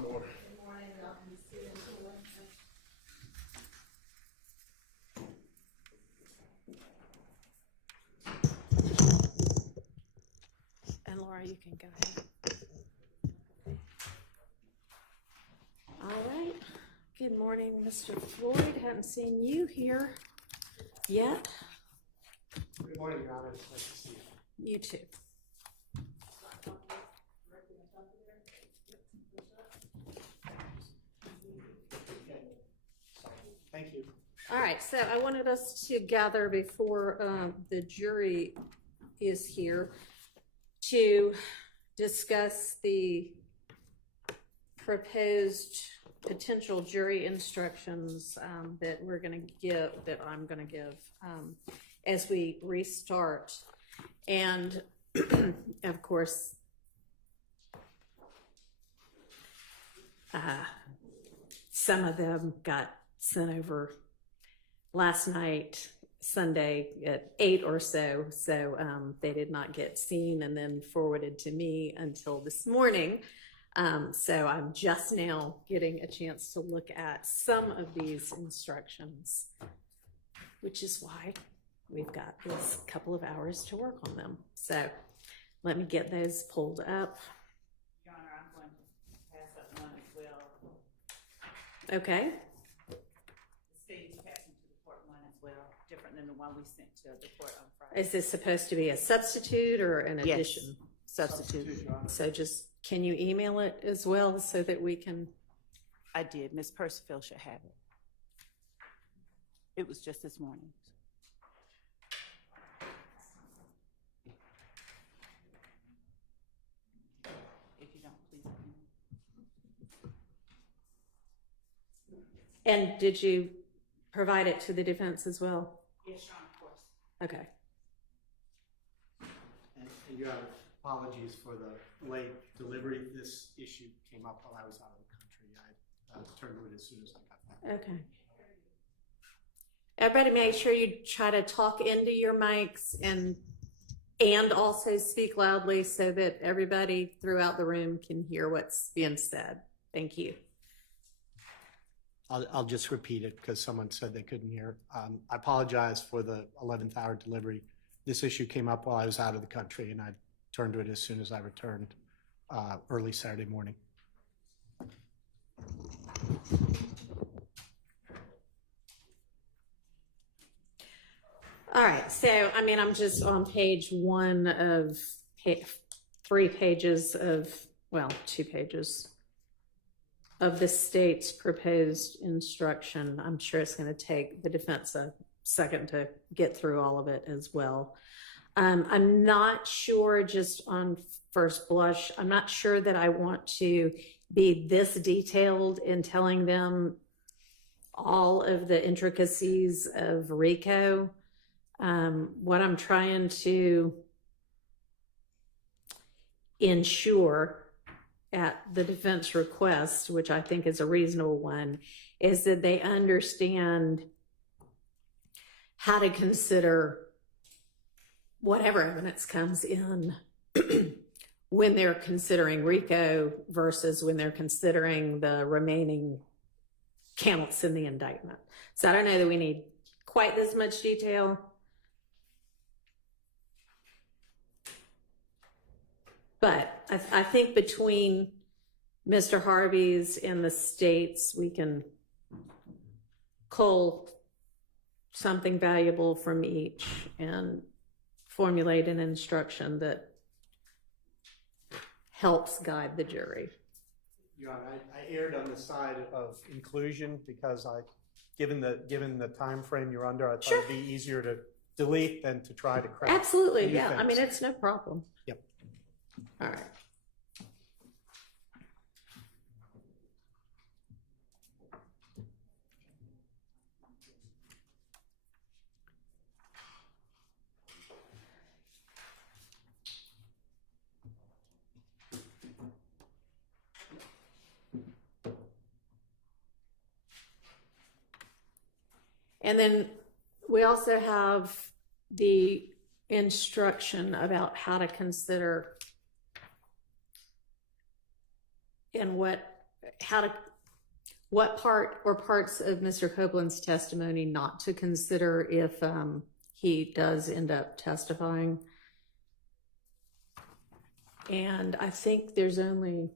And Laura, you can go ahead. All right. Good morning, Mr. Floyd. Haven't seen you here yet. Good morning, Your Honor. It's nice to see you. You too. Thank you. All right, so I wanted us to gather before the jury is here to discuss the proposed potential jury instructions that we're going to give, that I'm going to give as we restart. And of course, some of them got sent over last night, Sunday at 8 or so, they did not get seen and then forwarded to me until this morning. So I'm just now getting a chance to look at some of these instructions, which is why we've got this couple of hours to work on them. So let me get those pulled up. Your Honor, I'm going to pass up one as well. Okay. The state is passing to the court one as well, different than the one we sent to the court on Friday. Is this supposed to be a substitute or an addition? Substitute. Your Honor. So just, can you email it as well so that we can? I did. Ms. Percival should have it. It was just this morning. If you don't, please. And did you provide it to the defense as well? Yes, Your Honor, of course. Okay. And Your Honor, apologies for the late delivery. This issue came up while I was out of the country. I turned to it as soon as I got back. Okay. Everybody make sure you try to talk into your mics and also speak loudly so that everybody throughout the room can hear what's being said. Thank you. I'll just repeat it because someone said they couldn't hear. I apologize for the 11th hour delivery. This issue came up while I was out of the country, and I turned to it as soon as I returned early Saturday morning. All right, so I mean, I'm just on page one of 3 pages of, well, 2 pages of the state's proposed instruction. I'm sure it's going to take the defense a second to get through all of it as well. I'm not sure, just on first blush, I'm not sure that I want to be this detailed in telling them all of the intricacies of RICO. What I'm trying to ensure at the defense request, which I think is a reasonable one, is that they understand how to consider whatever evidence comes in when they're considering RICO versus when they're considering the remaining counts in the indictment. So I don't know that we need quite this much detail. But I think between Mr. Harvey's and the state's, we can cull something valuable from each and formulate an instruction that helps guide the jury. Your Honor, I erred on the side of inclusion because given the time frame you're under, I thought it'd be easier to delete than to try to craft. Absolutely, new yeah. things. I mean, it's no problem. Yep. All right. And then we also have the instruction about how to consider in what what part or parts of Mr. Copeland's testimony not to consider if he does end up testifying. And I think there's only,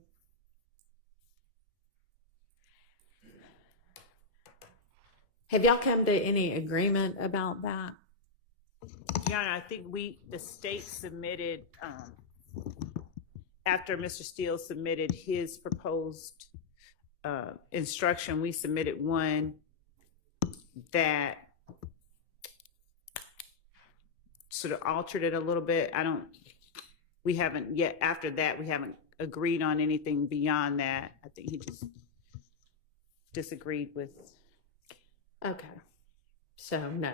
have y'all come to any agreement about that? Your Honor, I think the state submitted, after Mr. Steele submitted his proposed instruction, we submitted one that sort of altered it a little bit. We haven't yet, after that, we haven't agreed on anything beyond that. I think he just disagreed with. Okay, so no.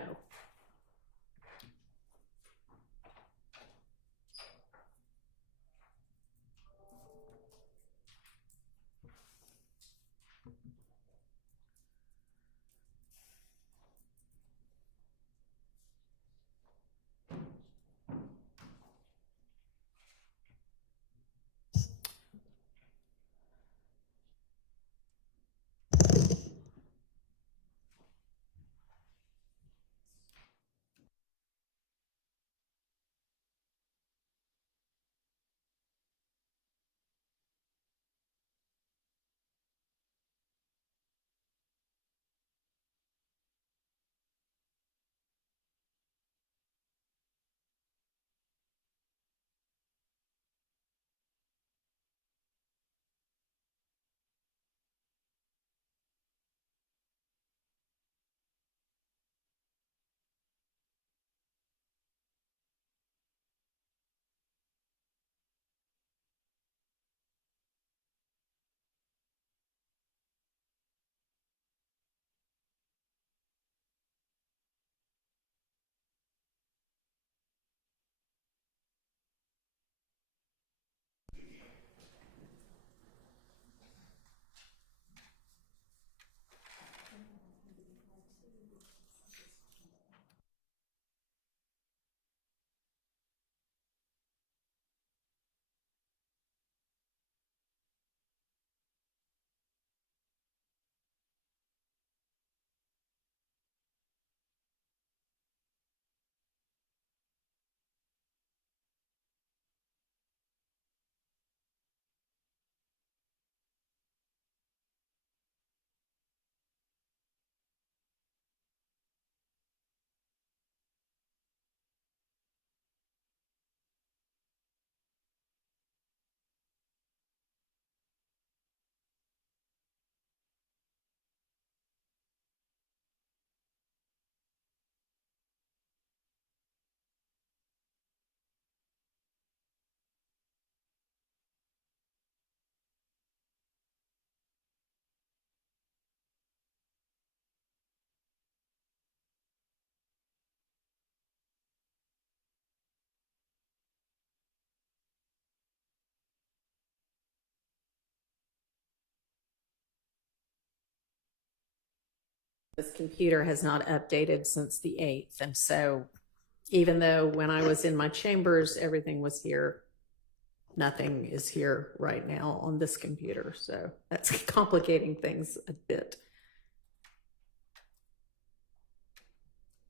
This computer has not updated since the 8th. And so even though when I was in my chambers, everything was here, nothing is here right now on this computer. So that's complicating things a bit.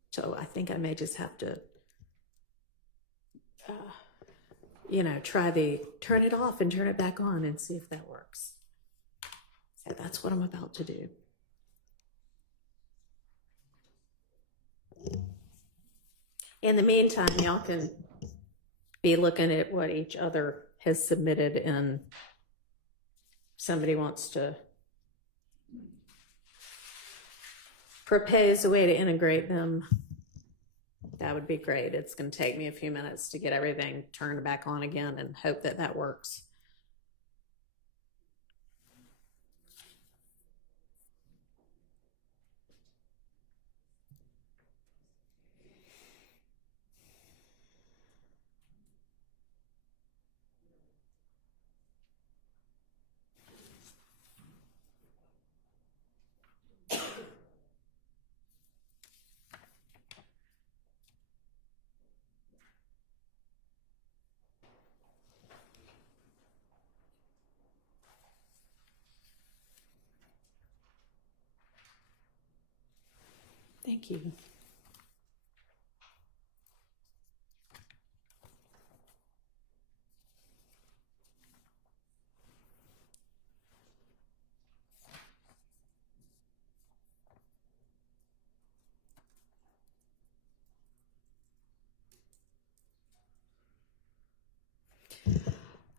So I think I may just have to, try turn it off and turn it back on and see if that works. So that's what I'm about to do. In the meantime, y'all can be looking at what each other has submitted, and somebody wants to propose a way to integrate them, that would be great. It's going to take me a few minutes to get everything turned back on again and hope that that works. Thank you.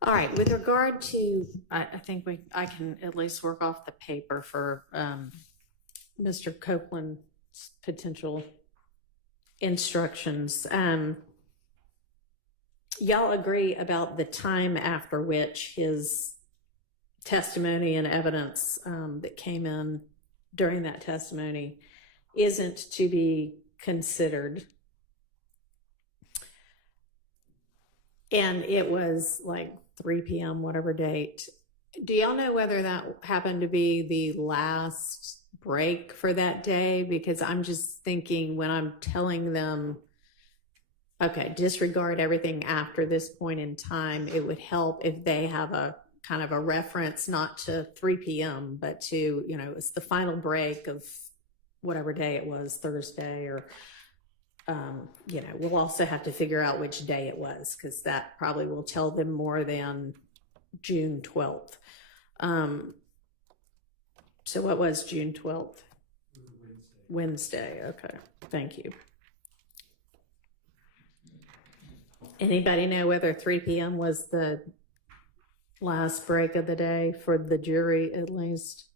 All right, with regard to, I think I can at least work off the paper for Mr. Copeland's potential instructions. Y'all agree about the time after which his testimony and evidence that came in during that testimony isn't to be considered. And it was like 3 p.m., whatever date. Do y'all know whether that happened to be the last break for that day? Because I'm just thinking when I'm telling them, okay, disregard everything after this point in time, it would help if they have a kind of a reference, not to 3 p.m., but to, you know, it's the final break of whatever day it was, Thursday, or, you know, we'll also have to figure out which day it was, because that probably will tell them more than June 12th. So what was June 12th? Wednesday. Okay, thank you. Anybody know whether 3 p.m. was the last break of the day for the jury, at least?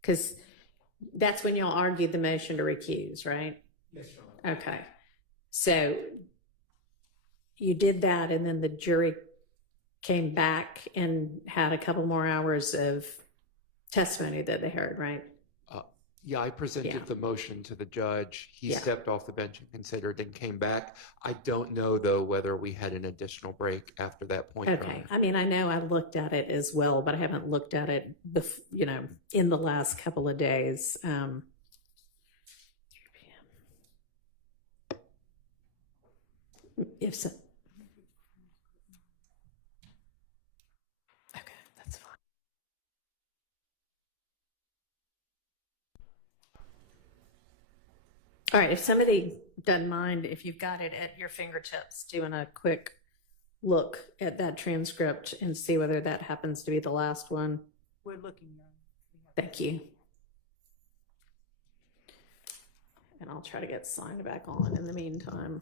Because that's when y'all argued the motion to recuse, right? Yes, Your Honor. Okay. So you did that, and then the jury came back and had a couple more hours of testimony that they heard, right? Yeah, I presented the motion to the judge. He stepped off the bench and considered and came back. I don't know, though, whether we had an additional break after that point. Okay. I mean, I know I looked at it as well, but I haven't looked at it, you know, in the last couple of days. 3 p.m. If so. Okay, that's fine. All right, if somebody doesn't mind, if you've got it at your fingertips, doing a quick look at that transcript and see whether that happens to be the last one. We're looking, Your Honor. Thank you. And I'll try to get signed back on in the meantime.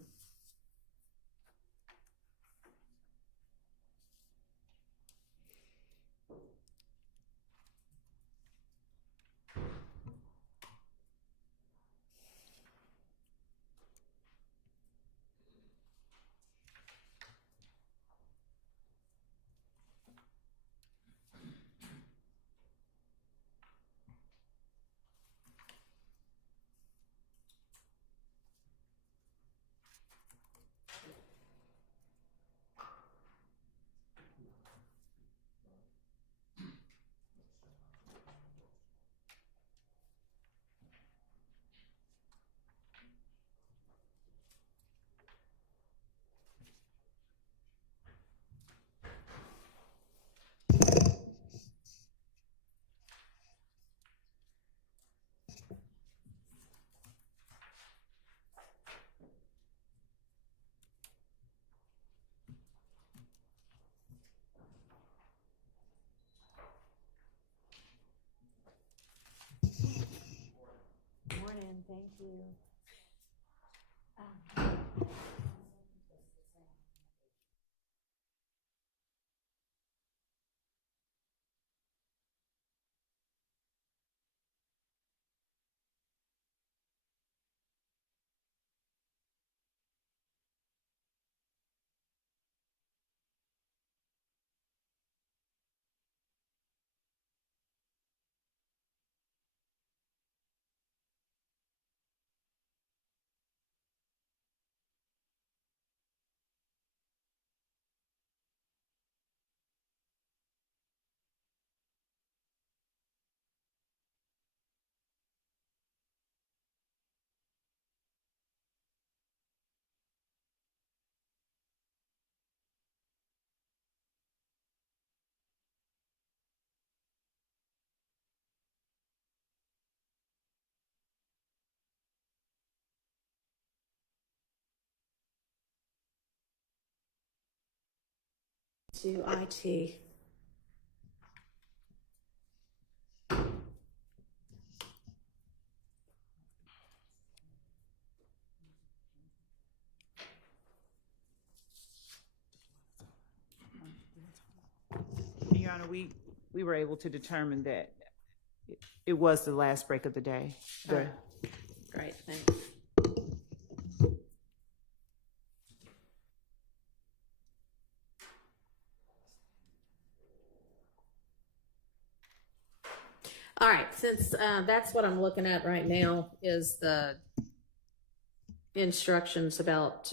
Morning, thank you. to IT. Your Honor, we were able to determine that it was the last break of the day. Oh, great, thanks. All right, since that's what I'm looking at right now is the instructions about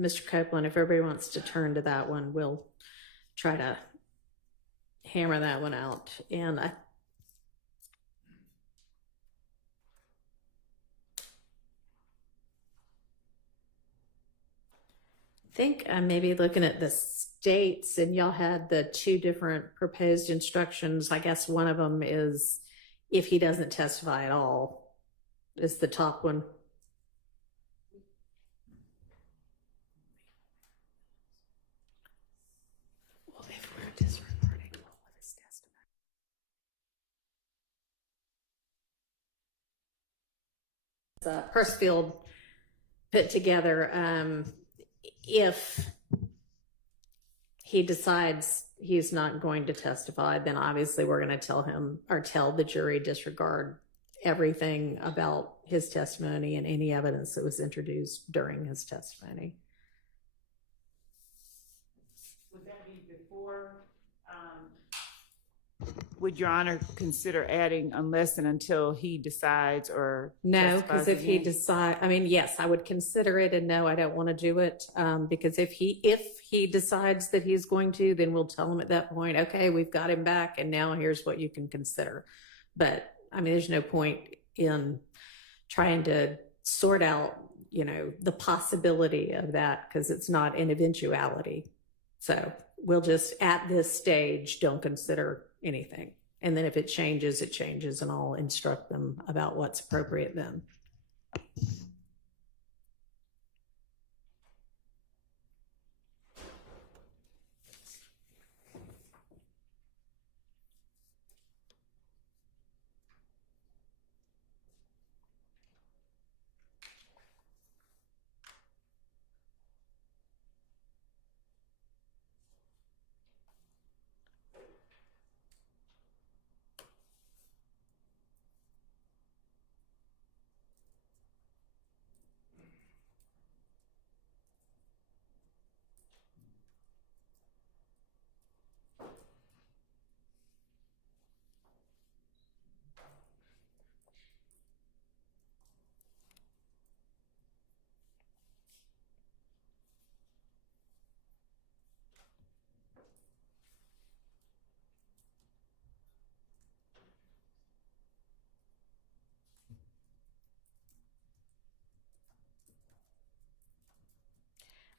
Mr. Copeland. If everybody wants to turn to that one, we'll try to hammer that one out. And I think I'm maybe looking at the states, and y'all had the two different proposed instructions. I guess one of them is if he doesn't testify at all, is the top one. Well, if we're disregarding all of his testimony. Hurstfield put together, if he decides he's not going to testify, then obviously we're going to tell him or tell the jury disregard everything about his testimony and any evidence that was introduced during his testimony. Would that be before? Would Your Honor consider adding unless and until he decides or no? Because if he again? decides, I mean, yes, I would consider it, and no, I don't want to do it because if he decides that he's going to, then we'll tell him at that point, okay, we've got him back, and now here's what you can consider. But I mean, there's no point in trying to sort out, you know, the possibility of that because it's not an eventuality. So we'll just at this stage don't consider anything. And then if it changes, it changes, and I'll instruct them about what's appropriate then.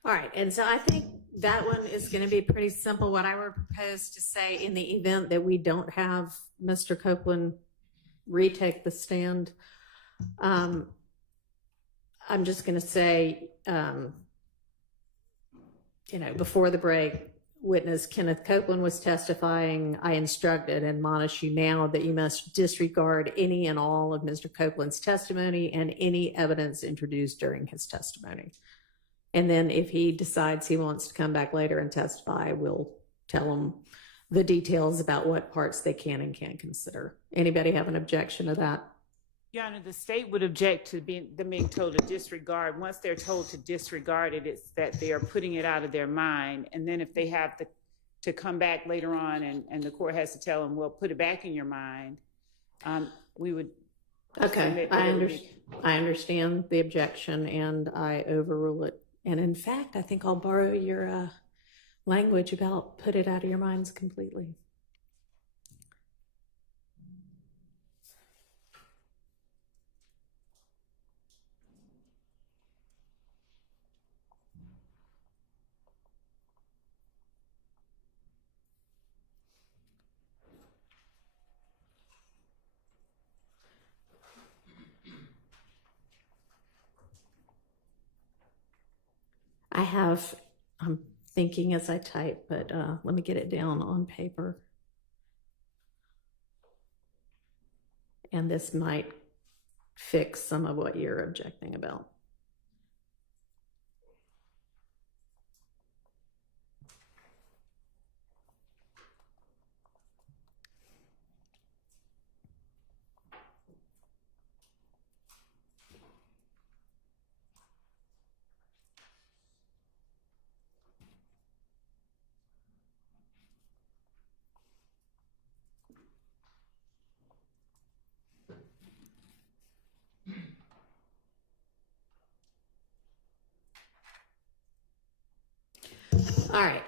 All right, and so I think that one is going to be pretty simple. What I would propose to say in the event that we don't have Mr. Copeland retake the stand, I'm just going to say, you know, before the break, witness Kenneth Copeland was testifying. I instructed and admonish you now that you must disregard any and all of Mr. Copeland's testimony and any evidence introduced during his testimony. And then if he decides he wants to come back later and testify, we'll tell him the details about what parts they can and can't consider. Anybody have an objection to that? Your Honor, the state would object to them being told to disregard. Once they're told to disregard it, it's that they are putting it out of their mind. And then if they have to come back later on and the court has to tell them, well, put it back in your mind, we would. Okay, I understand the objection and I overrule it. And in fact, I think I'll borrow your language about put it out of your minds completely. I have, I'm thinking as I type, but let me get it down on paper. And this might fix some of what you're objecting about. All right.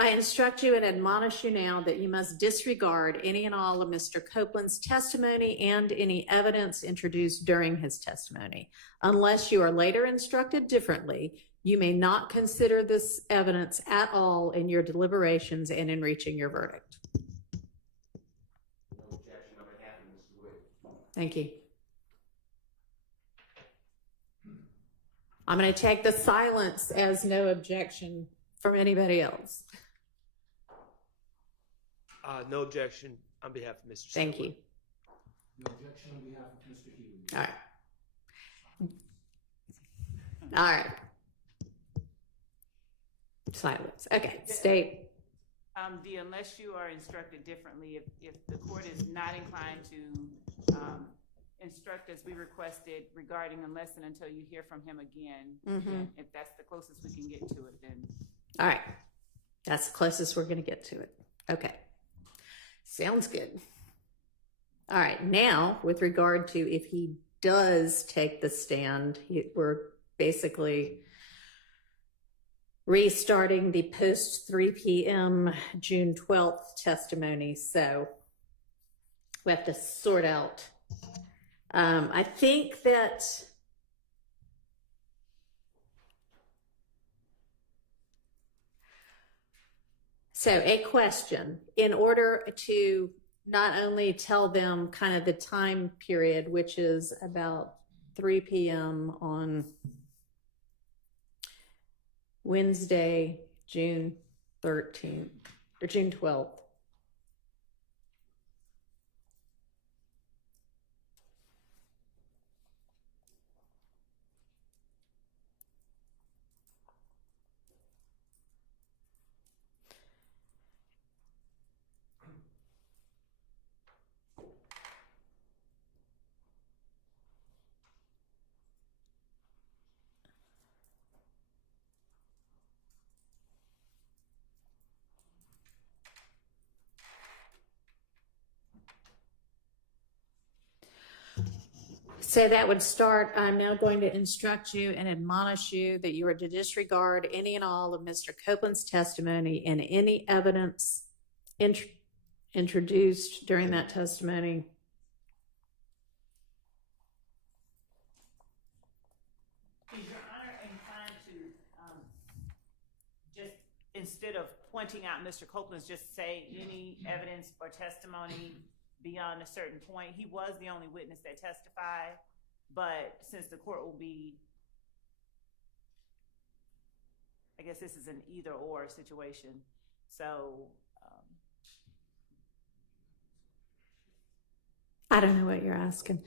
I instruct you and admonish you now that you must disregard any and all of Mr. Copeland's testimony and any evidence introduced during his testimony. Unless you are later instructed differently, you may not consider this evidence at all in your deliberations and in reaching your verdict. No objection on behalf of Mr. Williams. Thank you. I'm going to take the silence as no objection from anybody else. No objection on behalf of Mr. Thank Stillman. you. No objection on behalf of Mr. Hughes. All right. All right. Silence. Okay, state. Unless you are instructed differently, if the court is not inclined to instruct as we requested regarding unless and until you hear from him again, then if that's the closest we can get to it, then. All right. That's the closest we're going to get to it. Okay. Sounds good. All right. Now, with regard to if he does take the stand, we're basically restarting the post 3 p.m. June 12th testimony. So we have to sort out. I think that so a question, in order to not only tell them kind of the time period, which is about 3 p.m. on Wednesday, June 13th or June 12th. So that would start, I'm now going to instruct you and admonish you that you are to disregard any and all of Mr. Copeland's testimony and any evidence introduced during that testimony. Is Your Honor inclined to just, instead of pointing out Mr. Copeland's, just say any evidence or testimony beyond a certain point? He was the only witness that testified, but since the court will be, I guess this is an either or situation. So, I don't know what you're asking.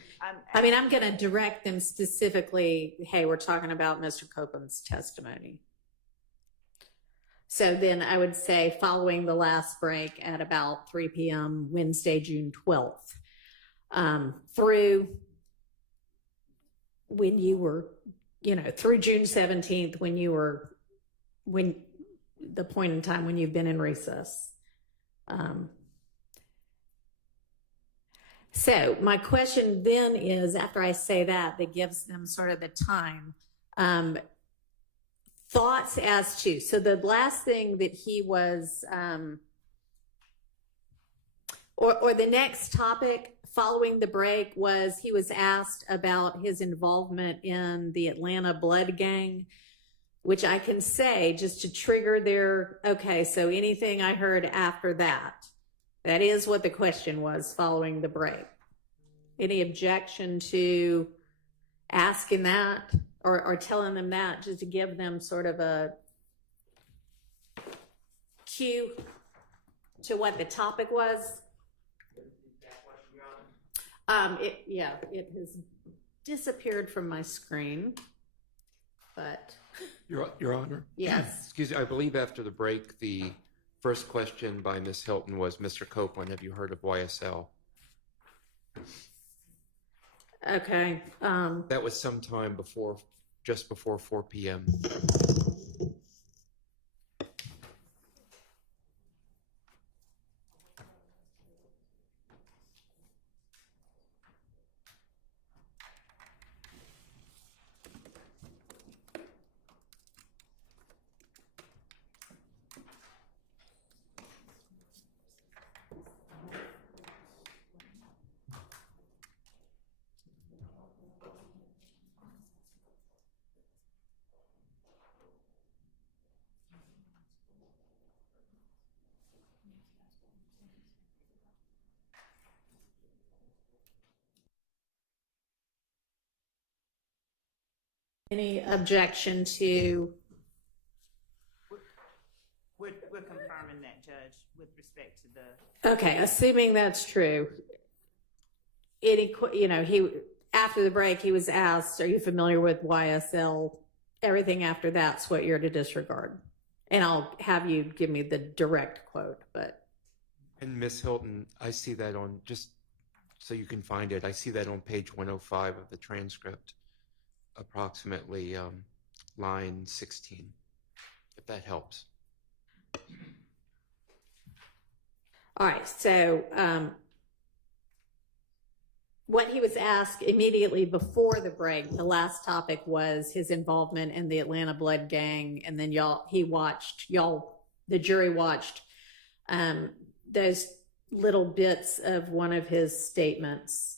I'm going to direct them specifically, hey, we're talking about Mr. Copeland's testimony. So then I would say following the last break at about 3 p.m. Wednesday, June 12th, through when you were, through June 17th, when the point in time when you've been in recess. So my question then is, after I say that gives them sort of the time, thoughts as to, so the last thing that he was, or the next topic following the break was he was asked about his involvement in the Atlanta Blood Gang, which I can say just to trigger their, okay, so anything I heard after that, that is what the question was following the break. Any objection to asking that? Or telling them that, just to give them sort of a cue to what the topic was. It has disappeared from my screen, but Your Honor? yes. Excuse me, I believe after the break, the first question by Ms. Hilton was, Mr. Copeland, have you heard of YSL? Okay. That was sometime before, just before 4 p.m. Any objection to? We're confirming that, Judge, with respect to the. Okay, assuming that's true. After the break, he was asked, "Are you familiar with YSL?" Everything after that's what you're to disregard. And I'll have you give me the direct quote, but. And Ms. Hilton, I see that on, just so you can find it, I see that on page 105 of the transcript, approximately line 16, if that helps. All right, so what he was asked immediately before the break, the last topic was his involvement in the Atlanta Blood Gang, and then the jury watched those little bits of one of his statements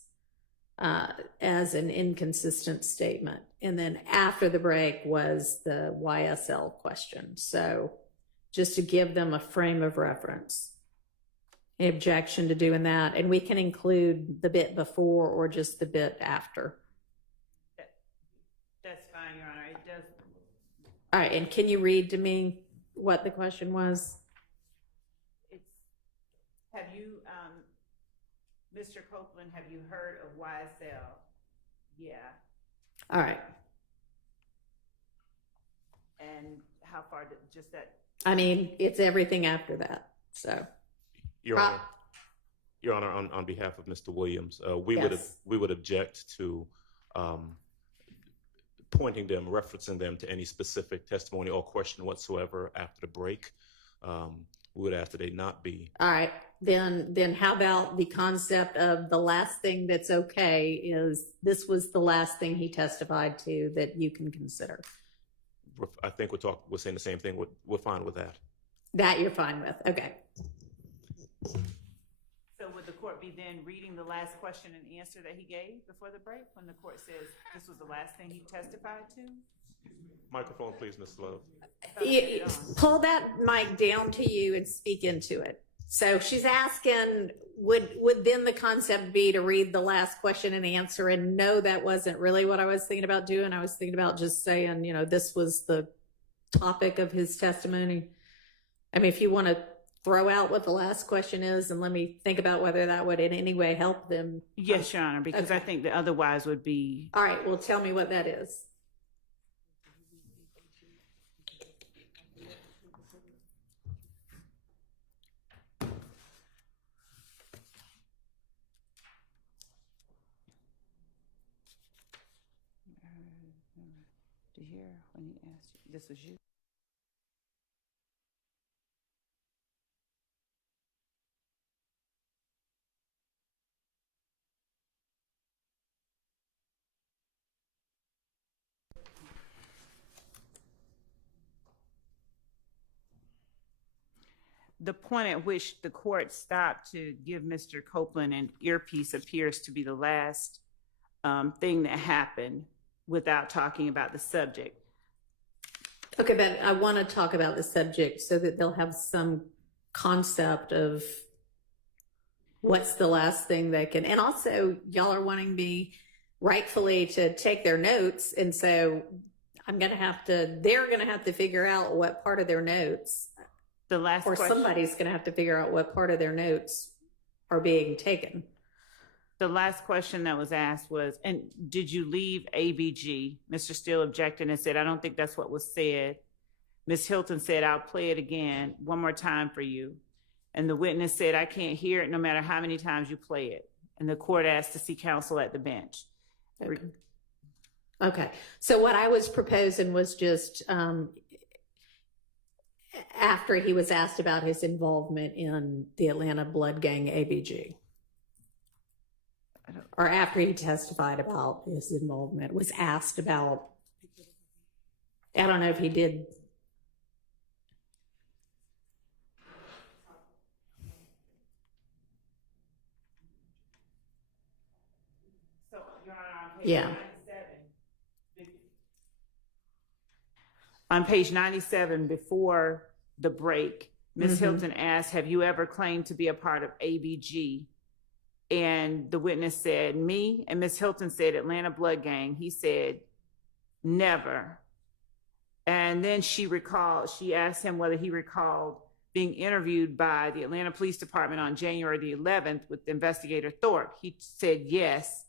as an inconsistent statement. And then after the break was the YSL question. So just to give them a frame of reference. Any objection to doing that? And we can include the bit before or just the bit after. That's fine, Your Honor. It does. All right, and can you read to me what the question was? Have you, Mr. Copeland, have you heard of YSL? Yeah. All right. And how far did just that? I mean, it's everything after that. So, Your Honor, on behalf of Mr. Williams, we would object to pointing them, referencing them to any specific testimony or question whatsoever after the break. We would ask that they not be. all right. Then how about the concept of the last thing that's okay is this was the last thing he testified to that you can consider. I think we're saying the same thing. We're fine with that. That you're fine with. Okay. So would the court be then reading the last question and answer that he gave before the break when the court says this was the last thing he testified to? Microphone, please, Ms. Love. Pull that mic down to you and speak into it. So she's asking, would then the concept be to read the last question and answer? And no, that wasn't really what I was thinking about doing. I was thinking about just saying, this was the topic of his testimony. I mean, if you want to throw out what the last question is and let me think about whether that would in any way help them. Yes, Your Honor, because okay. I think that otherwise would be. All right, well, tell me what that is. To hear when he asked you, this was you. The point at which the court stopped to give Mr. Copeland an earpiece appears to be the last thing that happened without talking about the subject. Okay, but I want to talk about the subject so that they'll have some concept of what's the last thing they can, and also y'all are wanting me rightfully to take their notes. And so they're going to have to figure out what part of their notes The last Or question. somebody's going to have to figure out what part of their notes are being taken. The last question that was asked was, and did you leave ABG? Mr. Steele objected and said, I don't think that's what was said. Ms. Hilton said, I'll play it again one more time for you. And the witness said, I can't hear it no matter how many times you play it. And the court asked to see counsel at the bench. Okay. So what I was proposing was just after he was asked about his involvement in the Atlanta blood gang ABG. Or after he testified about his involvement, was asked about, I don't know if he did. So, Your Honor, on page Yeah. 97, on page 97, before the break, Ms. Hilton asked, have you ever claimed to be a part of ABG? And the witness said, me. And Ms. Hilton said, Atlanta blood gang. He said, never. And then she asked him whether he recalled being interviewed by the Atlanta Police Department on January the 11th with investigator Thorpe. He said yes.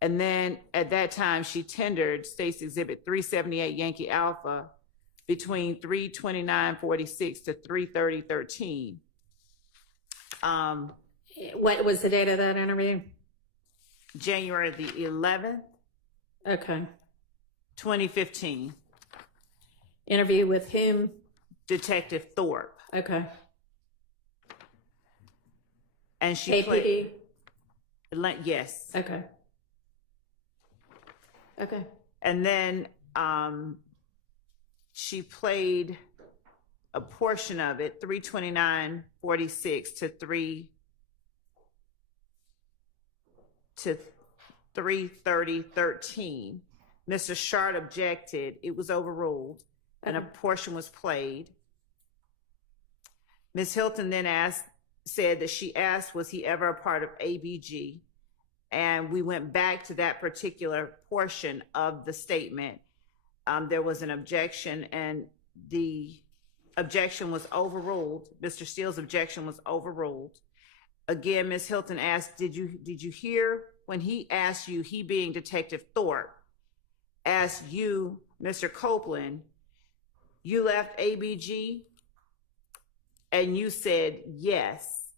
And then at that time, she tendered State's Exhibit 378 Yankee Alpha between 3/29/46 to 3/30/13. What was the date of that interview? January the 11th, Okay. 2015. Interview with whom? Detective Thorpe. Okay. And she APD? yes. Okay. Okay. And then she played a portion of it, 3/29/46 to 3/30/13. Mr. Shard objected. It was overruled, and a portion was played. Ms. Hilton then said that she asked, was he ever a part of ABG? And we went back to that particular portion of the statement. There was an objection, and the objection was overruled. Mr. Steele's objection was overruled. Again, Ms. Hilton asked, did you hear when he asked you, he being Detective Thorpe, asked you, Mr. Copeland, you left ABG? And you said yes.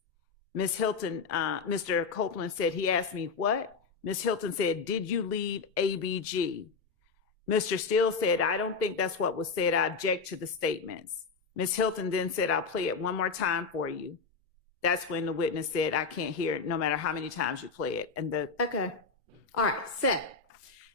Ms. Hilton, Mr. Copeland said, he asked me what? Ms. Hilton said, did you leave ABG? Mr. Steele said, I don't think that's what was said. I object to the statements. Ms. Hilton then said, I'll play it one more time for you. That's when the witness said, I can't hear it no matter how many times you play it. And Okay. All right. So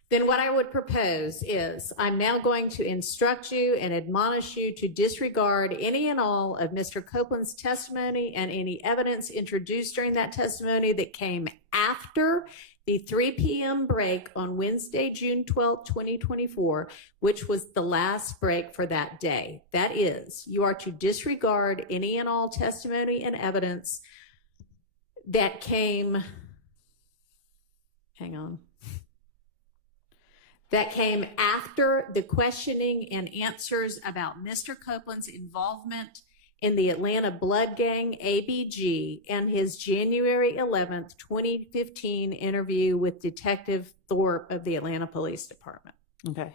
then what I would propose is I'm now going to instruct you and admonish you to disregard any and all of Mr. Copeland's testimony and any evidence introduced during that testimony that came after the 3 p.m. break on Wednesday, June 12, 2024, which was the last break for that day. That is, you are to disregard any and all testimony and evidence that came, that came after the questioning and answers about Mr. Copeland's involvement in the Atlanta blood gang ABG and his January 11th, 2015 interview with Detective Thorpe of the Atlanta Police Department. okay.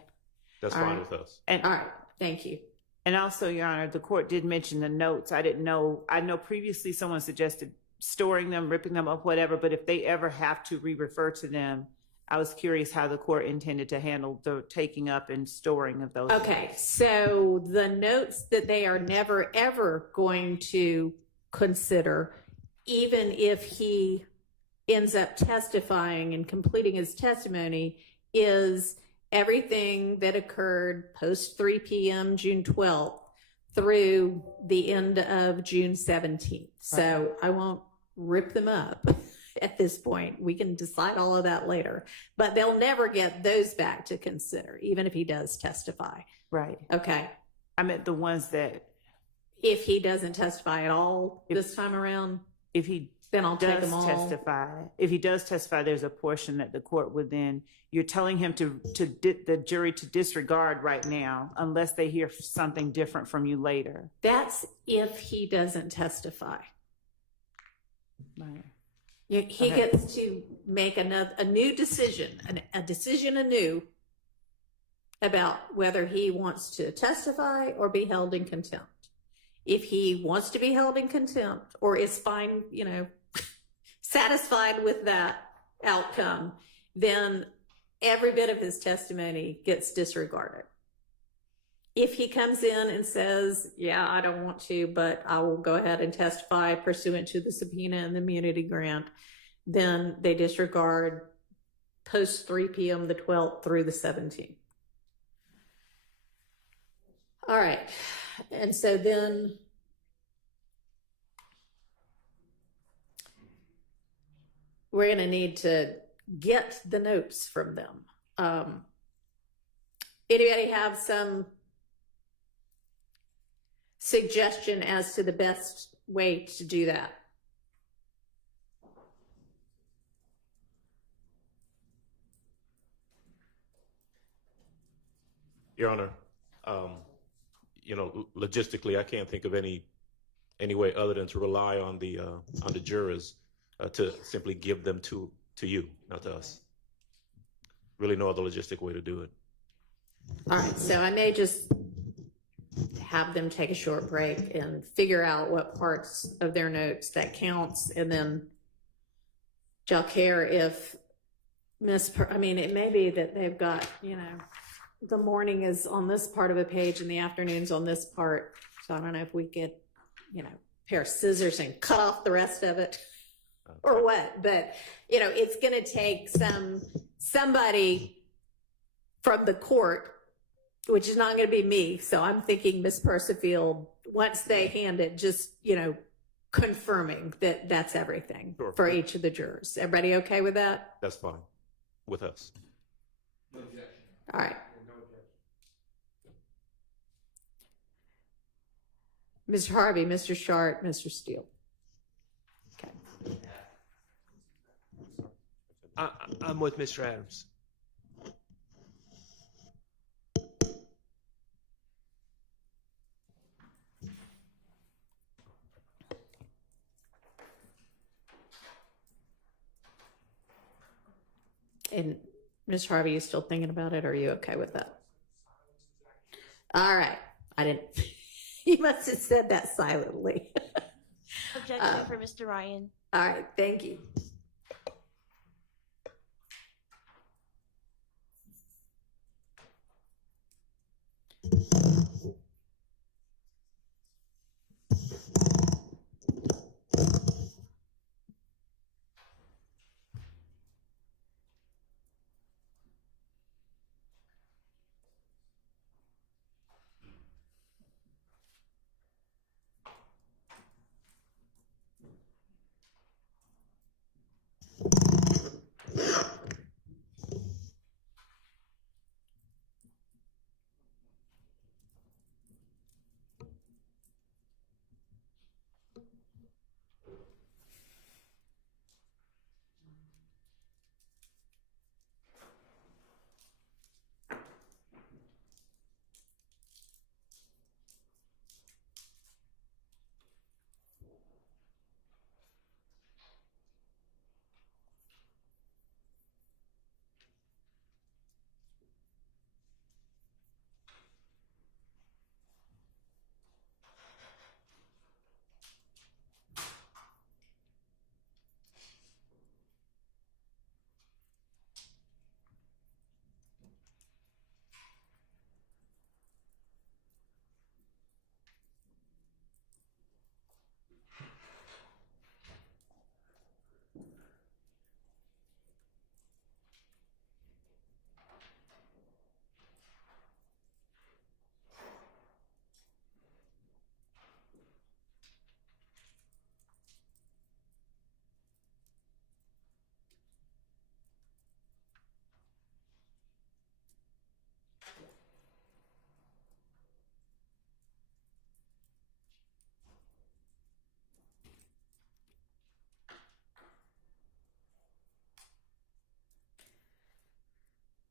That's All fine right. with us. And All right, thank you. And also, Your Honor, the court did mention the notes. I know previously someone suggested storing them, ripping them up, whatever, but if they ever have to re-refer to them, I was curious how the court intended to handle the taking up and storing of those. Okay, so the notes that they are never, ever going to consider, even if he ends up testifying and completing his testimony, is everything that occurred post 3 p.m. June 12th through the end of June 17th. So I won't rip them up at this point. We can decide all of that later, but they'll never get those back to consider, even if he does testify. Right. Okay. I meant the ones that, If he doesn't testify at all this time around, if he Then I'll take does them all. testify, if he does testify, there's a portion that the court would then, you're telling him the jury to disregard right now unless they hear something different from you later. That's if he doesn't testify. Right. He Okay. gets to make a new decision, a decision anew about whether he wants to testify or be held in contempt. If he wants to be held in contempt or is fine, satisfied with that outcome, then every bit of his testimony gets disregarded. If he comes in and says, yeah, I don't want to, but I will go ahead and testify pursuant to the subpoena and the immunity grant, then they disregard post 3 p.m. the 12th through the 17th. All right. And so then we're going to need to get the notes from them. Anybody have some suggestion as to the best way to do that? Your Honor, logistically, I can't think of any way other than to rely on the jurors to simply give them to you, not to us. Really no other logistic way to do it. All right, so I may just have them take a short break and figure out what parts of their notes that counts, and then y'all care if it may be that they've got, the morning is on this part of a page and the afternoon's on this part. So I don't know if we could, pair of scissors and cut off the rest of it or what, but it's going to take somebody from the court, which is not going to be me. So I'm thinking Miss Percifield, once they hand it, just, confirming that that's everything for each of the jurors. Everybody okay with that? That's fine with us. No objection. All right. Mr. Harvey, Mr. Sharp, Mr. Steele. Okay. I'm with Mr. Adams. And Mr. Harvey, you still thinking about it? Or are you okay with that? All right. I didn't. You must have said that silently. Objection for Mr. Ryan. All right. Thank you.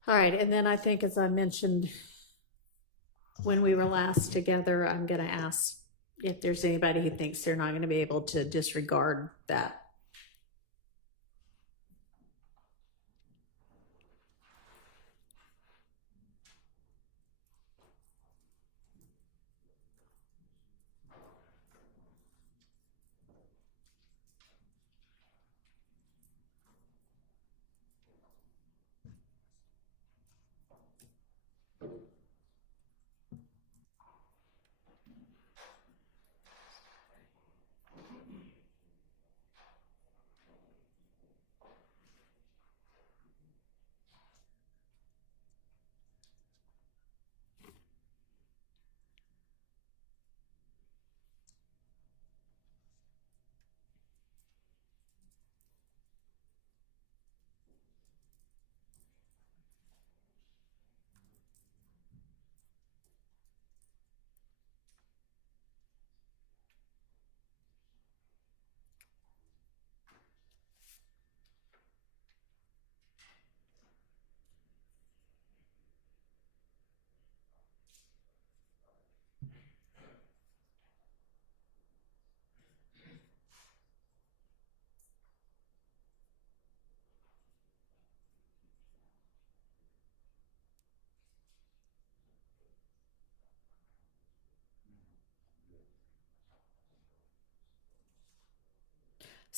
All right, and then I think, as I mentioned when we were last together, I'm going to ask if there's anybody who thinks they're not going to be able to disregard that.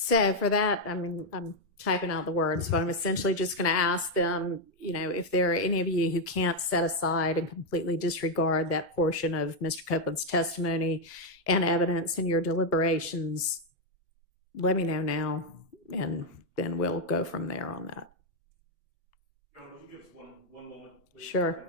So for that, I mean, I'm typing out the words, but I'm essentially just going to ask them, if there are any of you who can't set aside and completely disregard that portion of Mr. Copeland's testimony and evidence in your deliberations, let me know now, and then we'll go from there on that. Would you give us one moment, please? Sure.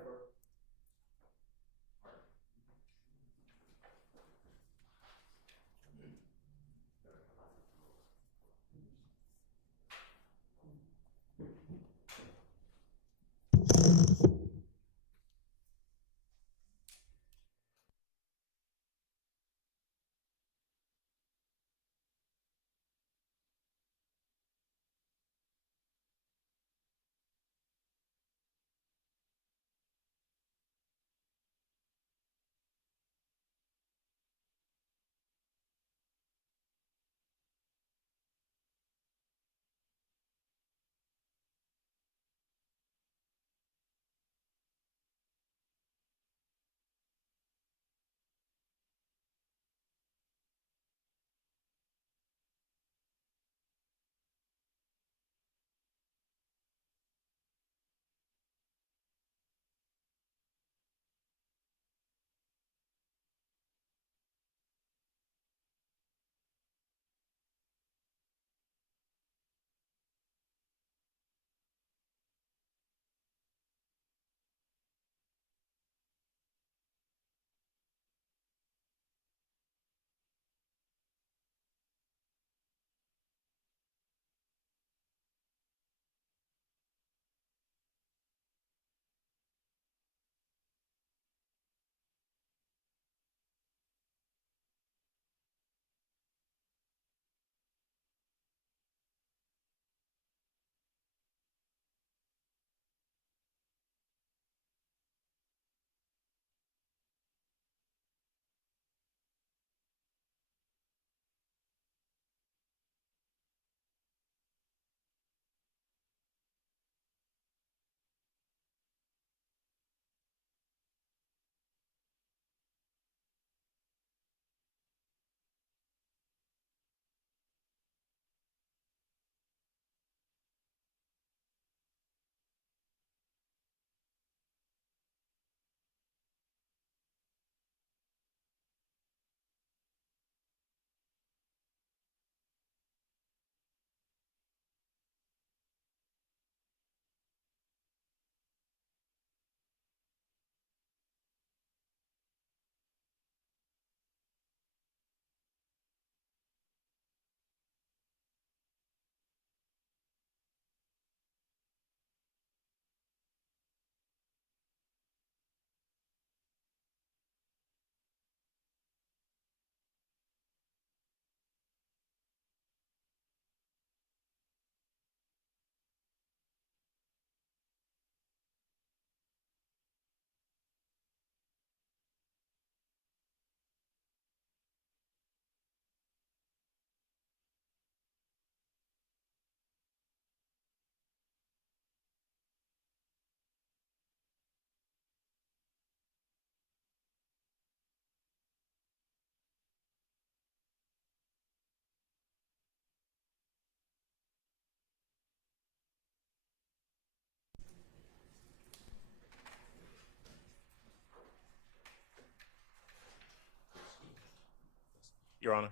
Your Honor.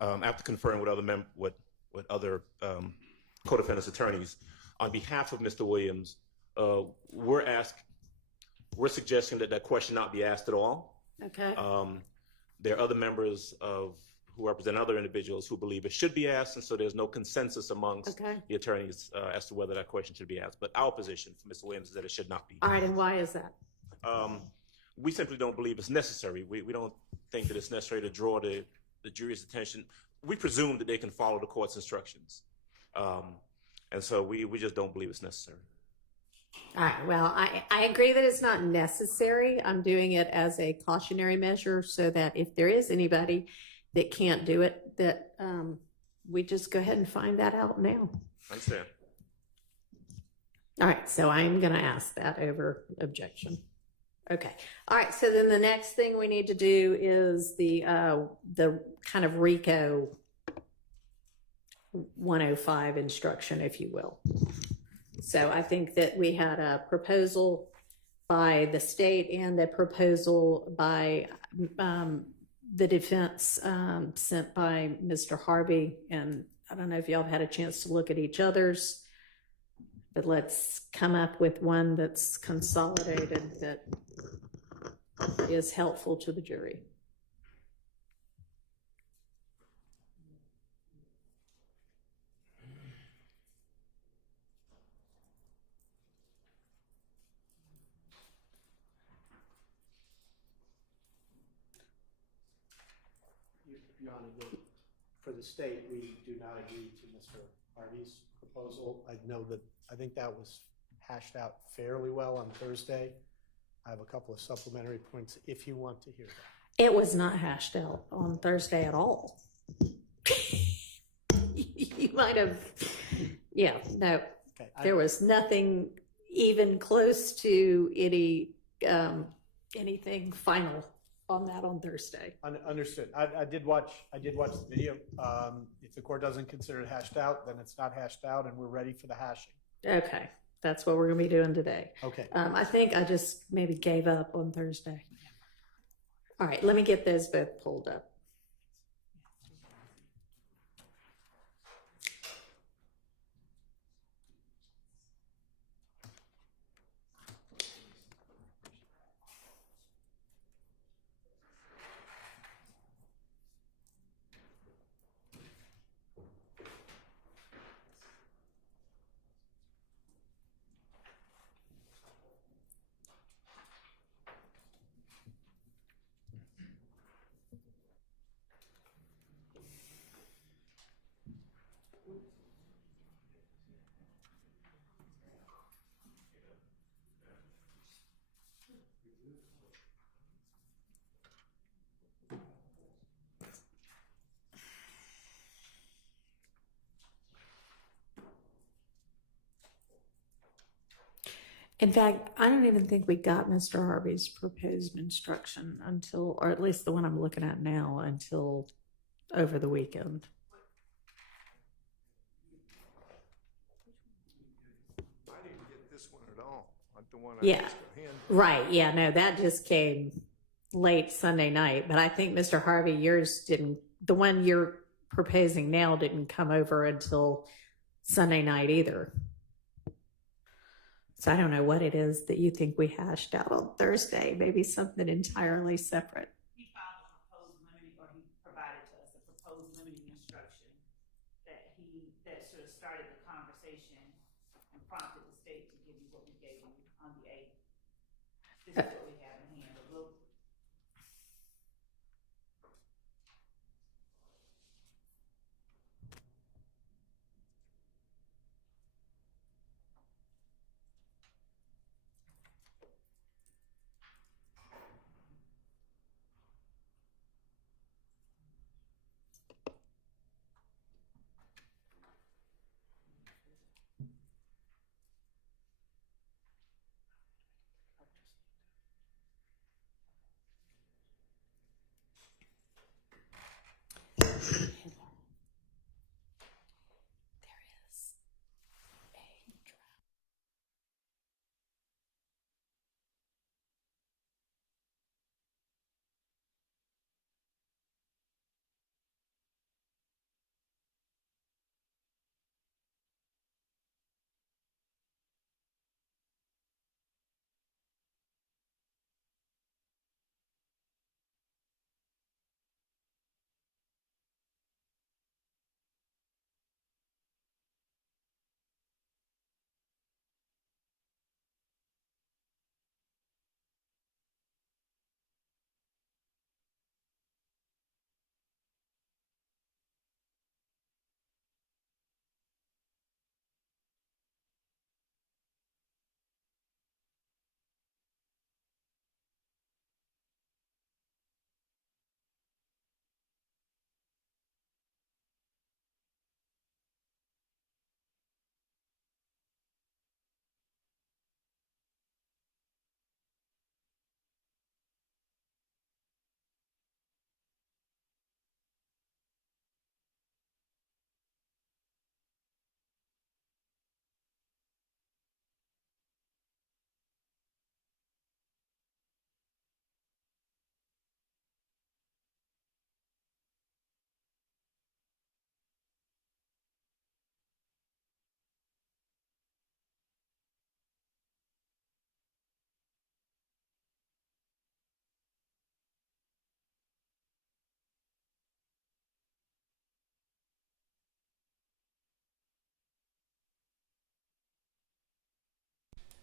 After conferring with other co-defendants attorneys, on behalf of Mr. Williams, we're suggesting that question not be asked at all. Okay. There are other members who represent other individuals who believe it should be asked, and so there's no consensus amongst the attorneys as to whether that question should be asked. But our position for Mr. Williams is that it should not be. All right, and why is that? We simply don't believe it's necessary. We don't think that it's necessary to draw the jury's attention. We presume that they can follow the court's instructions. And so we just don't believe it's necessary. All right, well, I agree that it's not necessary. I'm doing it as a cautionary measure so that if there is anybody that can't do it, that we just go ahead and find that out now. I understand. All right, so I'm going to ask that over objection. Okay. All right, so then the next thing we need to do is the kind of RICO 105 instruction, if you will. So I think that we had a proposal by the state and a proposal by the defense sent by Mr. Harvey. And I don't know if y'all have had a chance to look at each other's, but let's come up with one that's consolidated that is helpful to the jury. Your Honor, for the state, we do not agree to Mr. Harvey's proposal. I think that was hashed out fairly well on Thursday. I have a couple of supplementary points if you want to hear that. It was not hashed out on Thursday at all. You might have, yeah, no. Okay, there was nothing even close to anything final on that on Thursday. Understood. I did watch the video. If the court doesn't consider it hashed out, then it's not hashed out, and we're ready for the hashing. Okay, that's what we're going to be doing today. Okay. I think I just maybe gave up on Thursday. All right, let me get those both pulled up. In fact, I don't even think we got Mr. Harvey's proposed instruction until, or at least the one I'm looking at now, until over the weekend. I didn't get this one at all. Like the one Yeah, right. Yeah, no, that just came late Sunday night. But I think Mr. Harvey, yours didn't, the one you're proposing now didn't come over until Sunday night either. So I don't know what it is that you think we hashed out on Thursday, maybe something entirely separate. He filed a proposed limiting, or he provided to us a proposed limiting instruction that sort of started the conversation and prompted the state to give you what we gave you on the 8th. This is what we have in hand.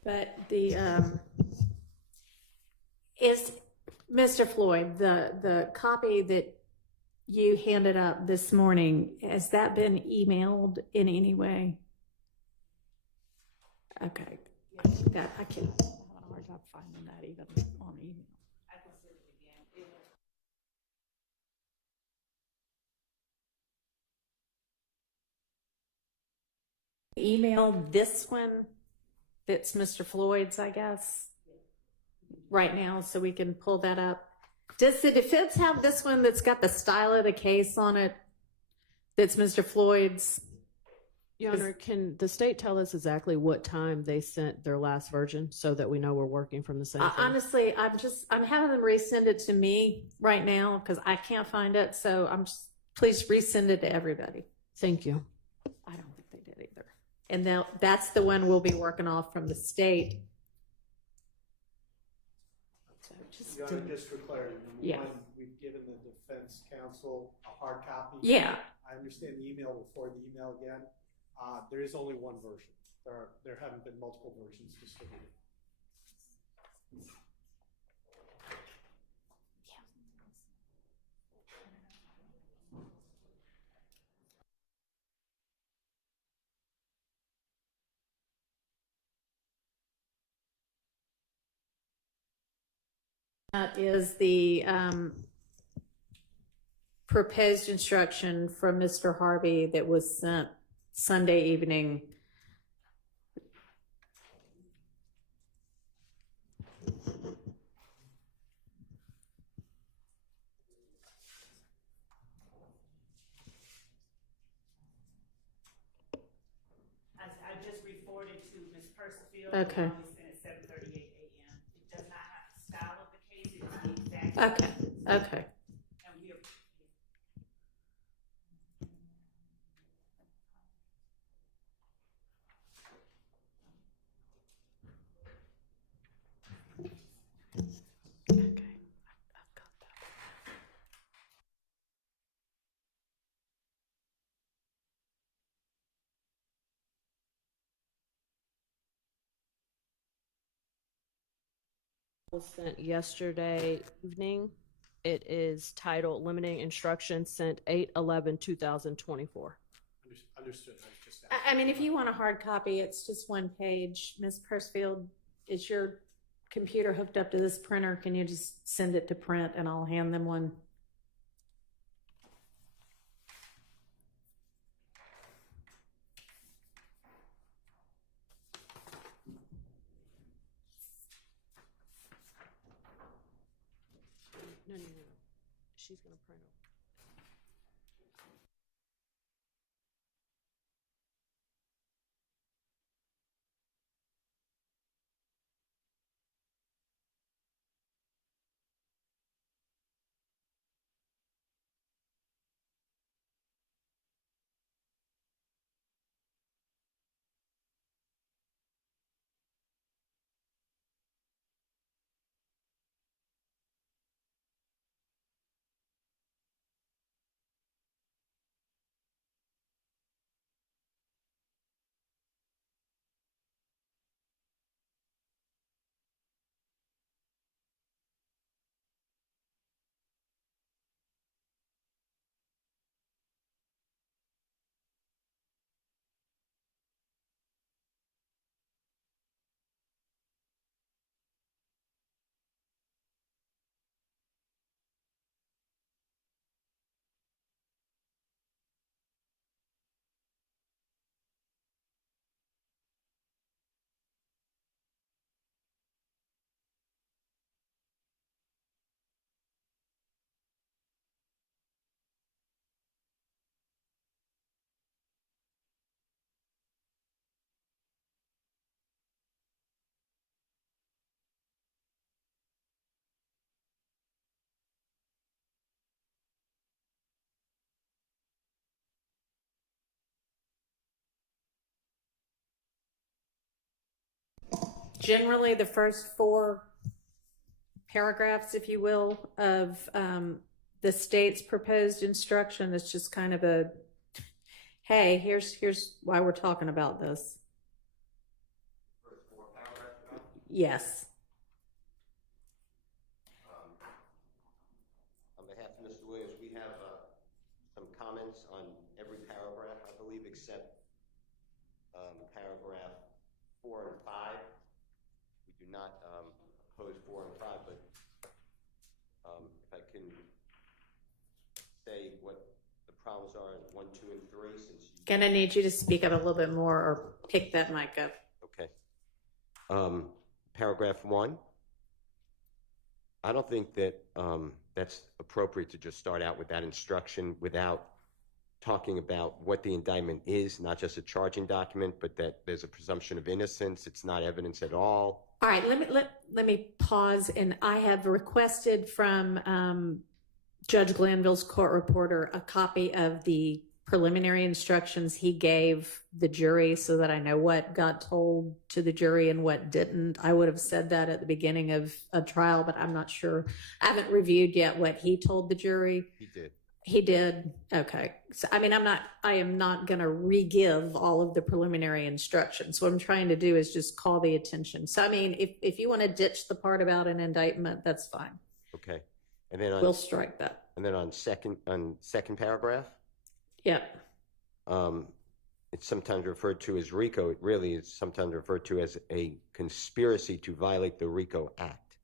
But is Mr. Floyd, the copy that you handed up this morning, has that been emailed in any way? Okay. That I can have a hard time finding that even on email. I can send it again. Email this one that's Mr. Floyd's, I guess, right now, so we can pull that up. Does the defense have this one that's got the style of the case on it that's Mr. Floyd's? Your Honor, can the state tell us exactly what time they sent their last version so that we know we're working from the same thing? Honestly, I'm having them resend it to me right now because I can't find it. So please resend it to everybody. Thank you. I don't think they did either. And now that's the one we'll be working off from the state. So Your Honor, just for clarity, Yeah. one, we've given the defense counsel a hard copy. Yeah. I understand the email will forward the email again. There is only one version. There haven't been multiple versions distributed. That is the proposed instruction from Mr. Harvey that was sent Sunday evening. I just reported to Ms. Percival. Okay. Only sent at 7:38 a.m. It does not have the style of the case. It's the exact. Okay. And we are. Was sent yesterday evening. It is titled Limiting Instructions, sent 8/11/2024. Understood. I was just I mean, if you want a hard copy, it's just one page. Ms. Percival, is your computer hooked up to this printer? Can you just send it to print and I'll hand them one? No. She's going to print it. Generally, the first 4 paragraphs, if you will, of the state's proposed instruction is just kind of a, hey, here's why we're talking about this. First 4 paragraphs. Yes. On behalf of Mr. Williams, we have some comments on every paragraph, I believe, except paragraph 4 and 5. We do not oppose 4 and 5, but if I can say what the problems are in 1, 2, and 3, since you... Gonna need you to speak up a little bit more or pick that mic up. Okay. Paragraph 1. I don't think that that's appropriate to just start out with that instruction without talking about what the indictment is, not just a charging document, but that there's a presumption of innocence. It's not evidence at all. All right, let me pause, and I have requested from Judge Glanville's court reporter a copy of the preliminary instructions he gave the jury so that I know what got told to the jury and what didn't. I would have said that at the beginning of a trial, but I'm not sure. I haven't reviewed yet what he told the jury. He did. He did? Okay. So, I mean, I am not going to re-give all of the preliminary instructions. What I'm trying to do is just call the attention. So, I mean, if you want to ditch the part about an indictment, that's fine. Okay. And then We'll strike that. And then on second paragraph, Yeah. it's sometimes referred to as RICO. It really is sometimes referred to as a conspiracy to violate the RICO Act.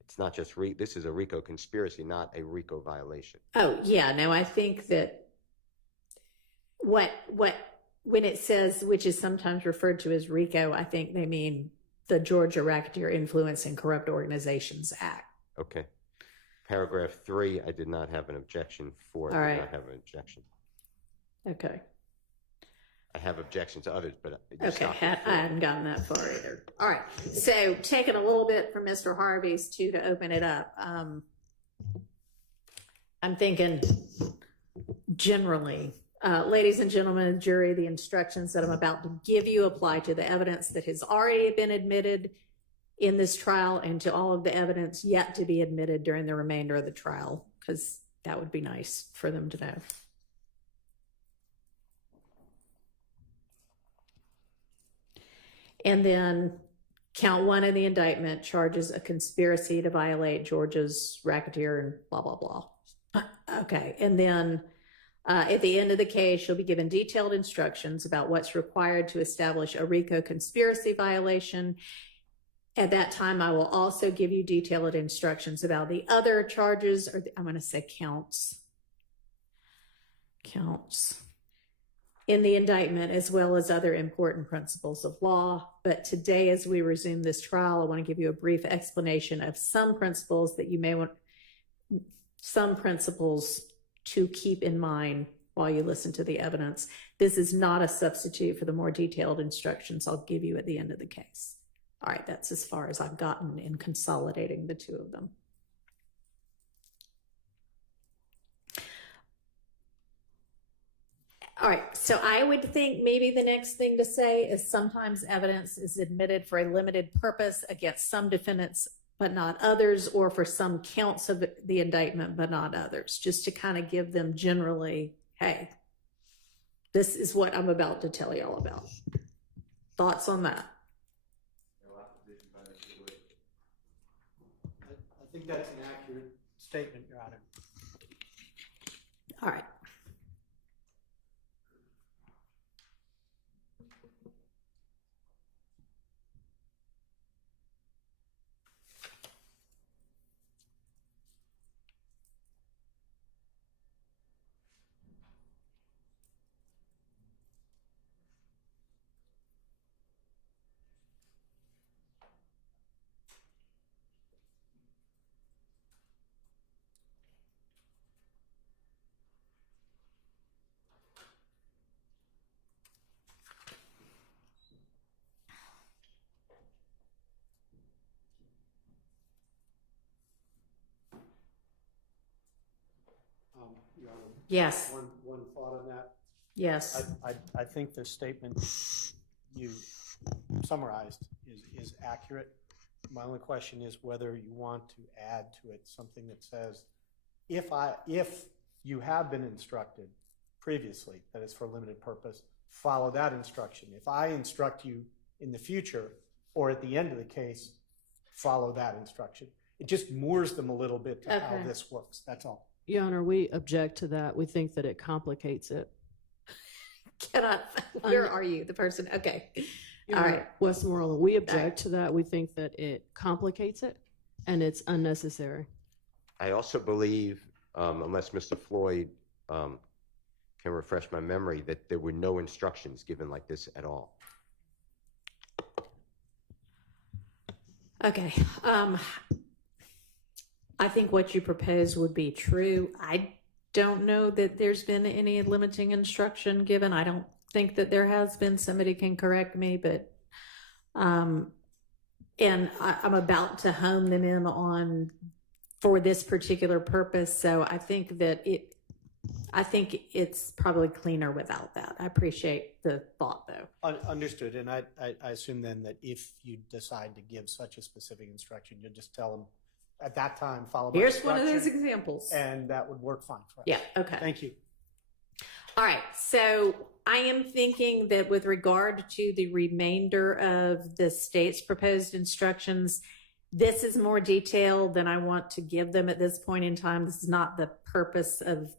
It's not just this is a RICO conspiracy, not a RICO violation. Oh, yeah. No, I think that when it says, which is sometimes referred to as RICO, I think they mean the Georgia Racketeer Influence and Corrupt Organizations Act. Okay. Paragraph 3, I did not have an objection for. All right. I did not have an objection. Okay. I have objections to others, but Okay, I hadn't gotten that far either. All right, so taking a little bit from Mr. Harvey's too to open it up. I'm thinking generally, ladies and gentlemen of the jury, the instructions that I'm about to give you apply to the evidence that has already been admitted in this trial and to all of the evidence yet to be admitted during the remainder of the trial, because that would be nice for them to know. And then count 1 of the indictment charges a conspiracy to violate Georgia's racketeer and blah, blah, blah. Okay. And then at the end of the case, you'll be given detailed instructions about what's required to establish a RICO conspiracy violation. At that time, I will also give you detailed instructions about the other charges, or I'm going to say counts in the indictment, as well as other important principles of law. But today, as we resume this trial, I want to give you a brief explanation of some principles that you may want, some principles to keep in mind while you listen to the evidence. This is not a substitute for the more detailed instructions I'll give you at the end of the case. All right, that's as far as I've gotten in consolidating the two of them. All right, so I would think maybe the next thing to say is sometimes evidence is admitted for a limited purpose against some defendants, but not others, or for some counts of the indictment, but not others, just to kind of give them generally, hey, this is what I'm about to tell you all about. Thoughts on that? I think that's an accurate statement, Your Honor. All right. Your Honor, Yes. one thought on that. Yes. I think the statement you summarized is accurate. My only question is whether you want to add to it something that says, if you have been instructed previously that it's for a limited purpose, follow that instruction. If I instruct you in the future or at the end of the case, follow that instruction. It just moors them a little bit to how Okay. this works. That's all. Your Honor, we object to that. We think that it complicates it. Where are you, the person? Okay. Your All Honor, right. Westmoreland, we object to that. We think that it complicates it and it's unnecessary. I also believe, unless Mr. Floyd can refresh my memory, that there were no instructions given like this at all. Okay. I think what you propose would be true. I don't know that there's been any limiting instruction given. I don't think that there has been. Somebody can correct me, but and I'm about to hone them in on for this particular purpose. So I think that it's probably cleaner without that. I appreciate the thought, though. Understood. And I assume then that if you decide to give such a specific instruction, you'll just tell them at that time, follow by Here's one of those instruction, examples. and that would work fine for us. Yeah, okay. Thank you. All right, so I am thinking that with regard to the remainder of the state's proposed instructions, this is more detailed than I want to give them at this point in time. This is not the purpose of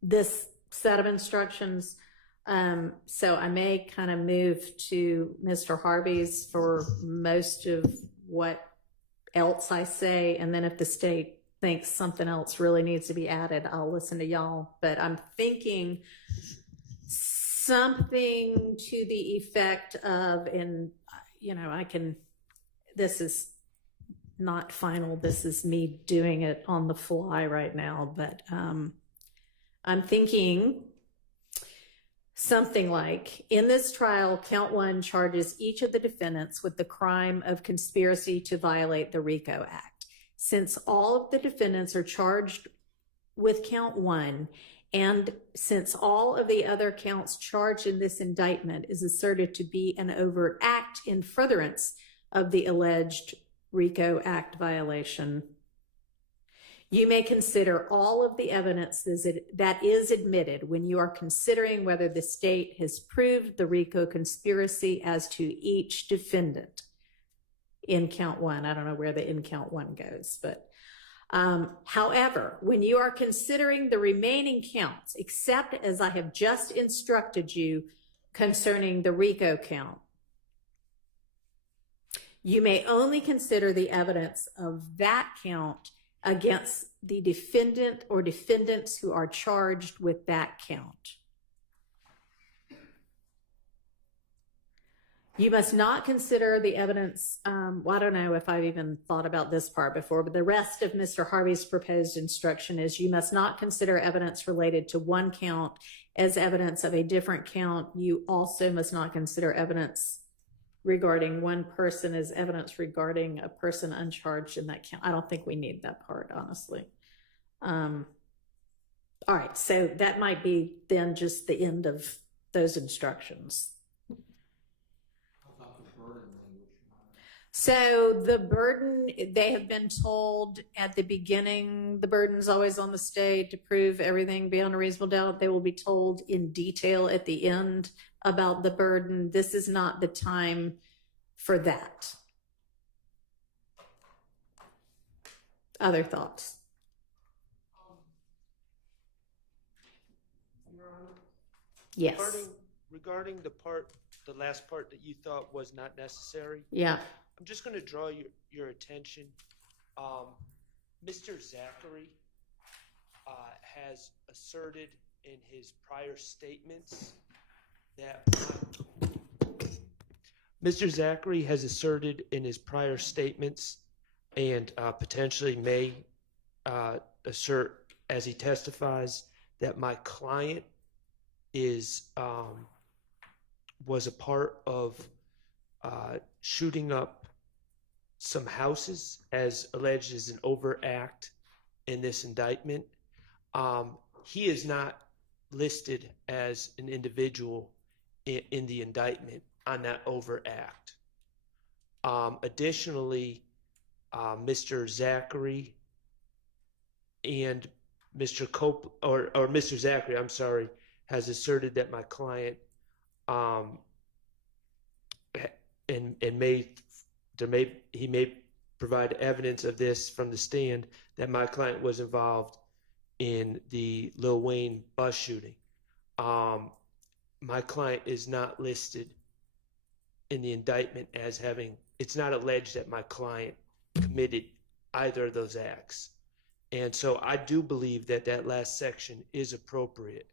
this set of instructions. So I may kind of move to Mr. Harvey's for most of what else I say, and then if the state thinks something else really needs to be added, I'll listen to y'all. But I'm thinking something to the effect of, and this is not final, this is me doing it on the fly right now, but I'm thinking something like, in this trial, count 1 charges each of the defendants with the crime of conspiracy to violate the RICO Act. Since all of the defendants are charged with count 1, and since all of the other counts charged in this indictment is asserted to be an overt act in furtherance of the alleged RICO Act violation, you may consider all of the evidence that is admitted when you are considering whether the state has proved the RICO conspiracy as to each defendant in count 1. I don't know where the in count 1 goes, but however, when you are considering the remaining counts, except as I have just instructed you concerning the RICO count, you may only consider the evidence of that count against the defendant or defendants who are charged with that count. You must not consider the evidence, well, I don't know if I've even thought about this part before, but the rest of Mr. Harvey's proposed instruction is you must not consider evidence related to one count as evidence of a different count. You also must not consider evidence regarding one person as evidence regarding a person uncharged in that count. I don't think we need that part, honestly. All right, so that might be then just the end of those instructions. So the burden, they have been told at the beginning, the burden's always on the state to prove everything beyond a reasonable doubt. They will be told in detail at the end about the burden. This is not the time for that. Other thoughts? Yes. Regarding the last part that you thought was not necessary. Yeah. I'm just going to draw your attention. Mr. Zachary has asserted in his prior statements that and potentially may assert as he testifies that my client was a part of shooting up some houses as alleged as an overt act in this indictment. He is not listed as an individual in the indictment on that overt act. Additionally, Mr. Zachary and Mr. Zachary, I'm sorry, has asserted that my client and he may provide evidence of this from the stand that my client was involved in the Lil Wayne bus shooting. My client is not listed in the indictment as having, it's not alleged that my client committed either of those acts. And so I do believe that that last section is appropriate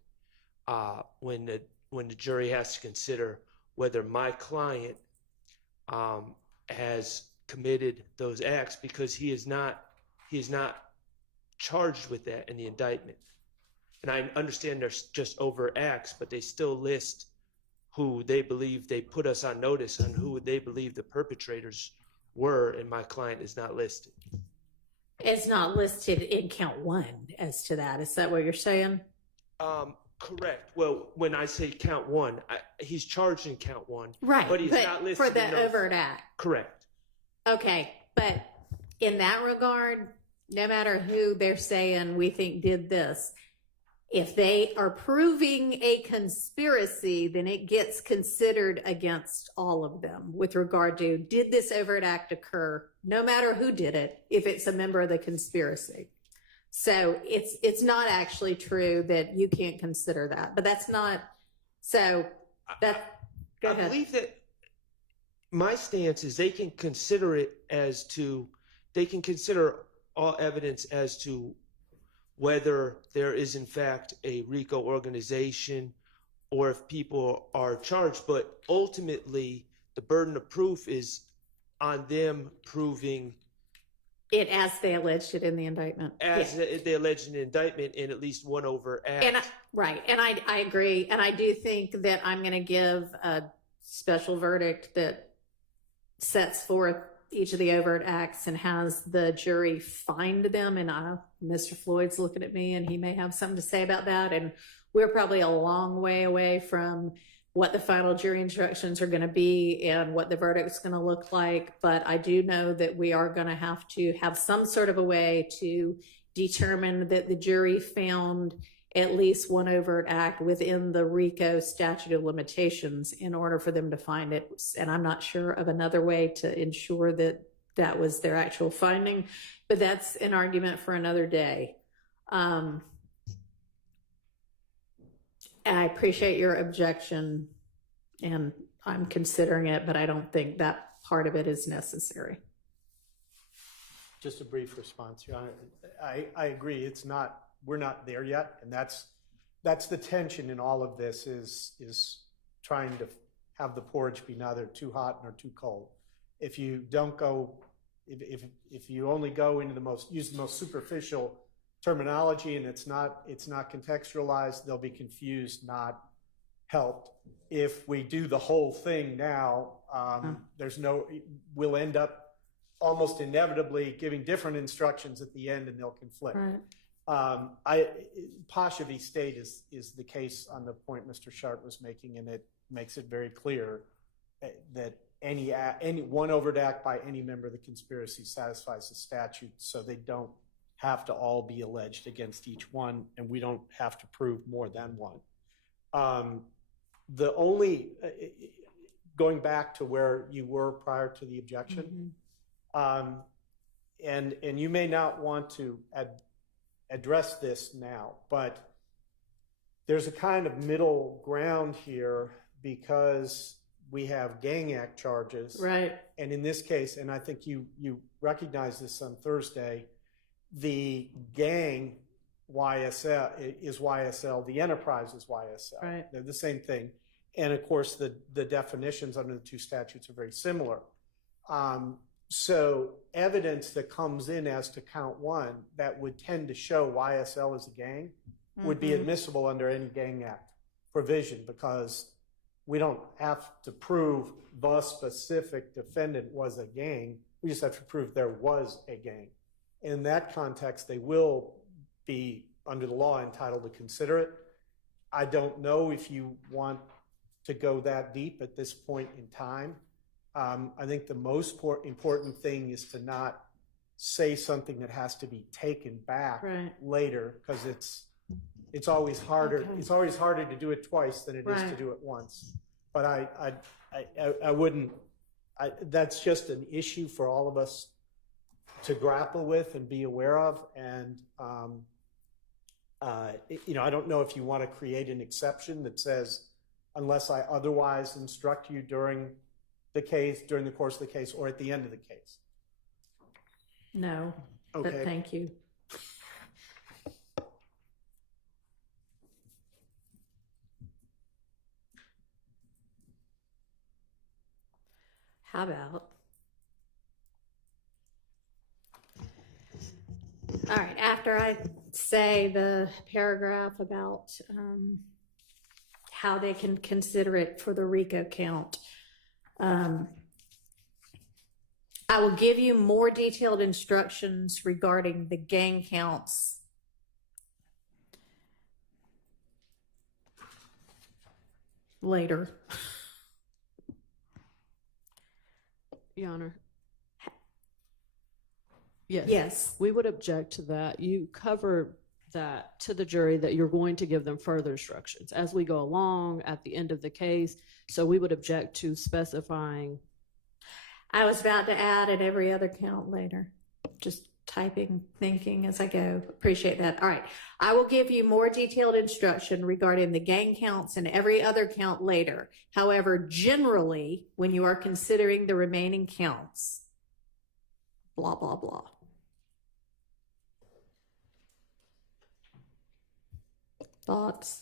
when the jury has to consider whether my client has committed those acts, because he is not charged with that in the indictment. And I understand there's just overt acts, but they still list who they believe, they put us on notice on who they believe the perpetrators were, and my client is not listed. It's not listed in count one as to that. Is that what you're saying? Correct. Well, when I say count one, he's charged in count one. Right. But he's not listed for the in those. overt act. Correct. Okay. But in that regard, no matter who they're saying we think did this, if they are proving a conspiracy, then it gets considered against all of them with regard to, did this overt act occur, no matter who did it, if it's a member of the conspiracy. So it's not actually true that you can't consider that, but that's not, so that, go ahead. I believe that my stance is they can consider all evidence as to whether there is in fact a RICO organization or if people are charged, but ultimately the burden of proof is on them proving it as they alleged it in the indictment. They alleged in the indictment in at least one overt act. And I agree. And I do think that I'm going to give a special verdict that sets forth each of the overt acts and has the jury find them. And Mr. Floyd's looking at me and he may have something to say about that. And we're probably a long way away from what the final jury instructions are going to be and what the verdict's going to look like. But I do know that we are going to have some sort of a way to determine that the jury found at least one overt act within the RICO statute of limitations in order for them to find it. And I'm not sure of another way to ensure that that was their actual finding, but that's an argument for another day. I appreciate your objection and I'm considering it, but I don't think that part of it is necessary. Just a brief response, Your Honor. I agree. We're not there yet, and that's the tension in all of this is trying to have the porridge be neither too hot nor too cold. If you don't go, if you only go into use the most superficial terminology and it's not contextualized, they'll be confused, not helped. If we do the whole thing now, we'll end up almost inevitably giving different instructions at the end and they'll conflict. Right. Pasha v. State is the case on the point Mr. Sharp was making, and it makes it very clear that any one overt act by any member of the conspiracy satisfies the statute, so they don't have to all be alleged against each one, and we don't have to prove more than one. Going back to where you were prior to the objection, and you may not want to address this now, but there's a kind of middle ground here because we have gang act charges. Right. And in this case, and I think you recognize this on Thursday, the gang YSL is YSL, the enterprise is YSL. Right. They're the same thing. And of course, the definitions under the two statutes are very similar. So evidence that comes in as to count one that would tend to show YSL as a gang would be admissible under any gang act provision, because we don't have to prove the specific defendant was a gang. We just have to prove there was a gang. In that context, they will be, under the law, entitled to consider it. I don't know if you want to go that deep at this point in time. I think the most important thing is to not say something that has to be taken back later, because it's always harder. Okay. It's always harder to do it twice than it is to do it once. But I wouldn't That's just an issue for all of us to grapple with and be aware of. And, I don't know if you want to create an exception that says, unless I otherwise instruct you during the course of the case, or at the end of the case. No, but Okay. thank you. How about? All right, after I say the paragraph about how they can consider it for the RICO count, I will give you more detailed instructions regarding the gang counts later. Your Honor. Yes. Yes. We would object to that. You cover that to the jury that you're going to give them further instructions as we go along at the end of the case. So we would object to specifying. I was about to add at every other count later. Just typing, thinking as I go. Appreciate that. All right. I will give you more detailed instruction regarding the gang counts and every other count later. However, generally, when you are considering the remaining counts, blah, blah, blah. Thoughts?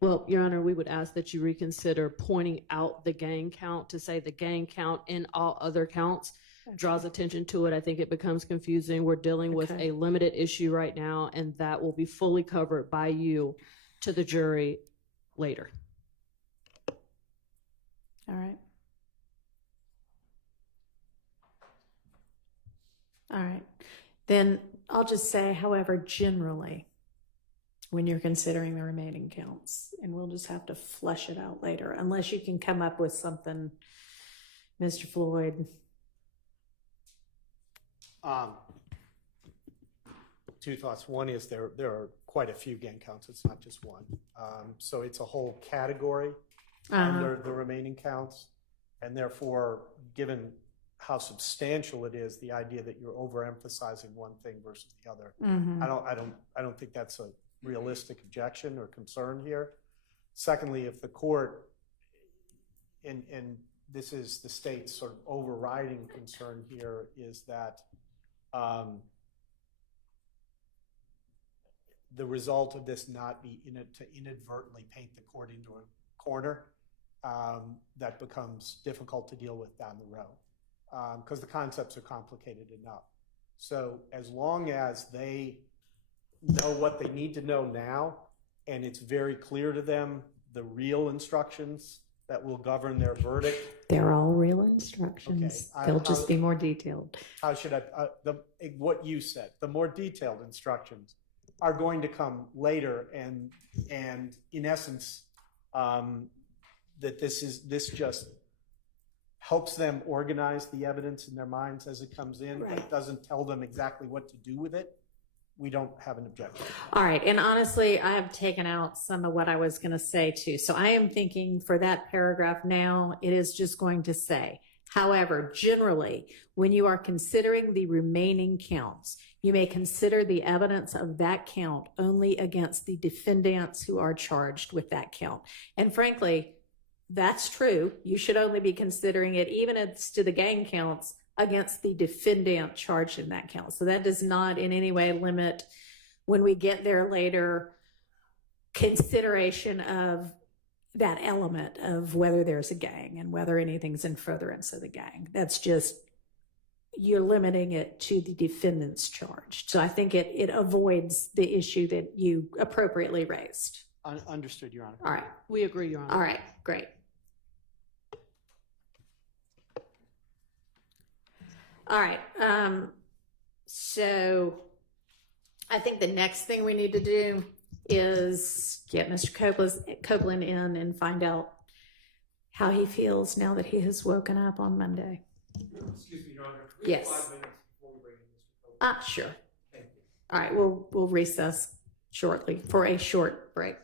Well, Your Honor, we would ask that you reconsider pointing out the gang count to say the gang count in all other counts draws attention to it. I think it becomes confusing. We're dealing with a limited issue right now, and that will be fully covered by you to the jury later. All right. All right. Then I'll just say, however, generally, when you're considering the remaining counts, and we'll just have to flesh it out later, unless you can come up with something, Mr. Floyd. Two thoughts. One is there are quite a few gang counts. It's not just one. So it's a whole category under the remaining counts. And therefore, given how substantial it is, the idea that you're overemphasizing one thing versus the other, I don't think that's a realistic objection or concern here. Secondly, if the court, and this is the state's sort of overriding concern here, is that the result of this not be to inadvertently paint the court into a corner that becomes difficult to deal with down the road, because the concepts are complicated enough. So as long as they know what they need to know now, and it's very clear to them the real instructions that will govern their verdict. They're all real instructions. Okay. They'll just be more detailed. How should I, what you said, the more detailed instructions are going to come later, and in essence, that this just helps them organize the evidence in their minds as it comes in, but doesn't tell them exactly what to do with it. We don't have an objection. All right. And honestly, I have taken out some of what I was going to say too. So I am thinking for that paragraph now, it is just going to say, however, generally, when you are considering the remaining counts, you may consider the evidence of that count only against the defendants who are charged with that count. And frankly, that's true. You should only be considering it, even as to the gang counts, against the defendant charged in that count. So that does not in any way limit, when we get there later, consideration of that element of whether there's a gang and whether anything's in furtherance of the gang. That's just, you're limiting it to the defendants charged. So I think it avoids the issue that you appropriately raised. Understood, Your Honor. All right. We agree, Your Honor. All right, great. All right. So I think the next thing we need to do is get Mr. Copeland in and find out how he feels now that he has woken up on Monday. Excuse me, Your Honor. Yes. 5 minutes before we bring in Mr. Copeland. Sure. Thank you. All right, we'll recess shortly for a short break.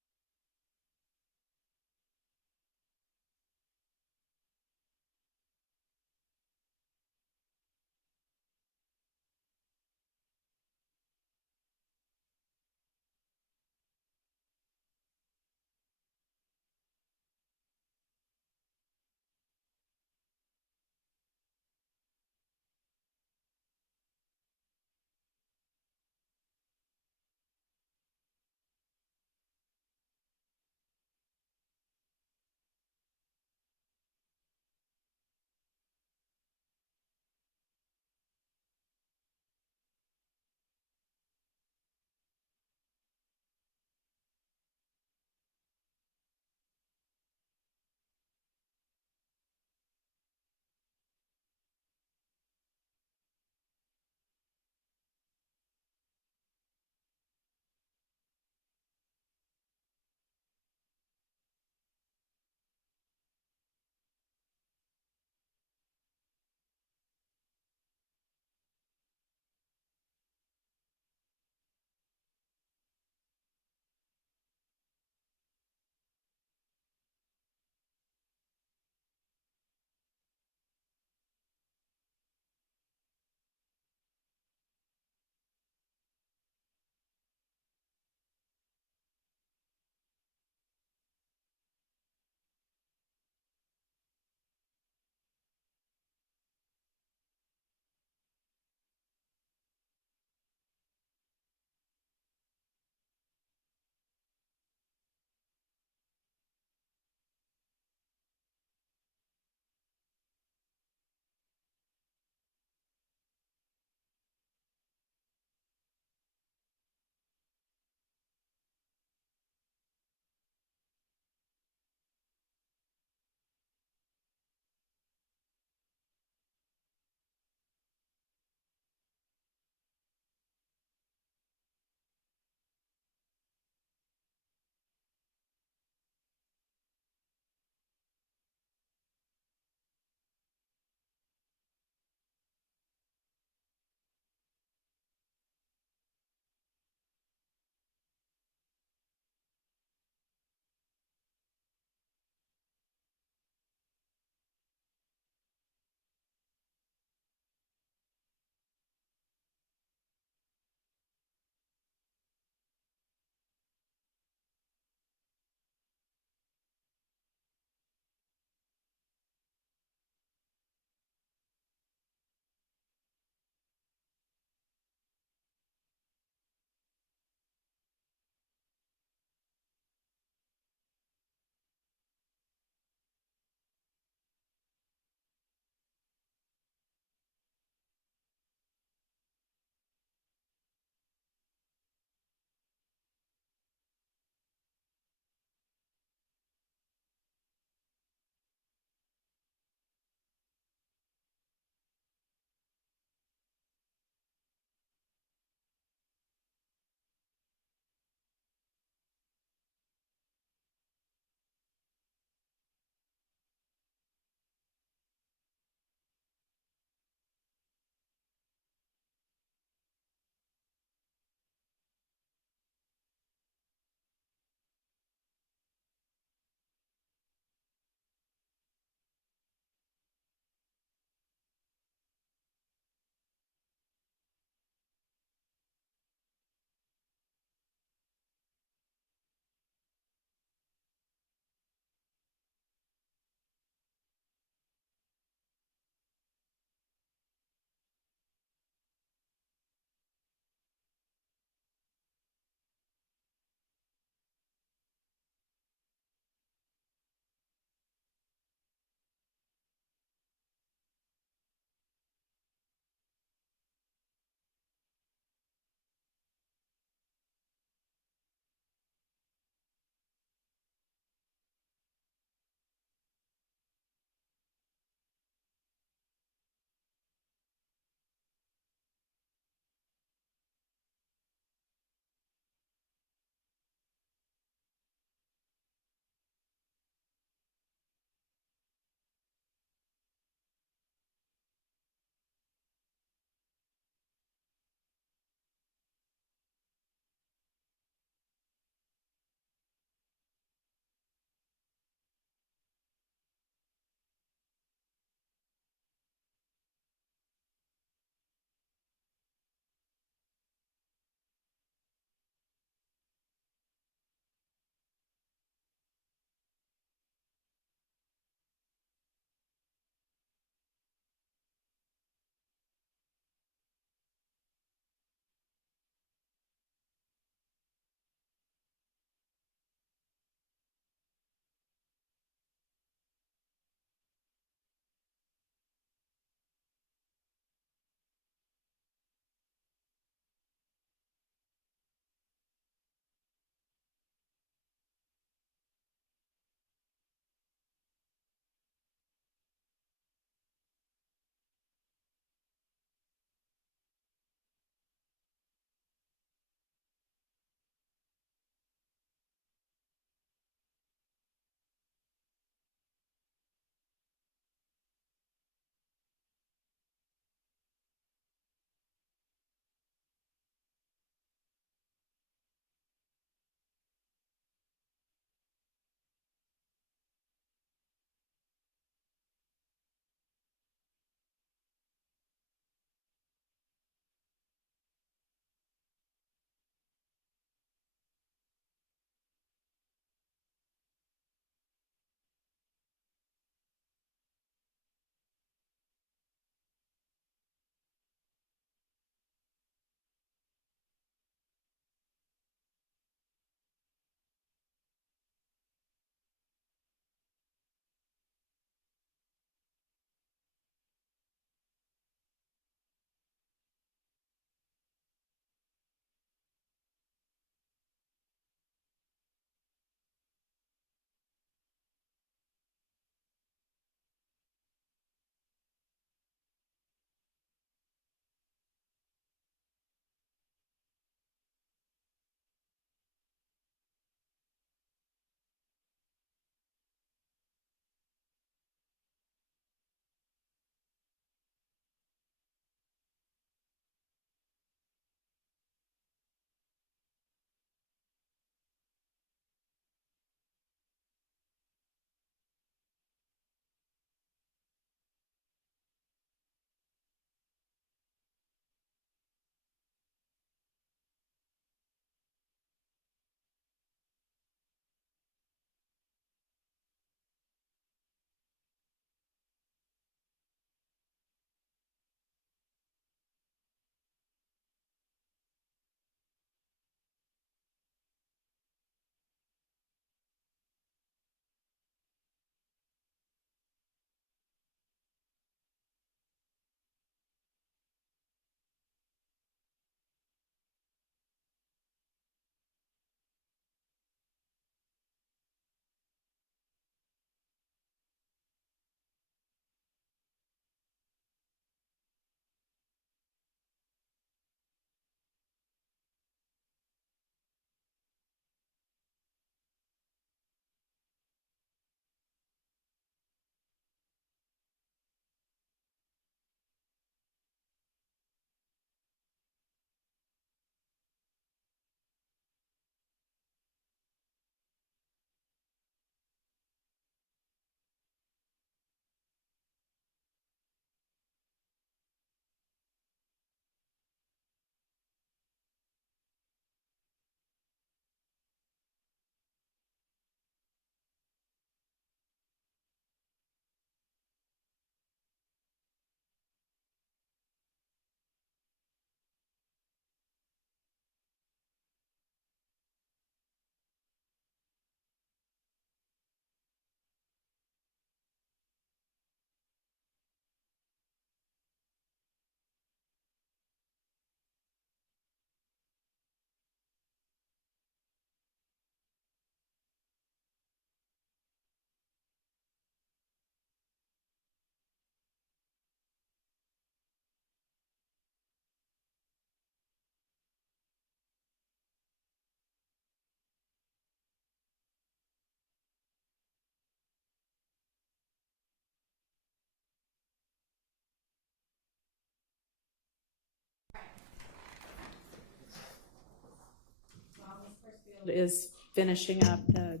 is finishing up the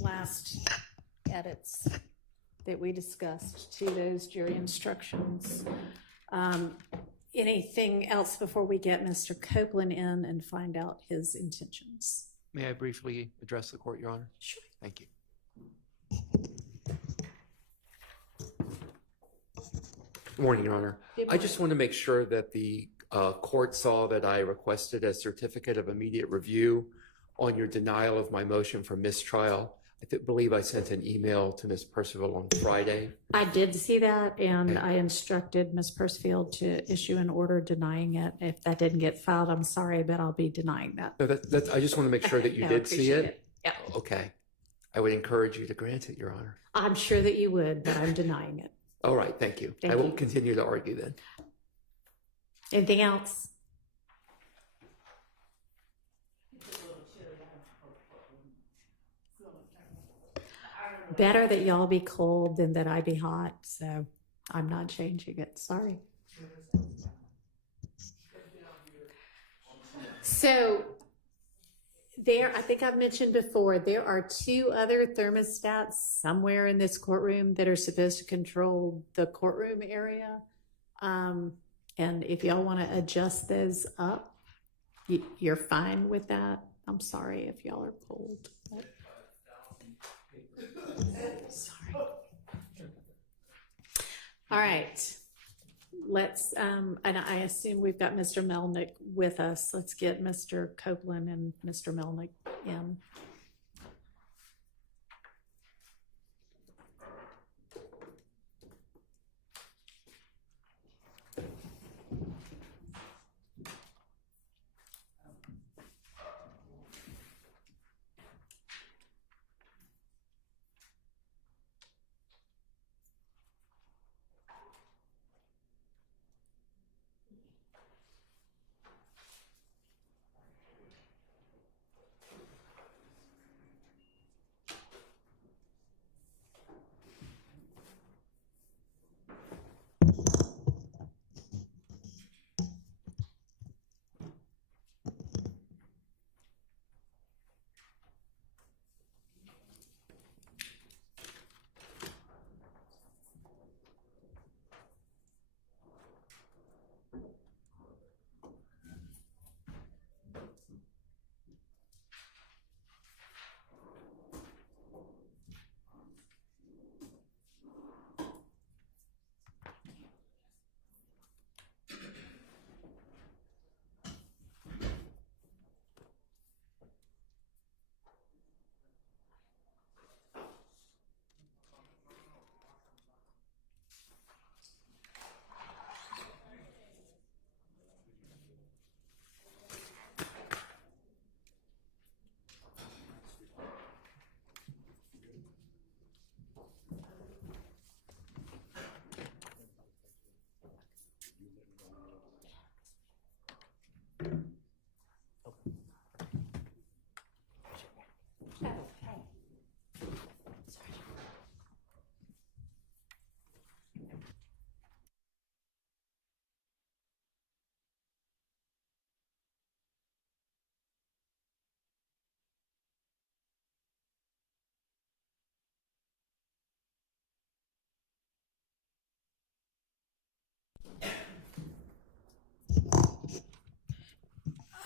last edits that we discussed to those jury instructions. Anything else before we get Mr. Copeland in and find out his intentions? May I briefly address the court, Your Honor? Sure. Thank you. Good morning, Your Honor. Good I just want to make sure that the court saw that I requested a certificate of immediate review on your denial of my motion for mistrial. I believe I sent an email to Ms. Percival on Friday. I did see that, and Okay. I instructed Ms. Percival to issue an order denying it. If that didn't get filed, I'm sorry, but I'll be denying that. So I just want to make sure that you No, I did see appreciate it. Yeah, Okay. I would encourage you to grant it, Your Honor. I'm sure that you would, but I'm denying it. All right, thank you. Thank I won't you. continue to argue then. Anything else? Better that y'all be cold than that I be hot, so I'm not changing it. Sorry. So there, I think I've mentioned before, there are 2 other thermostats somewhere in this courtroom that are supposed to control the courtroom area. And if y'all want to adjust those up, you're fine with that. I'm sorry if y'all are cold. But... Sorry. All right. Let's, and I assume we've got Mr. Melnick with us. Let's get Mr. Copeland and Mr. Melnick in.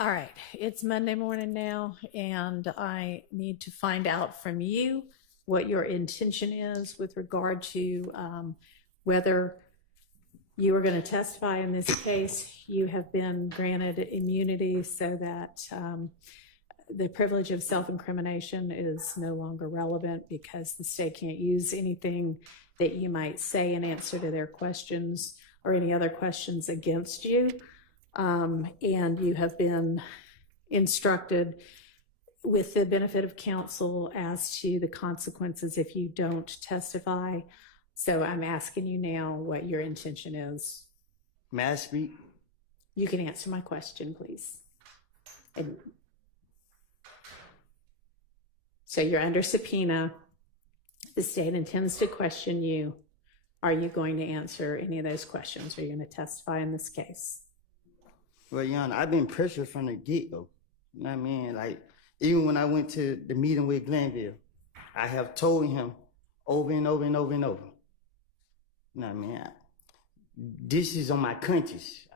All right, it's Monday morning now, and I need to find out from you what your intention is with regard to whether you are going to testify in this case. You have been granted immunity so that the privilege of self-incrimination is no longer relevant because the state can't use anything that you might say in answer to their questions or any other questions against you. And you have been instructed with the benefit of counsel as to the consequences if you don't testify. So I'm asking you now what your intention is. May I speak? You can answer my question, please. And so you're under subpoena. The state intends to question you. Are you going to answer any of those questions? Are you going to testify in this case? Well, Your Honor, I've been pressured from the get-go. You know what I mean? Like, Even when I went to the meeting with Glenville, I have told him over and over and over and over. Nah, man, this is on my conscience.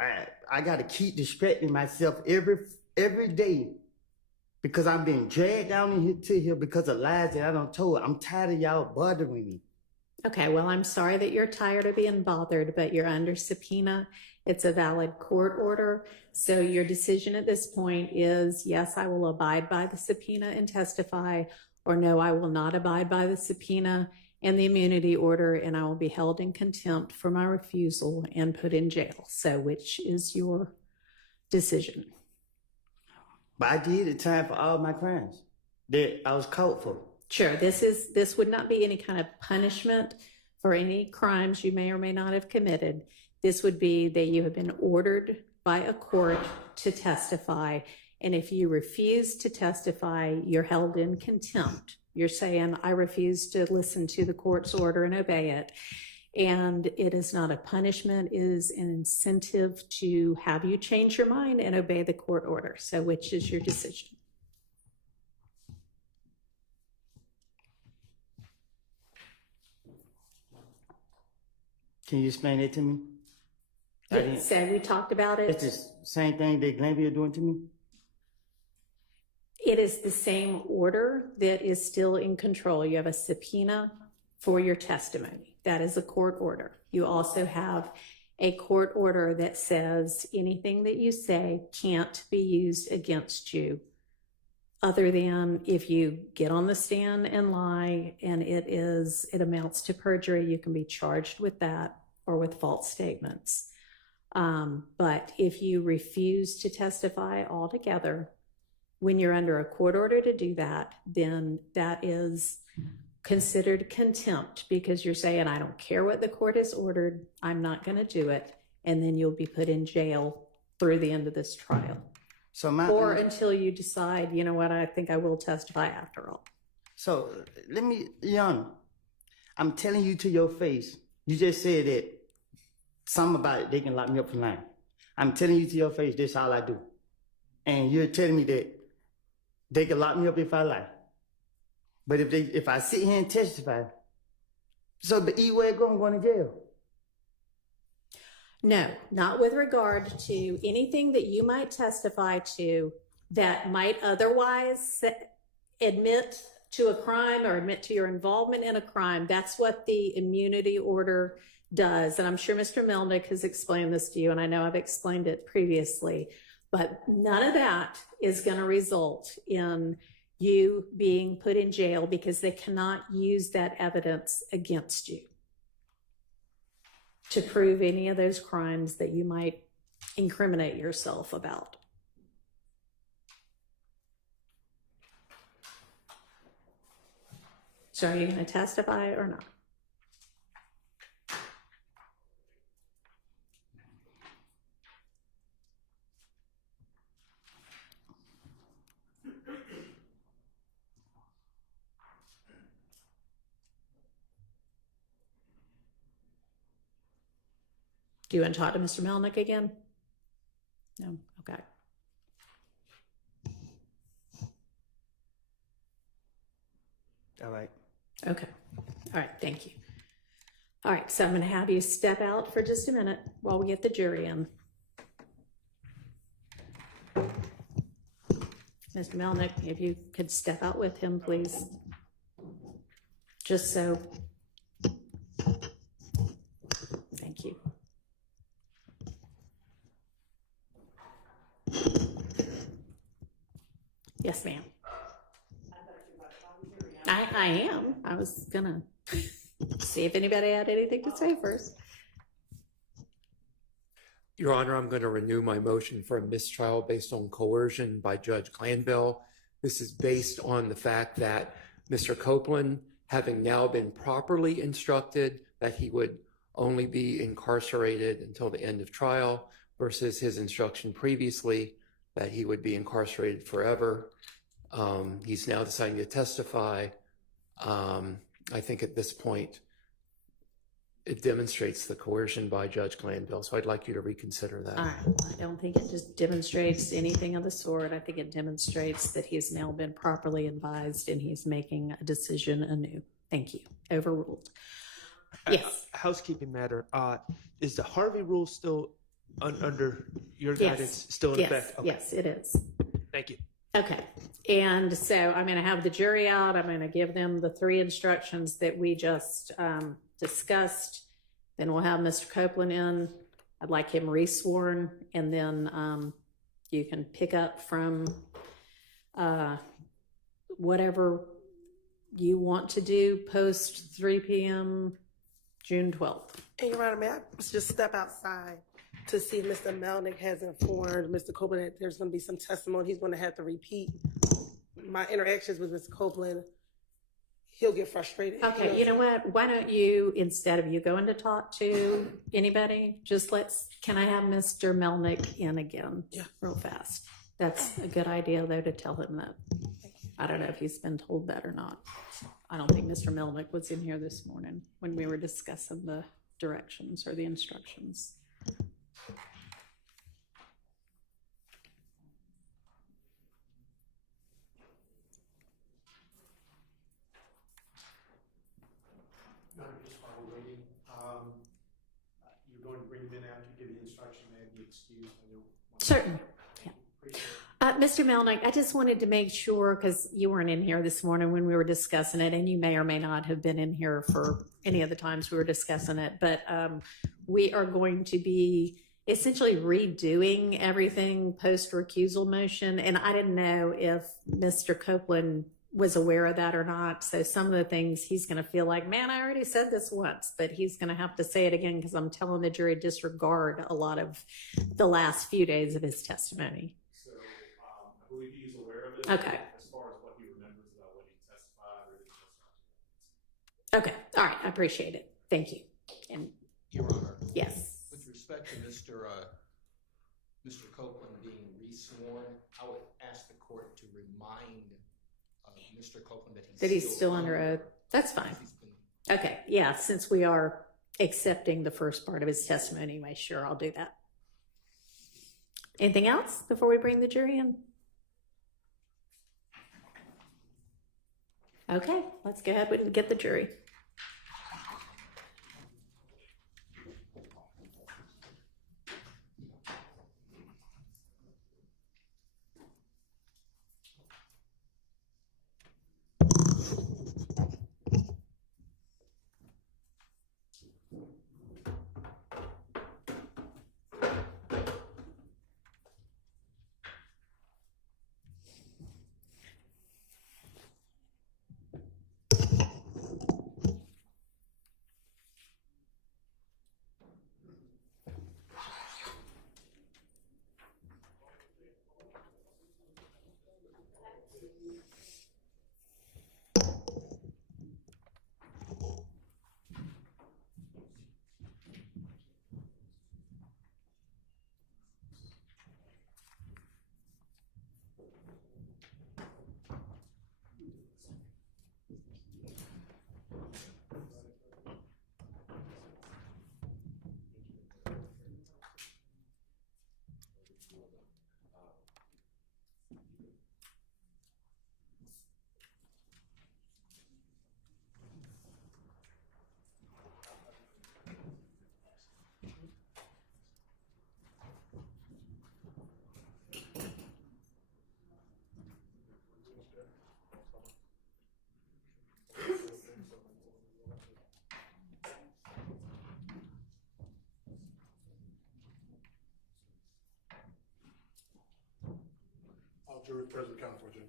I got to keep distracting myself every day because I'm being dragged down in here to here because of lies that I don't told. I'm tired of y'all bothering me. Okay, well, I'm sorry that you're tired of being bothered, but you're under subpoena. It's a valid court order. So your decision at this point is, yes, I will abide by the subpoena and testify, or no, I will not abide by the subpoena and the immunity order, and I will be held in contempt for my refusal and put in jail. So which is your decision? But I did the time for all my crimes that I was caught for. Sure, this would not be any kind of punishment for any crimes you may or may not have committed. This would be that you have been ordered by a court to testify, and if you refuse to testify, you're held in contempt. You're saying, I refuse to listen to the court's order and obey it. And it is not a punishment, it is an incentive to have you change your mind and obey the court order. So which is your decision? Can you explain that to me? So we talked about it. It's the same thing that Glenville doing to me? It is the same order that is still in control. You have a subpoena for your testimony. That is a court order. You also have a court order that says anything that you say can't be used against you other than if you get on the stand and lie and it amounts to perjury, you can be charged with that or with false statements. But if you refuse to testify altogether, when you're under a court order to do that, then that is considered contempt because you're saying, I don't care what the court has ordered, I'm not going to do it. And then you'll be put in jail through the end of this trial. Or until you decide, you know what, I think I will testify after all. So let me, Yana, I'm telling you to your face, you just said that something about it, they can lock me up for lying. I'm telling you to your face, this is all I do. And you're telling me that they can lock me up if I lie. But if I sit here and testify, so the E-way going to jail. No, not with regard to anything that you might testify to that might otherwise admit to a crime or admit to your involvement in a crime. That's what the immunity order does. And I'm sure Mr. Melnick has explained this to you, and I know I've explained it previously, but none of that is going to result in you being put in jail because they cannot use that evidence against you to prove any of those crimes that you might incriminate yourself about. So are you going to testify or not? Do you want to talk to Mr. Melnick again? No? Okay. All right. Okay. All right. Thank you. All right. So I'm going to have you step out for just a minute while we get the jury in. Mr. Melnick, if you could step out with him, please. Just so. Thank you. Yes, ma'am. I am. I was gonna see if anybody had anything to say first. Your Honor, I'm going to renew my motion for a mistrial based on coercion by Judge Glanville. This is based on the fact that Mr. Copeland, having now been properly instructed that he would only be incarcerated until the end of trial versus his instruction previously that he would be incarcerated forever. He's now deciding to testify. I think at this point, It demonstrates the coercion by Judge Glanville, so I'd like you to reconsider that. All right, I don't think it just demonstrates anything of the sort. I think it demonstrates that he's now been properly advised and he's making a decision anew. Thank you. Overruled. Yes. Housekeeping matter. Is the Harvey rule still under your guidance? Still in effect? Okay. Yes, it is. Thank you. Okay, and so I'm going to have the jury out. I'm going to give them the 3 instructions that we just discussed. Then we'll have Mr. Copeland in. I'd like him resworn, and then you can pick up from whatever you want to do post 3 p.m. June 12th. And Your Honor, may I just step outside to see if Mr. Melnick has informed Mr. Copeland that there's going to be some testimony. He's going to have to repeat my interactions with Mr. Copeland. He'll get frustrated. Okay, you know what? Why don't you, instead of you going to talk to anybody, just can I have Mr. Melnick in again? Yeah. Real fast. That's a good idea, though, to tell him that. I don't know if he's been told that or not. I don't think Mr. Melnick was in here this morning when we were discussing the directions or the instructions. Just while we're waiting, you're going to bring him in after you give the instruction and be excused. Certainly. Mr. Melnick, I just wanted to make sure, because you weren't in here this morning when we were discussing it, and you may or may not have been in here for any of the times we were discussing it, but we are going to be essentially redoing everything post-recusal motion, and I didn't know if Mr. Copeland was aware of that or not. So some of the things he's going to feel like, man, I already said this once, but he's going to have to say it again because I'm telling the jury disregard a lot of the last few days of his testimony. So I believe he's aware of it. Okay. As far as what he remembers about when he testified or didn't testify. Okay. All right. I appreciate it. Thank you. And Your Honor. yes. With respect to Mr. Copeland being resworn, I would ask the court to remind Mr. Copeland that he's still under oath. That's fine. Okay. Yeah. Since we are accepting the first part of his testimony anyway, sure, I'll do that. Anything else before we bring the jury in? Okay. Let's go ahead and get the jury.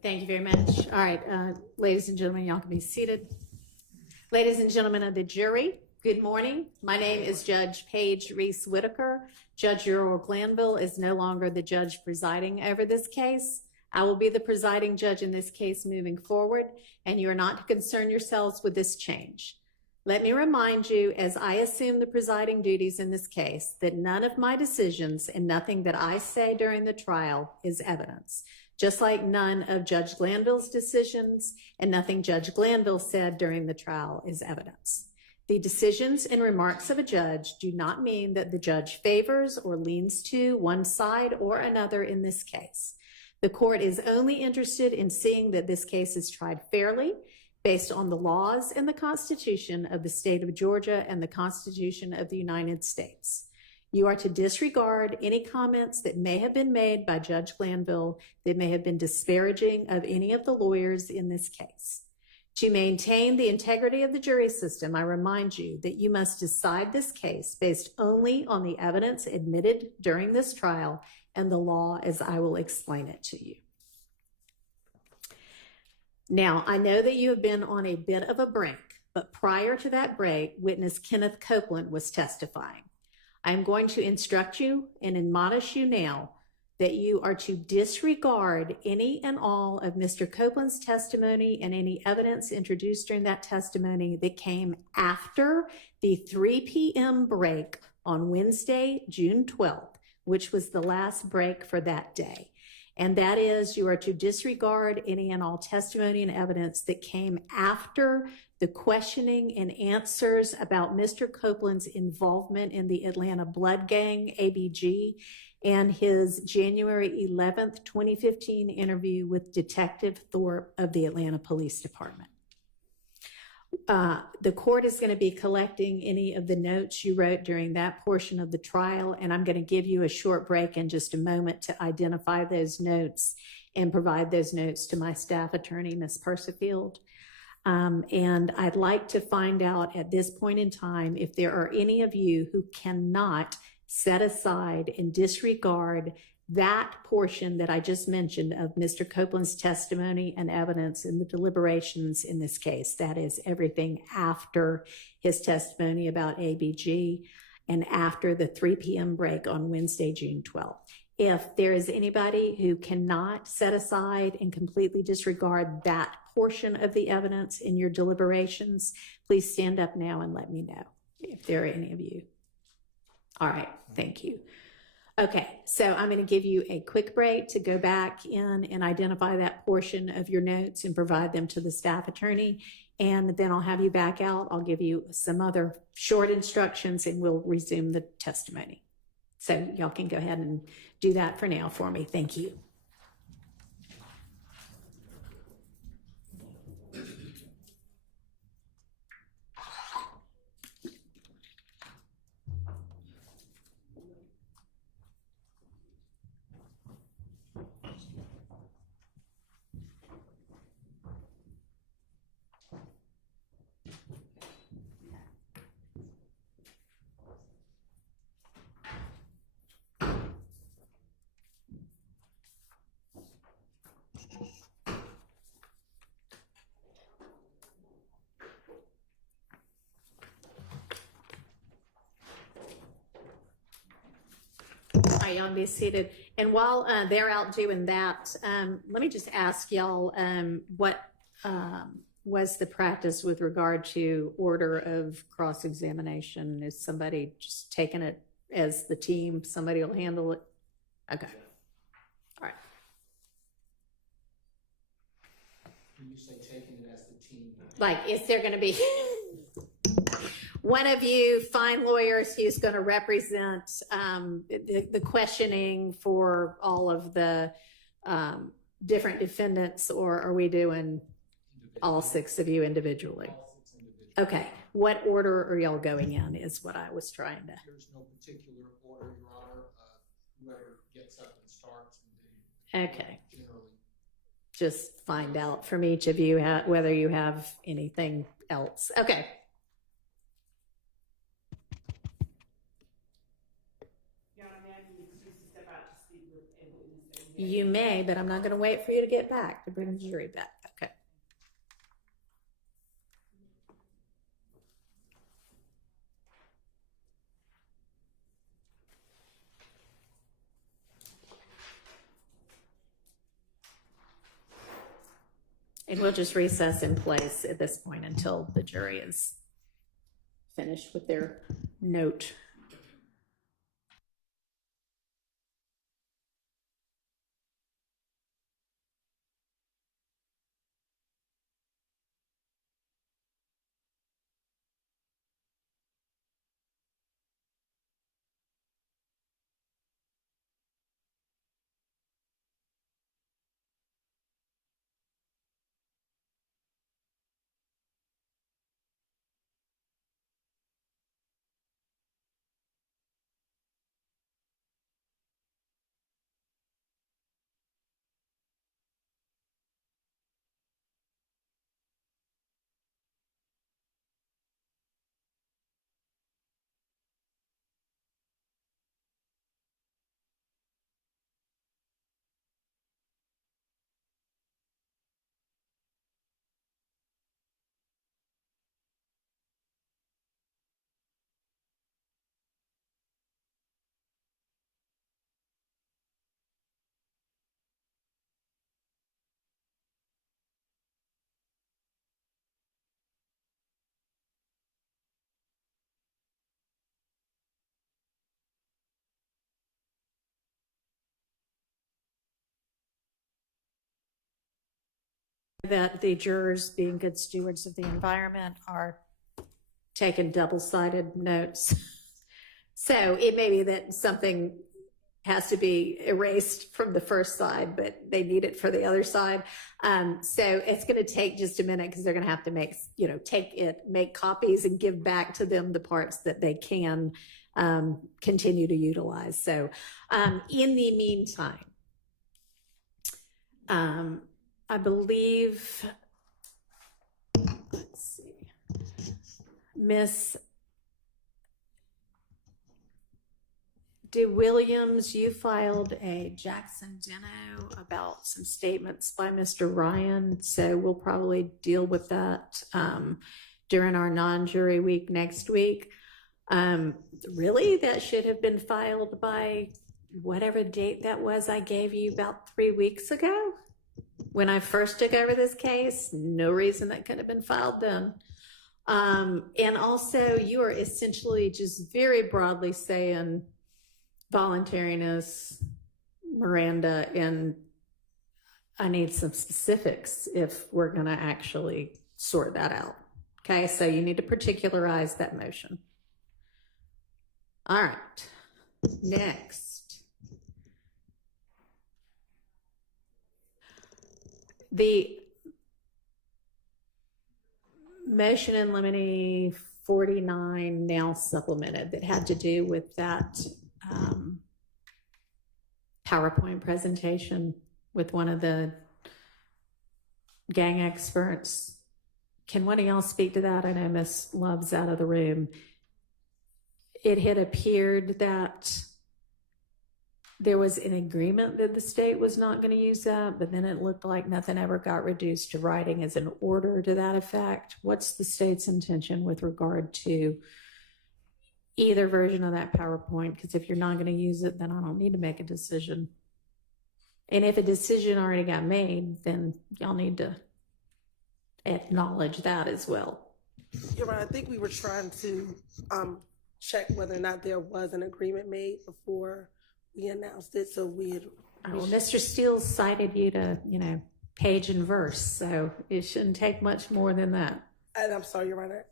Thank you very much. All right, ladies and gentlemen, y'all can be seated. Ladies and gentlemen of the jury, good morning. My name is Judge Paige Reese Whitaker. Judge Juror Glanville is no longer the judge presiding over this case. I will be the presiding judge in this case moving forward, and you are not to concern yourselves with this change. Let me remind you, as I assume the presiding duties in this case, that none of my decisions and nothing that I say during the trial is evidence, just like none of Judge Glanville's decisions and nothing Judge Glanville said during the trial is evidence. The decisions and remarks of a judge do not mean that the judge favors or leans to one side or another in this case. The court is only interested in seeing that this case is tried fairly, based on the laws and the Constitution of the state of Georgia and the Constitution of the United States. You are to disregard any comments that may have been made by Judge Glanville that may have been disparaging of any of the lawyers in this case. To maintain the integrity of the jury system, I remind you that you must decide this case based only on the evidence admitted during this trial and the law as I will explain it to you. Now, I know that you have been on a bit of a break, but prior to that break, witness Kenneth Copeland was testifying. I'm going to instruct you and admonish you now that you are to disregard any and all of Mr. Copeland's testimony and any evidence introduced during that testimony that came after the 3 p.m. break on Wednesday, June 12th, which was the last break for that day. And that is, you are to disregard any and all testimony and evidence that came after the questioning and answers about Mr. Copeland's involvement in the Atlanta Blood Gang, ABG, and his January 11th, 2015 interview with Detective Thorpe of the Atlanta Police Department. The court is going to be collecting any of the notes you wrote during that portion of the trial, and I'm going to give you a short break in just a moment to identify those notes and provide those notes to my staff attorney, Ms. Persifield. And I'd like to find out at this point in time if there are any of you who cannot set aside and disregard that portion that I just mentioned of Mr. Copeland's testimony and evidence in the deliberations in this case. That is everything after his testimony about ABG and after the 3 p.m. break on Wednesday, June 12th. If there is anybody who cannot set aside and completely disregard that portion of the evidence in your deliberations, please stand up now and let me know if there are any of you. All right, thank you. Okay, so I'm going to give you a quick break to go back in and identify that portion of your notes and provide them to the staff attorney. And then I'll have you back out. I'll give you some other short instructions and we'll resume the testimony. So y'all can go ahead and do that for now for me. Thank you. All right, y'all be seated. And while they're out doing that, let me just ask y'all what was the practice with regard to order of cross-examination? Is somebody just taking it as the team? Somebody will handle it? Okay. All right. When you say taking it as the team, Like, is there going to be one of you fine lawyers who's going to represent the questioning for all of the different defendants, or are we doing all 6 of you individually? Okay. What order are y'all going in is what I was trying to. There's no particular order, Your Honor. Whoever gets up and starts. Okay. Generally. Just find out from each of you whether you have anything else. Okay. You may, but I'm not going to wait for you to get back to bring the jury back. Okay. And we'll just recess in place at this point until the jury is finished with their note. that the jurors, being good stewards of the environment, are taking double-sided notes. So it may be that something has to be erased from the first side, but they need it for the other side. So it's going to take just a minute because they're going to have to make copies and give back to them the parts that they can continue to utilize. So in the meantime, I believe, let's see, Miss Williams, you filed a Jackson Deno about some statements by Mr. Ryan, so we'll probably deal with that during our non-jury week next week. Really, that should have been filed by whatever date that was I gave you about 3 weeks ago when I first took over this case. No reason that could have been filed then. And also, you are essentially just very broadly saying voluntariness, Miranda, and I need some specifics if we're going to actually sort that out. Okay, so you need to particularize that motion. All right, next. The motion in limine 49 now supplemented that had to do with that PowerPoint presentation with one of the gang experts. Can one of y'all speak to that? I know Miss Love's out of the room. It had appeared that there was an agreement that the state was not going to use that, but then it looked like nothing ever got reduced to writing as an order to that effect. What's the state's intention with regard to either version of that PowerPoint? Because if you're not going to use it, then I don't need to make a decision. And if a decision already got made, then y'all need to acknowledge that as well. You're right. I think we were trying to check whether or not there was an agreement made before we announced it. So we had. Well, Mr. Steele cited you to, page and verse, so it shouldn't take much more than that. And I'm sorry, Your Honor.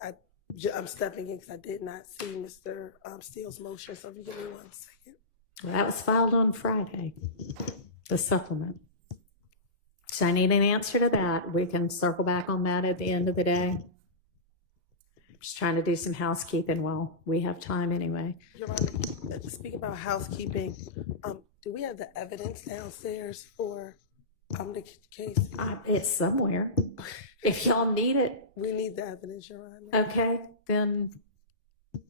I'm stepping in because I did not see Mr. Steele's motion. So if you give me 1 second. Well, that was filed on Friday, the supplement. So I need an answer to that. We can circle back on that at the end of the day. Just trying to do some housekeeping while we have time anyway. Your Honor, speaking about housekeeping, do we have the evidence downstairs for the case? It's somewhere. If y'all need it. We need the evidence, Your Honor. Okay, then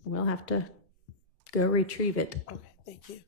we'll have to go retrieve it. Okay, thank you.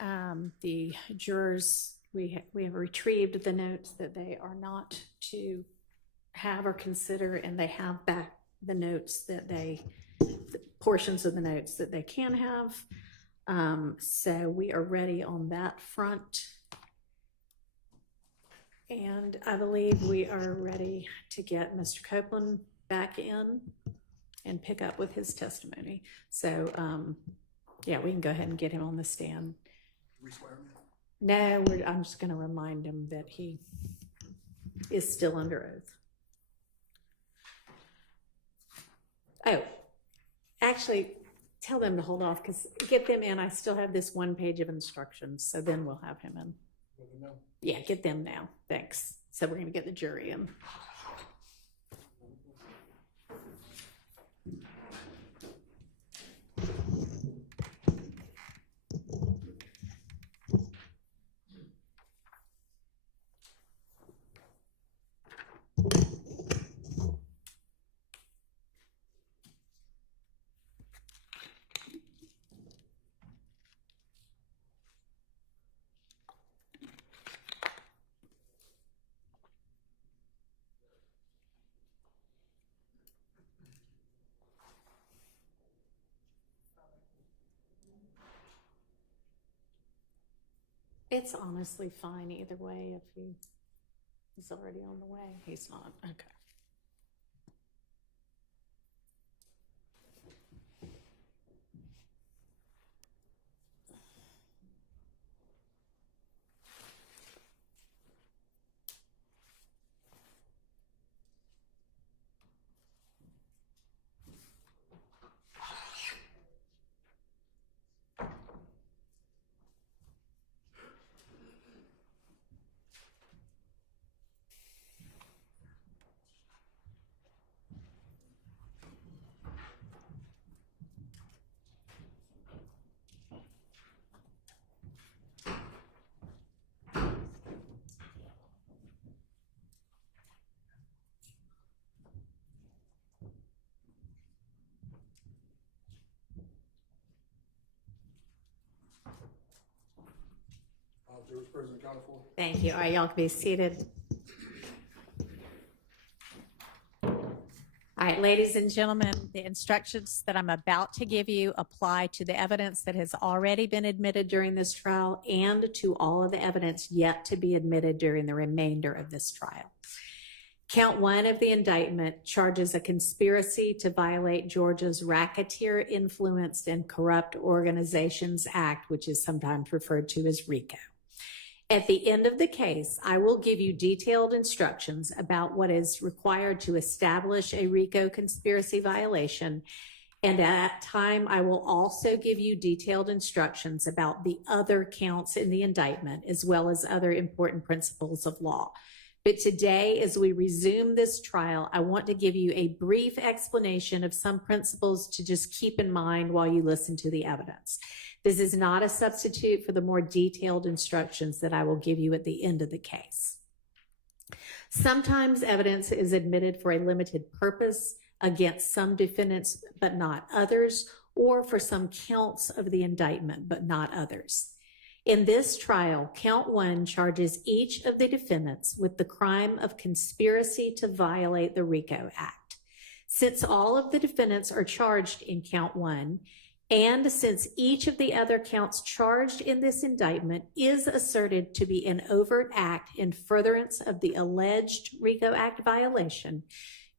right, the jurors, we have retrieved the notes that they are not to have or consider, and they have back the notes that the portions of the notes that they can have. So we are ready on that front. And I believe we are ready to get Mr. Copeland back in and pick up with his testimony. So, yeah, we can go ahead and get him on the stand. No, I'm just going to remind him that he is still under oath. Oh, actually, tell them to hold off, because get them in. I still have this one page of instructions, so then we'll have him in. Yeah, get them now. Thanks. So we're going to get the jury in. It's honestly fine either way if he's already on the way. He's not. Okay. Jurors present accounted for. Thank you. All right, y'all can be seated. All right, ladies and gentlemen, the instructions that I'm about to give you apply to the evidence that has already been admitted during this trial and to all of the evidence yet to be admitted during the remainder of this trial. Count 1 of the indictment charges a conspiracy to violate Georgia's Racketeer Influenced and Corrupt Organizations Act, which is sometimes referred to as RICO. At the end of the case, I will give you detailed instructions about what is required to establish a RICO conspiracy violation. And at that time, I will also give you detailed instructions about the other counts in the indictment, as well as other important principles of law. But today, as we resume this trial, I want to give you a brief explanation of some principles to just keep in mind while you listen to the evidence. This is not a substitute for the more detailed instructions that I will give you at the end of the case. Sometimes evidence is admitted for a limited purpose against some defendants, but not others, or for some counts of the indictment, but not others. In this trial, count 1 charges each of the defendants with the crime of conspiracy to violate the RICO Act. Since all of the defendants are charged in count 1, and since each of the other counts charged in this indictment is asserted to be an overt act in furtherance of the alleged RICO Act violation,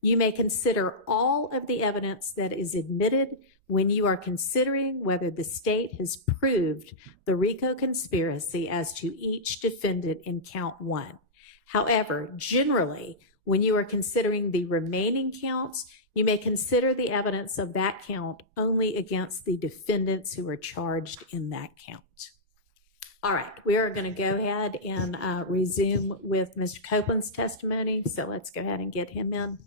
you may consider all of the evidence that is admitted when you are considering whether the state has proved the RICO conspiracy as to each defendant in count 1. However, generally, when you are considering the remaining counts, you may consider the evidence of that count only against the defendants who are charged in that count. All right, we are going to go ahead and resume with Mr. Copeland's testimony. So let's go ahead and get him in.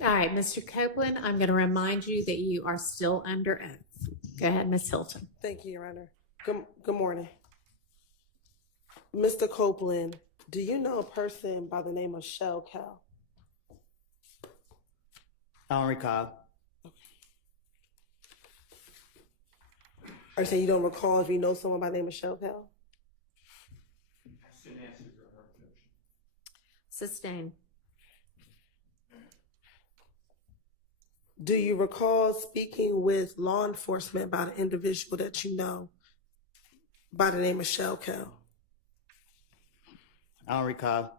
All right, Mr. Copeland, I'm going to remind you that you are still under oath. Go ahead, Ms. Hilton. Thank you, Your Honor. Good morning. Mr. Copeland, do you know a person by the name of Shell Cal? I don't recall. Or say you don't recall if you know someone by the name of Shell Cal? Sustain. Do you recall speaking with law enforcement about an individual that you know by the name of Shell Cal? I don't recall.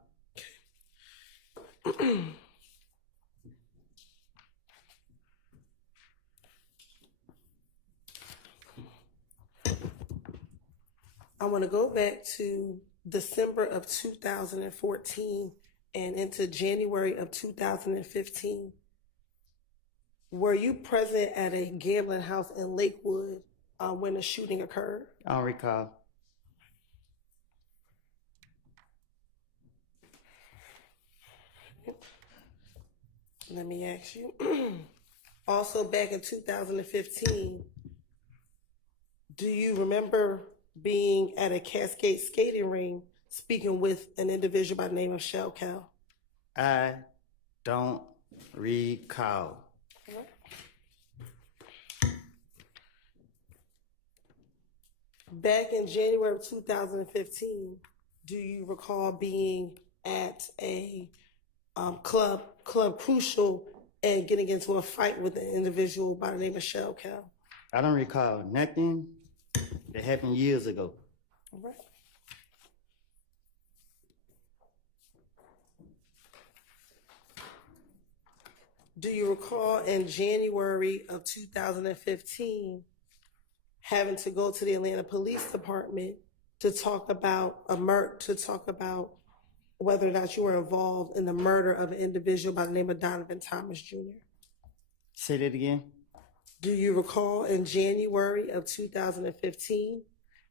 I want to go back to December of 2014 and into January of 2015. Were you present at a gambling house in Lakewood when the shooting occurred? I don't recall. Let me ask you. Also, back in 2015, do you remember being at a Cascade skating ring speaking with an individual by the name of Shell Cal? I don't recall. Back in January of 2015, do you recall being at a Club Crucial and getting into a fight with an individual by the name of Shell Cal? I don't recall nothing that happened years ago. All right. Do you recall in January of 2015 having to go to the Atlanta Police Department to talk about whether or not you were involved in the murder of an individual by the name of Donovan Thomas Jr.? Say that again. Do you recall in January of 2015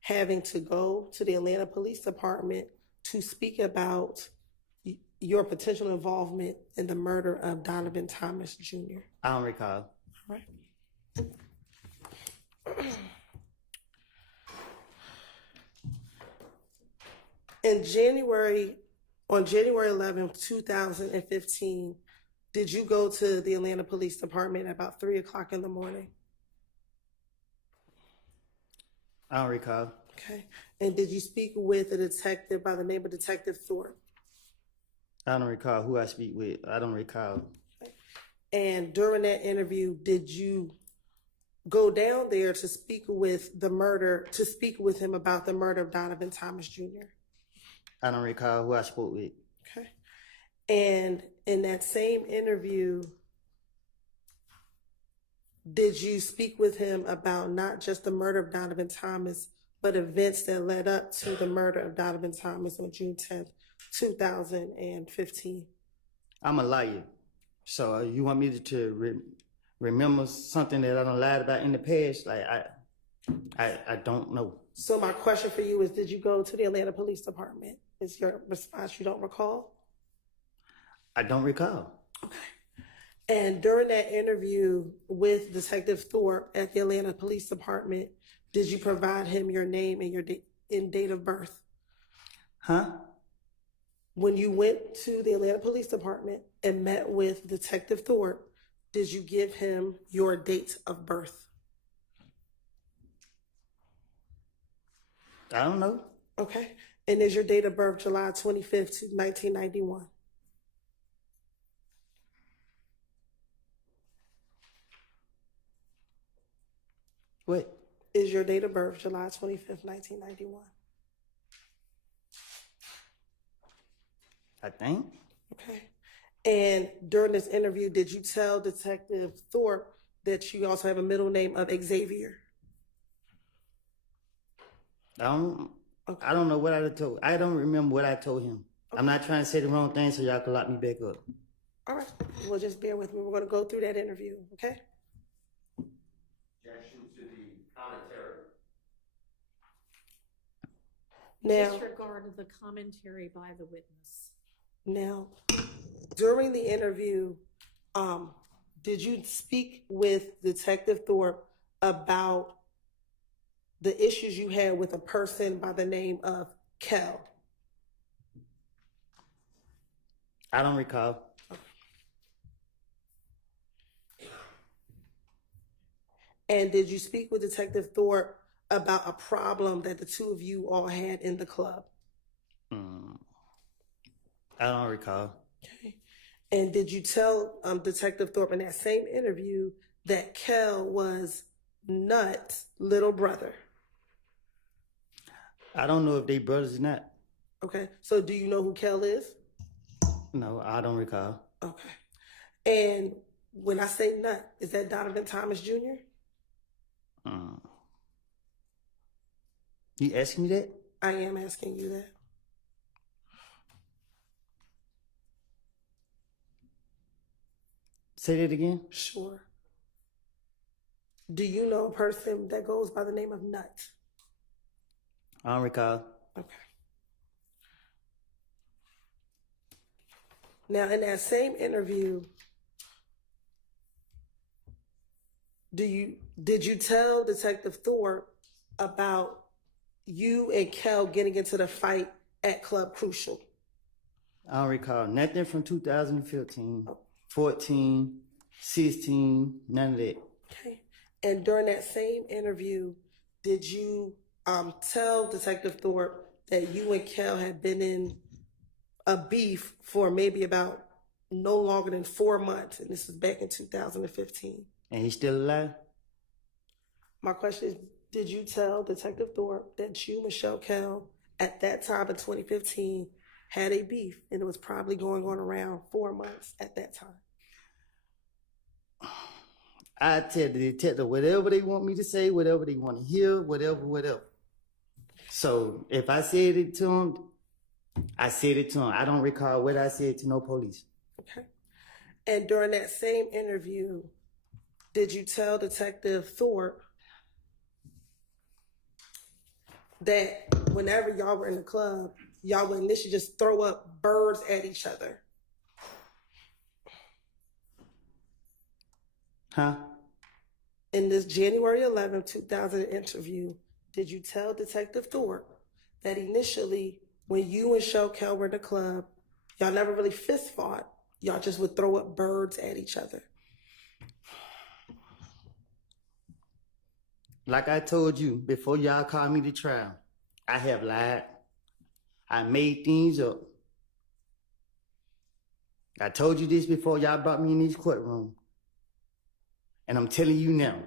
having to go to the Atlanta Police Department to speak about your potential involvement in the murder of Donovan Thomas Jr.? I don't recall. All right. On January 11th, 2015, did you go to the Atlanta Police Department at about 3 o'clock in the morning? I don't recall. Okay. And did you speak with a detective by the name of Detective Thorpe? I don't recall who I speak with. I don't recall. And during that interview, did you go down there to speak with him about the murder of Donovan Thomas Jr.? I don't recall who I spoke with. Okay. And in that same interview, did you speak with him about not just the murder of Donovan Thomas, but events that led up to the murder of Donovan Thomas on June 10th, 2015? I'm a liar. So you want me to remember something that I done lied about in the past? Like, I don't know. So my question for you is, did you go to the Atlanta Police Department? Is your response you don't recall? I don't recall. Okay. And during that interview with Detective Thorpe at the Atlanta Police Department, did you provide him your name and your date of birth? Huh? When you went to the Atlanta Police Department and met with Detective Thorpe, did you give him your date of birth? I don't know. Okay. And is your date of birth July 25th, 1991? What? Is your date of birth July 25th, 1991? I think. Okay. And during this interview, did you tell Detective Thorpe that you also have a middle name of Xavier? I don't know what I told. I don't remember what I told him. Okay. I'm not trying to say the wrong thing so y'all can lock me back up. All right. Well, just bear with me. We're going to go through that interview, okay? Objection to the commentary. Now, disregard the commentary by the witness. Now, during the interview, Did you speak with Detective Thorpe about the issues you had with a person by the name of Kel? I don't recall. And did you speak with Detective Thorpe about a problem that the two of you all had in the club? I don't recall. Okay. And did you tell Detective Thorpe in that same interview that Kel was Nut's little brother? I don't know if they brothers or not. Okay. So do you know who Kel is? No, I don't recall. Okay. And when I say Nut, is that Donovan Thomas Jr.? You asking me that? I am asking you that. Say that again? Sure. Do you know a person that goes by the name of Nut? I don't recall. Okay. Now, in that same interview, did you tell Detective Thorpe about you and Kel getting into the fight at Club Crucial? I don't recall nothing from 2015, 14, 16, none of that. Okay. And during that same interview, did you tell Detective Thorpe that you and Kel had been in a beef for maybe about no longer than 4 months, and this was back in 2015? And he's still alive? My question is, did you tell Detective Thorpe that you, Michelle Kel, at that time in 2015, had a beef, and it was probably going on around 4 months at that time? I tell the detective whatever they want me to say, whatever they want to hear, whatever. So if I said it to him, I said it to him. I don't recall what I said to no police. Okay. And during that same interview, did you tell Detective Thorpe that whenever y'all were in the club, y'all would initially just throw up birds at each other? Huh? In this January 11, 2000 interview, did you tell Detective Thorpe that initially, when you and Michelle Kel were in the club, y'all never really fist fought, y'all just would throw up birds at each other? Like I told you, before y'all called me to trial, I have lied. I made things up. I told you this before y'all brought me in this courtroom. And I'm telling you now,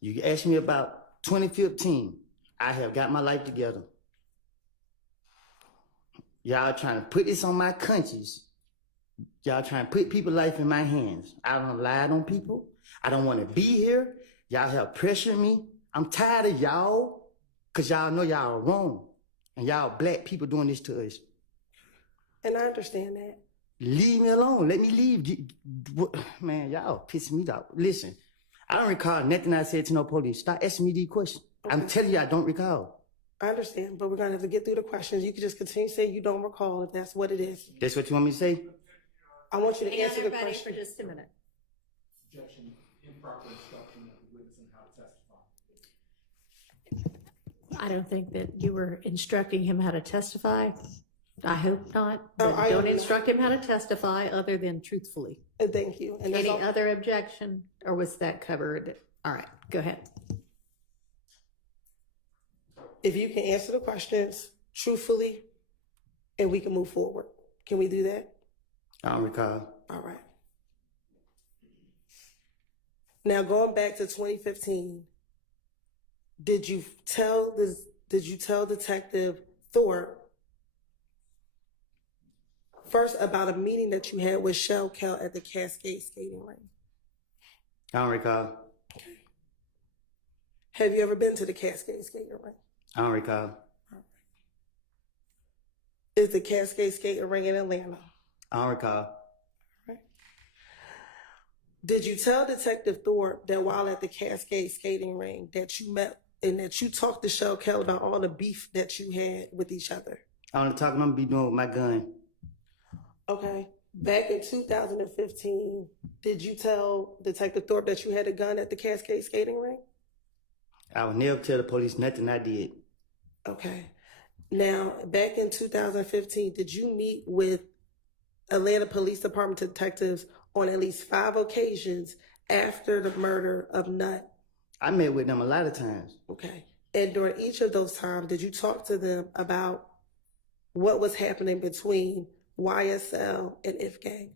you asked me about 2015, I have got my life together. Y'all trying to put this on my conscience. Y'all trying to put people's life in my hands. I don't lie on people. I don't want to be here. Y'all have pressured me. I'm tired of y'all, because y'all know y'all are wrong. And y'all black people doing this to us. And I understand that. Leave me alone. Let me leave. Man, y'all pissing me off. Listen, I don't recall nothing I said to no police. Stop asking me these questions. Okay. I'm telling you, I don't recall. I understand, but we're going to have to get through the questions. You can just continue to say you don't recall if that's what it is. That's what you want me to say? I want you to answer the question. question. For just a minute. Objection, improper instruction of the witness on how to testify. I don't think that you were instructing him how to testify. I hope not. No, But I don't am instruct him how to testify other than truthfully. Thank you. And Any other objection, or was that covered? All right, go ahead. If you can answer the questions truthfully, and we can move forward. Can we do that? I don't recall. All right. Now, going back to 2015, did you tell Detective Thorpe first about a meeting that you had with Michelle Kel at the Cascade skating rink? I don't recall. Have you ever been to the Cascade skating rink? I don't recall. Is the Cascade skating rink in Atlanta? I don't recall. Right. Did you tell Detective Thorpe that while at the Cascade skating rink that you met and that you talked to Michelle Kel about all the beef that you had with each other? I want to talk I'm going to be doing with my gun. Okay. Back in 2015, did you tell Detective Thorpe that you had a gun at the Cascade skating rink? I would never tell the police nothing I did. Okay. Now, back in 2015, did you meet with Atlanta Police Department detectives on at least 5 occasions after the murder of Nutt? I met with them a lot of times. Okay. And during each of those times, did you talk to them about what was happening between YSL and If Gang?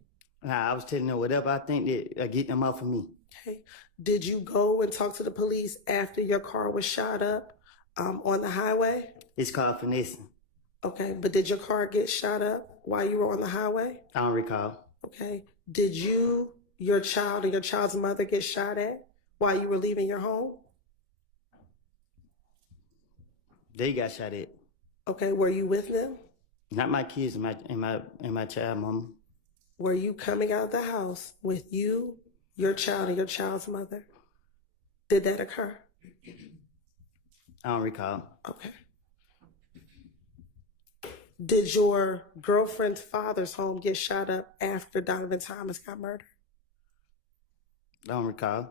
I was telling them whatever I think that get them off of me. Okay. Did you go and talk to the police after your car was shot up on the highway? It's called finessing. Okay, but did your car get shot up while you were on the highway? I don't recall. Okay. Did you, your child, and your child's mother get shot at while you were leaving your home? They got shot at. Okay, were you with them? Not my kids and my child, mama. Were you coming out of the house with you, your child, and your child's mother? Did that occur? I don't recall. Okay. Did your girlfriend's father's home get shot up after Donovan Thomas got murdered? I don't recall.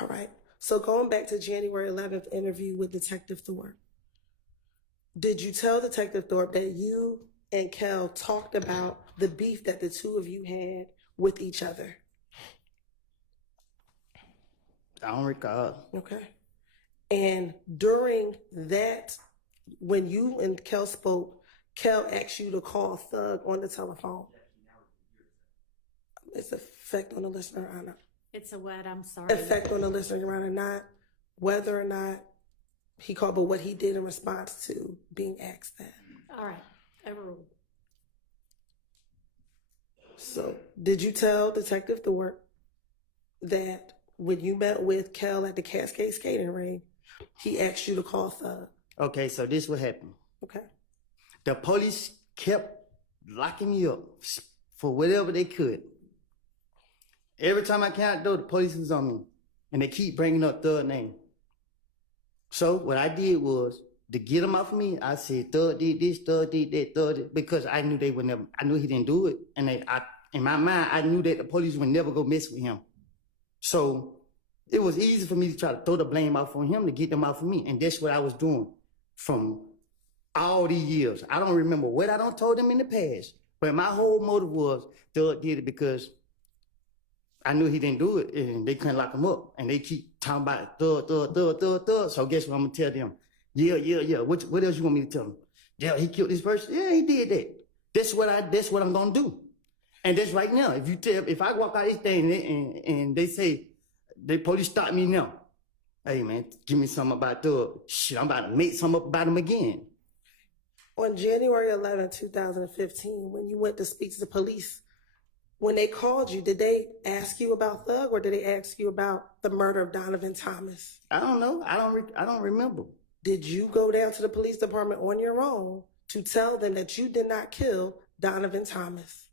All right. So going back to January 11th interview with Detective Thorpe, did you tell Detective Thorpe that you and Kel talked about the beef that the two of you had with each other? I don't recall. Okay. And during that, when you and Kel spoke, Kel asked you to call Thug on the telephone. It's effect on the listener, I know. It's a what? I'm sorry. Effect on the listener, Your Honor, not whether or not he called, but what he did in response to being asked that. All right. Overruled. So, did you tell Detective Thorpe that when you met with Kel at the Cascade skating ring, he asked you to call Thug? Okay, so this what happened. Okay. The police kept locking me up for whatever they could. Every time I came out the door, the police was on me. And they keep bringing up Thug's name. So what I did was, to get them off of me, I said, Thug did this, Thug did that, Thug did, because I knew they would never, I knew he didn't do it. And in my mind, I knew that the police would never go mess with him. So it was easy for me to try to throw the blame off on him to get them off of me. And that's what I was doing from all these years. I don't remember what I done told them in the past, but my whole motive was Thug did it because I knew he didn't do it, and they couldn't lock him up. And they keep talking about Thug. So guess what I'm gonna tell them? Yeah. What else you want me to tell them? Yeah, he killed this person. Yeah, he did that. That's what I'm gonna do. And that's right now. If I walk out this thing and they say the police stop me now, hey man, give me something about Thug. Shit, I'm about to make something up about him again. On January 11, 2015, when you went to speak to the police, when they called you, did they ask you about Thug or did they ask you about the murder of Donovan Thomas? I don't know. I don't remember. Did you go down to the police department on your own to tell them that you did not kill Donovan Thomas?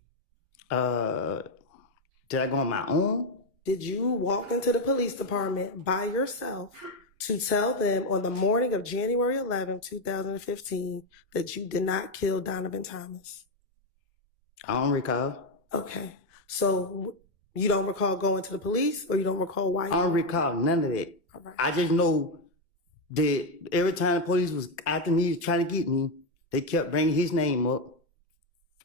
Did I go on my own? Did you walk into the police department by yourself to tell them on the morning of January 11, 2015, that you did not kill Donovan Thomas? I don't recall. Okay. So you don't recall going to the police or you don't recall why? I don't recall none of that. All right. I just know that every time the police was after me, trying to get me, they kept bringing his name up.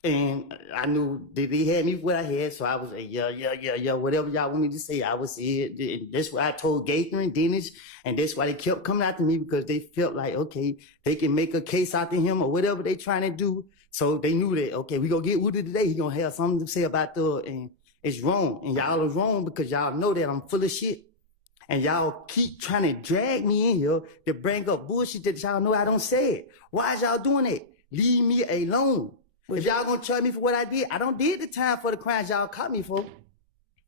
And I knew that they had me what I had, so I was like, yeah, whatever y'all want me to say, I would say it. And that's what I told Gaither and Dennis, and that's why they kept coming after me, because they felt like, okay, they can make a case out to him or whatever they trying to do. So they knew that, okay, we gonna get Woody today, he gonna have something to say about Thug, and it's wrong. And y'all are wrong because y'all know that I'm full of shit. And y'all keep trying to drag me in here to bring up bullshit that y'all know I don't say it. Why is y'all doing that? Leave me alone. If y'all gonna charge me for what I did, I don't did the time for the crimes y'all caught me for.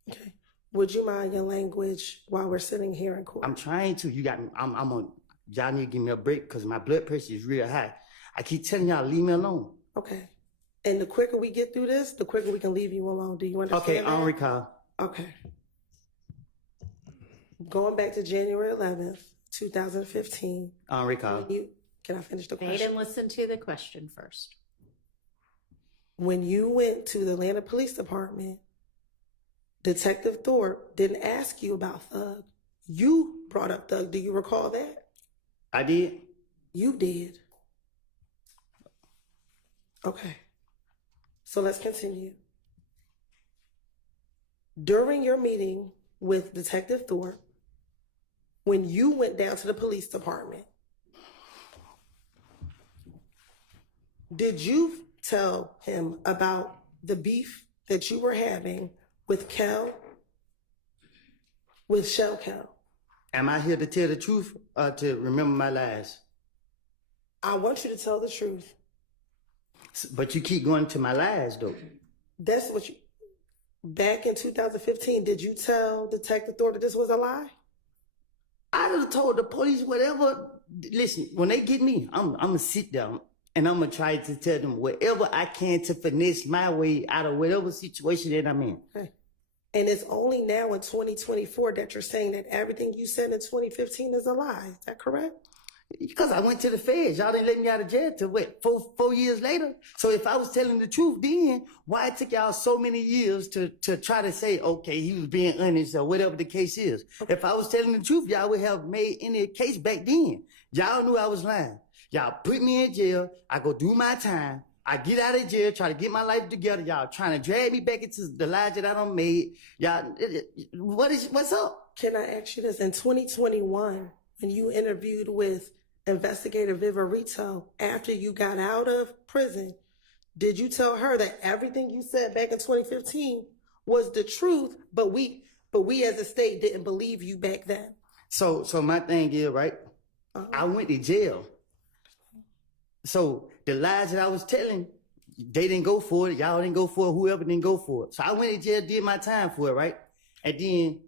Okay. Would you mind your language while we're sitting here in court? I'm trying to. You got me. I'm on. Y'all need to give me a break because my blood pressure is real high. I keep telling y'all, leave me alone. Okay. And the quicker we get through this, the quicker we can leave you alone. Do you understand? Okay, that? I don't recall. Okay. Going back to January 11th, 2015. Recall. Can I finish the Wait question? and listen to the question first. When you went to the Atlanta Police Department, Detective Thorpe didn't ask you about Thug. You brought up Thug. Do you recall that? I did. You did. Okay. So let's continue. During your meeting with Detective Thorpe, when you went down to the police department, did you tell him about the beef that you were having with Shell Kel? Am I here to tell the truth or to remember my lies? I want you to tell the truth. But you keep going to my lies, though. That's what you... Back in 2015, did you tell Detective Thorpe that this was a lie? I would have told the police whatever. Listen, when they get me, I'm going to sit down and I'm going to try to tell them whatever I can to finesse my way out of whatever situation that I'm in. Okay. And it's only now in 2024 that you're saying that everything you said in 2015 is a lie. Is that correct? Because I went to the feds. Y'all didn't let me out of jail till what, four years later? So if I was telling the truth then, why it took y'all so many years to try to say, okay, he was being honest or whatever the case is? If I was telling the truth, y'all would have made any case back then. Y'all knew I was lying. Y'all put me in jail. I go do my time. I get out of jail, try to get my life together. Y'all trying to drag me back into the lies that I done made. Y'all, what's up? Can I ask you this? In 2021, when you interviewed with Investigator Viverito after you got out of prison, did you tell her that everything you said back in 2015 was the truth, but we as a state didn't believe you back then? So my thing is, right? I went to jail. So the lies that I was telling, they didn't go for it. Y'all didn't go for it. Whoever didn't go for it. So I went to jail, did my time for it, right? And then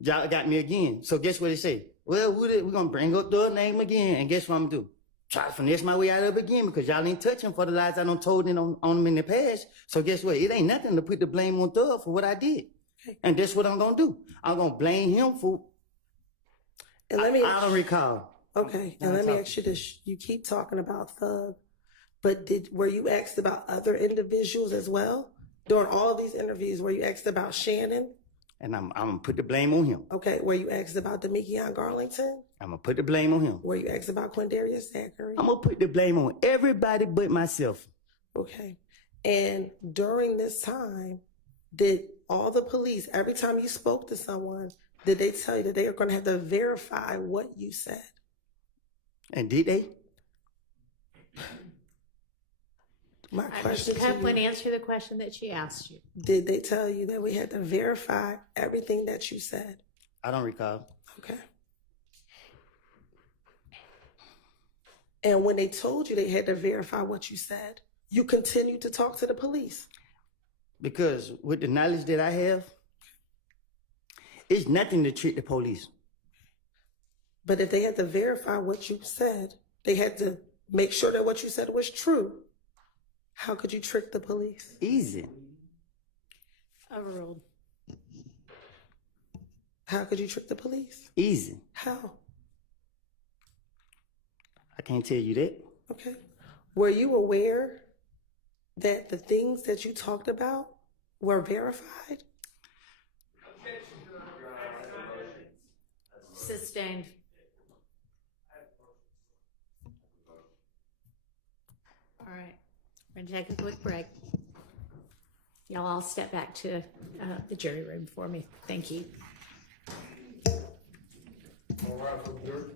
y'all got me again. So guess what they say? Well, we're going to bring up the name again. And guess what I'm going to do? Try to finesse my way out of it again because y'all ain't touching for the lies I done told on them in the past. So guess what? It ain't nothing to put the blame on Thug for what I did. And that's what I'm going to do. I'm going to blame him for... And let me... I don't recall. Okay, and let me ask you this. You keep talking about Thug, but were you asked about other individuals as well? During all these interviews, were you asked about Shannon? And I'm going to put the blame on him. Okay, were you asked about Demekion Garlington? I'm going to put the blame on him. Were you asked about Quindarius Zachary? I'm going to put the blame on everybody but myself. Okay, and during this time, did all the police, every time you spoke to someone, did they tell you that they are going to have to verify what you said? And did they? My question to you, answer the question that she asked you. Did they tell you that we had to verify everything that you said? I don't recall. Okay. And when they told you they had to verify what you said, you continued to talk to the police? Because with the knowledge that I have, it's nothing to trick the police. But if they had to verify what you said, they had to make sure that what you said was true. How could you trick the police? Easy. Overruled. How could you trick the police? Easy. How? I can't tell you that. Okay. Were you aware that the things that you talked about were verified? Sustained. All right, we're gonna take a quick break. Y'all all step back to the jury room for me. Thank you. All right, for the jury.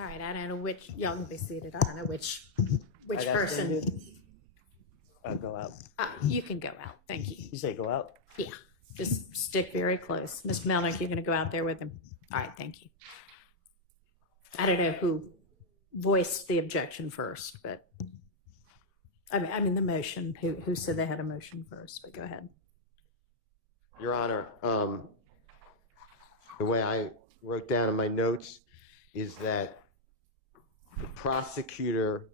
All right, I don't know which, y'all can be seated. I don't know which person. go out. You can go out. Thank you. You say go out? Yeah, just stick very close. Mr. Melnick, you're going to go out there with him. All right, thank you. I don't know who voiced the objection first, but I mean the motion. Who said they had a motion first? But go ahead. Your Honor, the way I wrote down in my notes is that the prosecutor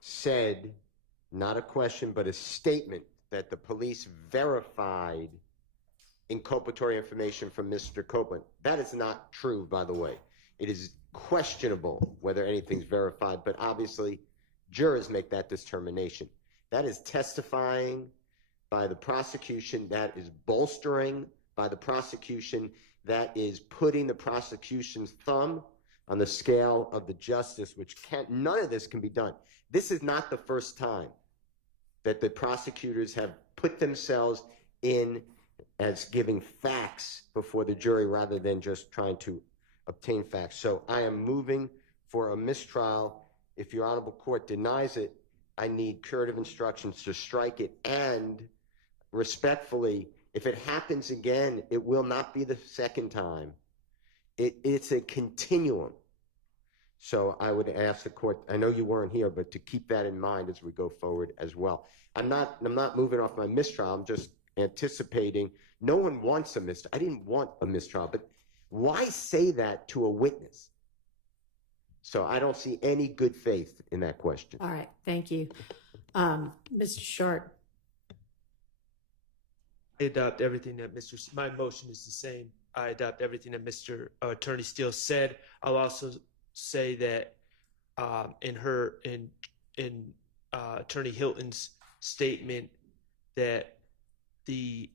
said, not a question, but a statement that the police verified inculpatory information from Mr. Copeland. That is not true, by the way. It is questionable whether anything's verified, but obviously jurors make that determination. That is testifying by the prosecution, that is bolstering by the prosecution, that is putting the prosecution's thumb on the scale of the justice, which none of this can be done. This is not the first time that the prosecutors have put themselves in as giving facts before the jury rather than just trying to obtain facts. So I am moving for a mistrial. If your honorable court denies it, I need curative instructions to strike it, and respectfully, if it happens again, it will not be the second time. It's a continuum. So I would ask the court, I know you weren't here, but to keep that in mind as we go forward as well. I'm not moving off my mistrial. I'm just anticipating. No one wants a mistrial. I didn't want a mistrial, but why say that to a witness? So I don't see any good faith in that question. All right, thank you. Mr. Short. I adopt everything that my motion is the same. I adopt everything that Mr. Attorney Steele said. I'll also say that in Attorney Hilton's statement that the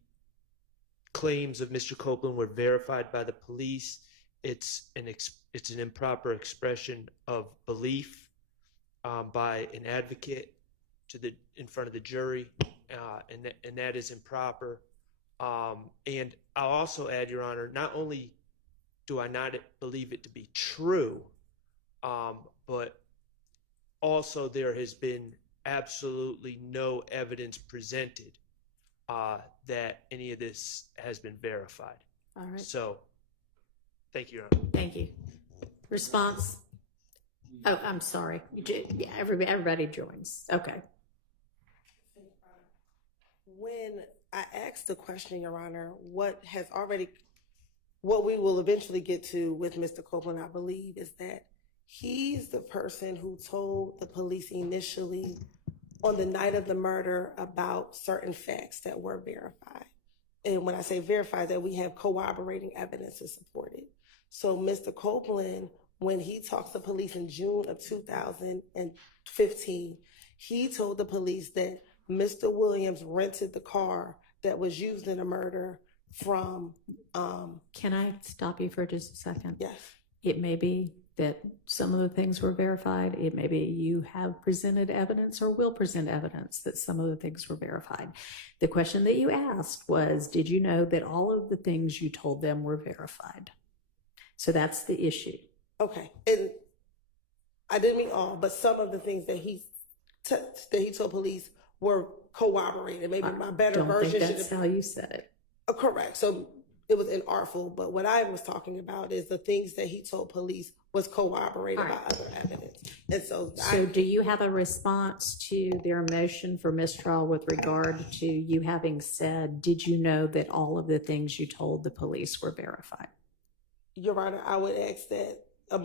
claims of Mr. Copeland were verified by the police. It's an improper expression of belief by an advocate in front of the jury, and that is improper. And I'll also add, Your Honor, not only do I not believe it to be true, but also there has been absolutely no evidence presented that any of this has been verified. All right. So, thank you, Your Honor. Thank you. Response? Oh, I'm sorry. Yeah, everybody joins. Okay. When I asked the question, Your Honor, what we will eventually get to with Mr. Copeland, I believe, is that he's the person who told the police initially on the night of the murder about certain facts that were verified. And when I say verified, that we have corroborating evidence to support it. So Mr. Copeland, when he talks to police in June of 2015, he told the police that Mr. Williams rented the car that was used in the murder from... Can I stop you for just a second? Yes. It may be that some of the things were verified. It may be you have presented evidence or will present evidence that some of the things were verified. The question that you asked was, did you know that all of the things you told them were verified? So that's the issue. Okay. And I didn't mean all, but some of the things that he told police were corroborated. Maybe my better version. Don't think that's how you said it. Correct. So it was inartful, but what I was talking about is the things that he told police was corroborated by other evidence. And so do you have a response to their motion for mistrial with regard to you having said, did you know that all of the things you told the police were verified? Your Honor, I would ask that a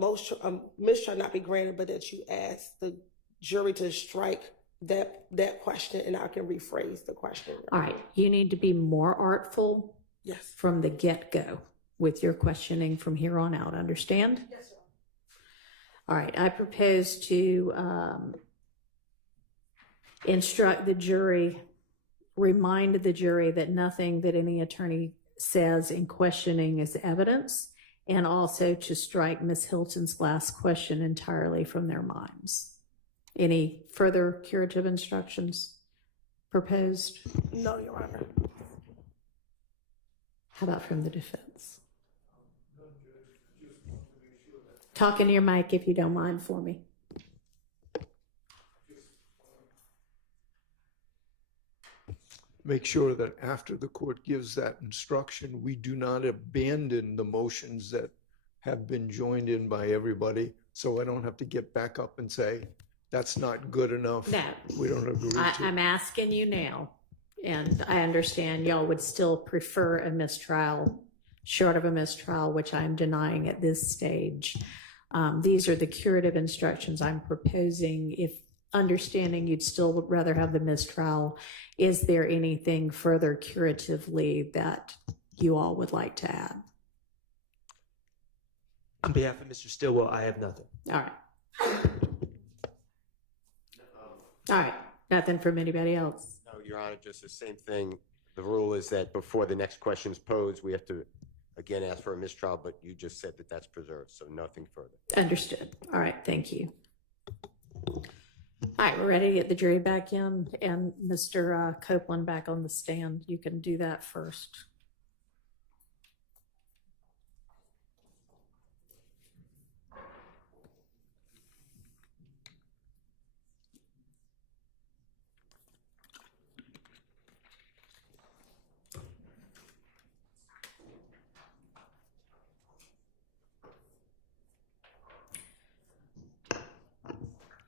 mistrial not be granted, but that you ask the jury to strike that question, and I can rephrase the question. All right. You need to be more artful. Yes. From the get-go with your questioning from here on out. Understand? Yes, sir. All right. I propose to instruct the jury, remind the jury that nothing that any attorney says in questioning is evidence, and also to strike Ms. Hilton's last question entirely from their minds. Any further curative instructions proposed? No, Your Honor. How about from the defense? Talk into your mic if you don't mind for me. make sure that after the court gives that instruction, we do not abandon the motions that have been joined in by everybody, so I don't have to get back up and say, that's not good enough. No. We don't agree to. I'm asking you now, and I understand y'all would still prefer a mistrial, short of a mistrial, which I'm denying at this stage. These are the curative instructions I'm proposing. If understanding you'd still rather have the mistrial, is there anything further curatively that you all would like to add? On behalf of Mr. Stillwell, I have nothing. All right. All right. Nothing from anybody else. No, Your Honor, just the same thing. The rule is that before the next question is posed, we have to again ask for a mistrial, but you just said that that's preserved, so nothing further. Understood. All right. Thank you. All right. We're ready to get the jury back in and Mr. Copeland back on the stand. You can do that first.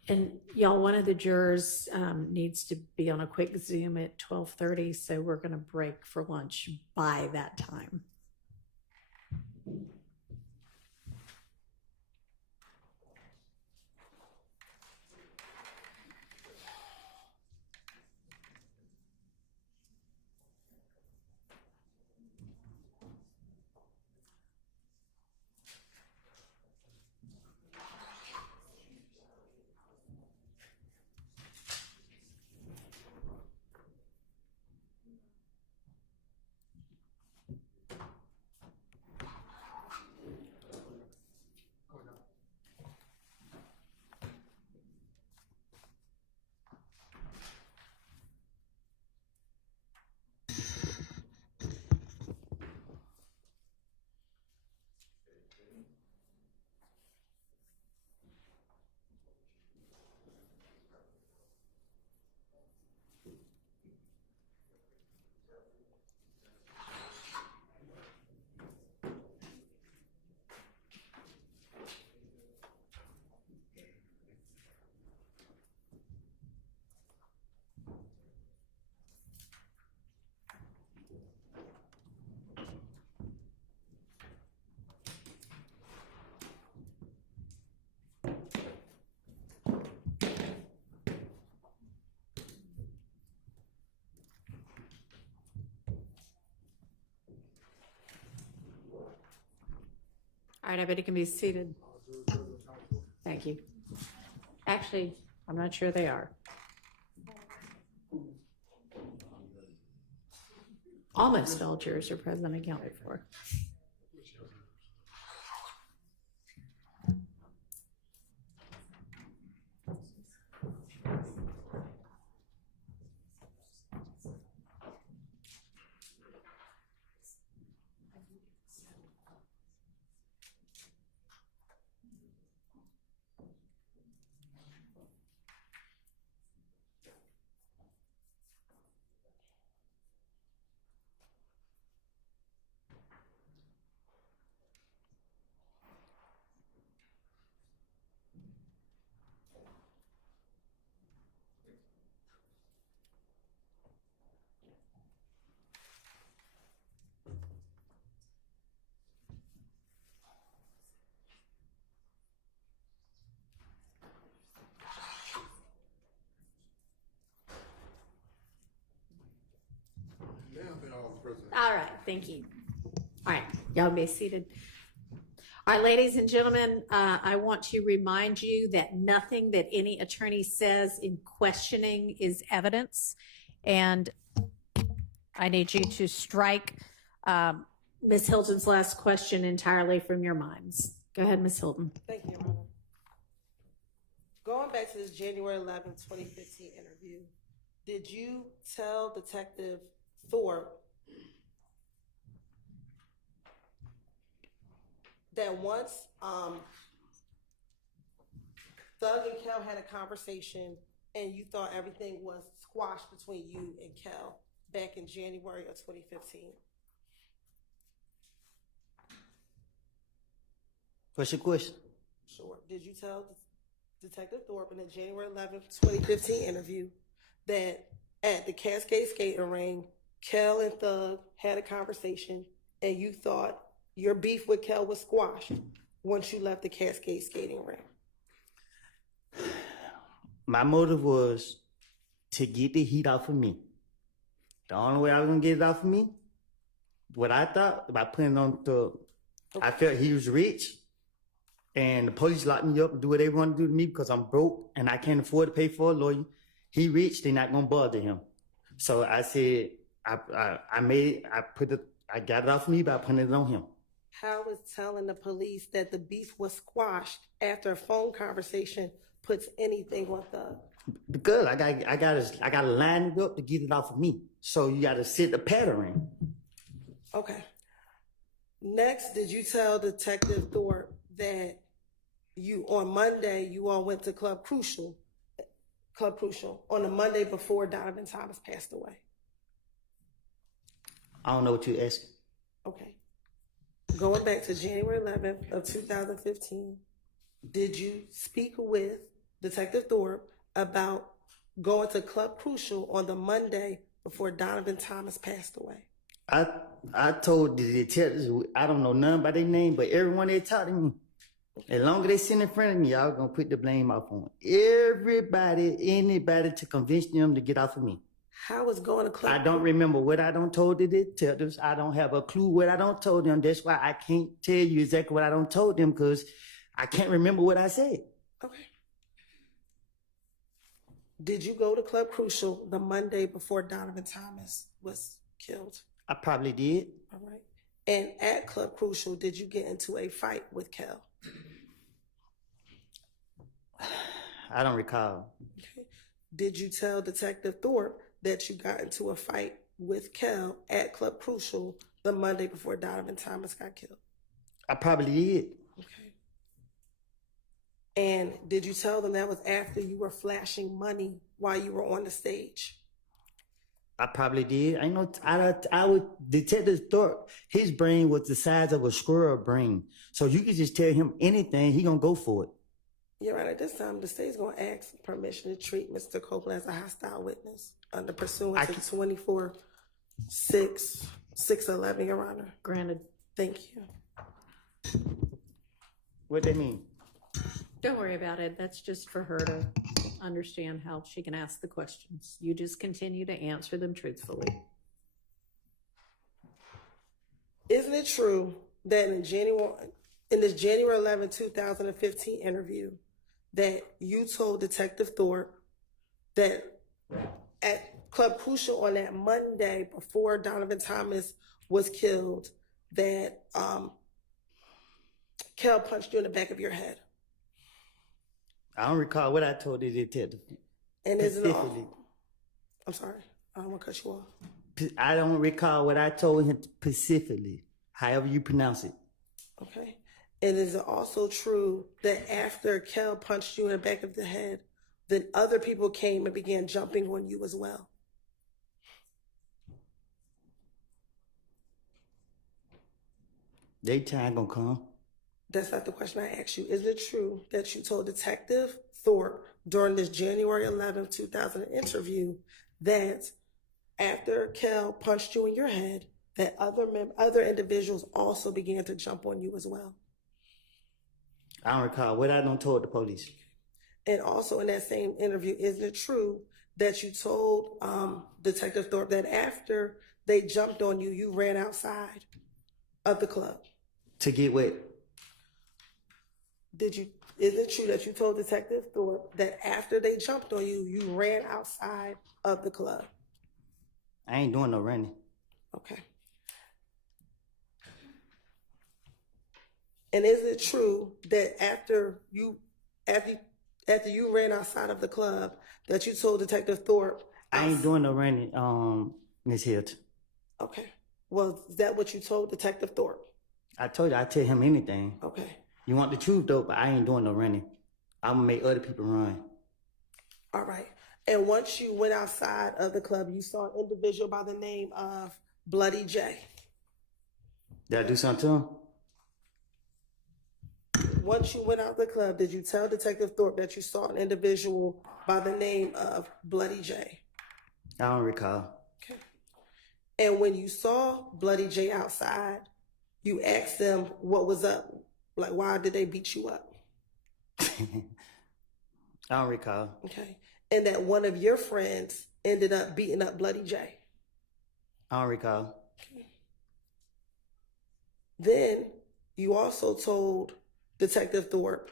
And y'all, one of the jurors needs to be on a quick Zoom at 12:30, so we're going to break for lunch by that time. All right, everybody can be seated. Thank you. Actually, I'm not sure they are. Almost all jurors are present and accounted for. All right, thank you. All right, y'all be seated. All right, ladies and gentlemen, I want to remind you that nothing that any attorney says in questioning is evidence, and I need you to strike Ms. Hilton's last question entirely from your minds. Go ahead, Ms. Hilton. Thank you, Your Honor. Going back to this January 11, 2015 interview, did you tell Detective Thorpe that once Thug and Kel had a conversation and you thought everything was squashed between you and Kel, back in January of 2015? What's your question? Sure. Did you tell Detective Thorpe in the January 11th, 2015 interview that at the Cascade skating ring, Kel and Thug had a conversation and you thought your beef with Kel was squashed once you left the Cascade skating ring? My motive was to get the heat off of me. The only way I was gonna get it off of me, what I thought, by putting on the, I felt he was rich, and the police locked me up and do what they want to do to me because I'm broke and I can't afford to pay for a lawyer. He rich, they're not gonna bother him. So I said, I got it off me by putting it on him. How is telling the police that the beef was squashed after a phone conversation puts anything on Thug? Because I gotta line it up to get it off of me. So you gotta set the pattern. Okay. Next, did you tell Detective Thorpe that you, on Monday, you all went to Club Crucial on the Monday before Donovan Thomas passed away? I don't know what you're asking. Okay. Going back to January 11th of 2015, did you speak with Detective Thorpe about going to Club Crucial on the Monday before Donovan Thomas passed away? I told the detectives, I don't know none by their name, but everyone they talked to me, as long as they sit in front of me, I was gonna put the blame off on everybody, anybody to convince them to get off of me. How is going to Club? I don't remember what I don't told the detectives. I don't have a clue what I don't told them. That's why I can't tell you exactly what I don't told them, because I can't remember what I said. Okay. Did you go to Club Crucial the Monday before Donovan Thomas was killed? I probably did. All right. And at Club Crucial, did you get into a fight with Kel? I don't recall. Okay. Did you tell Detective Thorpe that you got into a fight with Kel at Club Crucial the Monday before Donovan Thomas got killed? I probably did. Okay. And did you tell them that was after you were flashing money while you were on the stage? I probably did. I know. I would. Detective Thorpe, his brain was the size of a squirrel brain. So you could just tell him anything, he gonna go for it. You're right. At this time, the state's gonna ask permission to treat Mr. Copeland as a hostile witness under pursuant to 24-6-611, Your Honor. Granted. Thank you. What that mean? Don't worry about it. That's just for her to understand how she can ask the questions. You just continue to answer them truthfully. Isn't it true that in this January 11, 2015 interview that you told Detective Thorpe that at Club Crucial on that Monday before Donovan Thomas was killed that Kel punched you in the back of your head? I don't recall what I told the detective. And isn't it all? I'm sorry. I don't want to cut you off. I don't recall what I told him specifically, however you pronounce it. Okay. And is it also true that after Kel punched you in the back of the head, then other people came and began jumping on you as well? They time gonna come. That's not the question I asked you. Is it true that you told Detective Thorpe during this January 11, 2000 interview that after Kel punched you in your head, that other individuals also began to jump on you as well? I don't recall what I done told the police. And also in that same interview, isn't it true that you told Detective Thorpe that after they jumped on you, you ran outside of the club? To get what? Is it true that you told Detective Thorpe that after they jumped on you, you ran outside of the club? I ain't doing no running. Okay. And is it true that after you ran outside of the club, that you told Detective Thorpe? I ain't doing no running, Miss Hilton. Okay. Well, is that what you told Detective Thorpe? I told you I'd tell him anything. Okay. You want the truth though, but I ain't doing no running. I'm gonna make other people run. All right. And once you went outside of the club, you saw an individual by the name of Bloody J. Did I do something to him? Once you went out the club, did you tell Detective Thorpe that you saw an individual by the name of Bloody J? I don't recall. Okay. And when you saw Bloody J outside, you asked them what was up. Like, why did they beat you up? I don't recall. Okay. And that one of your friends ended up beating up Bloody J. I don't recall. Okay. Then you also told Detective Thorpe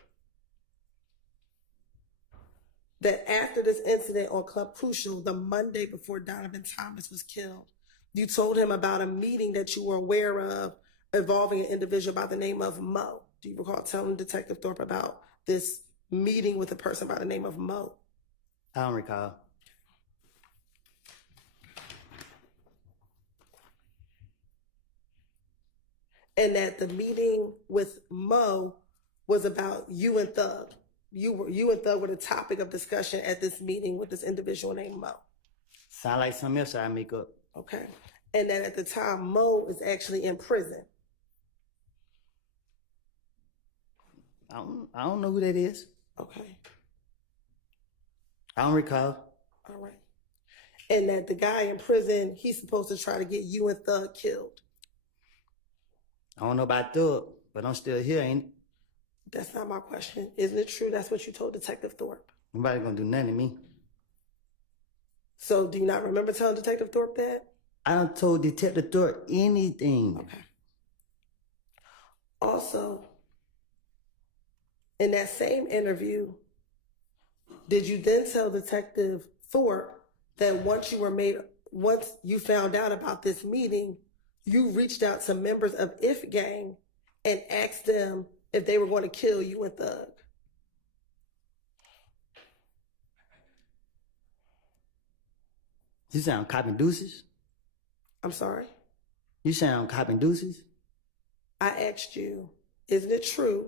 that after this incident on Club Crucial, the Monday before Donovan Thomas was killed, you told him about a meeting that you were aware of involving an individual by the name of Mo. Do you recall telling Detective Thorpe about this meeting with a person by the name of Mo? I don't recall. And that the meeting with Mo was about you and Thug. You and Thug were the topic of discussion at this meeting with this individual named Mo. Sound like something else I make up. Okay. And that at the time, Mo is actually in prison. I don't know who that is. Okay. I don't recall. All right. And that the guy in prison, he's supposed to try to get you and Thug killed. I don't know about Thug, but I'm still here, ain't it? That's not my question. Isn't it true that's what you told Detective Thorpe? Nobody gonna do nothing to me. So do you not remember telling Detective Thorpe that? I done told Detective Thorpe anything. Okay. Also, in that same interview, did you then tell Detective Thorpe that once you found out about this meeting, you reached out to members of If Gang and asked them if they were going to kill you and Thug? You sound copping deuces? I'm sorry? You sound copping deuces? I asked you, isn't it true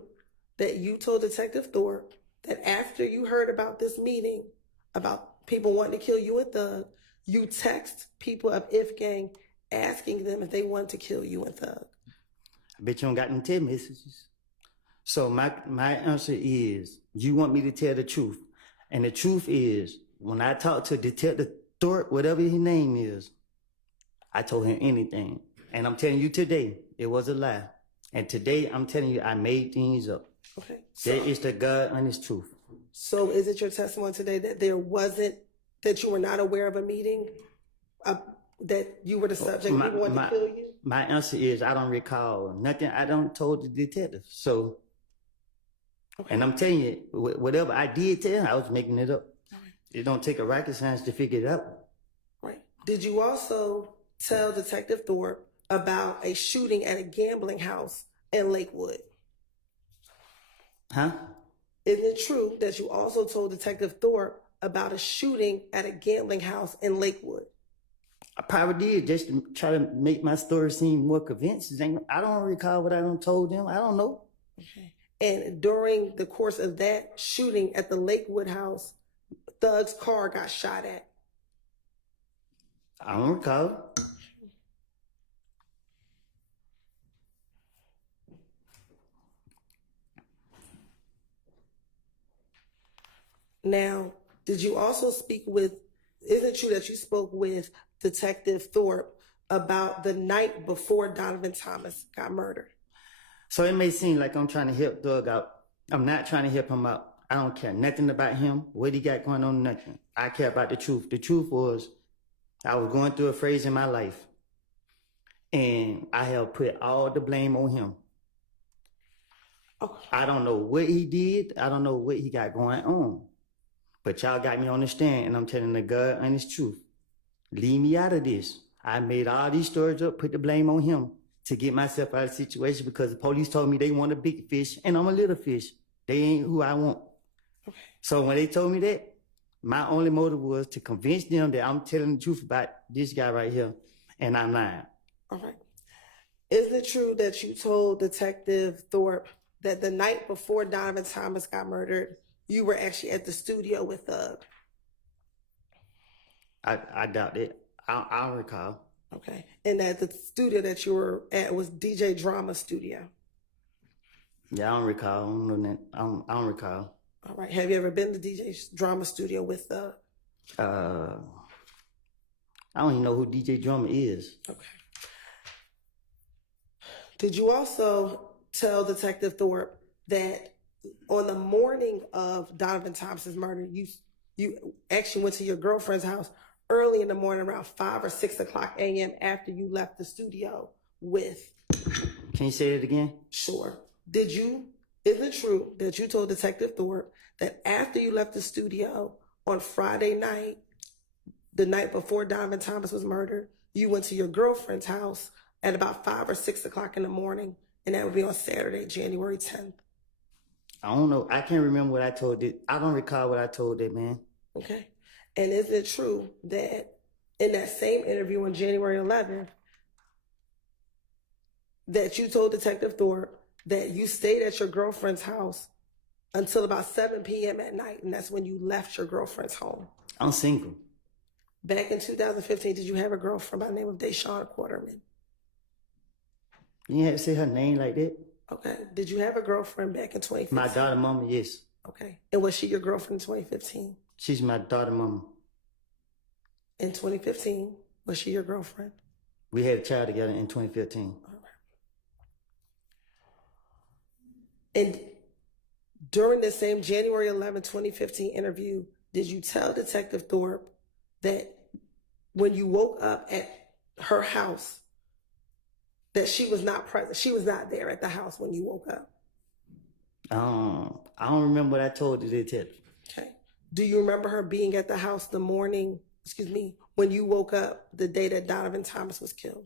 that you told Detective Thorpe that after you heard about this meeting, about people wanting to kill you and Thug, you text people of If Gang asking them if they wanted to kill you and Thug? I bet you don't got them text messages. So my answer is, you want me to tell the truth. And the truth is, when I talked to Detective Thorpe, whatever his name is, I told him anything. And I'm telling you today, it was a lie. And today, I'm telling you, I made things up. Okay. That is the God honest truth. So is it your testimony today that that you were not aware of a meeting, that you were the subject, people wanted to kill you? My answer is, I don't recall nothing. I don't told the detective. So, okay. And I'm telling you, whatever I did tell him, I was making it up. Right. It don't take a rocket science to figure it out. Right. Did you also tell Detective Thorpe about a shooting at a gambling house in Lakewood? Huh? Isn't it true that you also told Detective Thorpe about a shooting at a gambling house in Lakewood? I probably did, just to try to make my story seem more convincing. I don't recall what I done told them. I don't know. Okay. And during the course of that shooting at the Lakewood house, Thug's car got shot at. I don't recall. Now, did you also speak with, isn't it true that you spoke with Detective Thorpe about the night before Donovan Thomas got murdered? So it may seem like I'm trying to help Thug out. I'm not trying to help him out. I don't care nothing about him, what he got going on, nothing. I care about the truth. The truth was, I was going through a phase in my life, and I have put all the blame on him. Okay. I don't know what he did. I don't know what he got going on. But y'all got me on the stand, and I'm telling the God honest truth. Leave me out of this. I made all these stories up, put the blame on him to get myself out of the situation because the police told me they want a big fish, and I'm a little fish. They ain't who I want. Okay. So when they told me that, my only motive was to convince them that I'm telling the truth about this guy right here, and I'm lying. All right. Isn't it true that you told Detective Thorpe that the night before Donovan Thomas got murdered, you were actually at the studio with Thug? I doubt it. I don't recall. Okay. And that the studio that you were at was DJ Drama Studio. Yeah, I don't recall. I don't know that. I don't recall. All right. Have you ever been to DJ Drama Studio with the? I don't even know who DJ Drama is. Okay. Did you also tell Detective Thorpe that on the morning of Donovan Thompson's murder, you actually went to your girlfriend's house early in the morning, around 5 or 6 o'clock a.m. after you left the studio with? Can you say it again? Sure. Is it true that you told Detective Thorpe that after you left the studio on Friday night, the night before Donovan Thomas was murdered, you went to your girlfriend's house at about 5 or 6 o'clock in the morning, and that would be on Saturday, January 10th? I don't know. I can't remember what I told it. I don't recall what I told that man. Okay. And is it true that in that same interview on January 11th, that you told Detective Thorpe that you stayed at your girlfriend's house until about 7 p.m. at night, and that's when you left your girlfriend's home? I'm single. Back in 2015, did you have a girlfriend by the name of Deshawn Quarterman? You didn't have to say her name like that. Okay. Did you have a girlfriend back in 2015? My daughter mama, yes. Okay. And was she your girlfriend in 2015? She's my daughter mama. In 2015, was she your girlfriend? We had a child together in 2015. All right. And during the same January 11, 2015 interview, did you tell Detective Thorpe that when you woke up at her house, that she was not present? She was not there at the house when you woke up? I don't remember what I told the detective. Okay. Do you remember her being at the house when you woke up the day that Donovan Thomas was killed?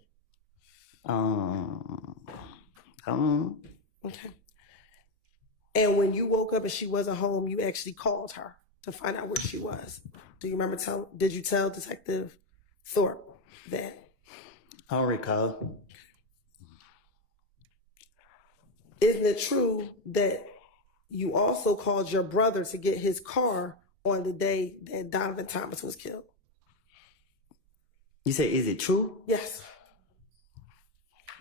Okay. And when you woke up and she wasn't home, you actually called her to find out where she was. Do you remember did you tell Detective Thorpe that? I don't recall. Isn't it true that you also called your brother to get his car on the day that Donovan Thomas was killed? You say, is it true? Yes.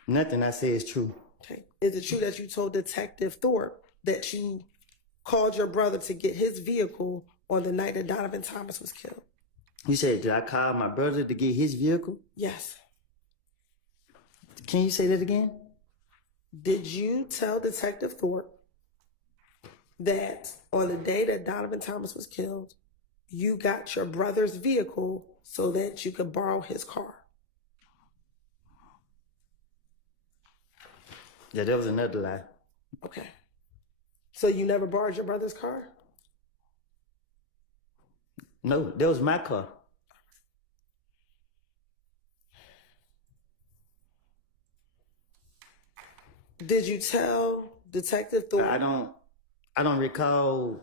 Nothing I say is true. Okay. Is it true that you told Detective Thorpe that you called your brother to get his vehicle on the night that Donovan Thomas was killed? You said, did I call my brother to get his vehicle? Yes. Can you say that again? Did you tell Detective Thorpe that on the day that Donovan Thomas was killed, you got your brother's vehicle so that you could borrow his car? Yeah, that was another lie. Okay. So you never borrowed your brother's car? No, that was my car. Did you tell Detective Thorpe? I don't recall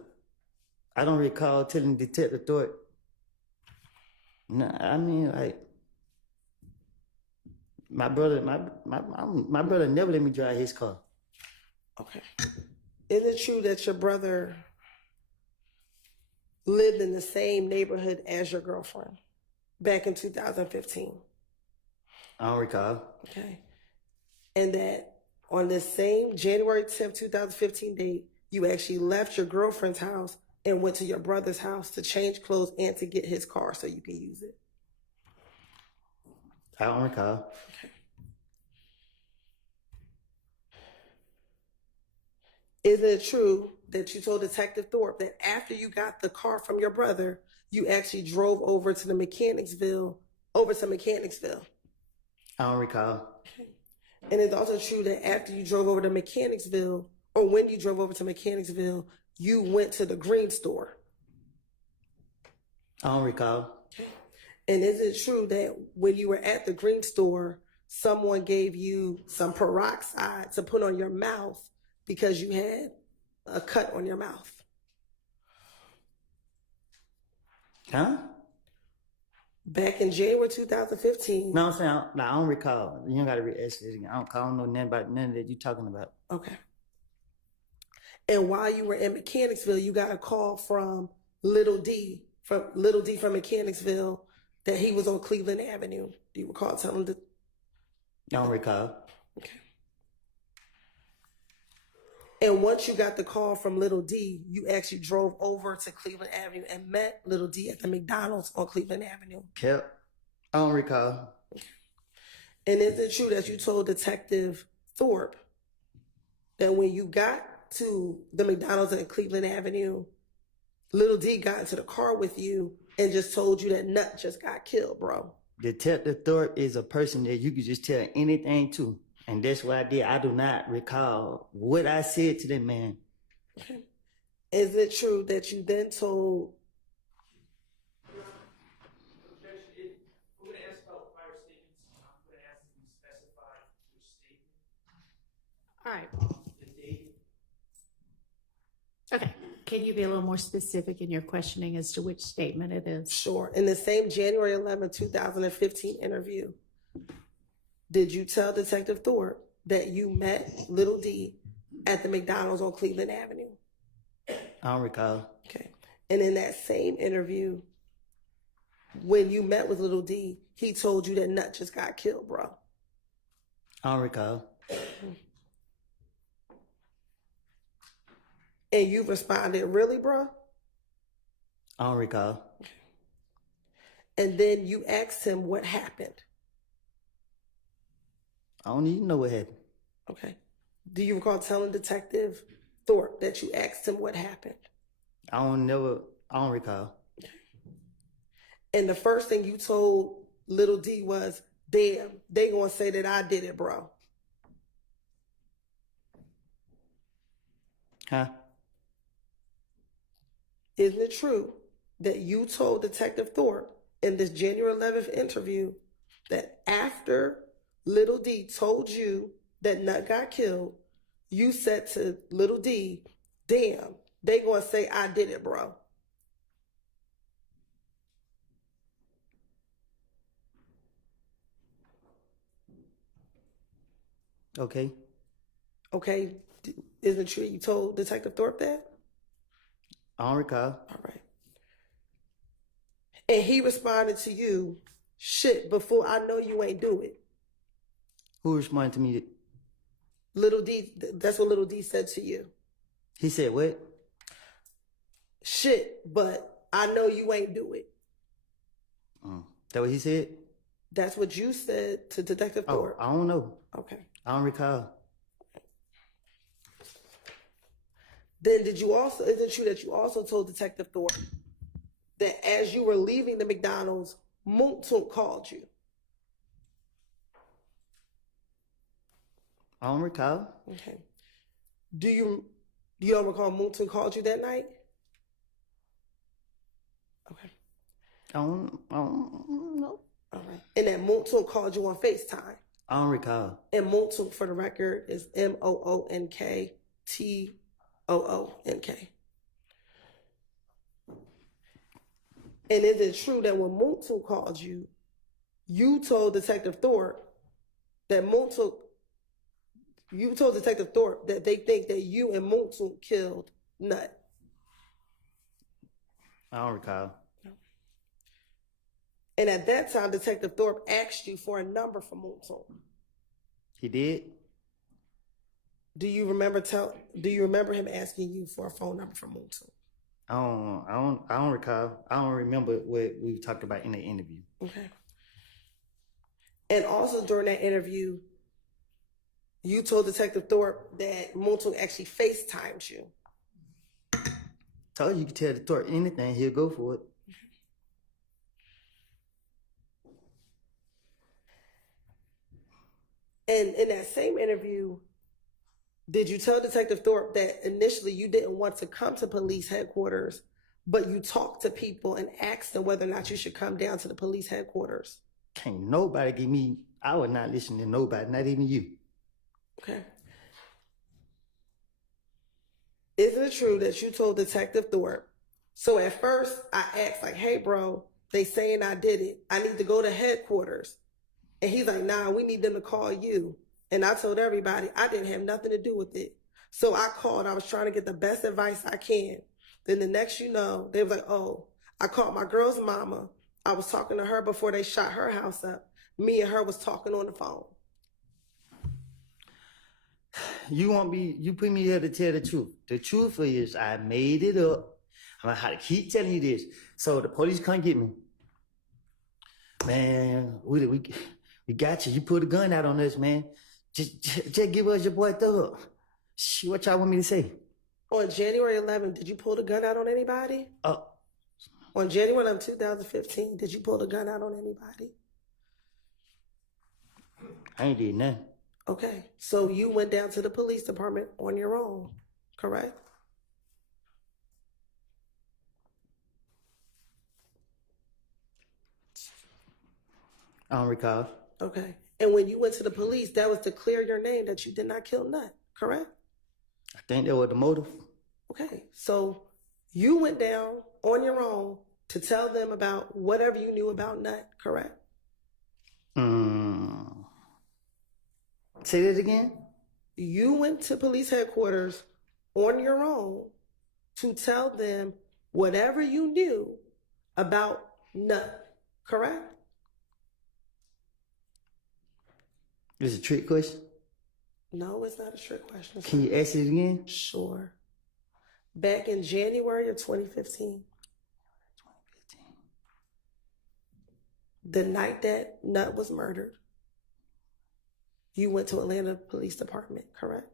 telling Detective Thorpe. No, I mean, like, my brother never let me drive his car. Okay. Is it true that your brother lived in the same neighborhood as your girlfriend back in 2015? I don't recall. Okay. And that on this same January 10th, 2015 date, you actually left your girlfriend's house and went to your brother's house to change clothes and to get his car so you can use it? I don't recall. Okay. Is it true that you told Detective Thorpe that after you got the car from your brother, you actually drove over to Mechanicsville? I don't recall. Okay. And it's also true that after you drove over to Mechanicsville, or when you drove over to Mechanicsville, you went to the Green store? I don't recall. Okay. And is it true that when you were at the Green store, someone gave you some peroxide to put on your mouth because you had a cut on your mouth? Huh? Back in January 2015. No, I'm saying, I don't recall. You don't got to re-ask it again. I don't know nothing about none of that you're talking about. Okay. And while you were in Mechanicsville, you got a call from Little D from Mechanicsville that he was on Cleveland Avenue? Do you recall telling the? I don't recall. Okay. And once you got the call from Little D, you actually drove over to Cleveland Avenue and met Little D at the McDonald's on Cleveland Avenue. Yep. I don't recall. And is it true that you told Detective Thorpe that when you got to the McDonald's at Cleveland Avenue, Little D got into the car with you and just told you that Nut just got killed, bro? Detective Thorpe is a person that you could just tell anything to. And that's what I did. I do not recall what I said to that man. Okay. Is it true that you then told... All right. Okay. Can you be a little more specific in your questioning as to which statement it is? Sure. In the same January 11, 2015 interview, did you tell Detective Thorpe that you met Little D at the McDonald's on Cleveland Avenue? I don't recall. Okay. And in that same interview, when you met with Little D, he told you that Nut just got killed, bro? I don't recall. And you responded, really, bro? I don't recall. And then you asked him what happened. I don't even know what happened. Okay. Do you recall telling Detective Thorpe that you asked him what happened? I don't recall. And the first thing you told Little D was, damn, they gonna say that I did it, bro. Huh? Isn't it true that you told Detective Thorpe in this January 11th interview that after Little D told you that Nut got killed, you said to Little D, damn, they gonna say I did it, bro? Okay. Okay. Isn't it true you told Detective Thorpe that? I don't recall. All right. And he responded to you, shit, before I know you ain't do it. Who responded to me? Little D, that's what Little D said to you. He said what? Shit, but I know you ain't do it. That what he said? That's what you said to Detective Thorpe. I don't know. Okay. I don't recall. Then is it true that you also told Detective Thorpe that as you were leaving the McDonald's, Moontoon called you? I don't recall. Okay. Do you don't recall Moontoon called you that night? Okay. I don't know. All right. And that Moontoon called you on FaceTime? I don't recall. And Moontoon, for the record, is MOONKTOONK. And is it true that when Moontoon called you, you told Detective Thorpe that you told Detective Thorpe that they think that you and Moontoon killed Nut? I don't recall. And at that time, Detective Thorpe asked you for a number for Moontoon. He did? Do you remember him asking you for a phone number for Moontoon? I don't recall. I don't remember what we talked about in the interview. Okay. And also during that interview, you told Detective Thorpe that Moontoon actually FaceTimed you. Told you could tell the Thorpe anything, he'll go for it. And in that same interview, did you tell Detective Thorpe that initially you didn't want to come to police headquarters, but you talked to people and asked them whether or not you should come down to the police headquarters? Can't nobody give me, I would not listen to nobody, not even you. Okay. Isn't it true that you told Detective Thorpe? So at first I asked like, hey bro, they saying I did it. I need to go to headquarters. And he's like, nah, we need them to call you. And I told everybody I didn't have nothing to do with it. So I called. I was trying to get the best advice I can. Then the next, they was like, oh, I called my girl's mama I was talking to her before they shot her house up. Me and her was talking on the phone. You put me here to tell the truth. The truth is I made it up. I'm gonna have to keep telling you this. So the police can't get me. Man, we got you. You put a gun out on us, man. Just give us your boy Thug. Shit, what y'all want me to say? On January 11th, did you pull the gun out on anybody? On January 11th, 2015, did you pull the gun out on anybody? I ain't did nothing. Okay, so you went down to the police department on your own, correct? I don't recall. Okay, and when you went to the police, that was to clear your name that you did not kill Nut, correct? I think that was the motive. Okay, so you went down on your own to tell them about whatever you knew about Nut, correct? Say that again? You went to police headquarters on your own to tell them whatever you knew about Nut, correct? Is it a trick question? No, it's not a trick question. Can you ask it again? Sure. Back in January of 2015. The night that Nut was murdered, you went to Atlanta Police Department, correct?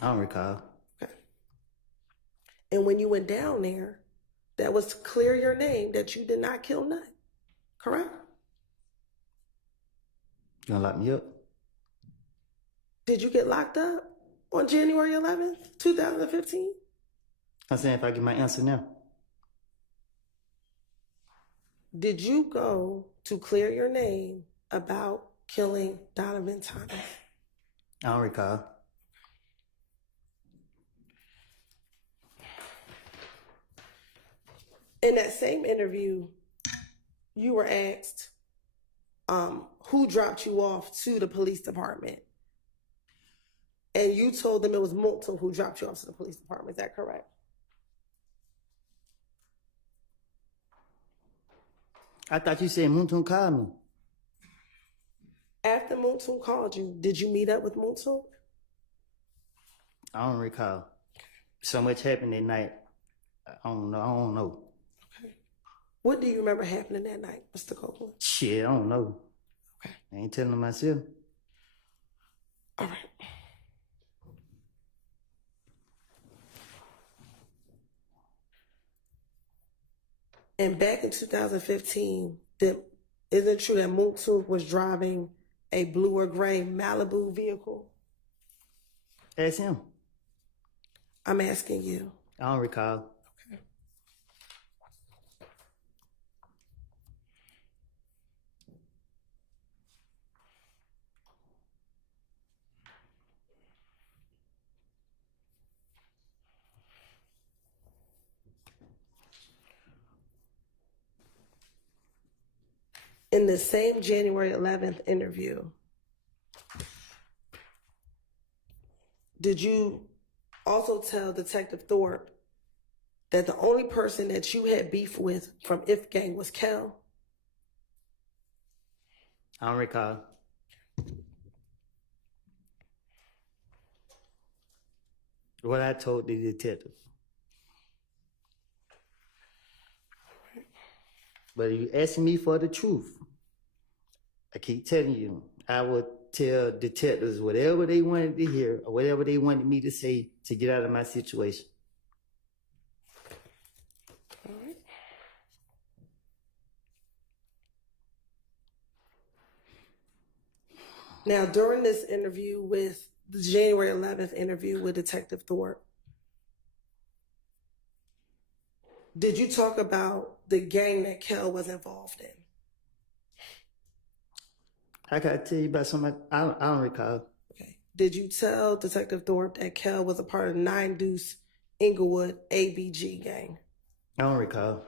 I don't recall. Okay. And when you went down there, that was to clear your name that you did not kill Nut, correct? You gonna lock me up? Did you get locked up on January 11th, 2015? I'm saying if I get my answer now. Did you go to clear your name about killing Donovan Thomas? I don't recall. In that same interview, you were asked who dropped you off to the police department. And you told them it was Multum who dropped you off to the police department. Is that correct? I thought you said Multum called me. After Multum called you, did you meet up with Multum? I don't recall. So much happened that night. I don't know. Okay. What do you remember happening that night, Mr. Copeland? Shit, I don't know. Okay. I ain't telling myself. All right. And back in 2015, isn't it true that Multum was driving a blue or gray Malibu vehicle? Ask him. I'm asking you. I don't recall. Okay. In the same January 11th interview, did you also tell Detective Thorpe that the only person that you had beef with from If Gang was Kel? I don't recall. What I told the detective. But you asking me for the truth. I keep telling you, I would tell detectives whatever they wanted to hear or whatever they wanted me to say to get out of my situation. All right. Now, during this interview with the January 11th interview with Detective Thorpe, did you talk about the gang that Kel was involved in? I gotta tell you about something I don't recall. Okay. Did you tell Detective Thorpe that Kel was a part of 9 Deuce Inglewood ABG gang? I don't recall.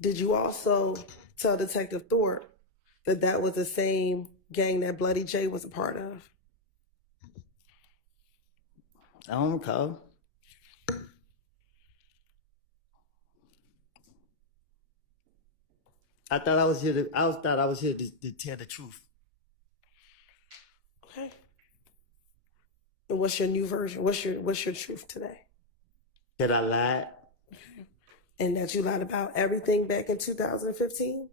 Did you also tell Detective Thorpe that that was the same gang that Bloody J was a part of? I don't recall. I thought I was here to tell the truth. Okay. And what's your new version? What's your truth today? That I lied. And that you lied about everything back in 2015?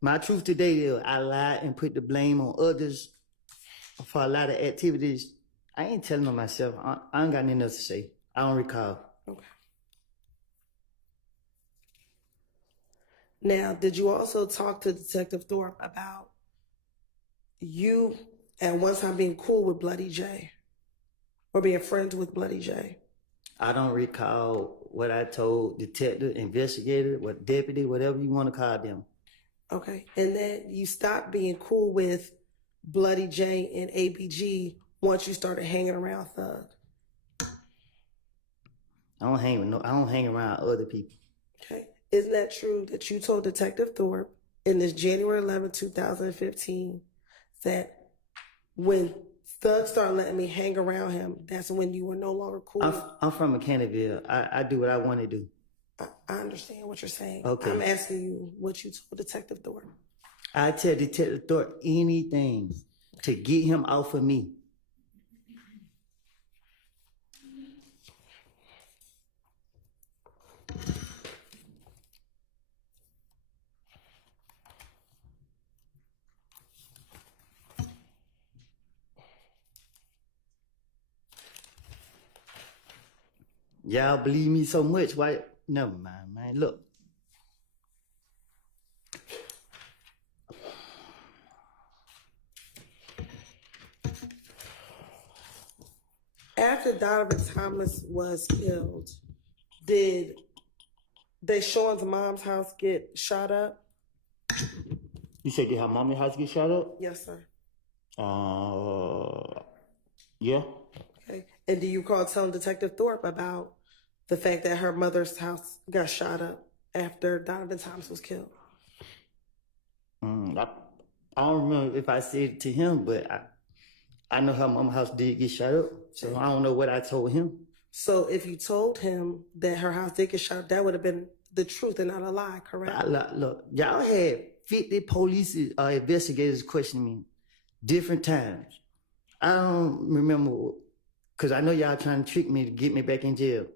My truth today is I lied and put the blame on others for a lot of activities. I ain't telling on myself. I ain't got nothing else to say. I don't recall. Okay. Now, did you also talk to Detective Thorpe about you at one time being cool with Bloody J or being friends with Bloody J? I don't recall what I told detective, investigator, what deputy, whatever you want to call them. Okay. And then you stopped being cool with Bloody J and ABG once you started hanging around Thug. I don't hang around other people. Okay. Isn't that true that you told Detective Thorpe in this January 11, 2015, that when Thug started letting me hang around him, that's when you were no longer cool? I'm from McKinneyville. I do what I want to do. I understand what you're saying. Okay. I'm asking you what you told Detective Thorpe. I tell Detective Thorpe anything to get him off of me. Y'all believe me so much, why? Never mind, man. Look. After Donovan Thomas was killed, did Deshaun's mom's house get shot up? You said did her mommy's house get shot up? Yes, sir. Yeah. Okay. And do you recall telling Detective Thorpe about the fact that her mother's house got shot up after Donovan Thomas was killed? I don't remember if I said it to him, but I know her mom's house did get shot up, so I don't know what I told him. So if you told him that her house did get shot up, that would have been the truth and not a lie, correct? Look, y'all had 50 police investigators questioning me different times. I don't remember, because I know y'all trying to trick me to get me back in jail.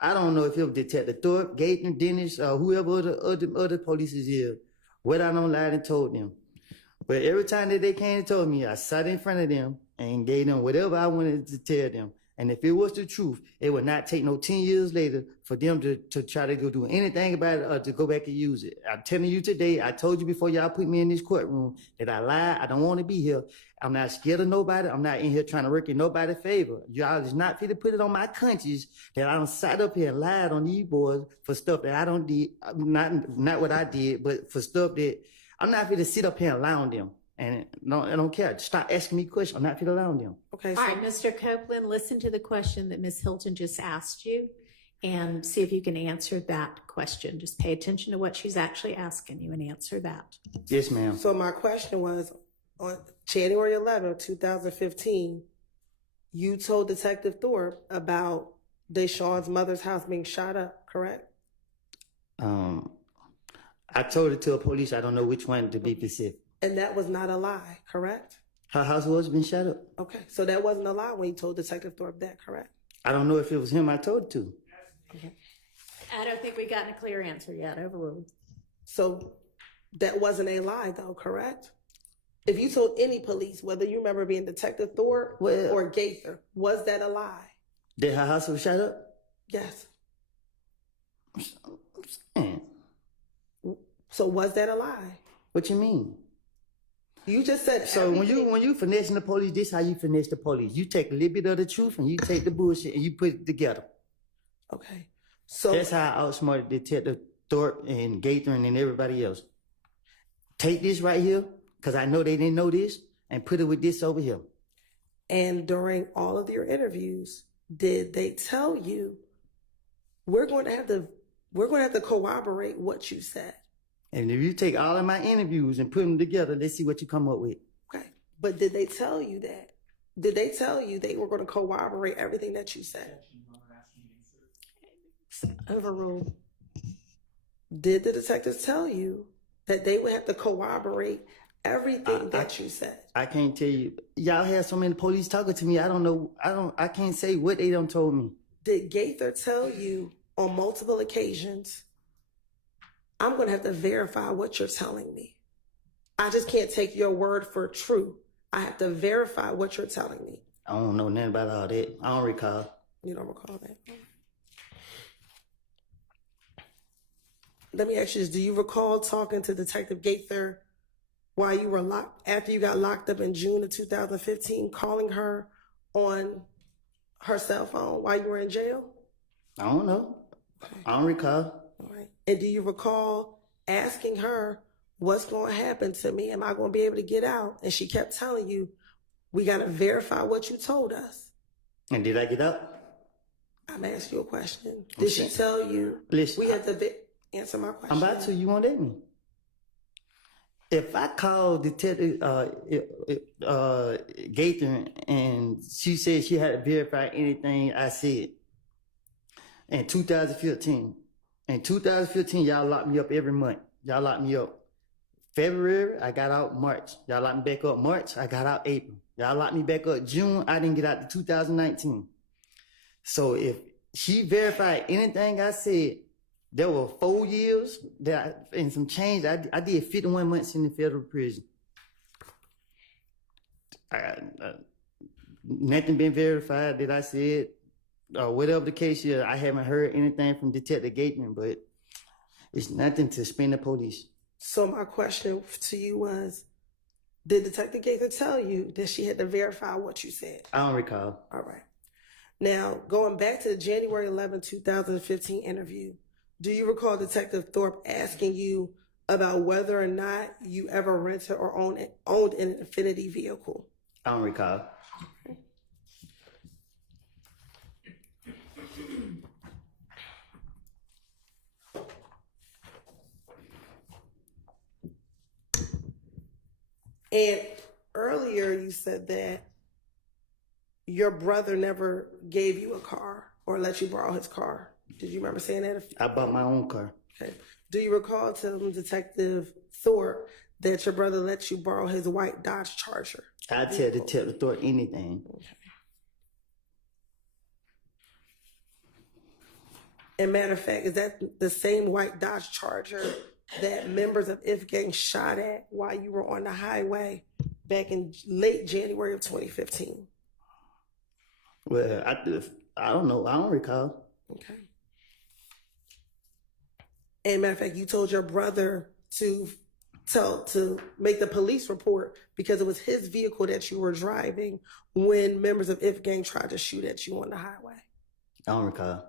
I don't know if it was Detective Thorpe, Gaten, Dennis, or whoever other police is here. What I don't lie and told them. But every time that they came and told me, I sat in front of them and gave them whatever I wanted to tell them. And if it was the truth, it would not take no 10 years later for them to try to go do anything about it or to go back and use it. I'm telling you today, I told you before y'all put me in this courtroom that I lied. I don't want to be here. I'm not scared of nobody. I'm not in here trying to work in nobody's favor. Y'all is not fit to put it on my conscience that I don't sat up here and lied on these boys for stuff that I don't did. Not what I did, but for stuff that I'm not fit to sit up here and lie on them. And no, I don't care. Stop asking me questions. I'm not fit to lie on them. Okay. All right, Mr. Copeland, listen to the question that Ms. Hilton just asked you and see if you can answer that question. Just pay attention to what she's actually asking you and answer that. Yes, ma'am. So my question was, on January 11, 2015, you told Detective Thorpe about Deshaun's mother's house being shot up, correct? I told it to a police. I don't know which one to be specific. And that was not a lie, correct? Her house was been shot up. Okay, so that wasn't a lie when you told Detective Thorpe that, correct? I don't know if it was him I told it to. Okay. I don't think we've gotten a clear answer yet. Overruled. So that wasn't a lie, though, correct? If you told any police, whether you remember being Detective Thorpe or Gaither, was that a lie? That her house was shot up? Yes. Man. So was that a lie? What you mean? You just said so. When you finessing the police, this how you finesse the police. You take a little bit of the truth and you take the bullshit and you put it together. Okay. So that's how I outsmarted Detective Thorpe and Gaither and everybody else. Take this right here, because I know they didn't know this, and put it with this over here. And during all of your interviews, did they tell you we're going to have to corroborate what you said? And if you take all of my interviews and put them together, let's see what you come up with. Okay. But did they tell you that? Did they tell you they were going to corroborate everything that you said? Overruled. Did the detectives tell you that they would have to corroborate everything that you said? I can't tell you. Y'all have so many police talking to me. I don't know. I can't say what they done told me. Did Gaither tell you on multiple occasions, I'm going to have to verify what you're telling me? I just can't take your word for true. I have to verify what you're telling me. I don't know nothing about all that. I don't recall. You don't recall that? Let me ask you this. Do you recall talking to Detective Gaither while you were after you got locked up in June of 2015, calling her on her cell phone while you were in jail? I don't know. Okay. I don't recall. All right. And do you recall asking her, what's going to happen to me? Am I going to be able to get out? And she kept telling you, we got to verify what you told us. And did I get up? I'm asking you a question. Did she tell you? Listen, we have to answer my question. I'm about to. You won't let me. If I call Detective Gaither and she said she had to verify anything I said in 2015. In 2015, y'all locked me up every month. Y'all locked me up. February, I got out March. Y'all locked me back up March, I got out April. Y'all locked me back up June, I didn't get out to 2019. So if she verified anything I said, there were 4 years and some change. I did 51 months in the federal prison. Nothing been verified that I said, or whatever the case is. I haven't heard anything from Detective Gateman, but it's nothing to spin the police. So my question to you was, did Detective Gaither tell you that she had to verify what you said? I don't recall. All right. Now, going back to the January 11, 2015 interview, do you recall Detective Thorpe asking you about whether or not you ever rented or owned an Infinity vehicle? I don't recall. And earlier you said that your brother never gave you a car or let you borrow his car. Did you remember saying that? I bought my own car. Okay. Do you recall telling Detective Thorpe that your brother let you borrow his white Dodge Charger? I tell Detective Thorpe anything. Okay. And matter of fact, is that the same white Dodge Charger that members of If Gang shot at while you were on the highway back in late January of 2015? Well, I don't know. I don't recall. Okay. And matter of fact, you told your brother to make the police report because it was his vehicle that you were driving when members of If Gang tried to shoot at you on the highway. I don't recall.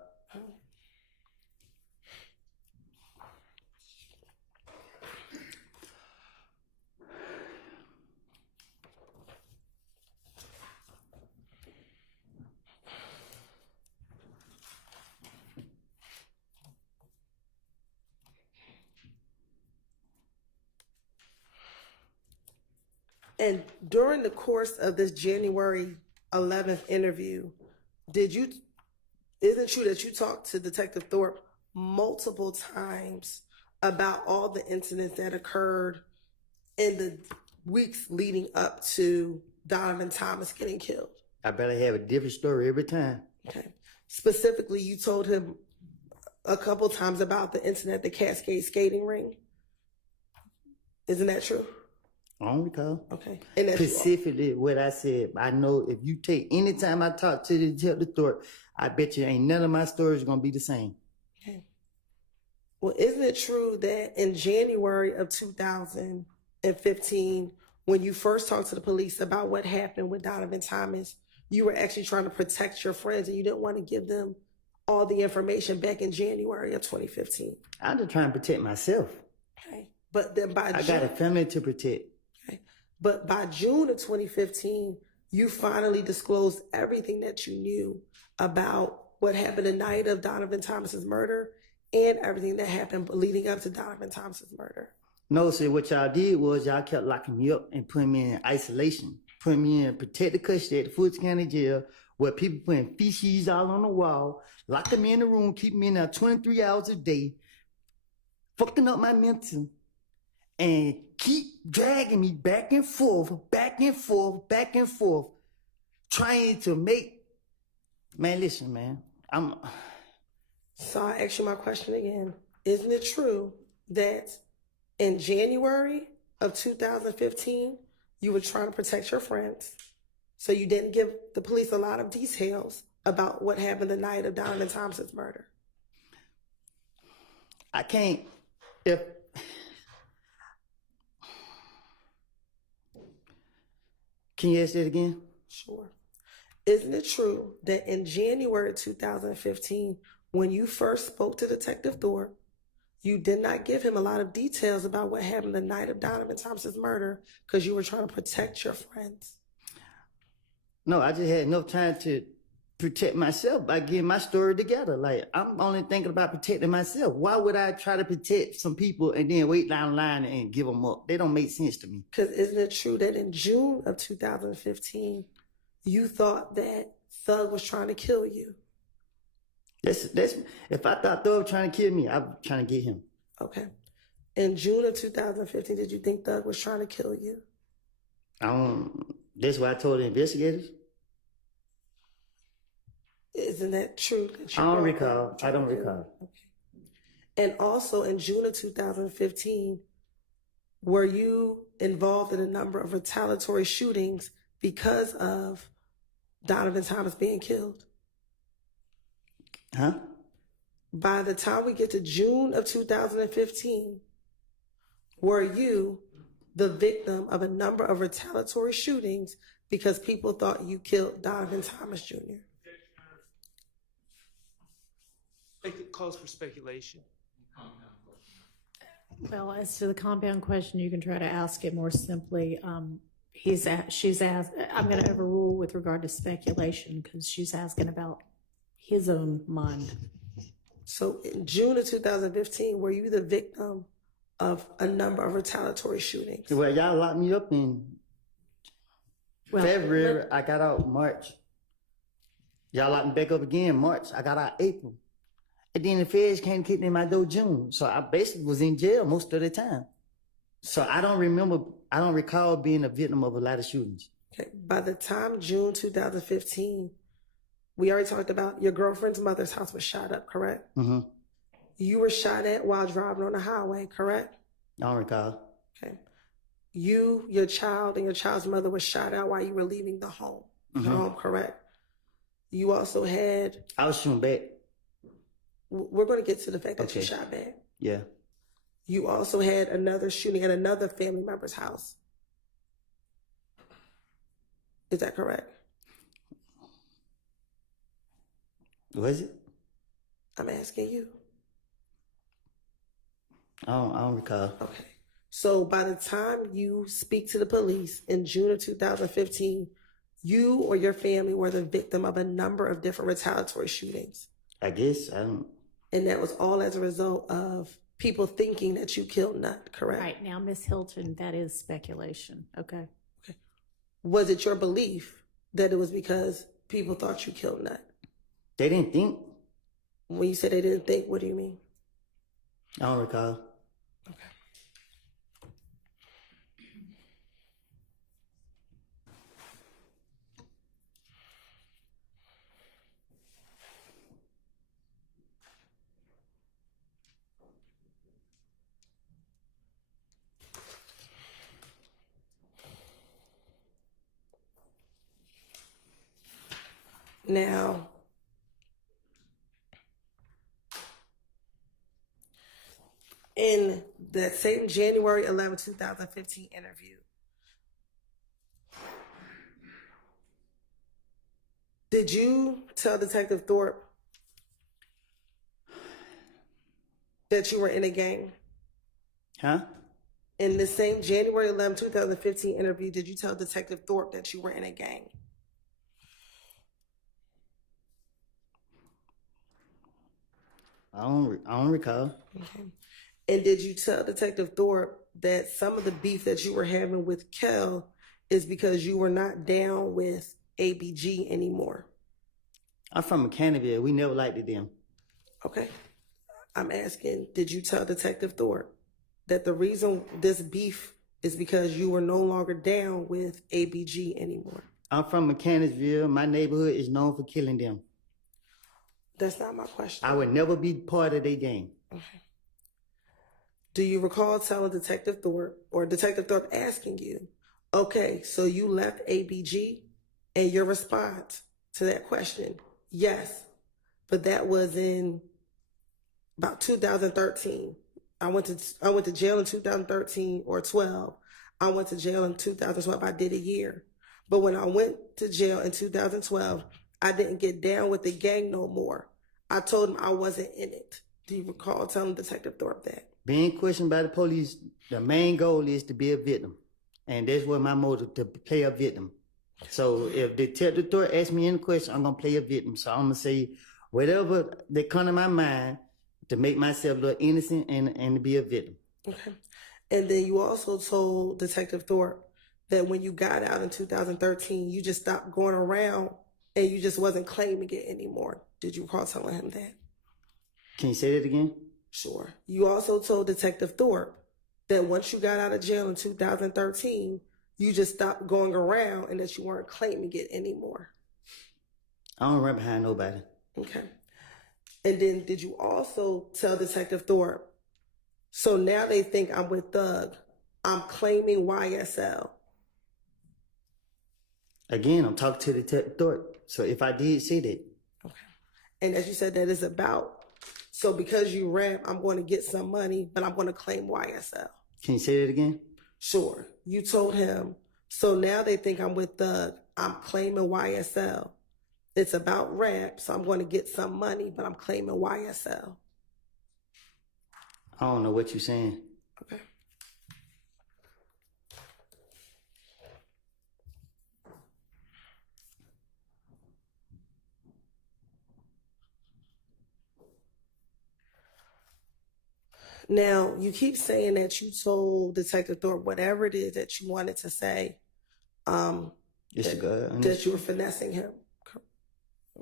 And during the course of this January 11th interview, isn't it true that you talked to Detective Thorpe multiple times about all the incidents that occurred in the weeks leading up to Donovan Thomas getting killed? I better have a different story every time. Okay. Specifically, you told him a couple times about the incident at the Cascade skating ring. Isn't that true? I don't recall. Okay. And specifically what I said, I know if you take any time I talk to the Detective Thorpe, I bet you ain't none of my stories gonna be the same. Okay. Well, isn't it true that in January of 2015, when you first talked to the police about what happened with Donovan Thomas, you were actually trying to protect your friends and you didn't want to give them all the information back in January of 2015? I'm just trying to protect myself. Okay. But then I got a family to protect. But by June of 2015, you finally disclosed everything that you knew about what happened the night of Donovan Thomas's murder and everything that happened leading up to Donovan Thomas's murder? No, sir. What y'all did was y'all kept locking me up and putting me in isolation, putting me in protected custody at the Fulton County Jail, where people putting feces all on the wall, locking me in the room, keeping me in there 23 hours a day, fucking up my mental, and keep dragging me back and forth, back and forth, back and forth, trying to make. Man, listen, man. So I ask you my question again. Isn't it true that in January of 2015, you were trying to protect your friends, so you didn't give the police a lot of details about what happened the night of Donovan Thomas's murder? I can't. Can you ask that again? Sure. Isn't it true that in January 2015, when you first spoke to Detective Thorpe, you did not give him a lot of details about what happened the night of Donovan Thomas's murder because you were trying to protect your friends? No, I just had enough time to protect myself by getting my story together. Like, I'm only thinking about protecting myself. Why would I try to protect some people and then wait down the line and give them up? They don't make sense to me. Because isn't it true that in June of 2015, you thought that Thug was trying to kill you? That's if I thought Thug was trying to kill me, I was trying to get him. Okay. In June of 2015, did you think Thug was trying to kill you? That's what I told the investigators. Isn't that true? That I don't recall. I don't recall. Okay. And also in June of 2015, were you involved in a number of retaliatory shootings because of Donovan Thomas being killed? Huh? By the time we get to June of 2015, were you the victim of a number of retaliatory shootings because people thought you killed Donovan Thomas Jr.? It calls for speculation. Well, as to the compound question, you can try to ask it more simply. She's asked, I'm going to overrule with regard to speculation because she's asking about his own mind. So in June of 2015, were you the victim of a number of retaliatory shootings? Well, y'all locked me up in February. I got out March. Y'all locked me back up again March. I got out April. And then the feds came kicking in my door June. So I basically was in jail most of the time. So I don't recall being a victim of a lot of shootings. Okay. By the time June 2015, we already talked about your girlfriend's mother's house was shot up, correct? Mm-hmm. You were shot at while driving on the highway, correct? I don't recall. Okay. You, your child, and your child's mother was shot out while you were leaving the home. Mm-hmm. Your home, correct? You also had... I was shooting back. We're going to get to the fact that you shot back. Yeah. You also had another shooting at another family member's house. Is that correct? Was it? I'm asking you. I don't recall. Okay. So by the time you speak to the police in June of 2015, you or your family were the victim of a number of different retaliatory shootings. I guess. I don't... And that was all as a result of people thinking that you killed Nut, correct? Right. Now, Ms. Hilton, that is speculation. Okay. Okay. Was it your belief that it was because people thought you killed Nut? They didn't think. When you said they didn't think, what do you mean? I don't recall. Okay. Now, in that same January 11, 2015 interview, did you tell Detective Thorpe that you were in a gang? Huh? In the same January 11, 2015 interview, did you tell Detective Thorpe that you were in a gang? I don't recall. Okay. And did you tell Detective Thorpe that some of the beef that you were having with Kel is because you were not down with ABG anymore? I'm from Mechanicsville. We never liked it them. Okay. I'm asking, did you tell Detective Thorpe that the reason this beef is because you were no longer down with ABG anymore? I'm from Mechanicsville. My neighborhood is known for killing them. That's not my question. I would never be part of their game. Okay. Do you recall telling Detective Thorpe or Detective Thorpe asking you, okay, so you left ABG, and your response to that question, yes, but that was in about 2013. I went to jail in 2013 or 12. I went to jail in 2012. I did a year. But when I went to jail in 2012, I didn't get down with the gang no more. I told him I wasn't in it. Do you recall telling Detective Thorpe that? Being questioned by the police, the main goal is to be a victim. And that's what my motive, to play a victim. So if Detective Thorpe asks me any question, I'm going to play a victim. So I'm going to say whatever that come to my mind to make myself look innocent and to be a victim. Okay. And then you also told Detective Thorpe that when you got out in 2013, you just stopped going around and you just wasn't claiming it anymore. Did you recall telling him that? Can you say that again? Sure. You also told Detective Thorpe that once you got out of jail in 2013, you just stopped going around and that you weren't claiming it anymore. I don't run behind nobody. Okay. And then did you also tell Detective Thorpe, so now they think I'm with Thug, I'm claiming YSL? Again, I'm talking to Detective Thorpe. So if I did say that. Okay. And as you said, that is about, so because you rap, I'm going to get some money, but I'm going to claim YSL. Can you say that again? Sure. You told him, so now they think I'm with Thug, I'm claiming YSL. It's about rap, so I'm going to get some money, but I'm claiming YSL. I don't know what you're saying. Okay. Now, you keep saying that you told Detective Thorpe whatever it is that you wanted to say, that you were finessing him.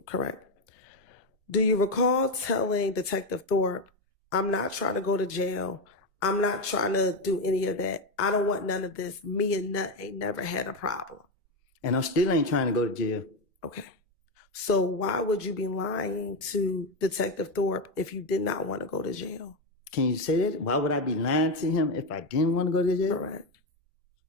Correct. Do you recall telling Detective Thorpe, I'm not trying to go to jail. I'm not trying to do any of that. I don't want none of this. Me and Nut ain't never had a problem. And I still ain't trying to go to jail. Okay. So why would you be lying to Detective Thorpe if you did not want to go to jail? Can you say that? Why would I be lying to him if I didn't want to go to jail? Correct.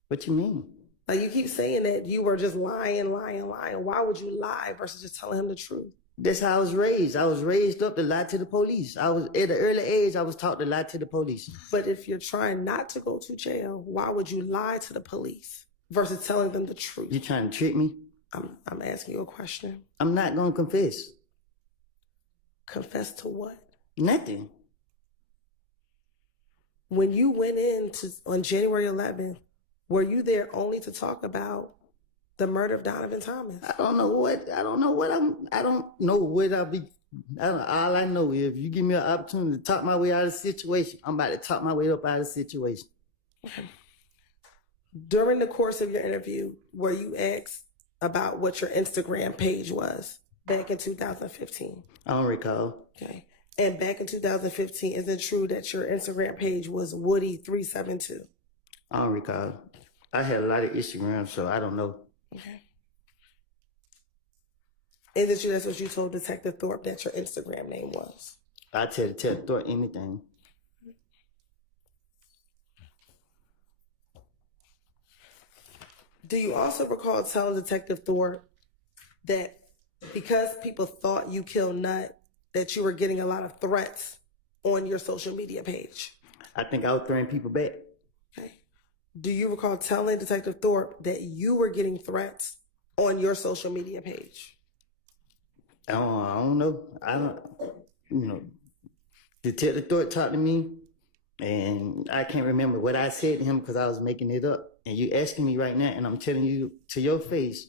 What you mean? Like you keep saying that you were just lying. Why would you lie versus just telling him the truth? That's how I was raised. I was raised up to lie to the police. I was at an early age, I was taught to lie to the police. But if you're trying not to go to jail, why would you lie to the police versus telling them the truth? You trying to trick me? I'm asking you a question. I'm not going to confess. Confess to what? Nothing. When you went in on January 11th, were you there only to talk about the murder of Donovan Thomas? I don't know what I'll be. All I know is if you give me an opportunity to talk my way out of the situation, I'm about to talk my way up out of the situation. Okay. During the course of your interview, were you asked about what your Instagram page was back in 2015? I don't recall. Okay. And back in 2015, is it true that your Instagram page was Woody372? I don't recall. I had a lot of Instagram, so I don't know. Okay. Is it true that's what you told Detective Thorpe that your Instagram name was? I tell Detective Thorpe anything. Do you also recall telling Detective Thorpe that because people thought you killed Nut, that you were getting a lot of threats on your social media page? I think I was throwing people back. Okay. Do you recall telling Detective Thorpe that you were getting threats on your social media page? I don't know. Detective Thorpe talked to me, and I can't remember what I said to him because I was making it up. And you asking me right now, and I'm telling you to your face.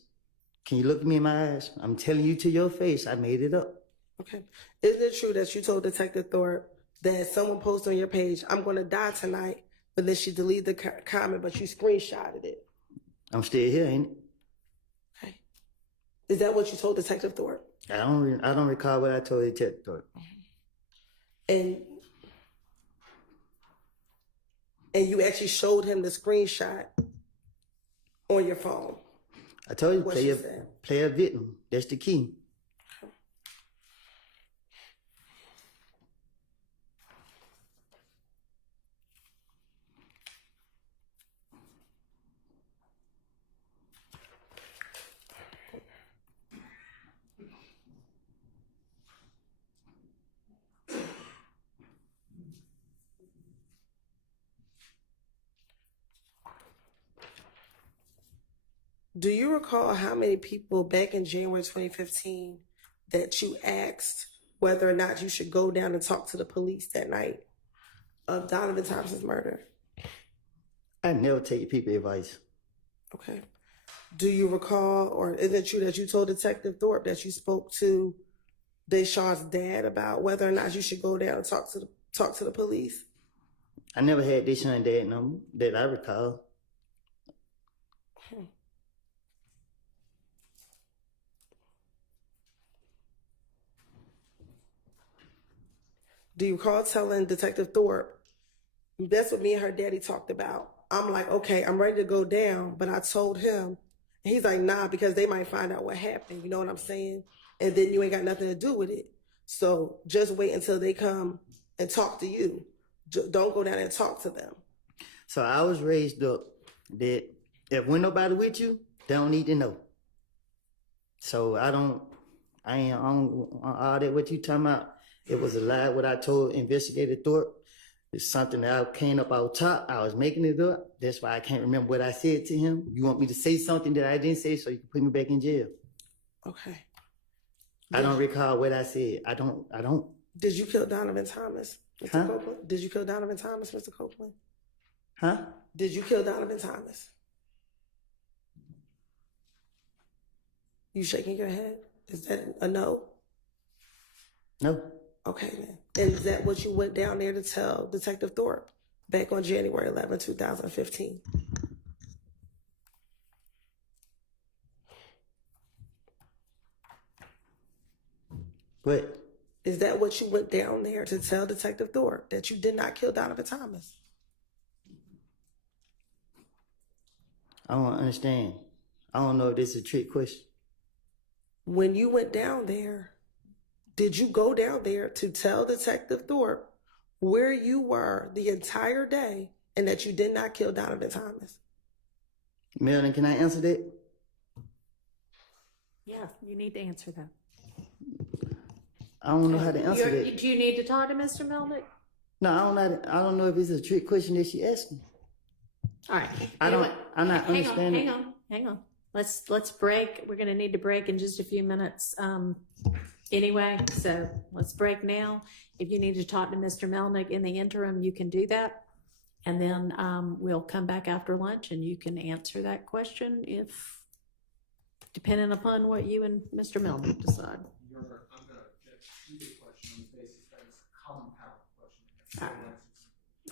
Can you look me in my eyes? I'm telling you to your face, I made it up. Okay. Isn't it true that you told Detective Thorpe that someone posted on your page, "I'm going to die tonight," but then she deleted the comment, but you screenshotted it? I'm still here, ain't it? Okay. Is that what you told Detective Thorpe? I don't recall what I told Detective Thorpe. And you actually showed him the screenshot on your phone. I told you, What play she a, said. play a victim. That's the key. Do you recall how many people back in January 2015 that you asked whether or not you should go down and talk to the police that night of Donovan Thompson's murder? I never take people advice. Okay. Do you recall, or is it true that you told Detective Thorpe that you spoke to Deshaun's dad about whether or not you should go down and talk to the police? I never had Deshaun's dad number that I recall. Do you recall telling Detective Thorpe, that's what me and her daddy talked about? I'm like, okay, I'm ready to go down, but I told him, and he's like, nah, because they might find out what happened, you know what I'm saying? And then you ain't got nothing to do with it. So just wait until they come and talk to you. Don't go down and talk to them. So I was raised up that if when nobody with you, they don't need to know. So I ain't on all that what you talking about. It was a lie what I told Investigator Thorpe. It's something that I came up out top. I was making it up. That's why I can't remember what I said to him. You want me to say something that I didn't say so you can put me back in jail? Okay. I don't recall what I said. I don't. Did you kill Donovan Thomas, Mr. Copeland? Did you kill Donovan Thomas, Mr. Copeland? Huh? Did you kill Donovan Thomas? You shaking your head? Is that a no? No. Okay, then. And is that what you went down there to tell Detective Thorpe back on January 11, 2015? What? Is that what you went down there to tell Detective Thorpe, that you did not kill Donovan Thomas? I don't understand. I don't know if this is a trick question. When you went down there, did you go down there to tell Detective Thorpe where you were the entire day and that you did not kill Donovan Thomas? Melanie, can I answer that? Yeah, you need to answer that. I don't know how to answer that. Do you need to talk to Mr. Melnick? No, I don't know if it's a trick question that she asked me. All right. I'm not understanding. Hang on. Let's break. We're going to need to break in just a few minutes. Anyway, so let's break now. If you need to talk to Mr. Melnick in the interim, you can do that. And then we'll come back after lunch and you can answer that question if, depending upon what you and Mr. Melnick decide. I'm going to get you the question on the basis that it's a compound question.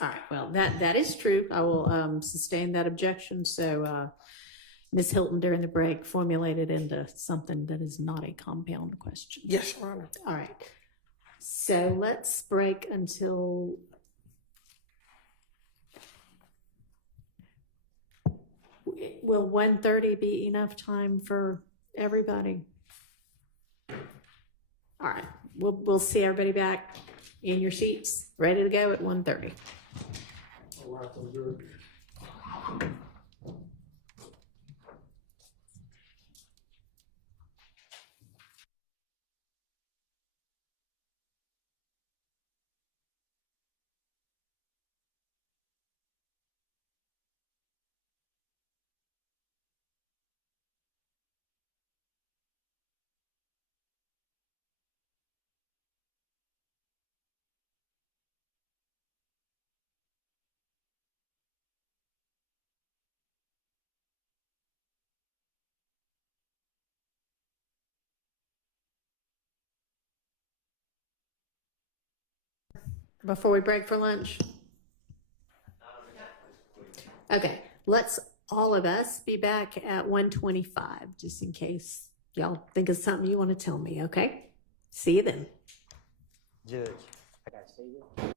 All right. Well, that is true. I will sustain that objection. So Ms. Hilton, during the break, formulated into something that is not a compound question. Yes, Your Honor. All right. So let's break until will 1:30 be enough time for everybody? All right. We'll see everybody back in your seats, ready to go at 1:30. before we break for lunch? Okay, let's all of us be back at 1:25, just in case y'all think of something you want to tell me, okay? See you then. Judge, I gotta say this.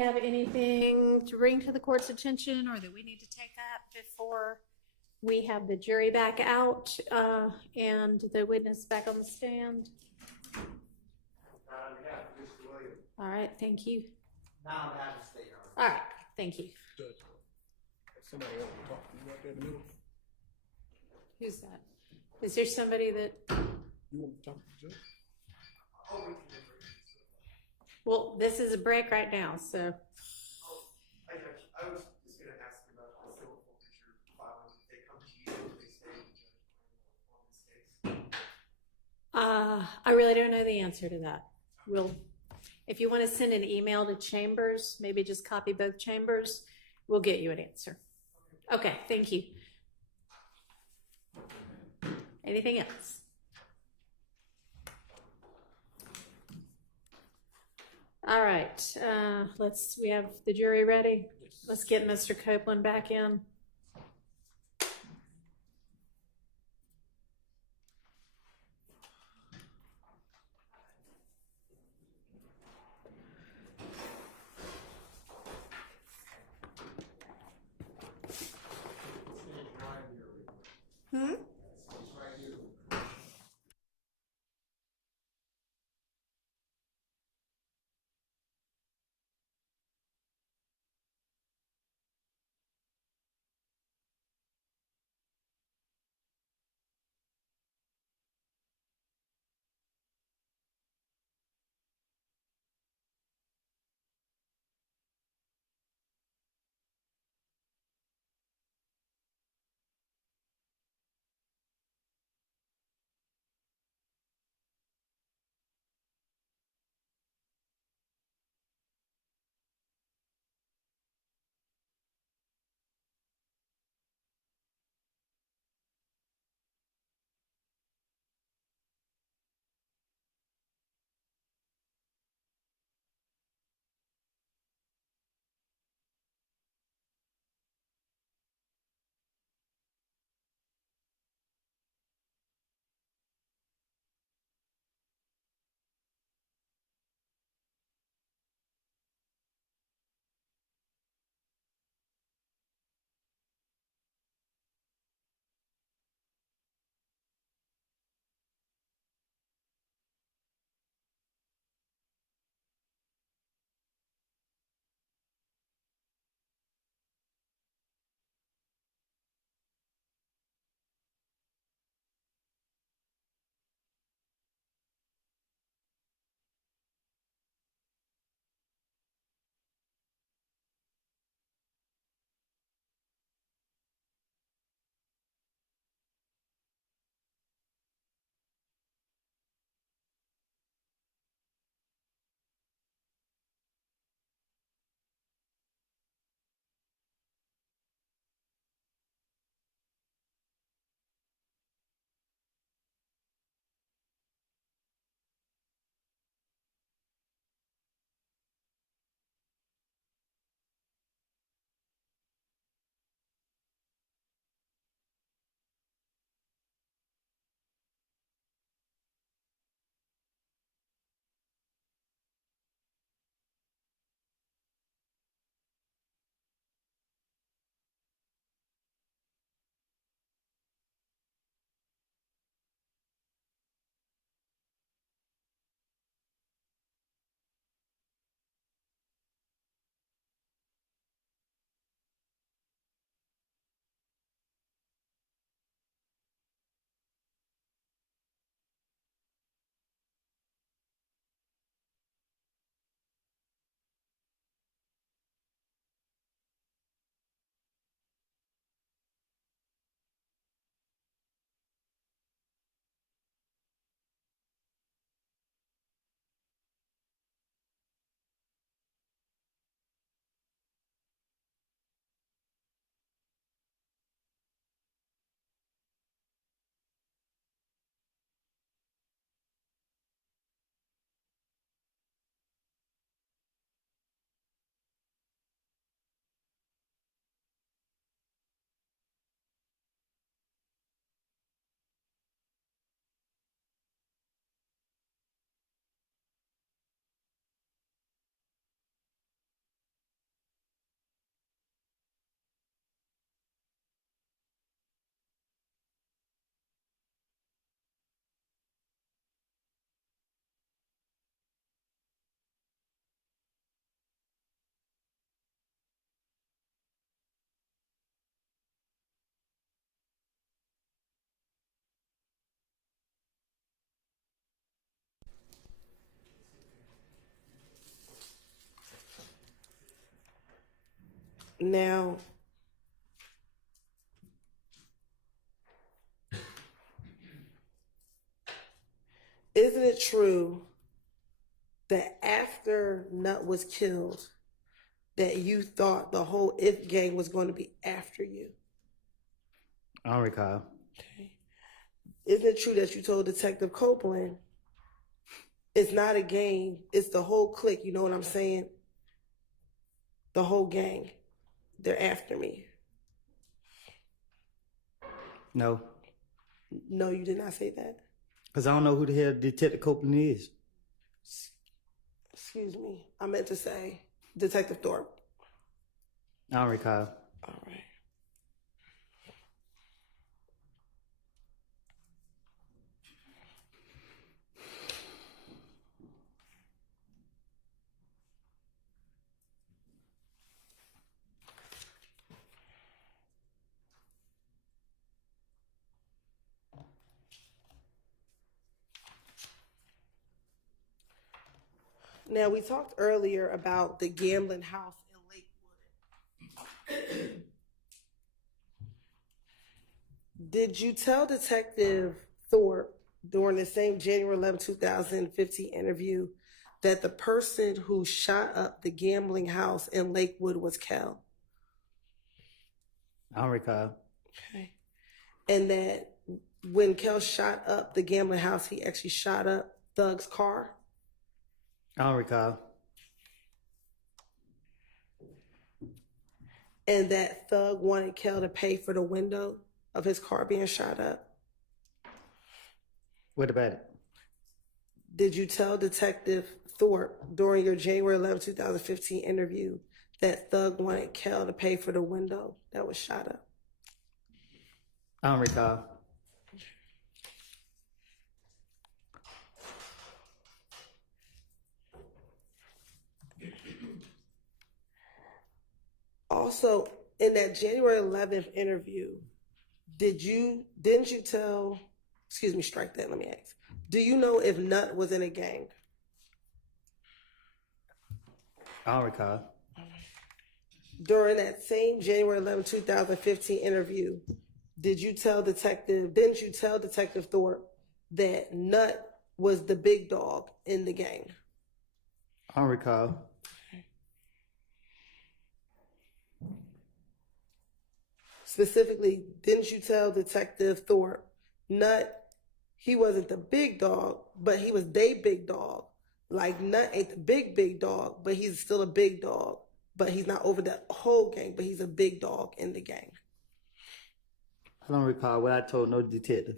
have anything to bring to the court's attention or that we need to take up before we have the jury back out and the witness back on the stand? All right, thank you. Now I'm out of state. All right, thank you. Somebody else will talk to you right there in the middle. Who's that? Is there somebody that, You want to talk to the judge? well, this is a break right now, so. I was just going to ask about the civil forfeiture filing. If they come to you, they stay in the judge on this case. I really don't know the answer to that. If you want to send an email to Chambers, maybe just copy both chambers, we'll get you an answer. Okay, thank you. Anything else? All right, we have the jury ready. Let's get Mr. Copeland back in. Hmm? Now, isn't it true that after Nut was killed, that you thought the whole If gang was going to be after you? I don't recall. Okay. Isn't it true that you told Detective Copeland it's not a gang, it's the whole clique, you know what I'm saying? The whole gang. They're after me. No, No, you did not say that. because I don't know who the hell Detective Copeland is. Excuse me. I meant to say Detective Thorpe. I don't recall. All right. Now, we talked earlier about the gambling house in Lakewood. Did you tell Detective Thorpe during the same January 11, 2015 interview that the person who shot up the gambling house in Lakewood was Kel? I don't recall. Okay. And that when Kel shot up the gambling house, he actually shot up Thug's car? I don't recall. And that Thug wanted Kel to pay for the window of his car being shot up? What about it? Did you tell Detective Thorpe during your January 11, 2015 interview that Thug wanted Kel to pay for the window that was shot up? I don't recall. Also, in that January 11th interview, didn't you tell, excuse me, strike that, let me ask. Do you know if Nut was in a gang? I don't recall. During that same January 11, 2015 interview, didn't you tell Detective Thorpe that Nut was the big dog in the gang? I don't recall. Specifically, didn't you tell Detective Thorpe, Nut, he wasn't the big dog, but he was they big dog. Like Nut ain't the big dog, but he's still a big dog. But he's not over the whole gang, but he's a big dog in the gang. I don't recall what I told no detective.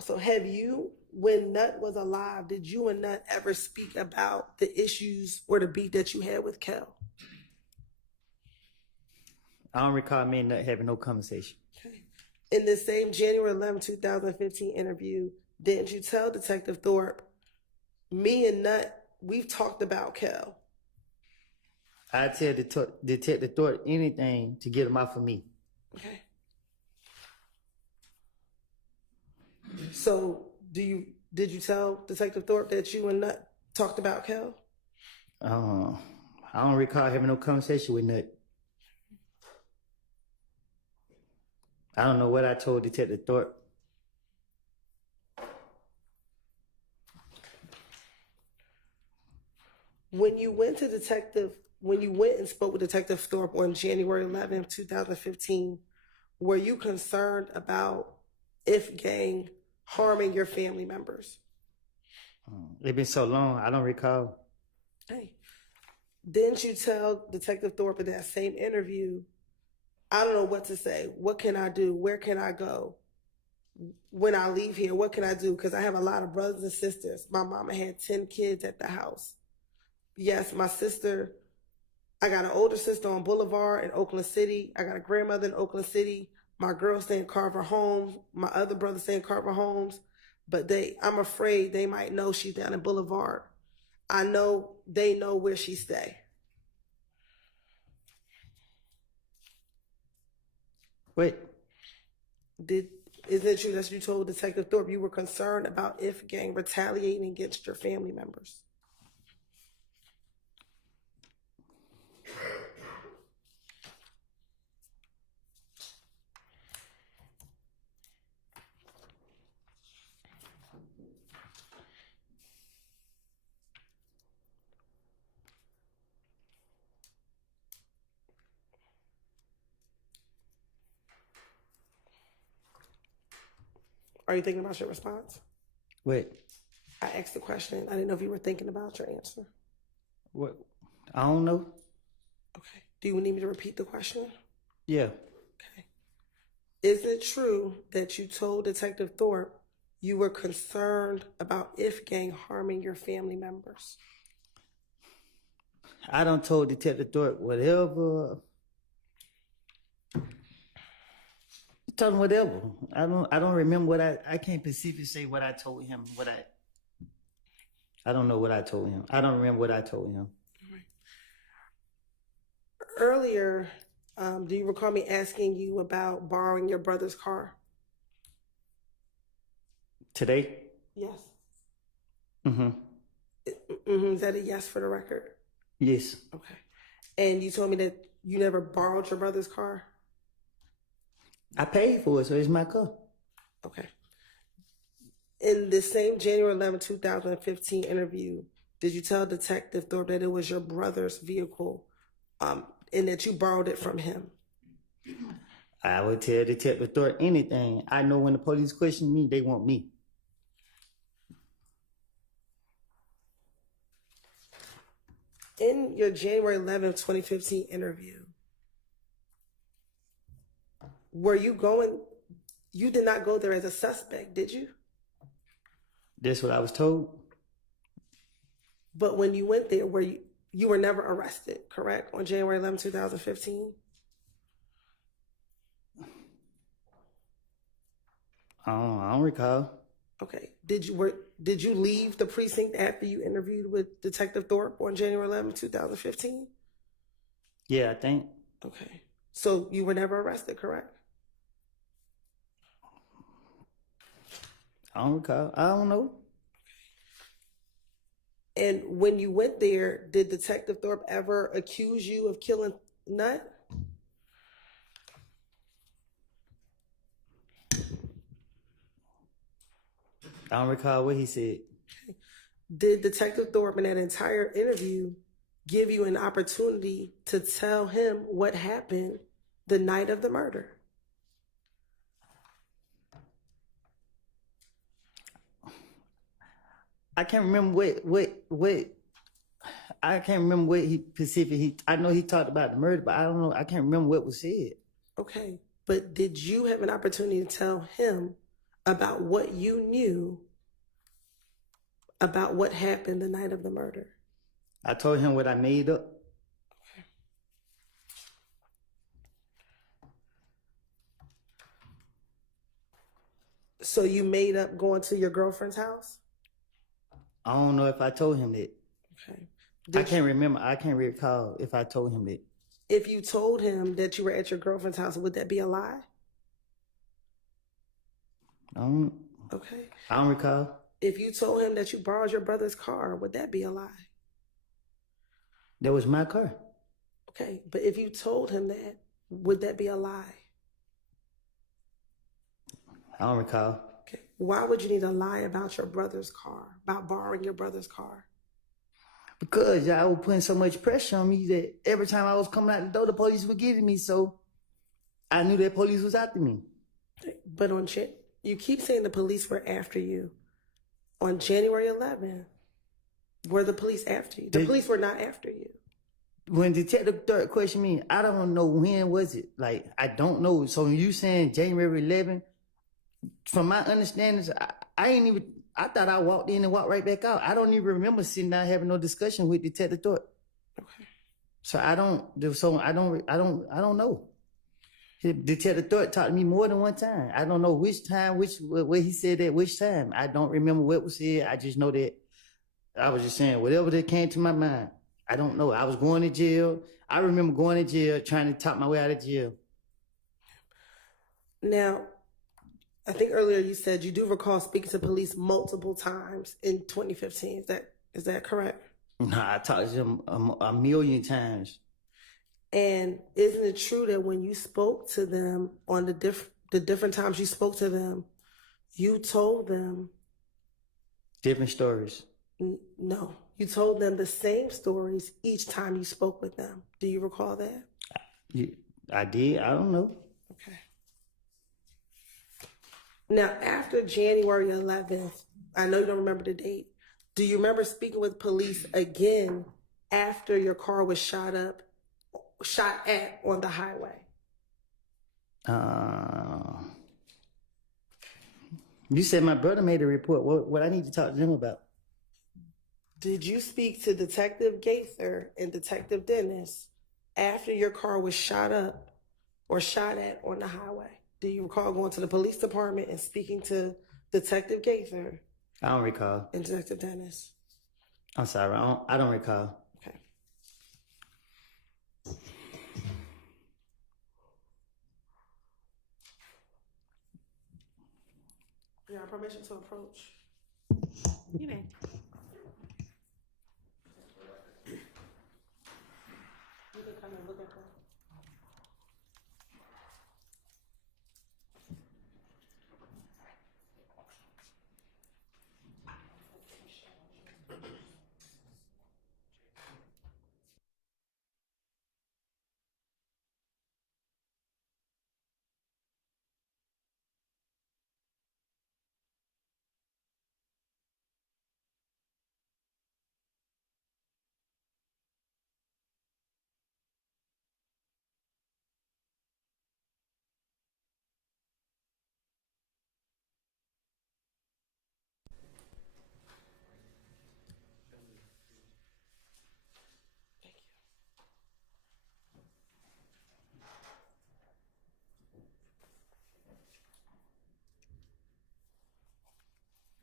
So have you, when Nut was alive, did you and Nut ever speak about the issues or the beat that you had with Kel? I don't recall me and Nut having no conversation. Okay. In the same January 11, 2015 interview, didn't you tell Detective Thorpe, me and Nut, we've talked about Kel? I tell Detective Thorpe anything to get him off of me. Okay. So did you tell Detective Thorpe that you and Nut talked about Kel? I don't recall having no conversation with Nut. I don't know what I told Detective Thorpe. When you went and spoke with Detective Thorpe on January 11, 2015, were you concerned about If gang harming your family members? It's been so long, I don't recall. Hey, didn't you tell Detective Thorpe in that same interview, I don't know what to say. What can I do? Where can I go? When I leave here, what can I do? Because I have a lot of brothers and sisters. My mama had 10 kids at the house. Yes, my sister, I got an older sister on Boulevard in Oakland City. I got a grandmother in Oakland City. My girls stay in Carver Homes. My other brothers stay in Carver Homes. But I'm afraid they might know she's down in Boulevard. I know they know where she stay. Wait. Isn't it true that you told Detective Thorpe you were concerned about If gang retaliating against your family members? Are you thinking about your response? Wait, I asked the question. I didn't know if you were thinking about your answer. what? I don't know. Okay. Do you need me to repeat the question? Yeah. Okay. Is it true that you told Detective Thorpe you were concerned about if gang harming your family members? I done told Detective Thorpe whatever. Told him whatever. I don't remember what I can't specifically say what I told him. I don't know what I told him. I don't remember what I told him. Earlier, do you recall me asking you about borrowing your brother's car? Today? Yes. Mm-hmm. Is that a yes for the record? Yes. Okay. And you told me that you never borrowed your brother's car? I paid for it, so it's my car. Okay. In the same January 11, 2015 interview, did you tell Detective Thorpe that it was your brother's vehicle and that you borrowed it from him? I would tell Detective Thorpe anything. I know when the police question me, they want me. In your January 11, 2015 interview, you did not go there as a suspect, did you? That's what I was told. But when you went there, you were never arrested, correct? On January 11, 2015? I don't recall. Okay. Did you leave the precinct after you interviewed with Detective Thorpe on January 11, 2015? Yeah, I think. Okay. So you were never arrested, correct? I don't recall. I don't know. And when you went there, did Detective Thorpe ever accuse you of killing Nut? I don't recall what he said. Did Detective Thorpe in that entire interview give you an opportunity to tell him what happened the night of the murder? I can't remember what I can't remember what he specifically. I know he talked about the murder, but I don't know. I can't remember what was said. Okay, but did you have an opportunity to tell him about what you knew about what happened the night of the murder? I told him what I made up. So you made up going to your girlfriend's house? I don't know if I told him that. Okay. I can't remember. I can't recall if I told him that. If you told him that you were at your girlfriend's house, would that be a lie? Okay. I don't recall. If you told him that you borrowed your brother's car, would that be a lie? That was my car. Okay, but if you told him that, would that be a lie? I don't recall. Okay. Why would you need to lie about your brother's car, about borrowing your brother's car? Because y'all were putting so much pressure on me that every time I was coming out the door, the police were getting me. So I knew that police was after me. But you keep saying the police were after you. On January 11th, were the police after you? The police were not after you. When Detective Third questioned me, I don't know when was it. Like, I don't know. So when you saying January 11th, from my understanding, I thought I walked in and walked right back out. I don't even remember sitting down having no discussion with Detective Thorpe. Okay. So I don't know. Detective Thorpe talked to me more than one time. I don't know which time, what he said at which time. I don't remember what was said. I just know that I was just saying whatever that came to my mind. I don't know. I was going to jail. I remember going to jail, trying to talk my way out of jail. Now, I think earlier you said you do recall speaking to police multiple times in 2015. Is that correct? Nah, I talked to them a million times. And isn't it true that when you spoke to them on the different times you spoke to them, you told them different stories? No, you told them the same stories each time you spoke with them. Do you recall that? I did. I don't know. Okay. Now, after January 11th, I know you don't remember the date. Do you remember speaking with police again after your car was shot at on the highway? You said my brother made a report. What I need to talk to them about? Did you speak to Detective Gaither and Detective Dennis after your car was shot up or shot at on the highway? Do you recall going to the police department and speaking to Detective Gaither I don't recall. and Detective Dennis? I'm sorry. I don't recall. Okay. You have permission to approach? You may. You can come and look at them.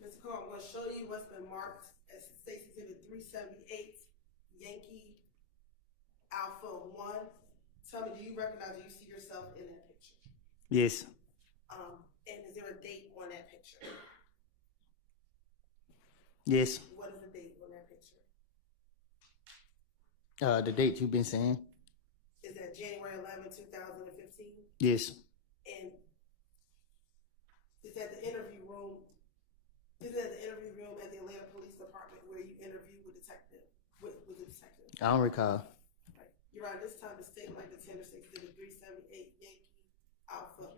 Mr. Cole, I'm going to show you what's been marked as State Exhibit 378, Yankee Alpha 1. Tell me, do you recognize, do you see yourself in that picture? Yes. And is there a date on that picture? Yes. What is the date on that picture? The date you've been saying? Is that January 11, 2015? Yes. And is that the interview room? Is that the interview room at the Atlanta Police Department where you interviewed with the detective? I don't recall. Right. You're right. This time the state like the tender state did a 378 Yankee Alpha.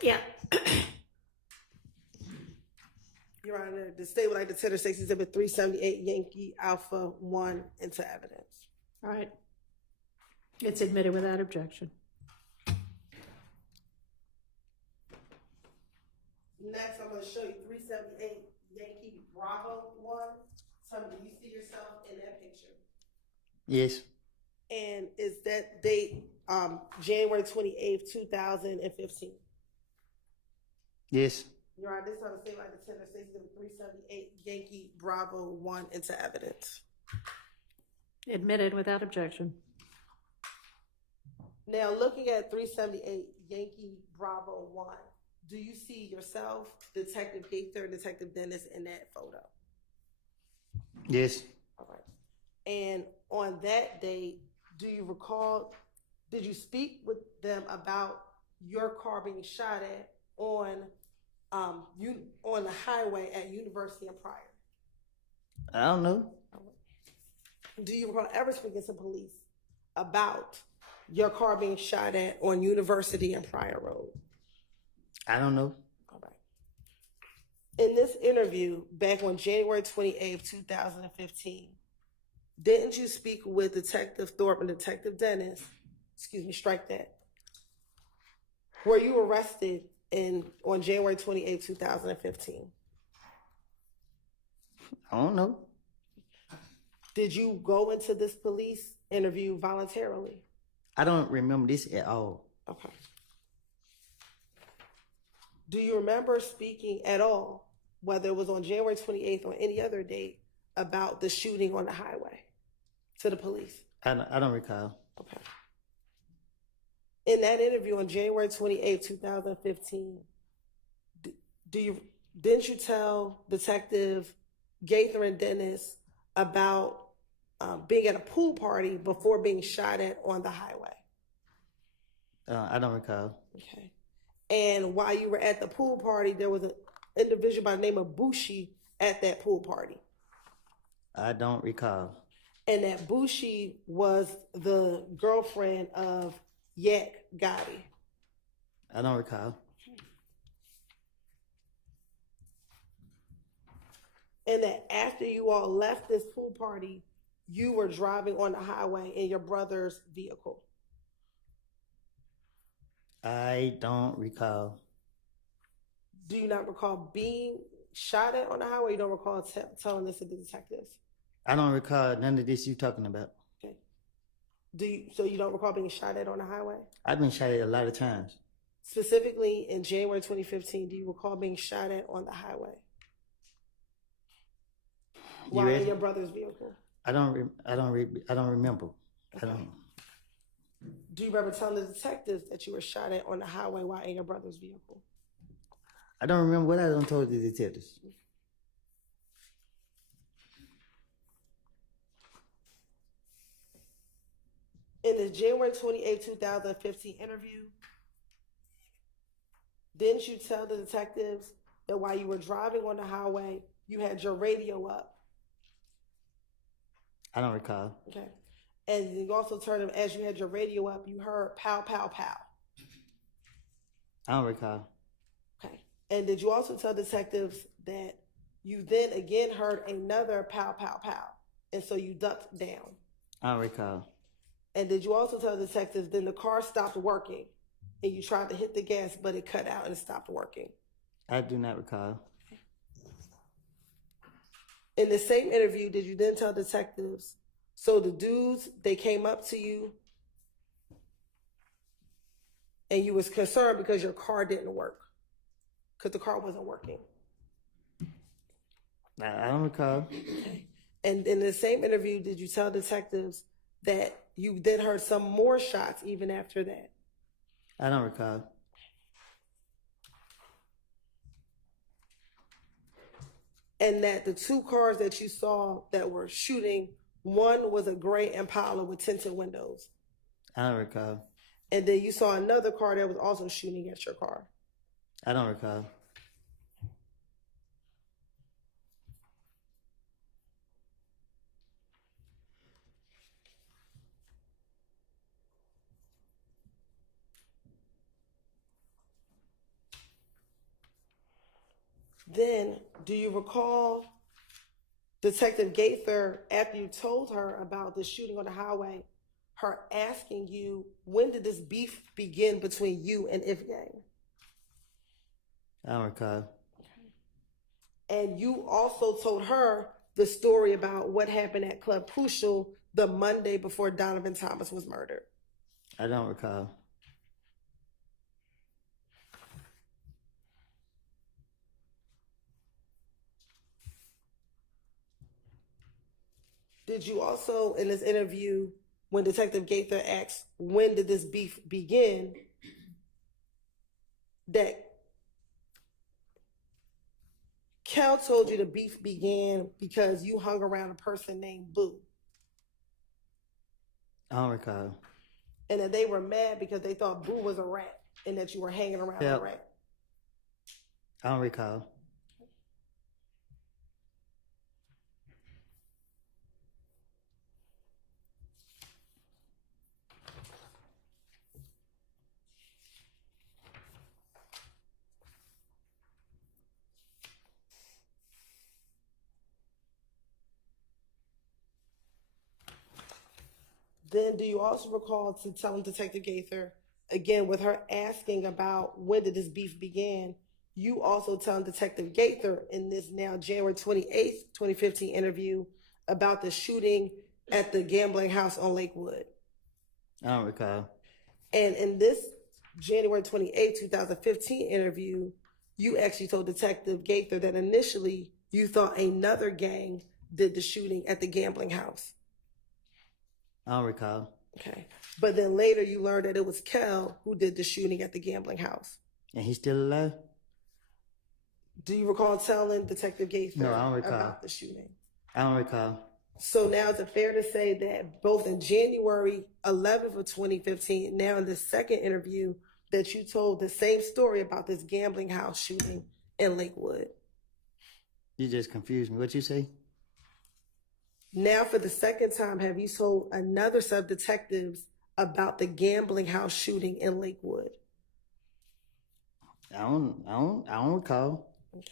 Yeah. Your Honor, the state would like the tender state exhibit 378 Yankee Alpha 1 into evidence. All right. It's admitted without objection. Next, I'm going to show you 378 Yankee Bravo 1. Tell me, do you see yourself in that picture? Yes. And is that date January 28th, 2015? Yes. Your Honor, this time the state like the tender state exhibit 378 Yankee Bravo 1 into evidence. Admitted without objection. Now, looking at 378 Yankee Bravo 1, do you see yourself, Detective Gaither, Detective Dennis in that photo? Yes. All right. And on that date, do you recall, did you speak with them about your car being shot at on the highway at University and Pryor? I don't know. Do you recall ever speaking to police about your car being shot at on University and Pryor Road? I don't know. All right. In this interview, back on January 28th, 2015, didn't you speak with Detective Thorpe and Detective Dennis? Excuse me, strike that. Were you arrested on January 28th, 2015? I don't know. Did you go into this police interview voluntarily? I don't remember this at all. Okay. Do you remember speaking at all, whether it was on January 28th or any other date, about the shooting on the highway to the police? I don't recall. Okay. In that interview on January 28th, 2015, didn't you tell Detective Gaither and Dennis about being at a pool party before being shot at on the highway? I don't recall. Okay. And while you were at the pool party, there was an individual by the name of Bushi at that pool party. I don't recall. And that Bushi was the girlfriend of Yak Gotti. I don't recall. And that after you all left this pool party, you were driving on the highway in your brother's vehicle. I don't recall. Do you not recall being shot at on the highway? You don't recall telling this to the detectives? I don't recall none of this you talking about. Okay. So you don't recall being shot at on the highway? I've been shot at a lot of times. Specifically in January 2015, do you recall being shot at on the highway? While in your brother's vehicle? I don't remember. I don't. Do you remember telling the detectives that you were shot at on the highway while in your brother's vehicle? I don't remember what I done told the detectives. In the January 28, 2015 interview, didn't you tell the detectives that while you were driving on the highway, you had your radio up? I don't recall. Okay. And you also told them as you had your radio up, you heard pow, pow, pow. I don't recall. Okay. And did you also tell detectives that you then again heard another pow, pow, pow, and so you ducked down? I don't recall. And did you also tell detectives then the car stopped working and you tried to hit the gas, but it cut out and it stopped working? I do not recall. In the same interview, did you then tell detectives, so the dudes, they came up to you and you was concerned because your car didn't work, because the car wasn't working? I don't recall. And in the same interview, did you tell detectives that you then heard some more shots even after that? I don't recall. And that the two cars that you saw that were shooting, one was a gray Impala with tinted windows. I don't recall. And then you saw another car that was also shooting at your car. I don't recall. Then, do you recall Detective Gaither, after you told her about the shooting on the highway, her asking you, when did this beef begin between you and If Gang? I don't recall. And you also told her the story about what happened at Club Crucial the Monday before Donovan Thomas was murdered. I don't recall. Did you also, in this interview, when Detective Gaither asked, when did this beef begin, that Cal told you the beef began because you hung around a person named Boo, I don't recall. and that they were mad because they thought Boo was a rat and that you were hanging around a rat? I don't recall. Then do you also recall to telling Detective Gaither, again, with her asking about when did this beef begin, you also telling Detective Gaither in this now January 28th, 2015 interview about the shooting at the gambling house on Lakewood? I don't recall. And in this January 28th, 2015 interview, you actually told Detective Gaither that initially you thought another gang did the shooting at the gambling house. I don't recall. Okay. But then later you learned that it was Kel who did the shooting at the gambling house. And he's still alive? Do you recall telling Detective Gaither No, I don't recall. about the shooting? I don't recall. So now is it fair to say that both in January 11th of 2015, now in the second interview, that you told the same story about this gambling house shooting in Lakewood? You just confused me. What you say? Now for the second time, have you told another set of detectives about the gambling house shooting in Lakewood? I don't recall. Okay.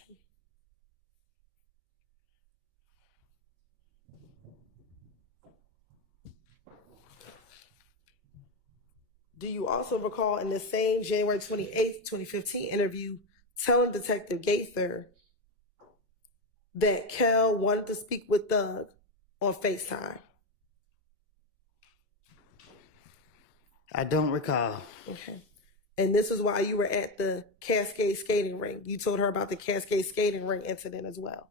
Do you also recall in the same January 28th, 2015 interview telling Detective Gaither that Kel wanted to speak with Doug on FaceTime? I don't recall. Okay. And this is why you were at the Cascade skating ring. You told her about the Cascade skating ring incident as well.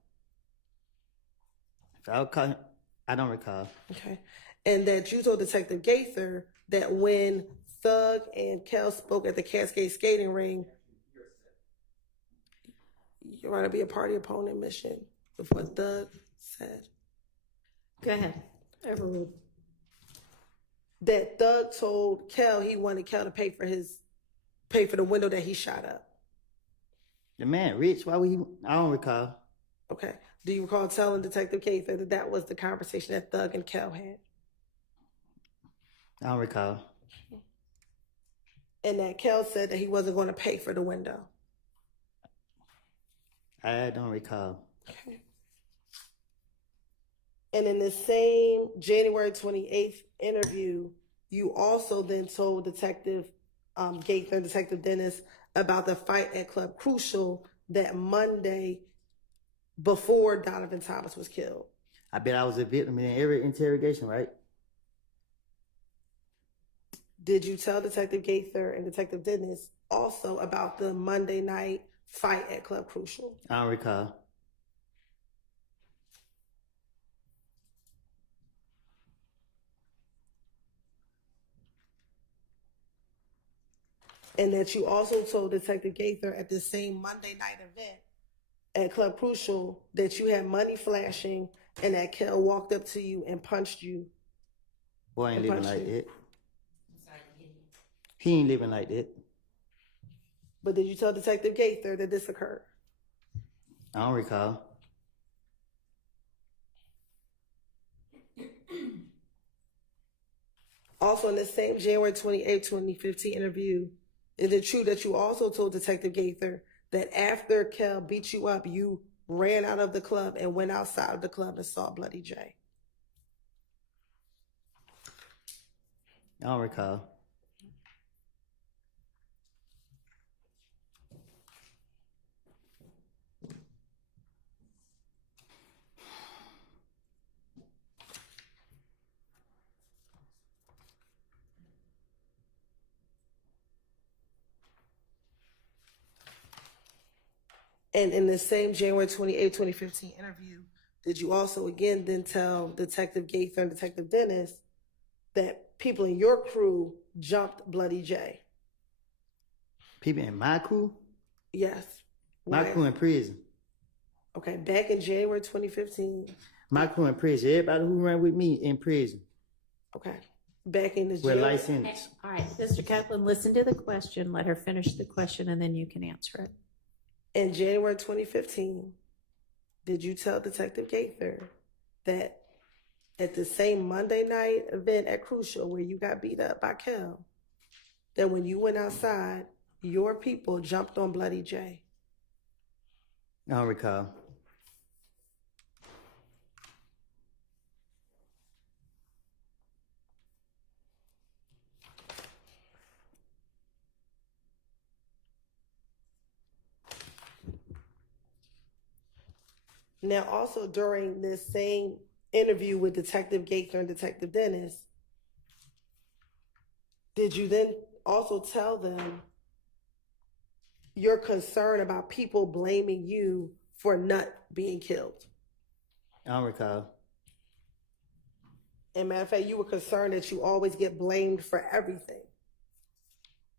I don't recall. Okay. And that you told Detective Gaither that when Thug and Kel spoke at the Cascade skating ring, you're going to be a party opponent mission with what Thug said. Go ahead. Overruled. That Thug told Kel he wanted Kel to pay for the window that he shot up. The man rich, why would he? I don't recall. Okay. Do you recall telling Detective Gaither that that was the conversation that Thug and Kel had? I don't recall. And that Kel said that he wasn't going to pay for the window. I don't recall. Okay. And in the same January 28th interview, you also then told Detective Gaither and Detective Dennis about the fight at Club Crucial that Monday before Donovan Thomas was killed. I bet I was a victim in every interrogation, right? Did you tell Detective Gaither and Detective Dennis also about the Monday night fight at Club Crucial? I don't recall. And that you also told Detective Gaither at the same Monday night event at Club Crucial that you had money flashing and that Kel walked up to you and punched you. Boy ain't living like that. He ain't living like that. But did you tell Detective Gaither that this occurred? I don't recall. Also in the same January 28, 2015 interview, is it true that you also told Detective Gaither that after Kel beat you up, you ran out of the club and went outside of the club and saw Bloody J? I don't recall. And in the same January 28, 2015 interview, did you also again then tell Detective Gaither and Detective Dennis that people in your crew jumped Bloody J? People in my crew? Yes. My crew in prison. Okay, back in January 2015. My crew in prison. Everybody who ran with me in prison. Okay. Back in the We're licensed. All right, Mr. Copeland, listen to the question. Let her finish the question, and then you can answer it. In January 2015, did you tell Detective Gaither that at the same Monday night event at Crucial where you got beat up by Kel, that when you went outside, your people jumped on Bloody J? I don't recall. Now, also during this same interview with Detective Gaither and Detective Dennis, did you then also tell them your concern about people blaming you for Nut being killed? I don't recall. And matter of fact, you were concerned that you always get blamed for everything.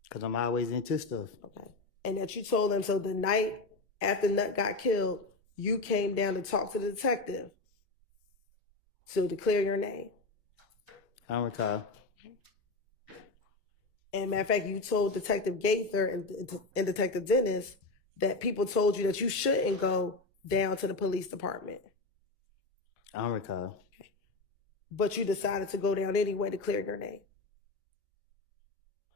Because I'm always into stuff. Okay. And that you told them, so the night after Nut got killed, you came down to talk to the detective to declare your name. I don't recall. And matter of fact, you told Detective Gaither and Detective Dennis that people told you that you shouldn't go down to the police department. I don't recall. Okay. But you decided to go down anyway to clear your name.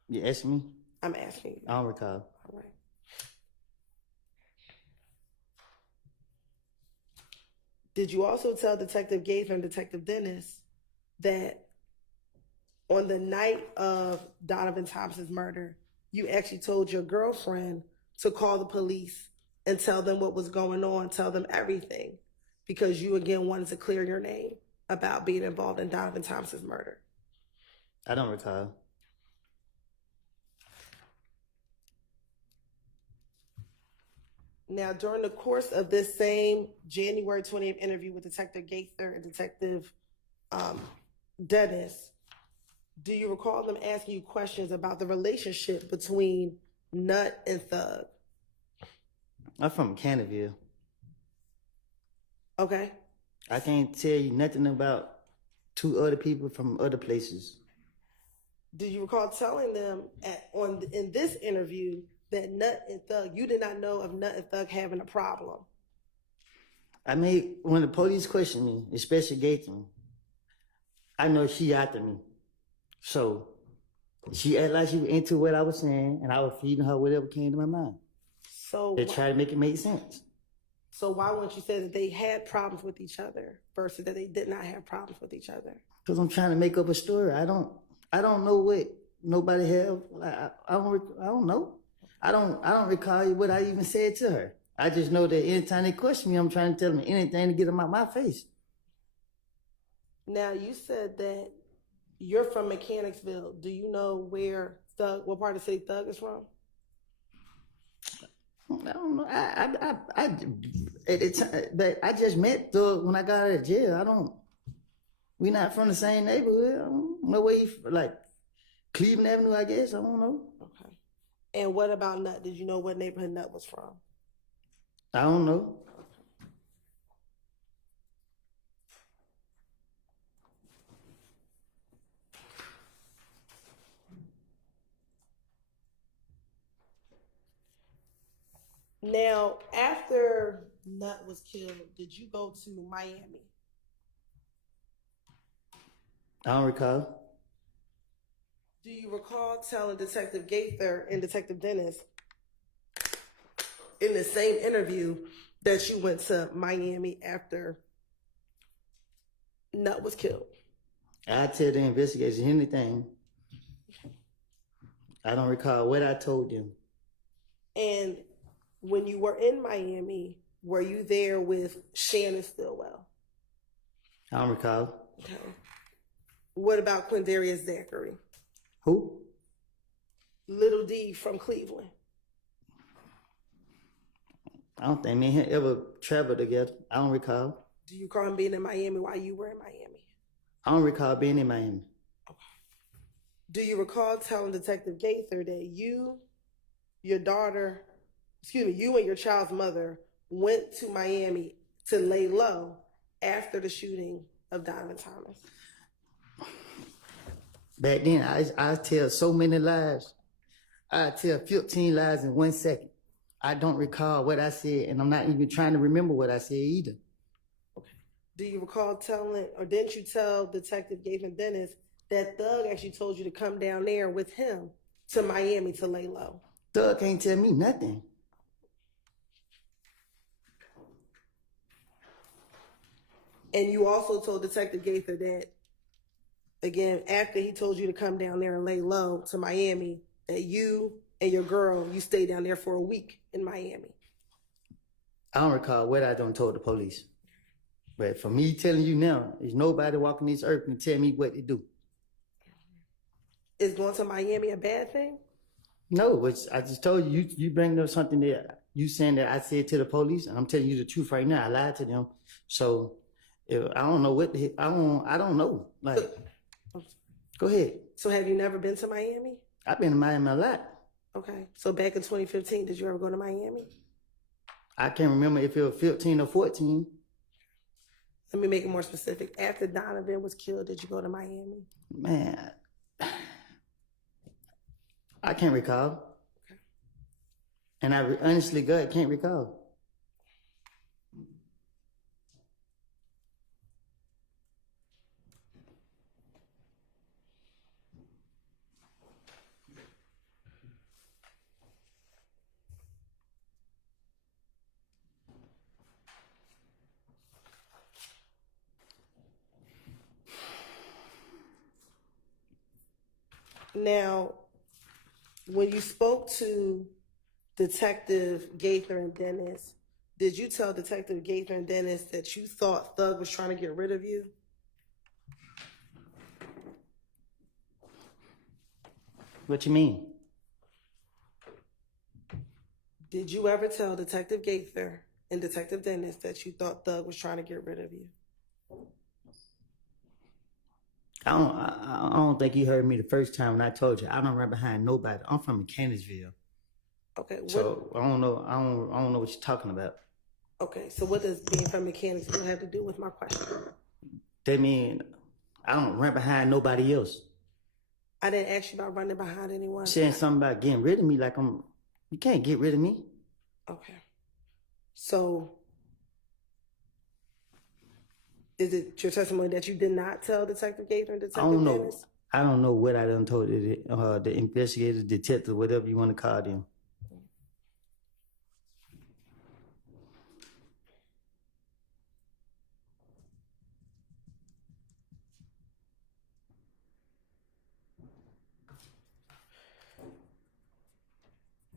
You asked me? I'm asking you. I don't recall. All right. did you also tell Detective Gaither and Detective Dennis that on the night of Donovan Thompson's murder, you actually told your girlfriend to call the police and tell them what was going on, tell them everything, because you again wanted to clear your name about being involved in Donovan Thompson's murder? I don't recall. Now, during the course of this same January 20th interview with Detective Gaither and Detective Dennis, do you recall them asking you questions about the relationship between Nut and Thug? I'm from Canterville. Okay. I can't tell you nothing about two other people from other places. Do you recall telling them in this interview that Nut and Thug, you did not know of Nut and Thug having a problem? I mean, when the police questioned me, especially Gator, I know she after me. So she acted like she was into what I was saying, and I was feeding her whatever came to my mind. So they tried to make it make sense. So why wouldn't you say that they had problems with each other versus that they did not have problems with each other? Because I'm trying to make up a story. I don't know what nobody have. I don't know. I don't recall what I even said to her. I just know that anytime they question me, I'm trying to tell them anything to get them out my face. Now, you said that you're from Mechanicsville. Do you know where Thug, what part of the city Thug is from? I don't know. But I just met Thug when I got out of jail. We not from the same neighborhood. I don't know where he, like Cleveland Avenue, I guess. I don't know. Okay. And what about Nut? Did you know what neighborhood Nut was from? I don't know. Now, after Nut was killed, did you go to Miami? I don't recall. Do you recall telling Detective Gaither and Detective Dennis in the same interview that you went to Miami after Nut was killed? I tell the investigators anything. I don't recall what I told them. And when you were in Miami, were you there with Shannon Stillwell? I don't recall. Okay. What about Quindarius Zachary? Who? Little D from Cleveland. I don't think me and him ever traveled together. I don't recall. Do you recall him being in Miami while you were in Miami? I don't recall being in Miami. Okay. Do you recall telling Detective Gaither that you and your child's mother went to Miami to lay low after the shooting of Donovan Thomas? Back then, I tell so many lies. I tell 15 lies in 1 second. I don't recall what I said, and I'm not even trying to remember what I said either. Okay. Do you recall telling, or didn't you tell Detective Gaither Dennis that Thug actually told you to come down there with him to Miami to lay low? Thug can't tell me nothing. And you also told Detective Gaither that, again, after he told you to come down there and lay low to Miami, that you and your girl, you stayed down there for a week in Miami. I don't recall what I done told the police. But for me telling you now, there's nobody walking this earth and tell me what to do. Is going to Miami a bad thing? No, I just told you, you bring up something that you saying that I said to the police, and I'm telling you the truth right now. I lied to them. So I don't know what I don't know. Like, go ahead. So have you never been to Miami? I've been to Miami a lot. Okay. So back in 2015, did you ever go to Miami? I can't remember if it was 15 or 14. Let me make it more specific. After Donovan was killed, did you go to Miami? Man, I can't recall. Okay. And I honestly, God, can't recall. Now, when you spoke to Detective Gaither and Dennis, did you tell Detective Gaither and Dennis that you thought Thug was trying to get rid of you? What you mean? Did you ever tell Detective Gaither and Detective Dennis that you thought Thug was trying to get rid of you? I don't think you heard me the first time when I told you. I don't run behind nobody. I'm from Mechanicsville. Okay. So I don't know. I don't know what you're talking about. Okay. So what does being from Mechanicsville have to do with my question? That mean I don't run behind nobody else. I didn't ask you about running behind anyone. Saying something about getting rid of me, like you can't get rid of me. Okay. So, is it your testimony that you did not tell Detective Gaither and Detective Dennis? I don't know what I done told the investigators, detectives, whatever you want to call them.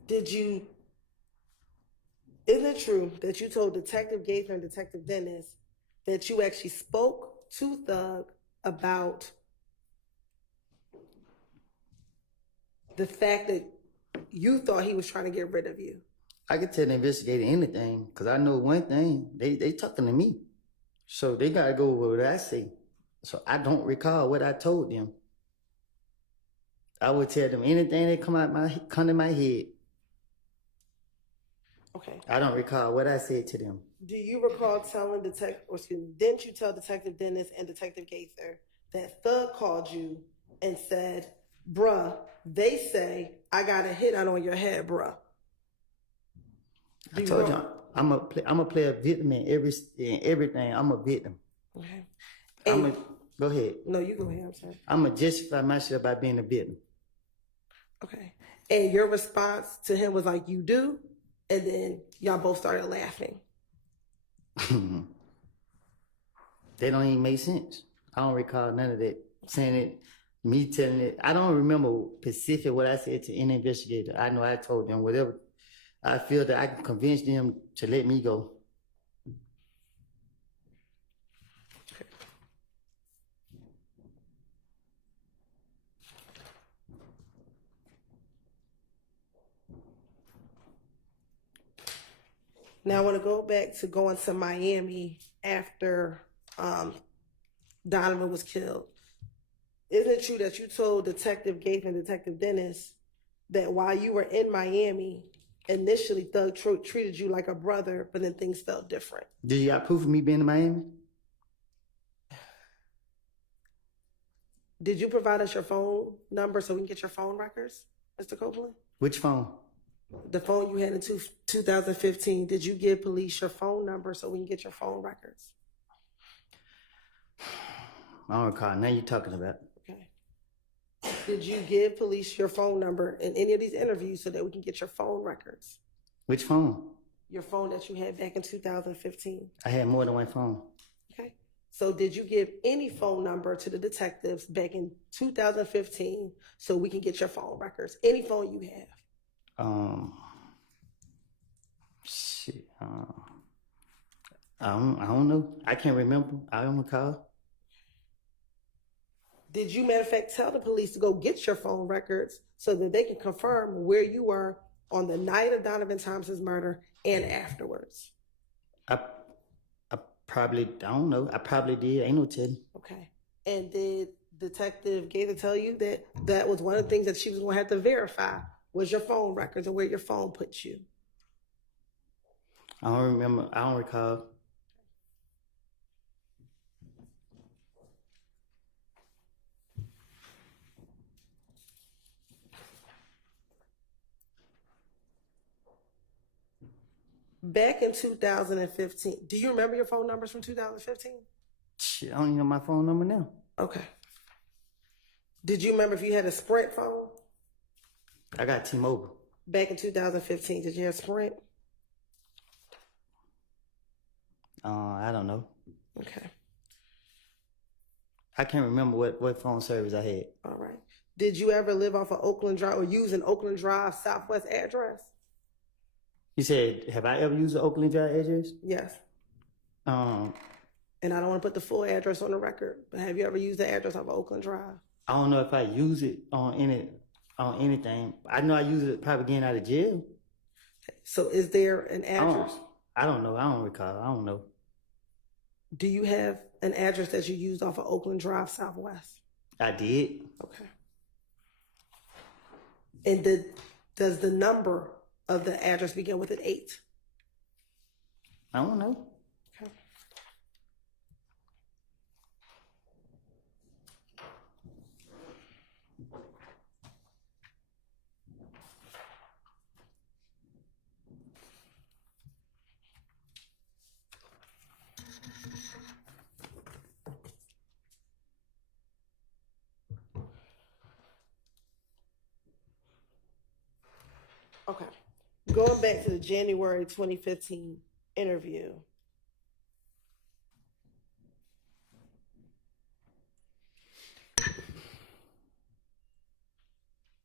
Isn't it true that you told Detective Gaither and Detective Dennis that you actually spoke to Thug about the fact that you thought he was trying to get rid of you? I could tell the investigator anything, because I know one thing, they talking to me. So they got to go with what I say. So I don't recall what I told them. I would tell them anything that come to my head. Okay. I don't recall what I said to them. Do you recall telling didn't you tell Detective Dennis and Detective Gaither that Thug called you and said, bruh, they say I got a hit out on your head, bruh? I told you, I'm a play a victim in everything. I'm a victim. Okay. Go ahead. No, you go ahead. I'm sorry. I'm going to justify myself by being a victim. Okay. And your response to him was like, you do? And then y'all both started laughing. They don't even make sense. I don't recall none of that. Saying it, me telling it. I don't remember specific what I said to any investigator. I know I told them whatever. I feel that I can convince them to let me go. Now I want to go back to going to Miami after Donovan was killed. Isn't it true that you told Detective Gaither and Detective Dennis that while you were in Miami, initially Thug treated you like a brother, but then things felt different? Did you got proof of me being in Miami? Did you provide us your phone number so we can get your phone records, Mr. Copeland? Which phone? The phone you had in 2015. Did you give police your phone number so we can get your phone records? I don't recall. Now you're talking about. Okay. Did you give police your phone number in any of these interviews so that we can get your phone records? Which phone? Your phone that you had back in 2015. I had more than one phone. Okay. So did you give any phone number to the detectives back in 2015 so we can get your phone records? Any phone you have? Shit. I don't know. I can't remember. I don't recall. Did you, matter of fact, tell the police to go get your phone records so that they can confirm where you were on the night of Donovan Thompson's murder and afterwards? I don't know. I probably did. Ain't no telling. Okay. And did Detective Gaither tell you that that was one of the things that she was going to have to verify was your phone records and where your phone put you? I don't remember. I don't recall. Back in 2015, do you remember your phone numbers from 2015? Shit, I don't even know my phone number now. Okay. Did you remember if you had a Sprint phone? I got T-Mobile. Back in 2015, did you have Sprint? I don't know. Okay. I can't remember what phone service I had. All right. Did you ever live off of Oakland Drive or use an Oakland Drive Southwest address? You said, have I ever used the Oakland Drive address? Yes. Um, And I don't want to put the full address on the record, but have you ever used the address of Oakland Drive? I don't know if I use it on anything. I know I use it probably getting out of jail. So is there an address? I don't know. I don't recall. I don't know. Do you have an address that you used off of Oakland Drive Southwest? I did. Okay. And does the number of the address begin with an 8? I don't know. Okay. Okay. Going back to the January 2015 interview.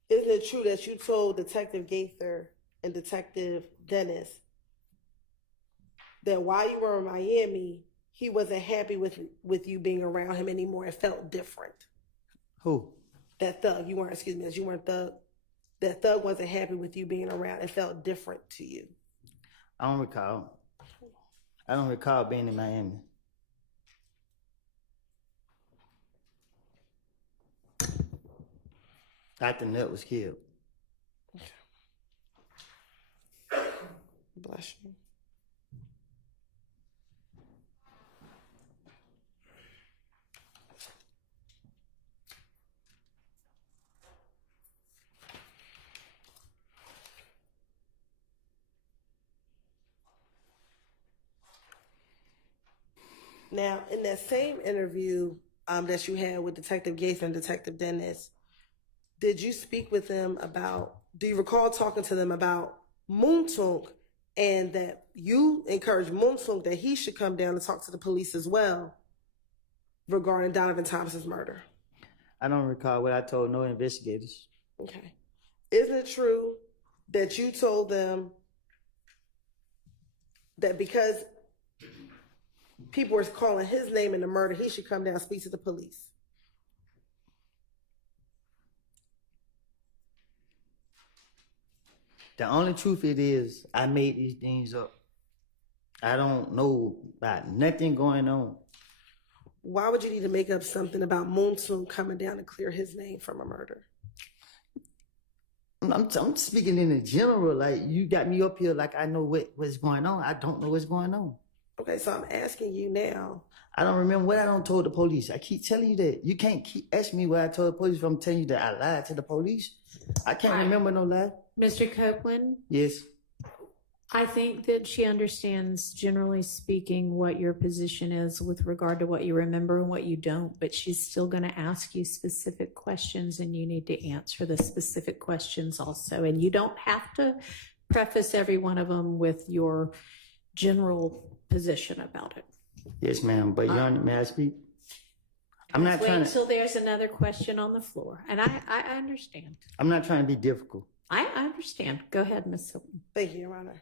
Isn't it true that you told Detective Gaither and Detective Dennis that while you were in Miami, he wasn't happy with you being around him anymore? It felt different. Who? That thug. You weren't thug. That thug wasn't happy with you being around. It felt different to you. I don't recall. I don't recall being in Miami. After Nut was killed. Bless you. Now, in that same interview that you had with Detective Gaither and Detective Dennis, did you speak with them about, do you recall talking to them about Moontunk and that you encouraged Moontunk that he should come down and talk to the police as well regarding Donovan Thompson's murder? I don't recall what I told no investigators. Okay. Isn't it true that you told them that because people were calling his name in the murder, he should come down and speak to the police? The only truth it is, I made these things up. I don't know about nothing going on. Why would you need to make up something about Moonsoon coming down to clear his name from a murder? I'm speaking in a general, like you got me up here like I know what's going on. I don't know what's going on. Okay, so I'm asking you now. I don't remember what I don't told the police. I keep telling you that. You can't keep asking me what I told the police if I'm telling you that I lied to the police. I can't remember no lie. Mr. Copeland? Yes. I think that she understands, generally speaking, what your position is with regard to what you remember and what you don't, but she's still going to ask you specific questions and you need to answer the specific questions also. And you don't have to preface every one of them with your general position about it. Yes, ma'am. But may I speak? I'm not trying to. Wait until there's another question on the floor. And I understand. I'm not trying to be difficult. I understand. Go ahead, Ms. Hilton. Thank you, Your Honor.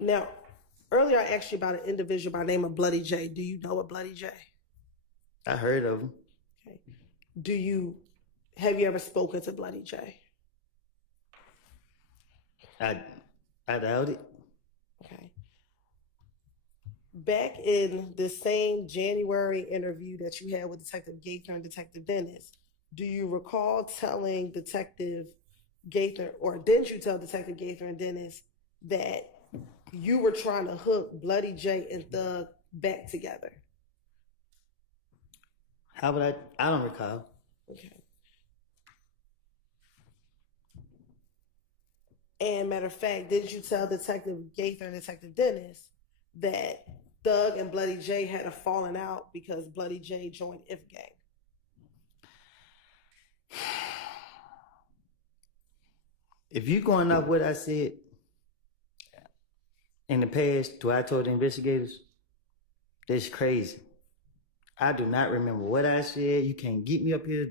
Now, earlier I asked you about an individual by the name of Bloody J. Do you know a Bloody J? I heard of him. Okay. Have you ever spoken to Bloody J? I doubt it. Okay. Back in the same January interview that you had with Detective Gaither and Detective Dennis, do you recall telling Detective Gaither, or didn't you tell Detective Gaither and Dennis that you were trying to hook Bloody J and Thug back together? How would I don't recall. Okay. And matter of fact, did you tell Detective Gaither and Detective Dennis that Thug and Bloody J had a falling out because Bloody J joined If Gang? If you going off what I said in the past, do I told the investigators? That's crazy. I do not remember what I said. You can't get me up here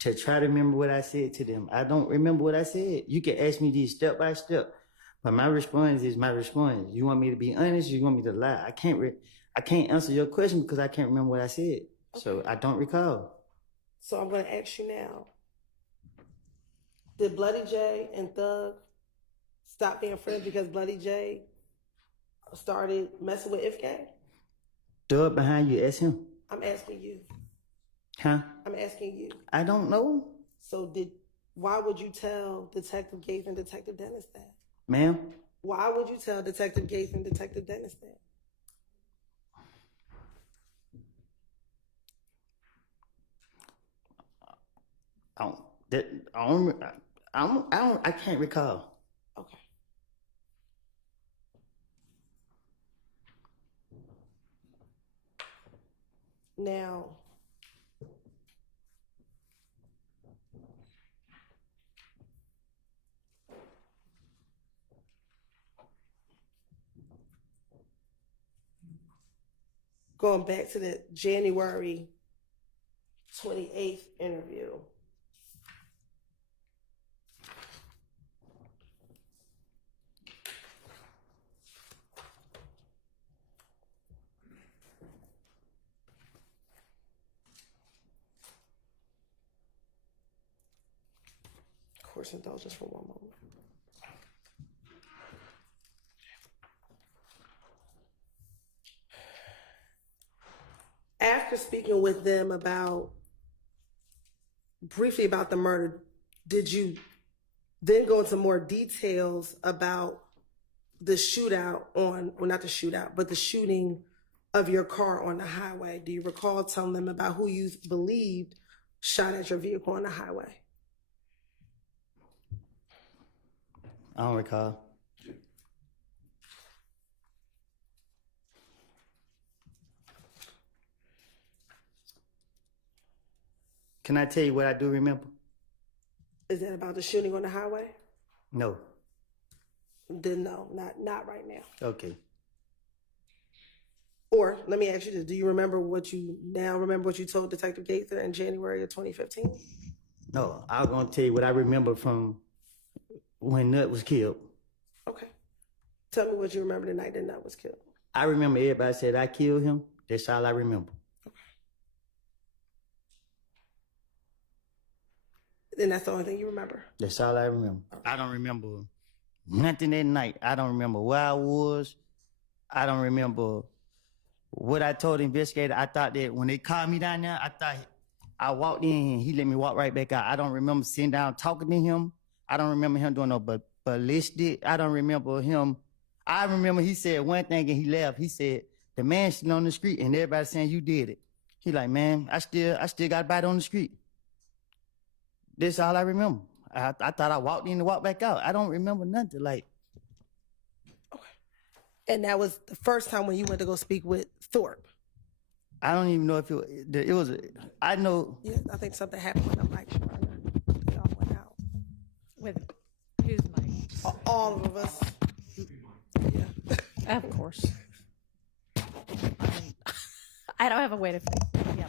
to try to remember what I said to them. I don't remember what I said. You can ask me these step by step, but my response is my response. You want me to be honest? You want me to lie? I can't answer your question because I can't remember what I said. Okay. So I don't recall. So I'm going to ask you now. Did Bloody J and Thug stop being friends because Bloody J started messing with Ifgay? Thug behind you, ask him. I'm asking you. Huh? I'm asking you. I don't know. So why would you tell Detective Gates and Detective Dennis that? Ma'am? Why would you tell Detective Gates and Detective Dennis that? I can't recall. Okay. Now, going back to the January 28th interview. Course indulgence for one moment. After speaking with them briefly about the murder, did you then go into more details about the shootout not the shootout, but the shooting of your car on the highway? Do you recall telling them about who you believed shot at your vehicle on the highway? I don't recall. Can I tell you what I do remember? Is that about the shooting on the highway? No. Then no, not right now. Okay. Or let me ask you this: do you remember what you told Detective Gaither in January of 2015? No, I was gonna tell you what I remember from when Nut was killed. Okay. Tell me what you remember the night that Nut was killed. I remember everybody said I killed him. That's all I remember. Then that's the only thing you remember? That's all I remember. I don't remember nothing that night. I don't remember where I was. I don't remember what I told the investigator. I thought that when they called me down there, I thought I walked in and he let me walk right back out. I don't remember sitting down talking to him. I don't remember him doing no ballistic. I don't remember him. I remember he said one thing and he left. He said, the man still on the street and everybody saying you did it. He like, man, I still got a bite on the street. That's all I remember. I thought I walked in and walked back out. I don't remember nothing. Like. Okay. And that was the first time when you went to go speak with Thorpe. I don't even know if it was. I know. Yeah, I think something happened with the mic. They all went out. With whose mic? All of us. Yeah. Of course. I don't have a way to fix it. Yeah.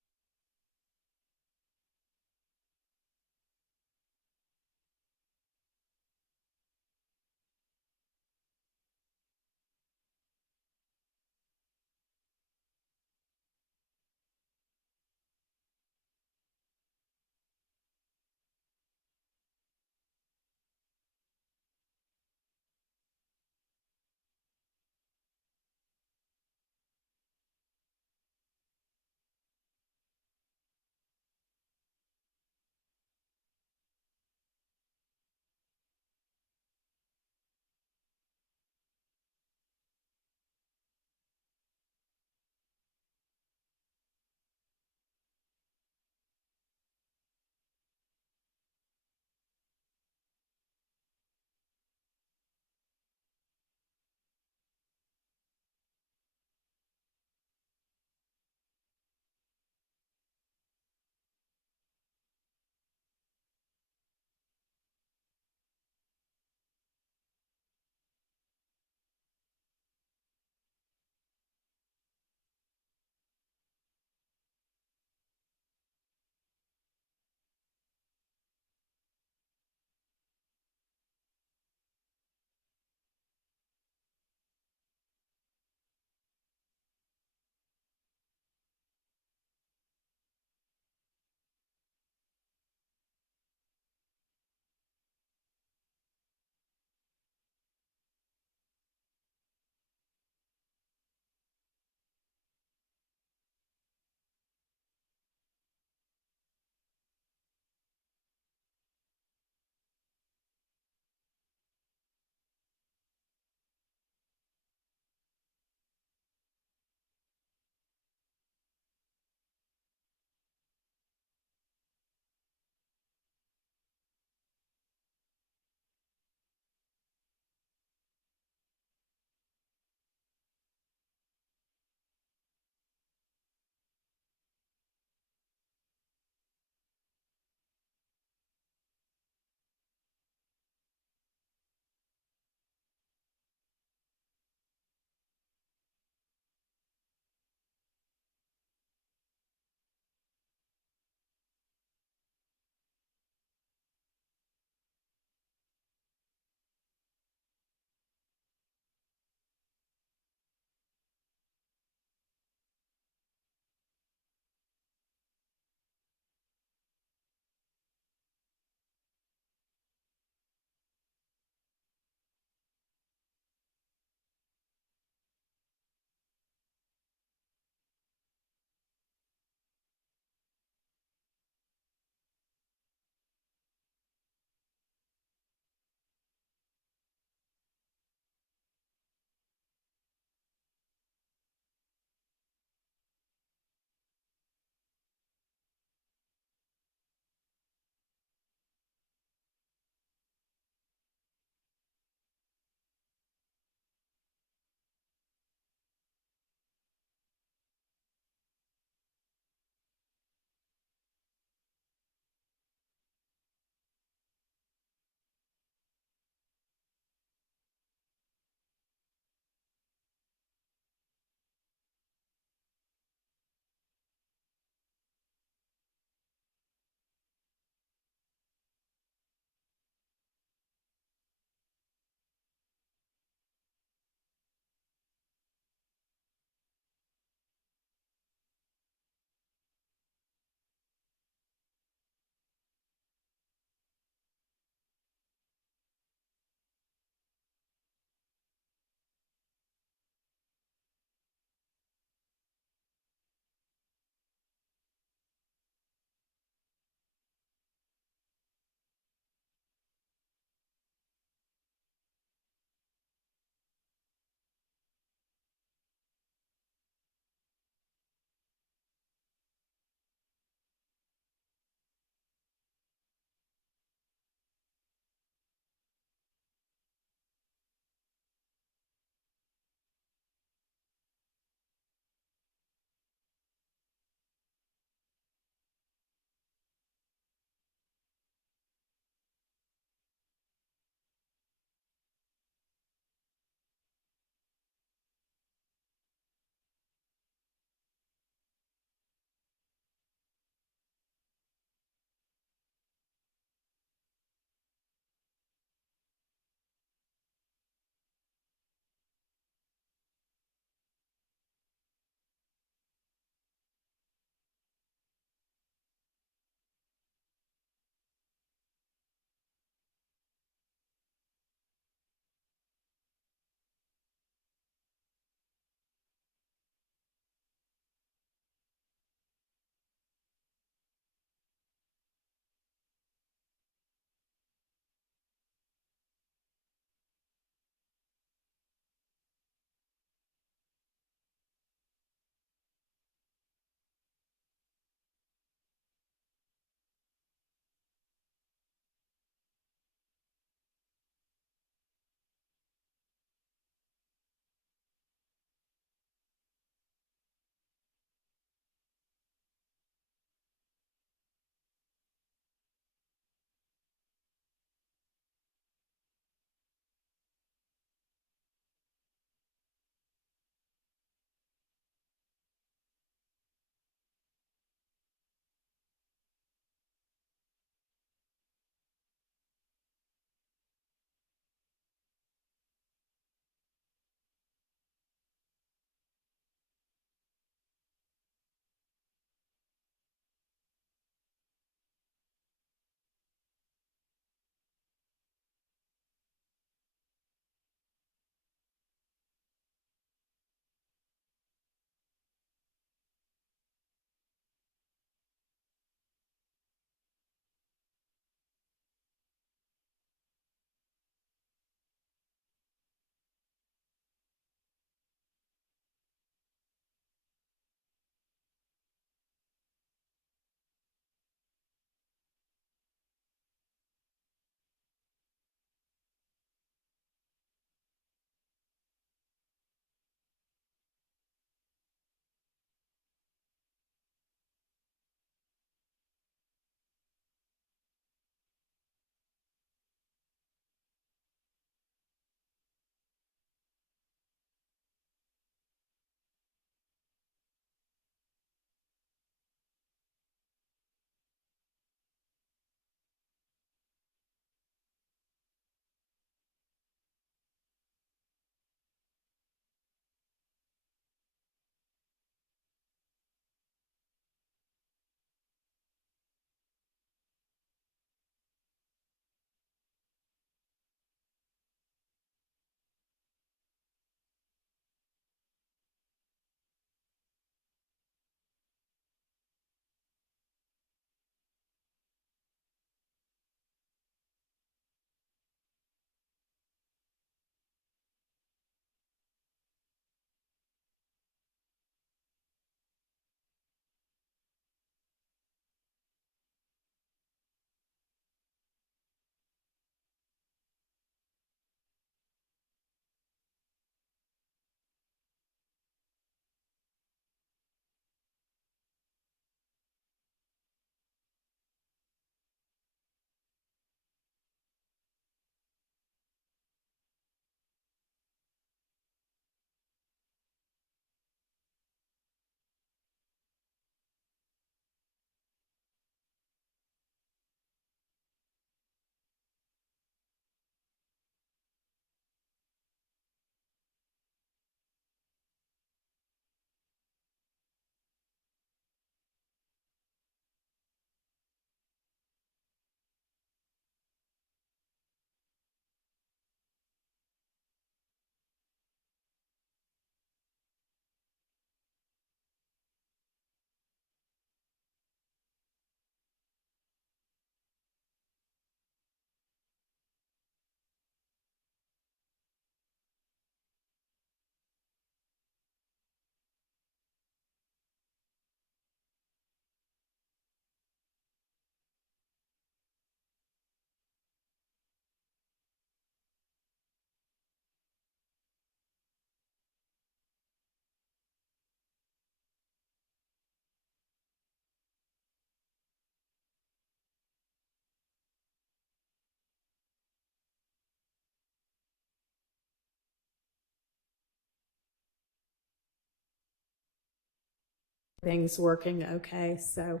things working okay. So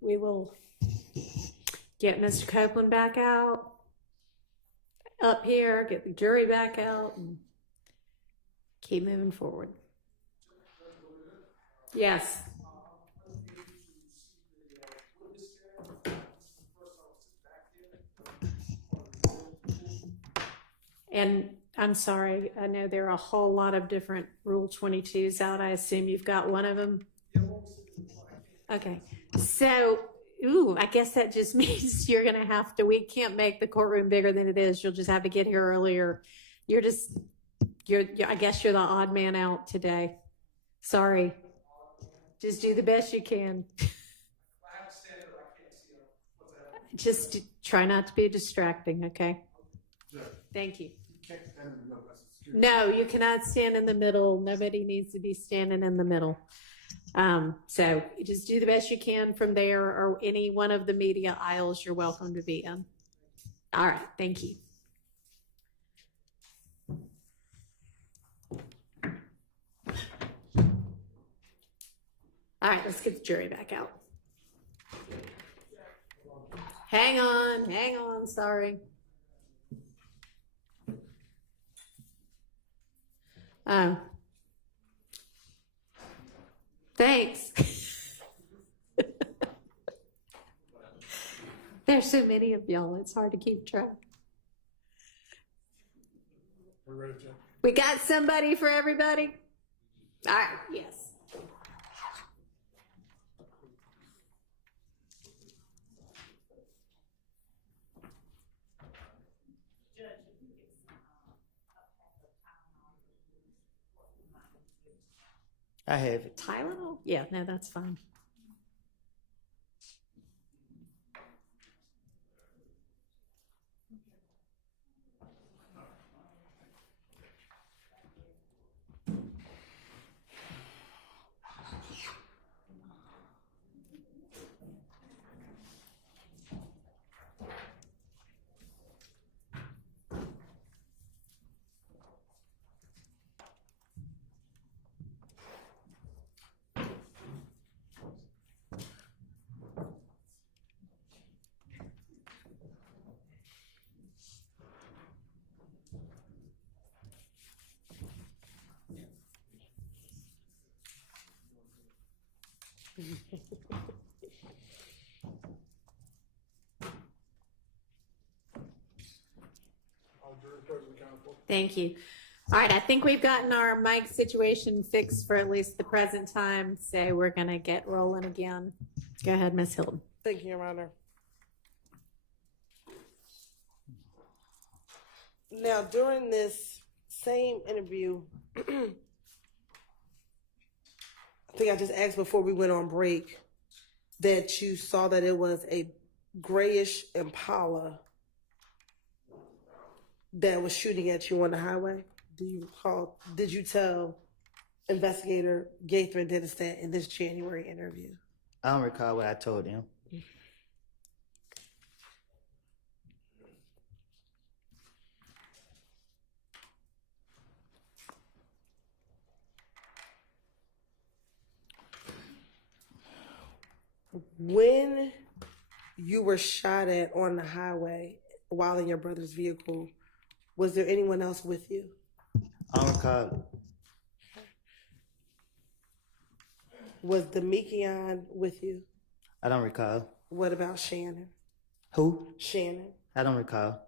we will get Mr. Copeland back out up here, get the jury back out, and keep moving forward. Yes. And I'm sorry, I know there are a whole lot of different Rule 22s out. I assume you've got one of them? Okay. So, I guess that just means you're going to have to, we can't make the courtroom bigger than it is. You'll just have to get here earlier. You're I guess you're the odd man out today. Sorry. Just do the best you can. Just try not to be distracting, okay? Thank you. No, you cannot stand in the middle. Nobody needs to be standing in the middle. So just do the best you can from there, or any one of the media aisles you're welcome to be in. All right, thank you. All right, let's get the jury back out. Hang on, sorry. Thanks. There's so many of y'all, it's hard to keep track. We're ready, Jeff. We got somebody for everybody? All right, yes. I have it. Tylenol? Yeah, no, that's fine. Thank you. All right, I think we've gotten our mic situation fixed for at least the present time, so we're going to get rolling again. Go ahead, Ms. Hilton. Thank you, Your Honor. Now, during this same interview, I think I just asked before we went on break that you saw that it was a grayish Impala that was shooting at you on the highway. Do you recall? Did you tell investigator Gaither and Dennis that in this January interview? I don't recall what I told him. When you were shot at on the highway while in your brother's vehicle, was there anyone else with you? I don't recall. Was Demekion with you? I don't recall. What about Shannon? Who? Shannon. I don't recall.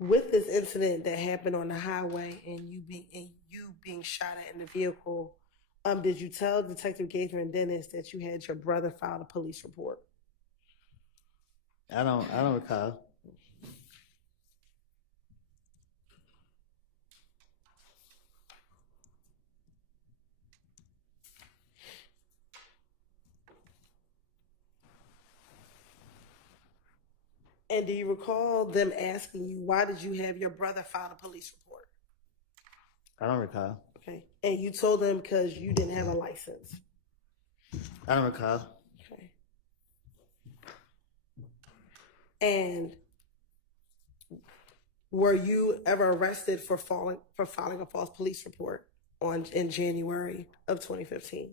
With this incident that happened on the highway and you being shot at in the vehicle, did you tell Detective Gaither and Dennis that you had your brother file a police report? I don't recall. And do you recall them asking you, why did you have your brother file a police report? I don't recall. Okay. And you told them because you didn't have a license. I don't recall. Okay. And were you ever arrested for filing a false police report in January of 2015?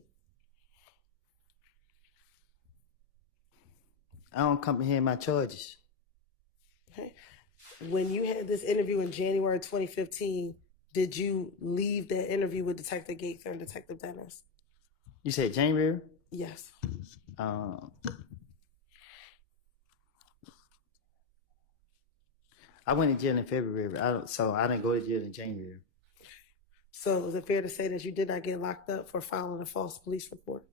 I don't comprehend my charges. Okay. When you had this interview in January 2015, did you leave that interview with Detective Gaither and Detective Dennis? You said January? Yes. I went to jail in February, so I didn't go to jail in January. So is it fair to say that you did not get locked up for filing a false police report?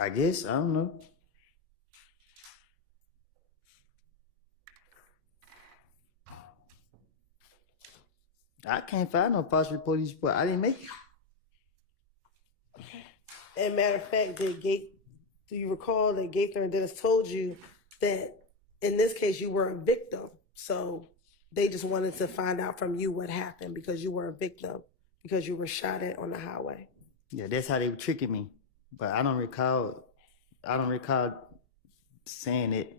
I guess, I don't know. I can't find no false police report. I didn't make it. And matter of fact, do you recall that Gaither and Dennis told you that in this case you were a victim? So they just wanted to find out from you what happened because you were a victim, because you were shot at on the highway. Yeah, that's how they were tricking me. But I don't recall saying it.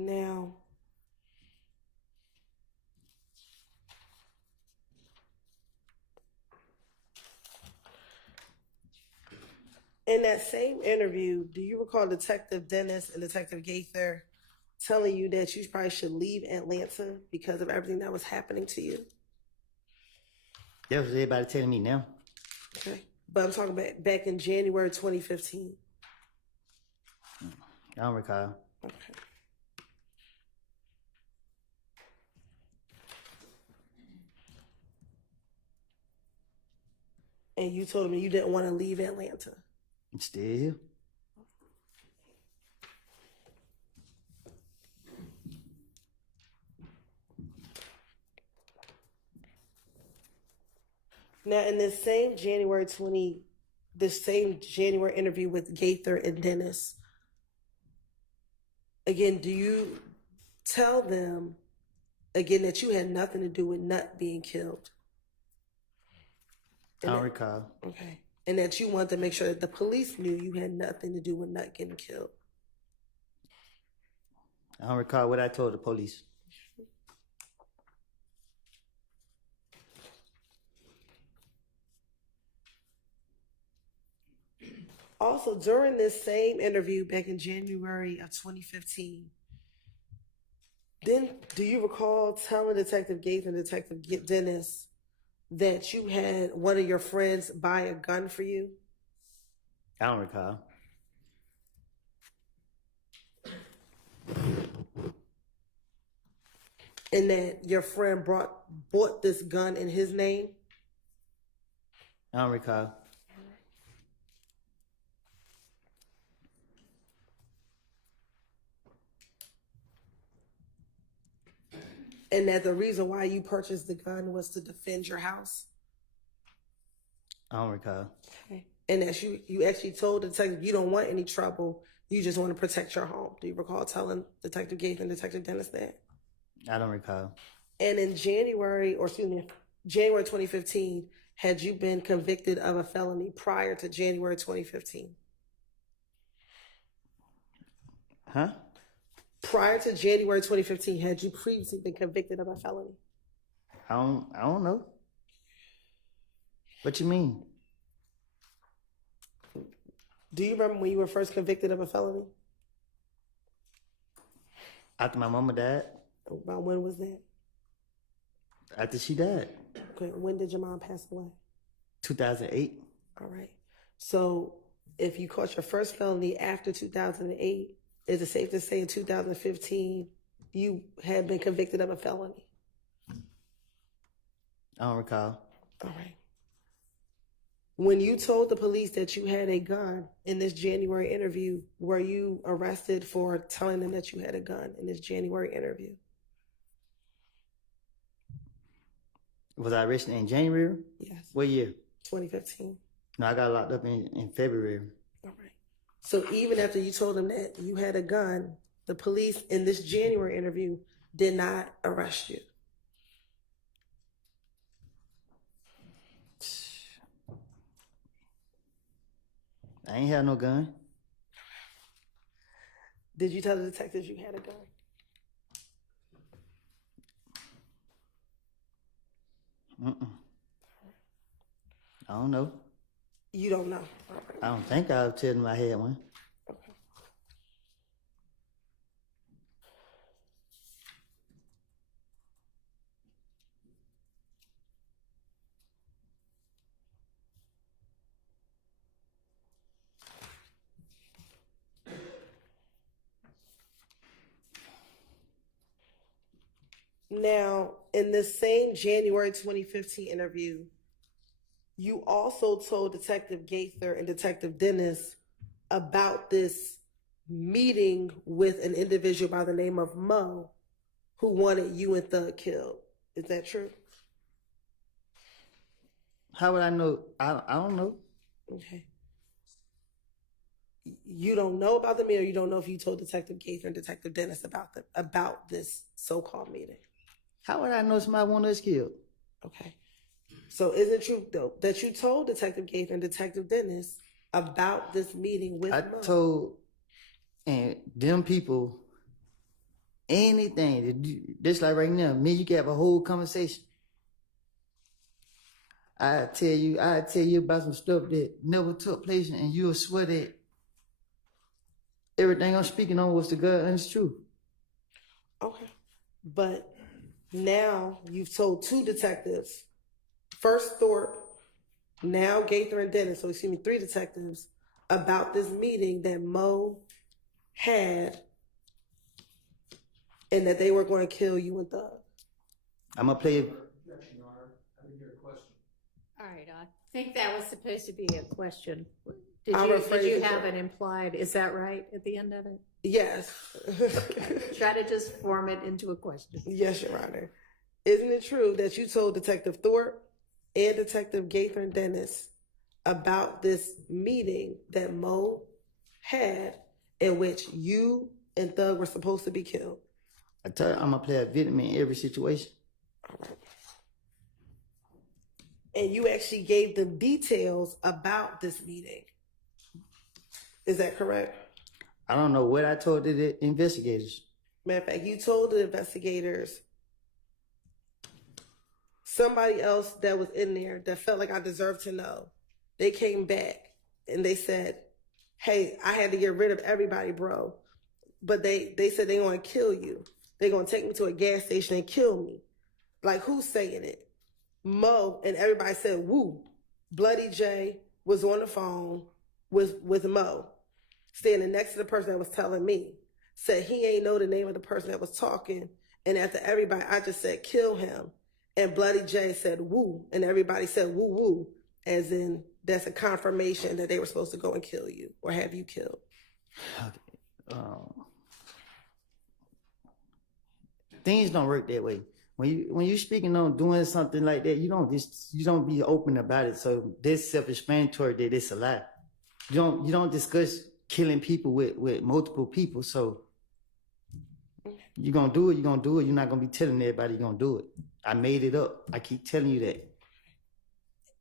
Now, in that same interview, do you recall Detective Dennis and Detective Gaither telling you that you probably should leave Atlanta because of everything that was happening to you? That was everybody telling me now. Okay. But I'm talking about back in January 2015. I don't recall. Okay. And you told me you didn't want to leave Atlanta. I'm still here. Now, in this same January interview with Gaither and Dennis, again, do you tell them again that you had nothing to do with Nut being killed? I don't recall. Okay. And that you wanted to make sure that the police knew you had nothing to do with Nut getting killed? I don't recall what I told the police. Also, during this same interview back in January of 2015, then do you recall telling Detective Gates and Detective Dennis that you had one of your friends buy a gun for you? I don't recall. And that your friend bought this gun in his name? I don't recall. And that the reason why you purchased the gun was to defend your house? I don't recall. Okay. And that you actually told the detective you don't want any trouble, you just want to protect your home. Do you recall telling Detective Gates and Detective Dennis that? I don't recall. And in January 2015, had you been convicted of a felony prior to January 2015? Huh? Prior to January 2015, had you previously been convicted of a felony? I don't know. What you mean? Do you remember when you were first convicted of a felony? After my mama died. About when was that? After she died. Okay, when did your mom pass away? 2008. All right. So if you caught your first felony after 2008, is it safe to say in 2015 you had been convicted of a felony? I don't recall. All right. When you told the police that you had a gun in this January interview, were you arrested for telling them that you had a gun in this January interview? Was I arrested in January? Yes. What year? 2015. No, I got locked up in February. All right. So even after you told them that you had a gun, the police in this January interview did not arrest you. I ain't had no gun. Did you tell the detectives you had a gun? I don't know. You don't know. I don't think I'll tell them I had one. Now, in the same January 2015 interview, you also told Detective Gaither and Detective Dennis about this meeting with an individual by the name of Mo who wanted you and Thug killed. Is that true? How would I know? I don't know. Okay. You don't know about the meeting, or you don't know if you told Detective Gaither and Detective Dennis about this so-called meeting? How would I know somebody wanted us killed? Okay. So is it true, though, that you told Detective Gaither and Detective Dennis about this meeting with I Mo? told them people anything. Just like right now, me, you can have a whole conversation. I tell you about some stuff that never took place, and you'll swear that everything I'm speaking on was the God honest truth. Okay. But now you've told two detectives, first Thorpe, now Gaither and Dennis, so excuse me, three detectives, about this meeting that Mo had and that they were going to kill you and Thug. I'm going to play Objection, Your Honor. I didn't hear a question. All right, I think that was supposed to be a question. Did I'm you afraid have to- it implied? Is that right at the end of it? Yes. Try to just form it into a question. Yes, Your Honor. Isn't it true that you told Detective Thorpe and Detective Gaither and Dennis about this meeting that Mo had in which you and Thug were supposed to be killed? I tell you, I'm going to play a victim in every situation. And you actually gave them details about this meeting. Is that correct? I don't know what I told the investigators. Matter of fact, you told the investigators somebody else that was in there that felt like I deserved to know. They came back and they said, hey, I had to get rid of everybody, bro. But they said they're going to kill you. They're going to take me to a gas station and kill me. Like, who's saying it? Mo, and everybody said, woo. Bloody J was on the phone with Mo, standing next to the person that was telling me. Said he ain't know the name of the person that was talking. And after everybody, I just said, kill him. And Bloody J said, woo. And everybody said, woo, woo. As in, that's a confirmation that they were supposed to go and kill you or have you killed. Things don't work that way. When you speaking on doing something like that, you don't be open about it. So this self-explanatory that it's a lie. You don't discuss killing people with multiple people. So you're gonna do it. You're not gonna be telling everybody you're gonna do it. I made it up. I keep telling you that.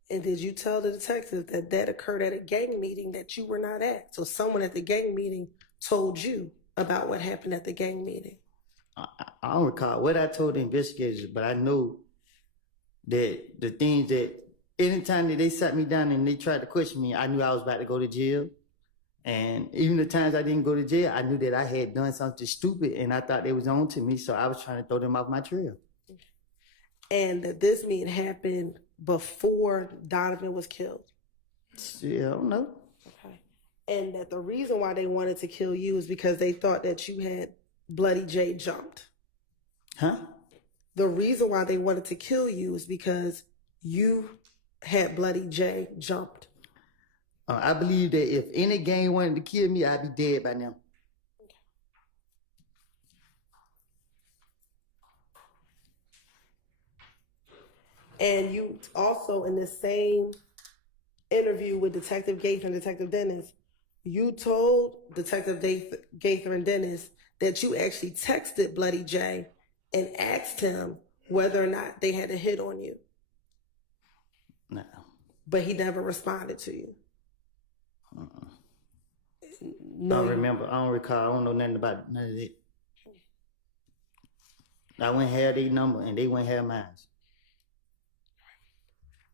And did you tell the detective that occurred at a gang meeting that you were not at? So someone at the gang meeting told you about what happened at the gang meeting. I don't recall what I told the investigators, but I know that the things that anytime that they sat me down and they tried to question me, I knew I was about to go to jail. And even the times I didn't go to jail, I knew that I had done something stupid and I thought they was on to me. So I was trying to throw them off my trail. And that this meeting happened before Donovan was killed. Yeah, I don't know. Okay. And that the reason why they wanted to kill you is because they thought that you had Bloody J jumped. Huh? The reason why they wanted to kill you is because you had Bloody J jumped. I believe that if any gang wanted to kill me, I'd be dead by now. And you also, in the same interview with Detective Gates and Detective Dennis, you told Detective Gaither and Dennis that you actually texted Bloody J and asked him whether or not they had a hit on you. No. But he never responded to you. No, I don't remember. I don't recall. I don't know nothing about none of it. I wouldn't have their number and they wouldn't have mine.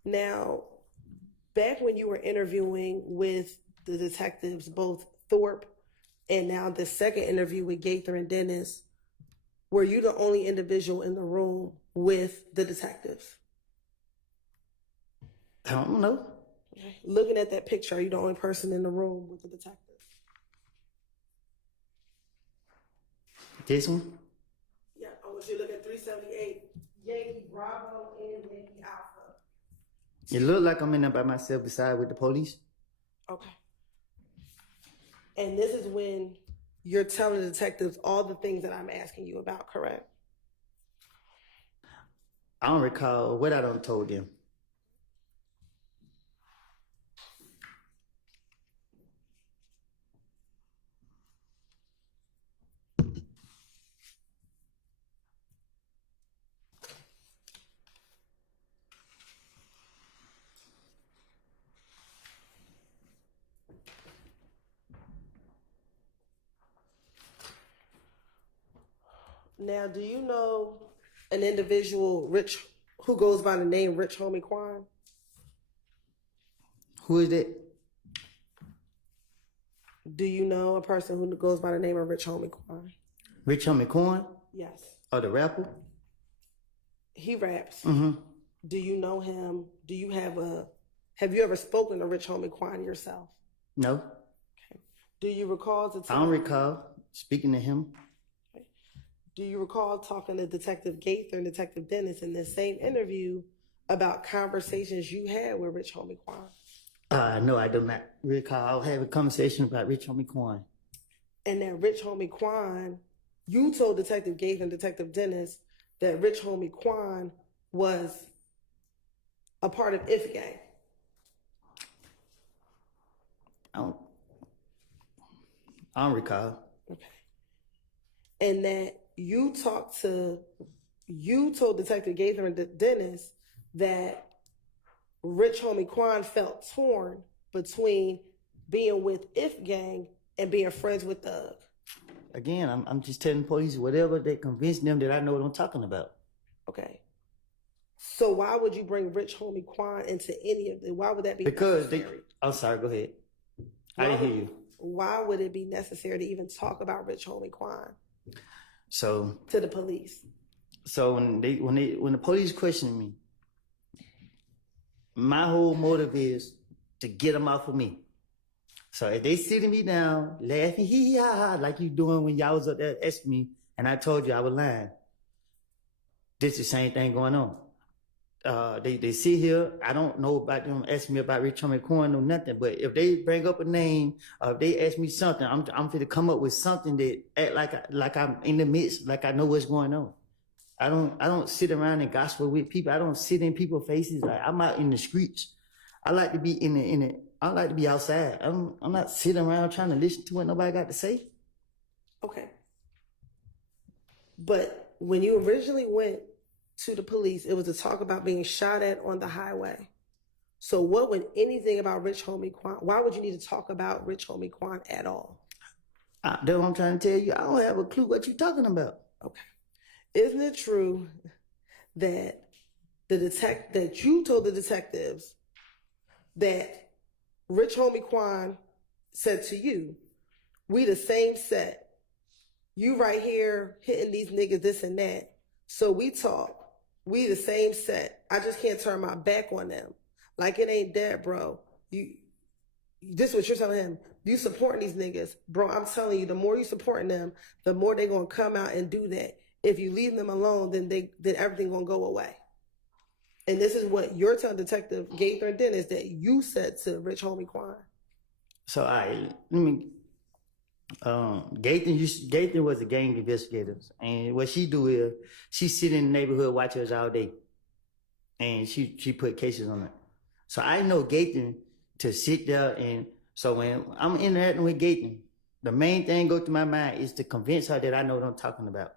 Now, back when you were interviewing with the detectives, both Thorpe and now the second interview with Gaither and Dennis, were you the only individual in the room with the detectives? I don't know. Okay. Looking at that picture, are you the only person in the room with the detectives? This one? Yeah, I want you to look at 378, Yankee Bravo and Yankee Alpha. It looked like I'm in there by myself beside with the police. Okay. And this is when you're telling the detectives all the things that I'm asking you about, correct? I don't recall what I done told them. Now, do you know an individual, Rich, who goes by the name Rich Homie Quan? Who is that? Do you know a person who goes by the name of Rich Homie Quan? Rich Homie Corn? Yes. Or the rapper? He raps. Mm-hmm. Do you know him? Do you have you ever spoken to Rich Homie Quan yourself? No. Okay. Do you recall the time? I don't recall speaking to him. Do you recall talking to Detective Gaither and Detective Dennis in this same interview about conversations you had with Rich Homie Quan? No, I do not recall having a conversation about Rich Homie Quan. And that Rich Homie Quan, you told Detective Gaither and Detective Dennis that Rich Homie Quan was a part of If Gang. I don't recall. Okay. And that you told Detective Gaither and Dennis that Rich Homie Quan felt torn between being with If Gang and being friends with Thug. Again, I'm just telling police whatever that convinced them that I know what I'm talking about. Okay. So why would you bring Rich Homie Quan into any of it? Why would that be because necessary? I'm sorry, go ahead. I didn't hear you. Why would it be necessary to even talk about Rich Homie Quan? So to the police. So when the police question me, my whole motive is to get them off of me. So if they sitting me down, laughing, hee ha ha, like you doing when y'all was up there asking me, and I told you I was lying, this is the same thing going on. They sit here, I don't know about them asking me about Rich Homie Quan or nothing, but if they bring up a name, if they ask me something, I'm finna come up with something that act like I'm in the midst, like I know what's going on. I don't sit around and gospel with people. I don't sit in people's faces. Like I'm out in the streets. I like to be I like to be outside. I'm not sitting around trying to listen to what nobody got to say. Okay. But when you originally went to the police, it was to talk about being shot at on the highway. So what would anything about Rich Homie Quan, why would you need to talk about Rich Homie Quan at all? That's what I'm trying to tell you. I don't have a clue what you're talking about. Okay. Isn't it true that that you told the detectives that Rich Homie Quan said to you, we the same set. You right here hitting these niggas this and that. So we talk. We the same set. I just can't turn my back on them. Like it ain't that, bro. This is what you're telling him. You supporting these niggas. Bro, I'm telling you, the more you supporting them, the more they gonna come out and do that. If you leave them alone, then everything gonna go away. And this is what you're telling Detective Gaither and Dennis that you said to Rich Homie Quan. So Gaither was a gang investigator, and what she do is she sit in the neighborhood, watch us all day, and she put cases on it. So I know Gaither to sit there and So when I'm interacting with Gaten, the main thing go through my mind is to convince her that I know what I'm talking about.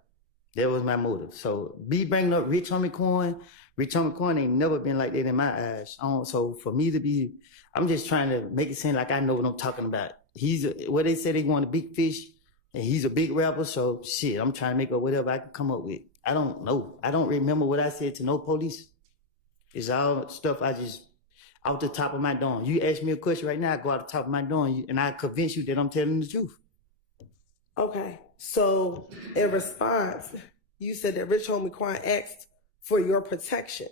That was my motive. So be bringing up Rich Homie Coin ain't never been like that in my eyes. So for me to be, I'm just trying to make it seem like I know what I'm talking about. What they say they want a big fish, and he's a big rapper. So shit, I'm trying to make up whatever I can come up with. I don't know. I don't remember what I said to no police. It's all stuff I just out the top of my dome. You ask me a question right now, I go out the top of my dome, and I convince you that I'm telling the truth. Okay, so in response, you said that Rich Homie Quan asked for your protection,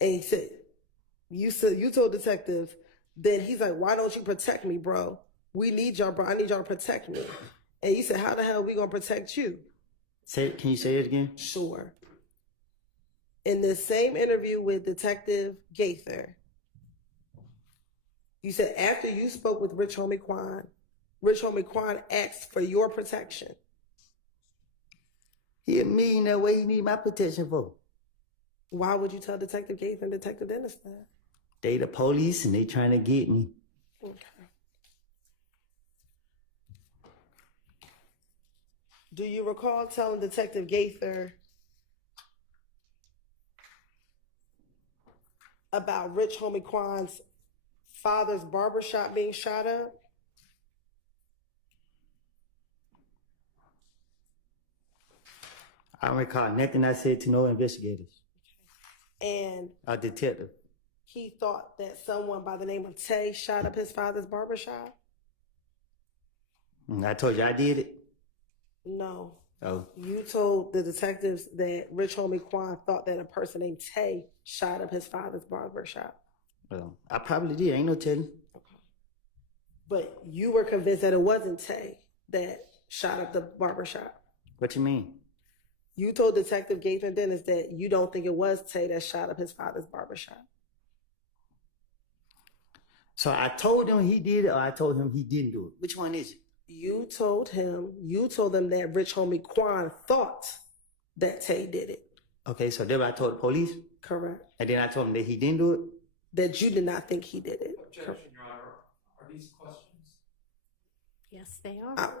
and he said you told detectives that he's like, why don't you protect me, bro? We need y'all, bro. I need y'all to protect me. And you said, how the hell are we gonna protect you? Can you say it again? Sure. In the same interview with Detective Gaither, you said after you spoke with Rich Homie Quan asked for your protection. He a millionaire. What he need my protection for? Why would you tell Detective Gaither and Detective Dennis that? They the police and they trying to get me. Okay. Do you recall telling Detective Gaither about Rich Homie Quan's father's barbershop being shot up? I don't recall nothing I said to no investigators. And A detective. he thought that someone by the name of Tay shot up his father's barbershop? And I told you I did it. No. Oh. You told the detectives that Rich Homie Quan thought that a person named Tay shot up his father's barbershop. Well, I probably did. Ain't no telling. Okay. But you were convinced that it wasn't Tay that shot up the barbershop. What you mean? You told Detective Gaither and Dennis that you don't think it was Tay that shot up his father's barbershop. So I told him he did it, or I told him he didn't do it. Which one is it? You told them that Rich Homie Quan thought that Tay did it. Okay, so then I told the police? Correct. And then I told him that he didn't do it? That you did not think he did it. Objection, Your Honor. Are these questions? Yes, they are.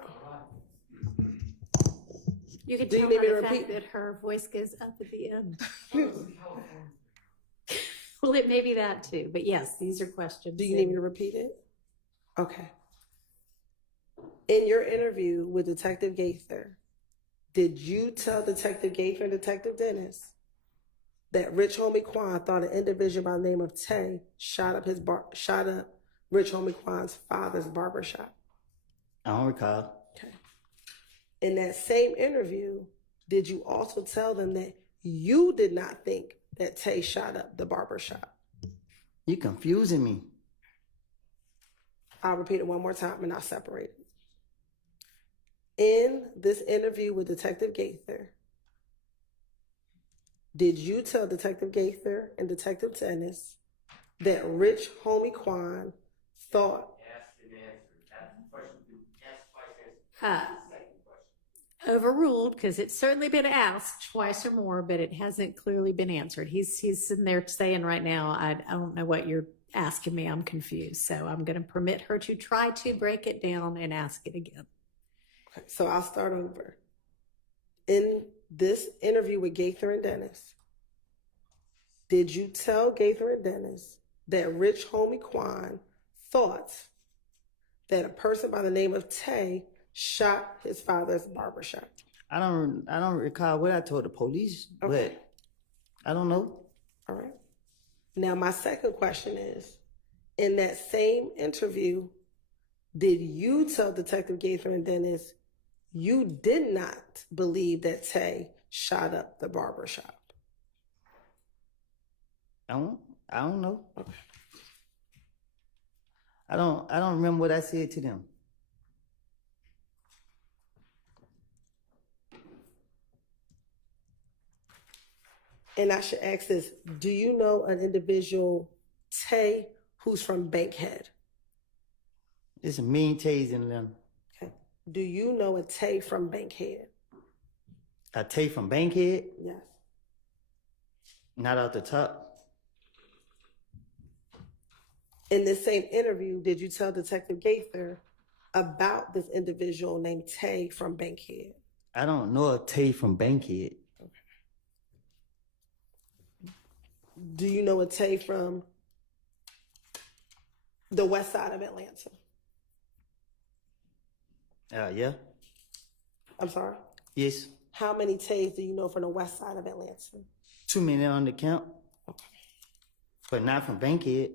You can Do you tell need by me to the fact repeat? that her voice goes up at the end. Well, it may be that too, but yes, these are questions. Do you need me to repeat it? Okay. In your interview with Detective Gaither, did you tell Detective Gaither and Detective Dennis that Rich Homie Quan thought an individual by the name of Tay shot up Rich Homie Quan's father's barbershop? I don't recall. Okay. In that same interview, did you also tell them that you did not think that Tay shot up the barbershop? You confusing me. I'll repeat it one more time and I'll separate it. In this interview with Detective Gaither, did you tell Detective Gaither and Detective Dennis that Rich Homie Quan thought... Overruled, because it's certainly been asked twice or more, but it hasn't clearly been answered. He's sitting there saying right now, I don't know what you're asking me. I'm confused. So I'm going to permit her to try to break it down and ask it again. Okay, so I'll start over. In this interview with Gaither and Dennis, did you tell Gaither and Dennis that Rich Homie Quan thought that a person by the name of Tay shot his father's barbershop? I don't recall what I told the police, but I don't know. All right. Now, my second question is, in that same interview, did you tell Detective Gaither and Dennis you did not believe that Tay shot up the barbershop? I don't know. Okay. I don't remember what I said to them. And I should ask this, do you know an individual, Tay, who's from Bankhead? There's a million Tays in them. Okay. Do you know a Tay from Bankhead? A Tay from Bankhead? Yes. Not out the top. In this same interview, did you tell Detective Gaither about this individual named Tay from Bankhead? I don't know a Tay from Bankhead. Do you know a Tay from the west side of Atlanta? Yeah. I'm sorry? Yes. How many Tays do you know from the west side of Atlanta? Too many on the count. But not from Bankhead.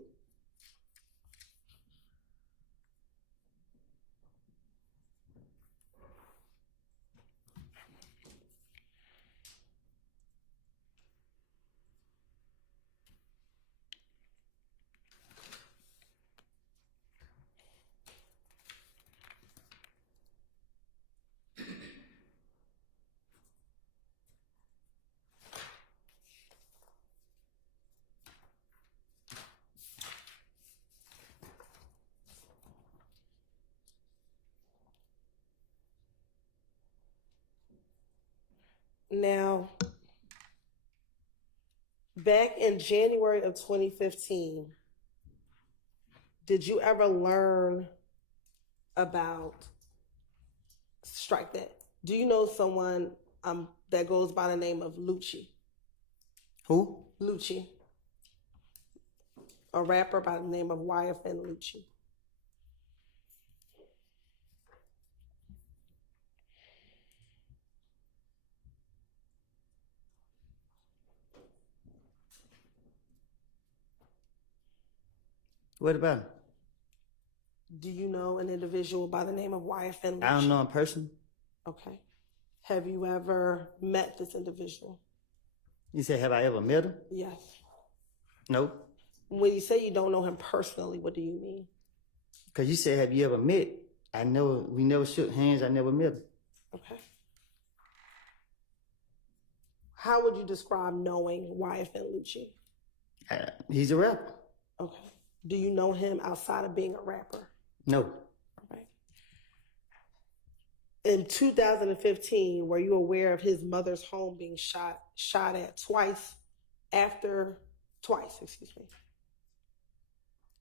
Now, back in January of 2015, did you ever learn about, strike that, do you know someone that goes by the name of Lucci? Who? Lucci. A rapper by the name of YSL Lucci. What about him? Do you know an individual by the name of YSL Lucci? I don't know in person. Okay. Have you ever met this individual? You said, have I ever met him? Yes. Nope. When you say you don't know him personally, what do you mean? Because you said, have you ever met? We never shook hands. I never met him. Okay. How would you describe knowing YSL Lucci? He's a rapper. Okay. Do you know him outside of being a rapper? No. Okay. In 2015, were you aware of his mother's home being shot at twice, excuse me?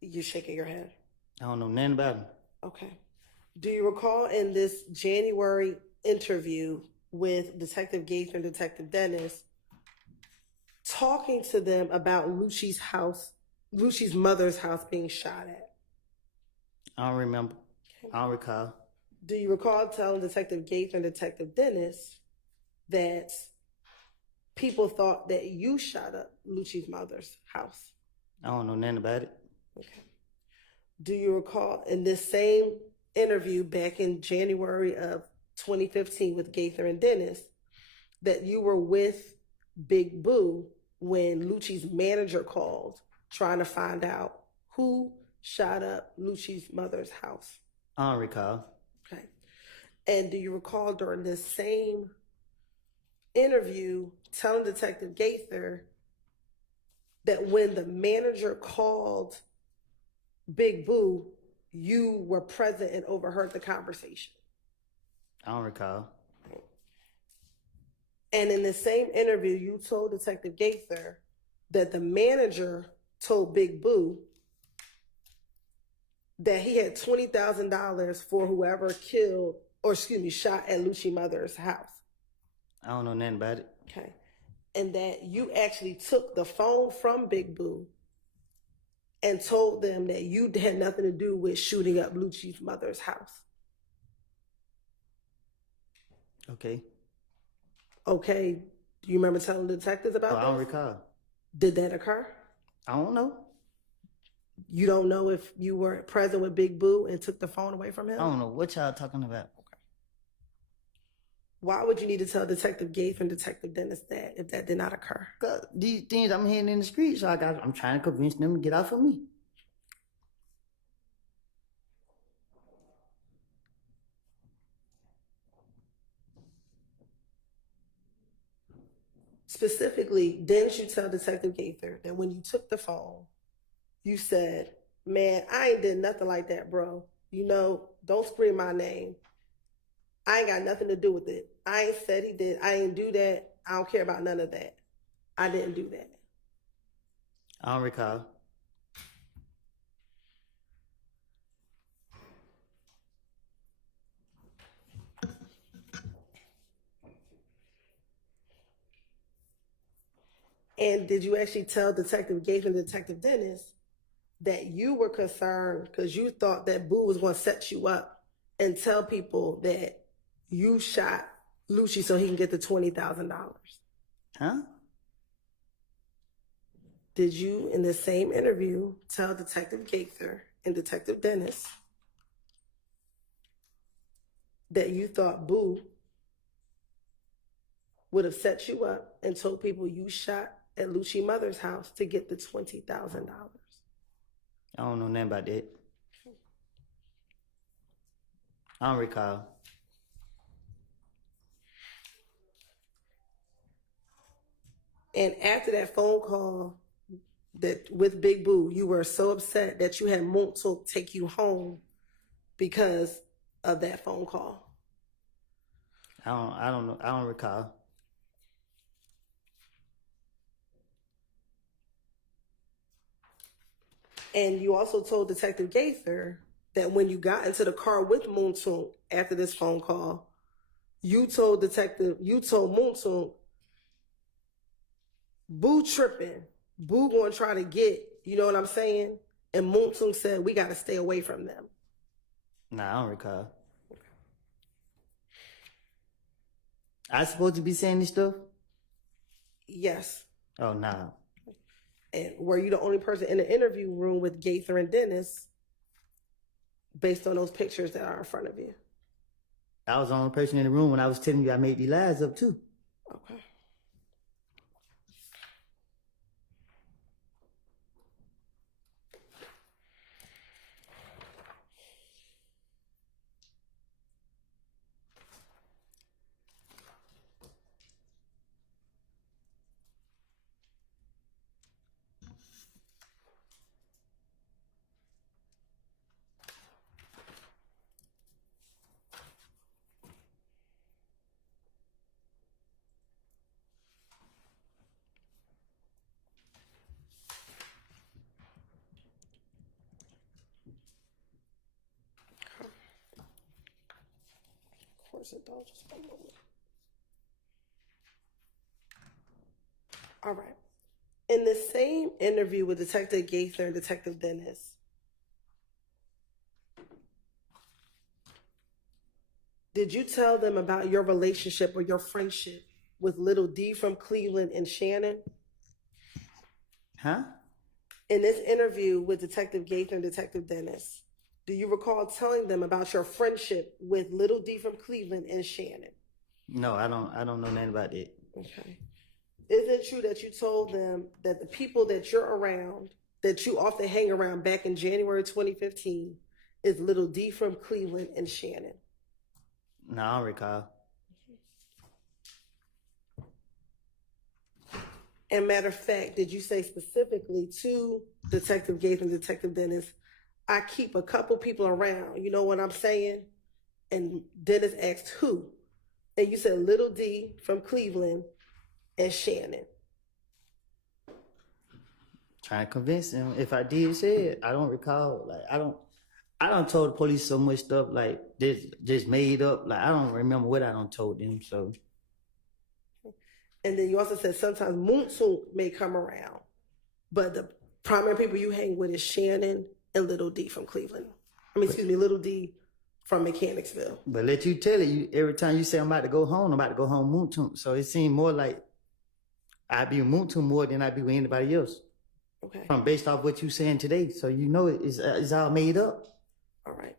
You're shaking your head. I don't know nothing about him. Okay. Do you recall in this January interview with Detective Gaither and Detective Dennis talking to them about Lucci's mother's house being shot at? I don't remember. Okay. I don't recall. Do you recall telling Detective Gaither and Detective Dennis that people thought that you shot up Lucci's mother's house? I don't know nothing about it. Okay. Do you recall in this same interview back in January of 2015 with Gaither and Dennis that you were with Big Boo when Lucci's manager called trying to find out who shot up Lucci's mother's house? I don't recall. Okay. And do you recall during this same interview telling Detective Gaither that when the manager called Big Boo, you were present and overheard the conversation? I don't recall. And in the same interview, you told Detective Gaither that the manager told Big Boo that he had $20,000 for whoever shot at Lucci's mother's house. I don't know nothing about it. Okay. And that you actually took the phone from Big Boo and told them that you had nothing to do with shooting up Lucci's mother's house. Okay. Okay. Do you remember telling the detectives about that? I don't recall. Did that occur? I don't know. You don't know if you were present with Big Boo and took the phone away from him? I don't know what y'all talking about. Why would you need to tell Detective Gaither and Detective Dennis that if that did not occur? Cause these things I'm hearing in the street, so I'm trying to convince them to get off of me. Specifically, didn't you tell Detective Gaither that when you took the phone, you said, man, I ain't did nothing like that, bro. You know, don't scream my name. I ain't got nothing to do with it. I ain't said he did. I ain't do that. I don't care about none of that. I didn't do that. I don't recall. And did you actually tell Detective Gates and Detective Dennis that you were concerned because you thought that Boo was going to set you up and tell people that you shot Lucci so he can get the $20,000? Huh? Did you, in the same interview, tell Detective Gaither and Detective Dennis that you thought Boo would have set you up and told people you shot at Lucci's mother's house to get the $20,000? I don't know nothing about that. I don't recall. And after that phone call that with Big Boo, you were so upset that you had Montauk take you because of that phone call. I don't know. I don't recall. And you also told Detective Gaither that when you got into the car with Montauk after this phone call, you told Montauk, Boo tripping. Boo going to try to get, you know what I'm saying? And Montauk said, we got to stay away from them. Nah, I don't recall. I supposed to be saying this stuff? Yes. Oh, nah. And were you the only person in the interview room with Gaither and Dennis based on those pictures that are in front of you? I was the only person in the room when I was telling you I made these lies up too. Okay. Of course it does. Just one moment. All right. In the same interview with Detective Gaither and Detective Dennis, did you tell them about your relationship or your friendship with Little D from Cleveland and Shannon? Huh? In this interview with Detective Gaither and Detective Dennis, do you recall telling them about your friendship with Little D from Cleveland and Shannon? No, I don't know nothing about that. Okay. Is it true that you told them that the people that you're around, that you often hang around back in January 2015, is Little D from Cleveland and Shannon? No, I don't recall. And matter of fact, did you say specifically to Detective Gates and Detective Dennis, I keep a couple people around, you know what I'm saying? And Dennis asked who? And you said Little D from Cleveland and Shannon. Trying to convince him. If I did say it, I don't recall. Like I don't told the police so much stuff like this just made up. Like I don't remember what I don't told them. So. And then you also said sometimes Moonsoon may come around, but the primary people you hang with is Shannon and Little D from Cleveland. Little D from Mechanicsville. But let you tell it, every time you say I'm about to go home Moontoon. So it seemed more like I'd be with Moontoon more than I'd be with anybody else. Okay. From based off what you're saying today. So you know it's all made up. All right.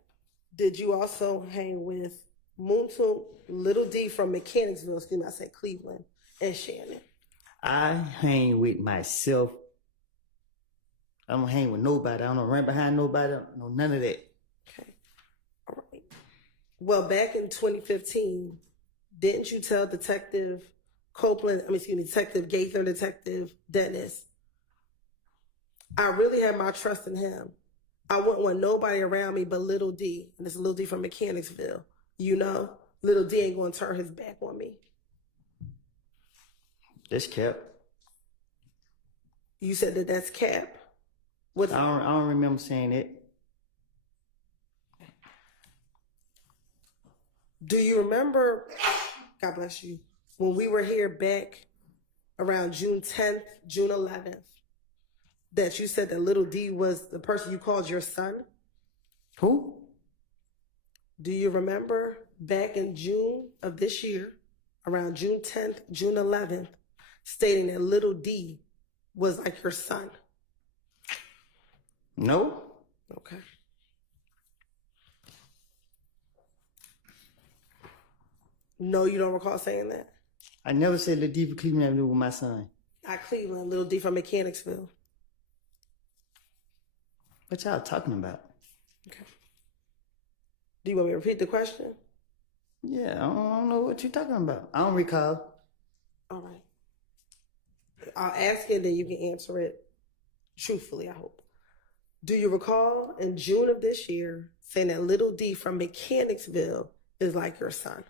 Did you also hang with Moontoon, Little D from Mechanicsville, I said Cleveland, and Shannon? I hang with myself. I don't hang with nobody. I don't run behind nobody. I don't know none of that. Okay. All right. Well, back in 2015, didn't you tell Detective Gaither and Detective Dennis, I really have my trust in him. I wouldn't want nobody around me but Little D, and it's Little D from Mechanicsville. You know, Little D ain't going to turn his back on me. That's cap. You said that's cap. I don't remember saying it. Do you remember, God bless you, when we were here back around June 10th, June 11th, that you said that little D was the person you called your son? Who? Do you remember back in June of this year, around June 10th, June 11th, stating that little D was like your son? No. Okay. No, you don't recall saying that? I never said Lil D for Cleveland Avenue with my son. Not Cleveland, little D from Mechanicsville. What y'all talking about? Okay. Do you want me to repeat the question? Yeah, I don't know what you're talking about. I don't recall. All right. I'll ask it, then you can answer it truthfully, I hope. Do you recall in June of this year saying that little D from Mechanicsville is like your son?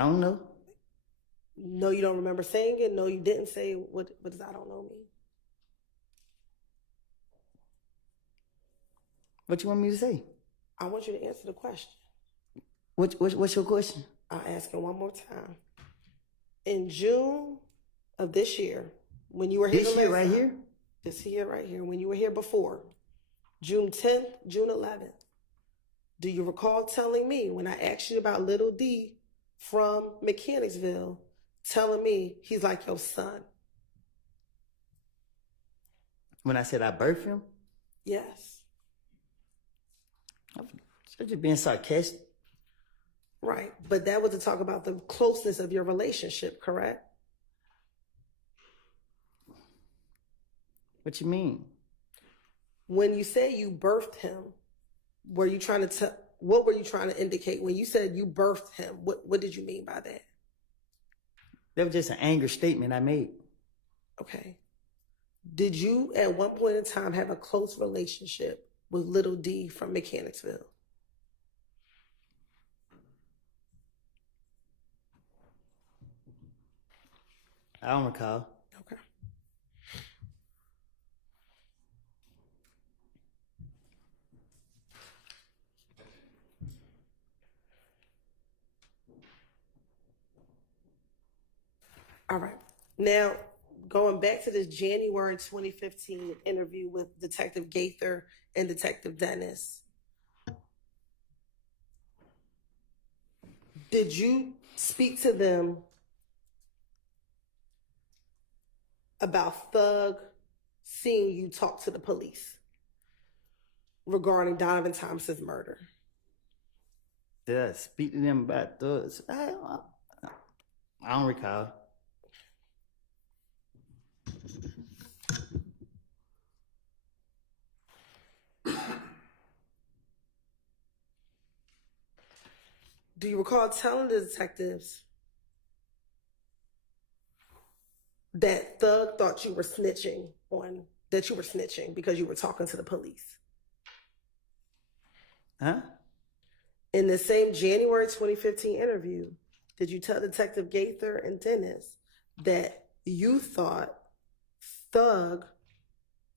I don't know. No, you don't remember saying it? No, you didn't say it. What does I don't know mean? What you want me to say? I want you to answer the question. What's your question? I'll ask it one more time. In June of this year, when you were here, This year right here? This year right here, when you were here before, June 10th, June 11th, do you recall telling me when I asked you about little D from Mechanicsville, telling me he's like your son? When I said I birthed him? Yes. I'm just being sarcastic. Right, but that was to talk about the closeness of your relationship, correct? What you mean? When you say you birthed him, were you trying to tell? What were you trying to indicate when you said you birthed him? What did you mean by that? That was just an anger statement I made. Okay. Did you at one point in time have a close relationship with little D from Mechanicsville? I don't recall. Okay. All right. Now, going back to this January 2015 interview with Detective Gaither and Detective Dennis, did you speak to them about Thug seeing you talk to the police regarding Donovan Thomas's murder? Did I speak to them about thugs? I don't recall. Do you recall telling the detectives that Thug thought you were snitching because you were talking to the police? Huh? In the same January 2015 interview, did you tell Detective Gaither and Dennis that you thought Thug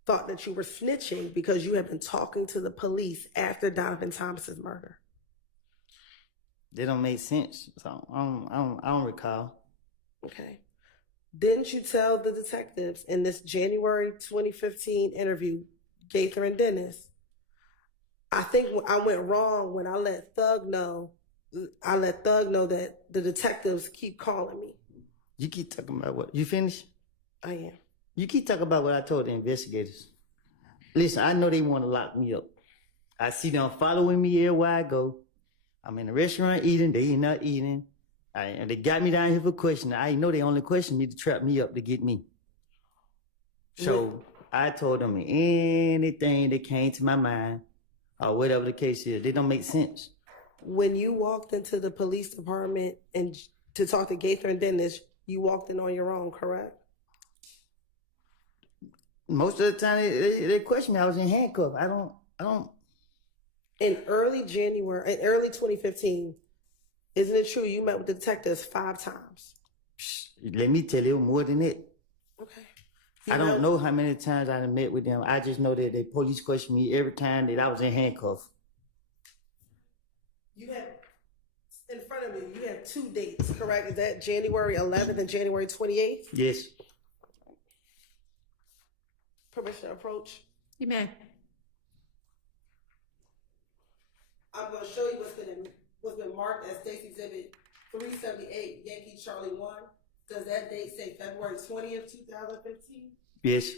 thought that you were snitching because you had been talking to the police after Donovan Thomas's murder? They don't make sense, so I don't recall. Okay. Didn't you tell the detectives in this January 2015 interview, Gaither and Dennis, I think I went wrong when I let Thug know that the detectives keep calling me. You keep talking about what? You finished? I am. You keep talking about what I told the investigators. Listen, I know they want to lock me up. I see them following me everywhere I go. I'm in the restaurant eating, they not eating. And they got me down here for questioning. I know they only question me to trap me up to get me. So I told them anything that came to my mind, or whatever the case is, they don't make sense. When you walked into the police department and to talk to Gaither and Dennis, you walked in on your own, correct? Most of the time, they question me. I was in handcuffs. I don't. In early 2015, isn't it true you met with the detectives 5 times? Let me tell you more than that. Okay. I don't know how many times I done met with them. I just know that the police questioned me every time that I was in handcuffs. You have, in front of you, you have 2 dates, correct? Is that January 11th and January 28th? Yes. Permission to approach? You may. I'm going to show you what's been marked as State's Exhibit 378, Yankee Charlie 1. Does that date say February 20th, 2015? Yes.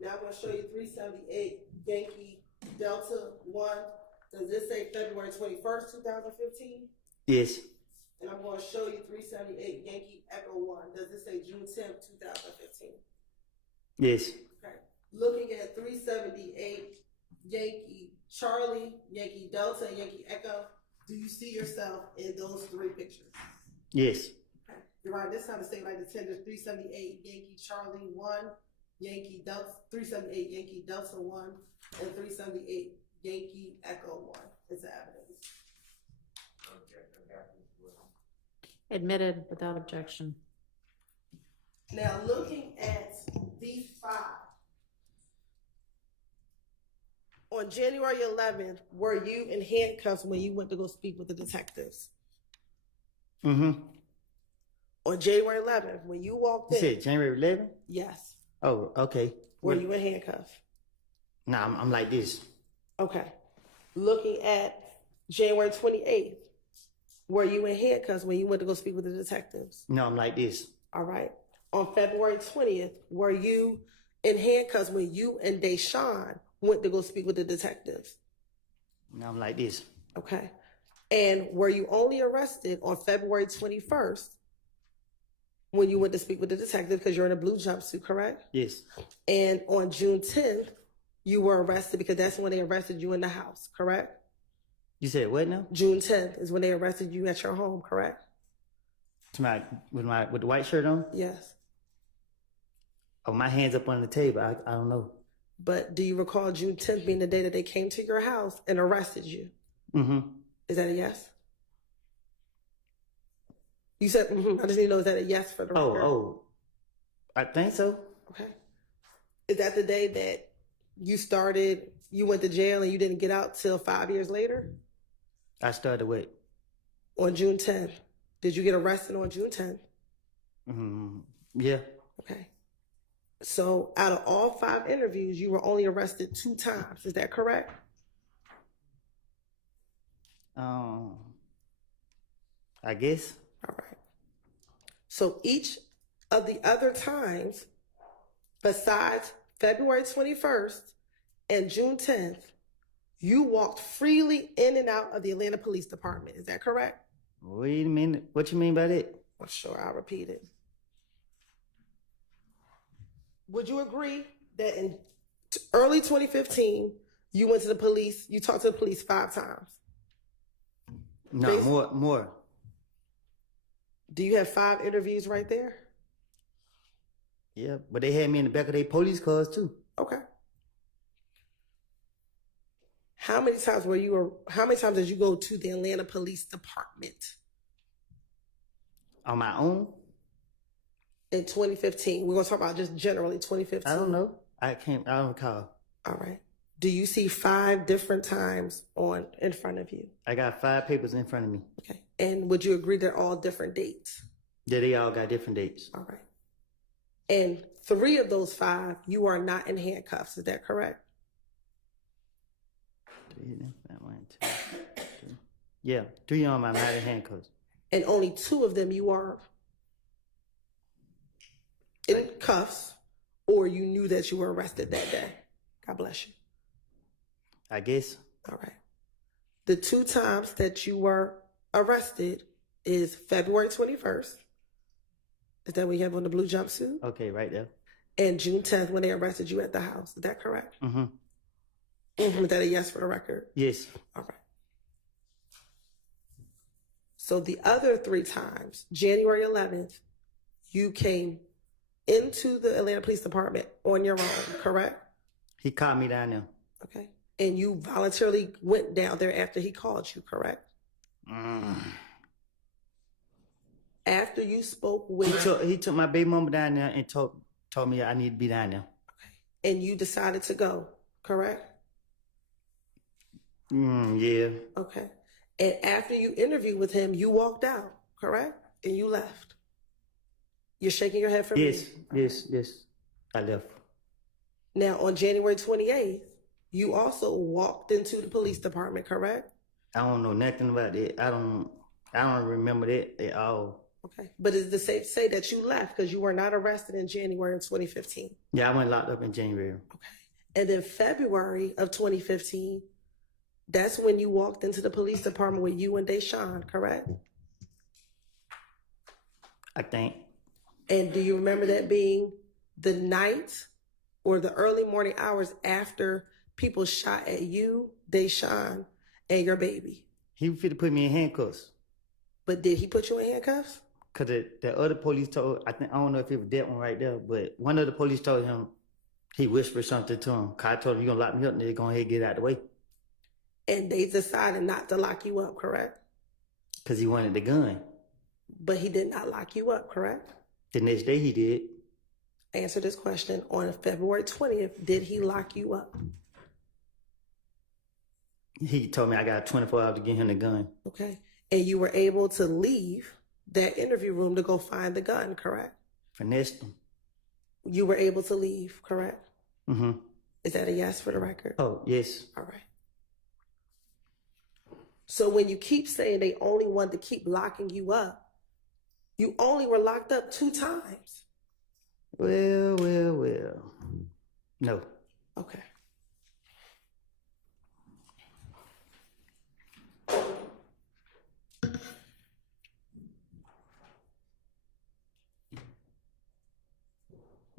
Now I'm going to show you 378, Yankee Delta 1. Does this say February 21st, 2015? Yes. And I'm going to show you 378, Yankee Echo 1. Does this say June 10th, 2015? Yes. Okay. Looking at 378, Yankee Charlie, Yankee Delta, Yankee Echo, do you see yourself in those 3 pictures? Yes. Okay. You're right. This time the state like the tender 378, Yankee Charlie 1, Yankee Delta, 378, Yankee Delta 1, and 378, Yankee Echo 1 is the evidence. Admitted without objection. Now, looking at these 5, on January 11th, were you in handcuffs when you went to go speak with the detectives? Mm-hmm. On January 11th, when you walked You in. said January 11th? Yes. Oh, okay. Were you in handcuffs? Nah, I'm like this. Okay. Looking at January 28th, were you in handcuffs when you went to go speak with the detectives? No, I'm like this. All right. On February 20th, were you in handcuffs when you and Deshaun went to go speak with the detectives? No, I'm like this. Okay. And were you only arrested on February 21st when you went to speak with the detective because you're in a blue jumpsuit, correct? Yes. And on June 10th, you were arrested because that's when they arrested you in the house, correct? You said what now? June 10th is when they arrested you at your home, correct? With the white shirt on? Yes. Oh, my hands up on the table. I don't know. But do you recall June 10th being the day that they came to your house and arrested you? Mm-hmm. Is that a yes? You said, I just need to know, is that a yes for the record? Oh, I think so. Okay. Is that the day that you went to jail and you didn't get out till 5 years later? I started what? On June 10th. Did you get arrested on June 10th? Mm-hmm. Yeah. Okay. So out of all 5 interviews, you were only arrested 2 times. Is that correct? I guess. All right. So each of the other times, besides February 21st and June 10th, you walked freely in and out of the Atlanta Police Department. Is that correct? Wait a minute. What you mean by that? Well, sure, I'll repeat it. Would you agree that in early 2015, you went to the police, you talked to the police 5 times? No, more. Do you have 5 interviews right there? Yeah, but they had me in the back of their police cars too. Okay. How many times did you go to the Atlanta Police Department? On my own? In 2015. We're going to talk about just generally 2015. I don't know. I don't recall. All right. Do you see 5 different times in front of you? I got 5 papers in front of me. Okay. And would you agree they're all different dates? Yeah, they all got different dates. All right. And 3 of those 5, you are not in handcuffs. Is that correct? 1, 2, 3. Yeah, 3 of them I'm not in handcuffs. And only 2 of them you are in cuffs, or you knew that you were arrested that day. God bless you. I guess. All right. The 2 times that you were arrested is February 21st. Is that what you have on the blue jumpsuit? Okay, right there. And June 10th when they arrested you at the house. Is that correct? Mm-hmm. Is that a yes for the record? Yes. All right. So the other 3 times, January 11th, you came into the Atlanta Police Department on your own, correct? He called me down there. Okay. And you voluntarily went down there after he called you, correct? after you spoke with, He took my baby mama down there and told me I need to be down there. and you decided to go, correct? Yeah. Okay. And after you interviewed with him, you walked out, correct? And you left. You're shaking your head for Yes, me? yes. I left. Now, on January 28th, you also walked into the police department, correct? I don't know nothing about it. I don't remember that at all. Okay. But is it safe to say that you left because you were not arrested in January of 2015? Yeah, I went locked up in January. And then February of 2015, that's when you walked into the police department with you and Deshaun, correct? I think. And do you remember that being the night or the early morning hours after people shot at you, Deshaun, and your baby? He was fit to put me in handcuffs. But did he put you in handcuffs? Cause the other police told, I don't know if it was that one right there, but one of the police told him, he whispered something to him. Cause I told him, you gonna lock me up, and they're gonna get out of the way. And they decided not to lock you up, correct? Cause he wanted the gun. But he did not lock you up, correct? The next day he did. Answer this question. On February 20th, did he lock you up? He told me I got 24 hours to get him the gun. Okay. And you were able to leave that interview room to go find the gun, correct? Finessed him. You were able to leave, correct? Mm-hmm. Is that a yes for the record? Oh, yes. All right. So when you keep saying they only wanted to keep locking you up, you only were locked up 2 times. Well. No. Okay.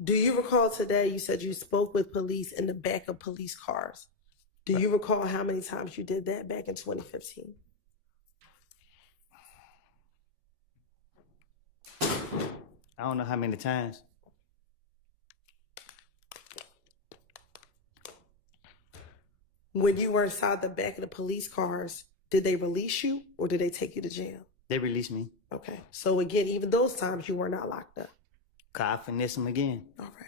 Do you recall today you said you spoke with police in the back of police cars? Do you recall how many times you did that back in 2015? I don't know how many times. When you were inside the back of the police cars, did they release you or did they take you to jail? They released me. Okay. So again, even those times you were not locked up. Cause I finessed him again. All right.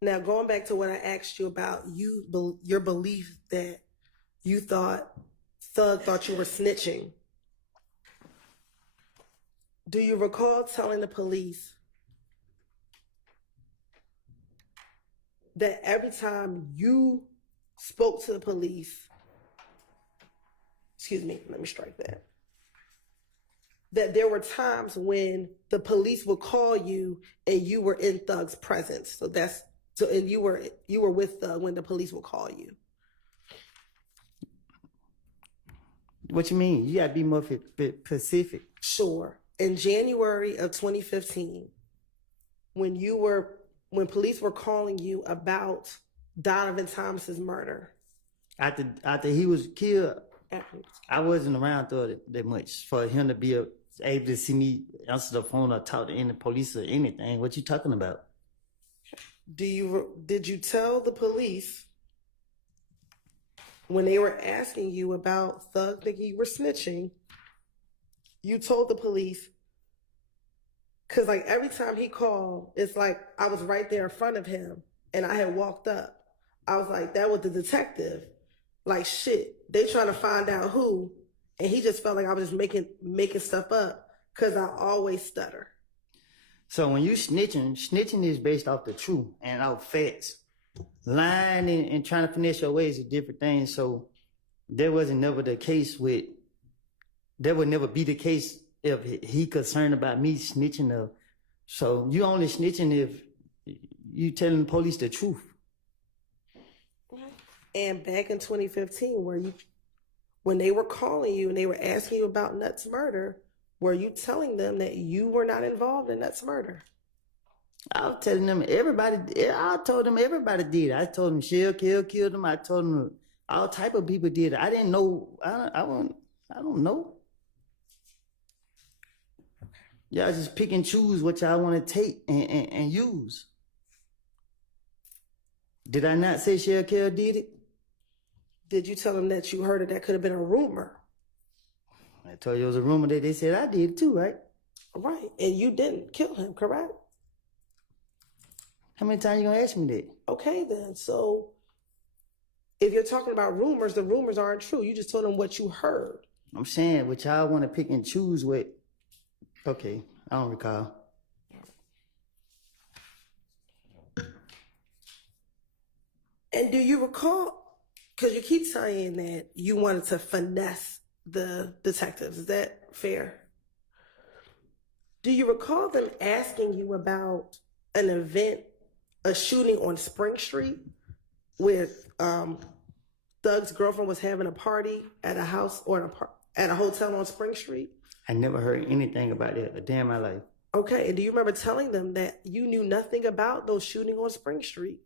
Now, going back to what I asked you about, your belief that you thought Thug thought you were snitching. Do you recall telling the police that every time you spoke to the police, excuse me, let me strike that, that there were times when the police would call you and you were in Thug's presence? And you were with Thug when the police would call you. What you mean? You gotta be more specific. Sure. In January of 2015, when police were calling you about Donovan Thomas's murder. After he was killed, I wasn't around that much for him to be able to see me answer the phone or talk to any police or anything. What you talking about? Did you tell the police when they were asking you about Thug thinking you were snitching, you told the police, because like every time he called, it's like I was right there in front of him and I had walked up. I was like, that was the detective. Like, shit, they trying to find out who. And he just felt like I was just making stuff up because I always stutter. So when you snitching is based off the truth and off facts. Lying and trying to finesse your ways is different things. So there would never be the case if he concerned about me snitching. So you only snitching if you telling the police the truth. And back in 2015, when they were calling you and they were asking you about Nuts' murder, were you telling them that you were not involved in Nuts' murder? I was telling them I told them everybody did. I told them Shell killed them. I told them all type of people did. I didn't know. I don't know. Y'all just pick and choose what y'all want to take and use. Did I not say Shell did it? did you tell them that you heard that could have been a rumor? I told you it was a rumor that they said I did too, right? Right, and you didn't kill him, correct? How many times you gonna ask me that? Okay, then. So if you're talking about rumors, the rumors aren't true. You just told them what you heard. I'm saying what y'all want to pick and choose with. Okay, I don't recall. And do you recall, because you keep saying that you wanted to finesse the detectives, is that fair? Do you recall them asking you about an event, a shooting on Spring Street where Thug's girlfriend was having a party at a house or at a hotel on Spring Street? I never heard anything about that a day in my life. Okay, and do you remember telling them that you knew nothing about those shooting on Spring Street?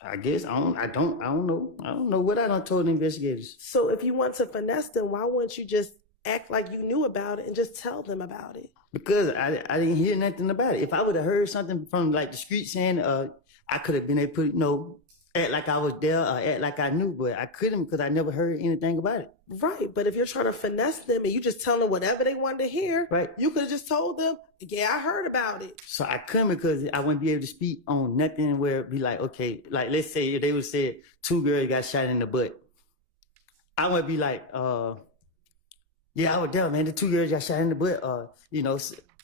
I guess I don't know. I don't know what I done told the investigators. So if you want to finesse them, why wouldn't you just act like you knew about it and just tell them about it? Because I didn't hear nothing about it. If I would have heard something from like the street saying, I could have been able to, act like I was there or act like I knew, but I couldn't because I never heard anything about it. Right, but if you're trying to finesse them and you just tell them whatever they wanted to hear, right? You could have just told them, yeah, I heard about it. So I couldn't because I wouldn't be able to speak on nothing where it'd be like, okay, like let's say if they would say 2 girls got shot in the butt. I would be like, yeah, I was there, man. The 2 girls got shot in the butt.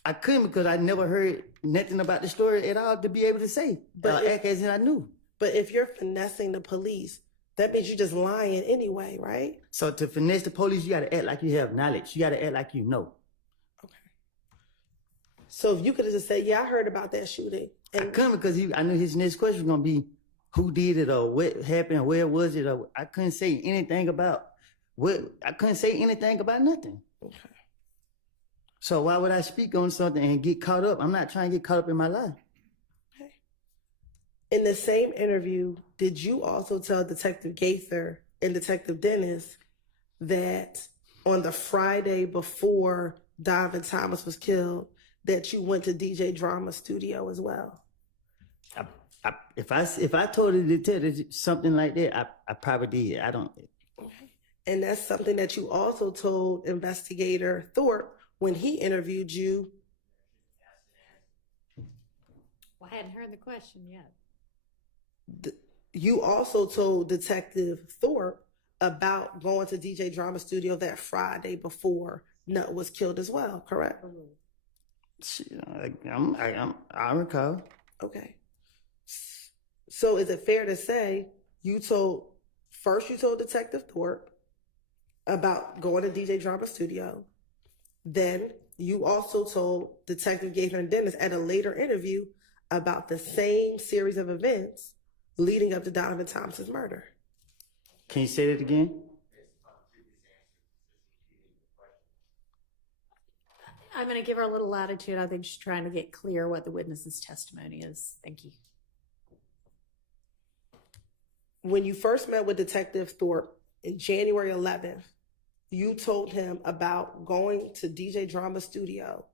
I couldn't because I never heard nothing about the story at all to be able to say, act as if I knew. But if you're finessing the police, that means you're just lying anyway, right? So to finesse the police, you got to act like you have knowledge. You got to act like you know. Okay. So if you could have just said, yeah, I heard about that shooting. And I couldn't because I knew his next question was going to be who did it or what happened, where was it? Or I couldn't say anything about nothing. Okay. So why would I speak on something and get caught up? I'm not trying to get caught up in my life. In the same interview, did you also tell Detective Gaither and Detective Dennis that on the Friday before Donovan Thomas was killed, that you went to DJ Drama's studio as well? If I told the detective something like that, I probably did. I don't. Okay. And that's something that you also told Investigator Thorpe when he interviewed you. Well, I hadn't heard the question yet. You also told Detective Thorpe about going to DJ Drama Studio that Friday before Nut was killed as well, correct? I recall. Okay. So is it fair to say you told Detective Thorpe about going to DJ Drama Studio, then you also told Detective Gaither and Dennis at a later interview about the same series of events leading up to Donovan Thomas's murder? Can you say that again? I'm going to give her a little latitude. I think she's trying to get clear what the witness's testimony is. Thank you. When you first met with Detective Thorpe in January 11th, you told him about going to DJ Drama Studio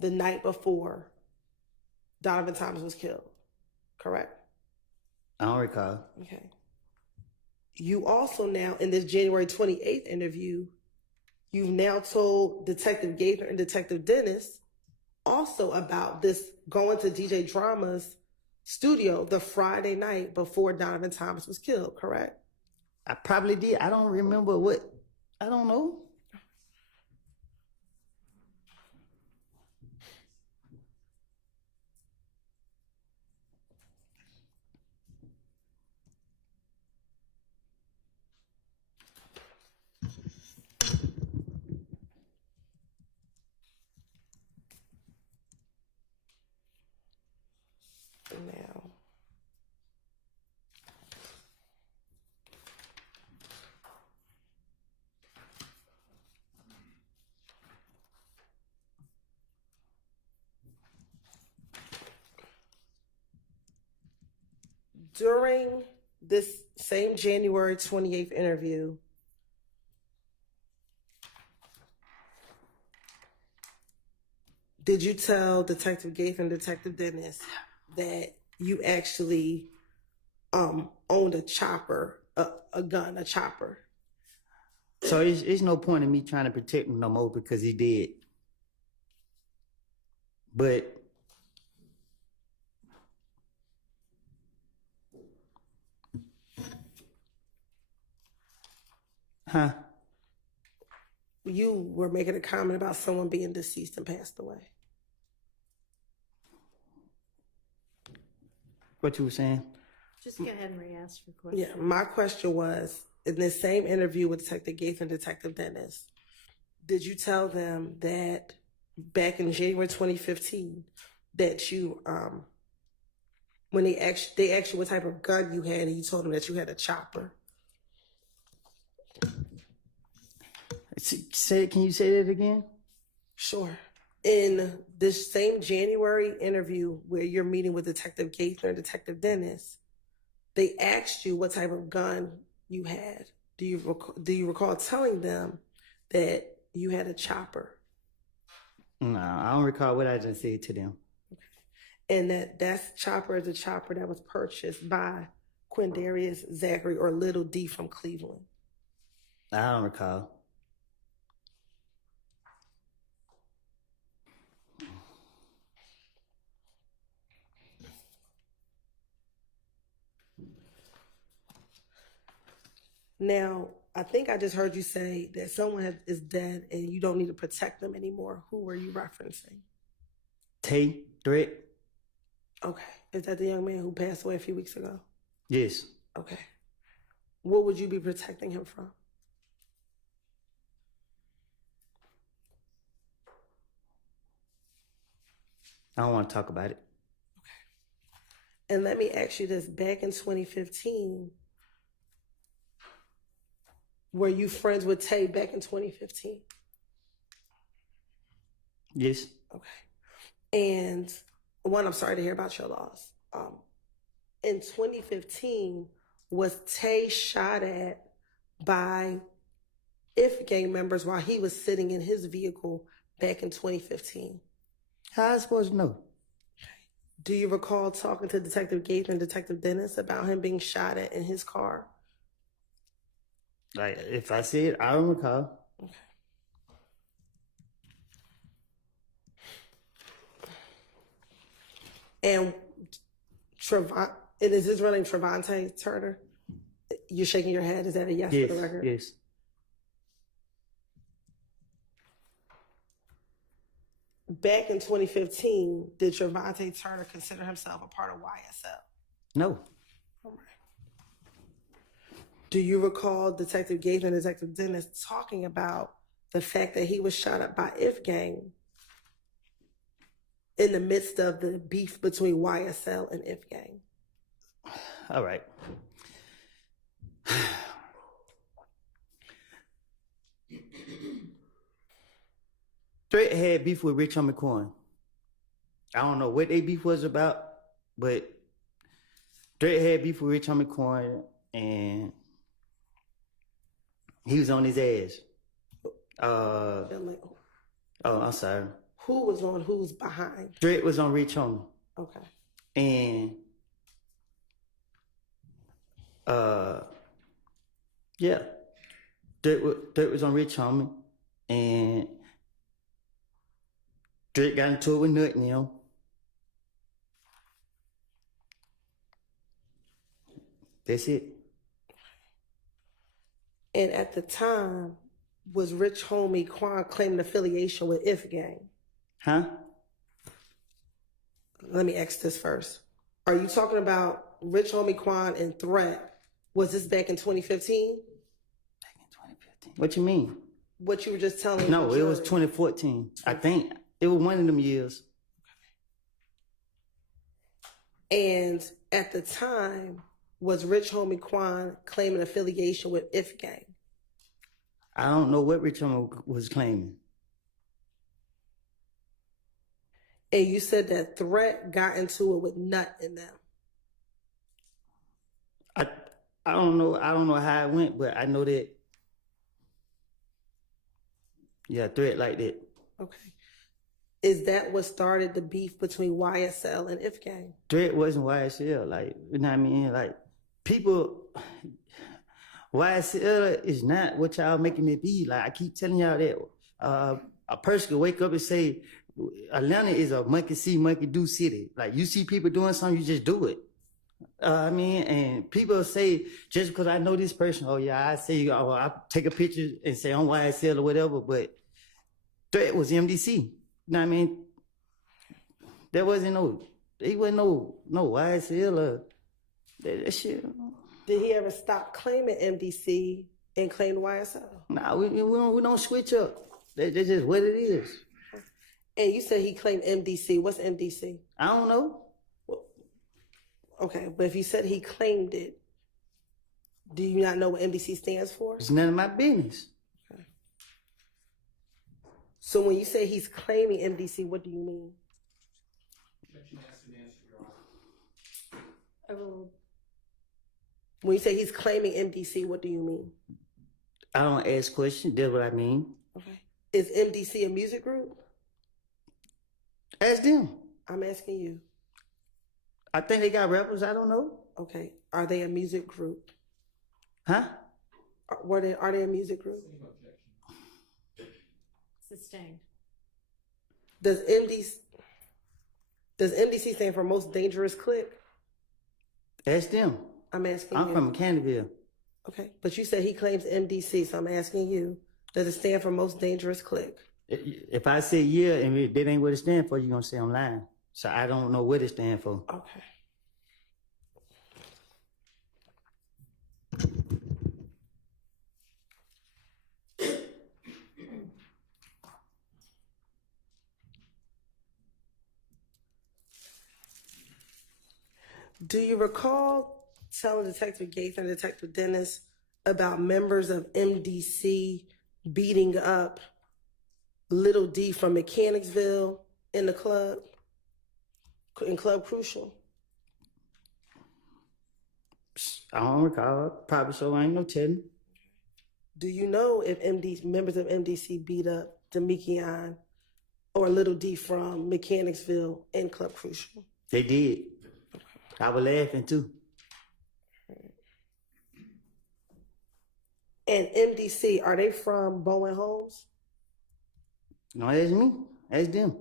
the night before Donovan Thomas was killed, correct? I don't recall. Okay. You also now, in this January 28th interview, you've now told Detective Gaither and Detective Dennis also about this going to DJ Drama's studio the Friday night before Donovan Thomas was killed, correct? I probably did. I don't remember what. I don't know. Now, during this same January 28th interview, did you tell Detective Gaither and Detective Dennis that you actually owned a chopper a gun, a chopper. So it's no point in me trying to protect him no more because he did. But You were making a comment about someone being deceased and passed away. What you were saying? Just go ahead and re-ask your question. Yeah, my question was, in this same interview with Detective Gates and Detective Dennis, did you tell them that back in January 2015 that you, when they asked you what type of gun you had, and you told them that you had a chopper? Can you say that again? Sure. In this same January interview where you're meeting with Detective Gaither and Detective Dennis, they asked you what type of gun you had. Do you recall telling them that you had a chopper? No, I don't recall what I just said to them. And that chopper is a chopper that was purchased by Quindarius Zachary or Little D from Cleveland. I don't recall. Now, I think I just heard you say that someone is dead and you don't need to protect them anymore. Who were you referencing? Tay Threat? Okay. Is that the young man who passed away a few weeks ago? Yes. Okay. What would you be protecting him from? I don't want to talk about it. Okay. And let me ask you this. Back in 2015, were you friends with Tay back in 2015? Yes. Okay. And one, I'm sorry to hear about your loss. In 2015, was Tay shot at by IF gang members while he was sitting in his vehicle back in 2015? How am I supposed to know? Do you recall talking to Detective Gaither and Detective Dennis about him being shot at in his car? Like, if I see it, I don't recall. Okay. And is his real name Trevante Turner? You're shaking your head. Is that a yes for the record? Yes. Back in 2015, did Trevante Turner consider himself a part of YSL? No. All right. Do you recall Detective Gaither and Detective Dennis talking about the fact that he was shot up by IF gang in the midst of the beef between YSL and IF gang? All right. Threat had beef with Rich Homie Coin. I don't know what they beef was about, but Threat had beef with Rich Homie Coin, and he was on his ass. I'm sorry. Who was on who's behind? Threat was on Rich Homie. Okay. And yeah, Threat was on Rich Homie, and Threat got into it with Nut and him. That's it. And at the time, was Rich Homie Quan claiming affiliation with IF gang? Huh? Let me ask this first. Are you talking about Rich Homie Quan and Threat? Was this back in 2015? Back in 2015. What you mean? What you were just telling me? No, it was 2014. I think it was one of them years. And at the time, was Rich Homie Quan claiming affiliation with IF gang? I don't know what Rich Homie was claiming. And you said that Threat got into it with Nut in them. I don't know. I don't know how it went, but I know that. Yeah, Threat like that. Okay. Is that what started the beef between YSL and IF gang? Threat wasn't YSL. Like, you know what I mean? Like, people, YSL is not what y'all making it be. Like I keep telling y'all that a person can wake up and say Atlanta is a monkey see, monkey do city. Like you see people doing something, you just do it. I mean, and people say just because I know this person, oh yeah, I say, oh, I take a picture and say I'm YSL or whatever, but threat was MDC. You know what I mean? There wasn't no YSL or that shit. Did he ever stop claiming MDC and claim YSL? Nah, we don't switch up. That's just what it is. And you said he claimed MDC. What's MDC? I don't know. Okay, but if you said he claimed it, do you not know what MDC stands for? It's none of my business. Okay. So when you say he's claiming MDC, what do you mean? When you say he's claiming MDC, what do you mean? I don't ask questions. That's what I mean. Okay. Is MDC a music group? Ask them. I'm asking you. I think they got rappers. I don't know. Okay. Are they a music group? Huh? Are they a music group? Sustained. Does MDC stand for most dangerous clique? Ask them. I'm asking I'm you. from Canterville. Okay, but you said he claims MDC, so I'm asking you, does it stand for most dangerous clique? If I say yeah and that ain't what it stands for, you're going to say I'm lying. So I don't know what it stands for. Okay. Do you recall telling Detective Gaither and Detective Dennis about members of MDC beating up Little D from Mechanicsville in the club, in Club Crucial? I don't recall. Probably so. I ain't no telling. Do you know if members of MDC beat up Demekion or Little D from Mechanicsville in Club Crucial? They did. I was laughing too. And MDC, are they from Bowen Homes? No, that's me. That's them.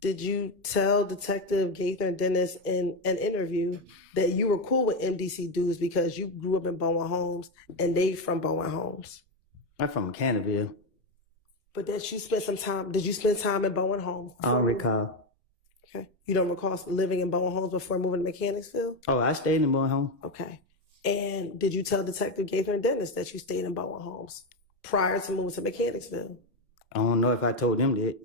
Did you tell Detective Gaither and Dennis in an interview that you were cool with MDC dudes because you grew up in Bowen Homes and they from Bowen Homes? I'm from Canterville. But that you spent some time, did you spend time in Bowen Homes? I don't recall. Okay. You don't recall living in Bowen Homes before moving to Mechanicsville? Oh, I stayed in Bowen Home. Okay. And did you tell Detective Gaither and Dennis that you stayed in Bowen Homes prior to moving to Mechanicsville? I don't know if I told them that.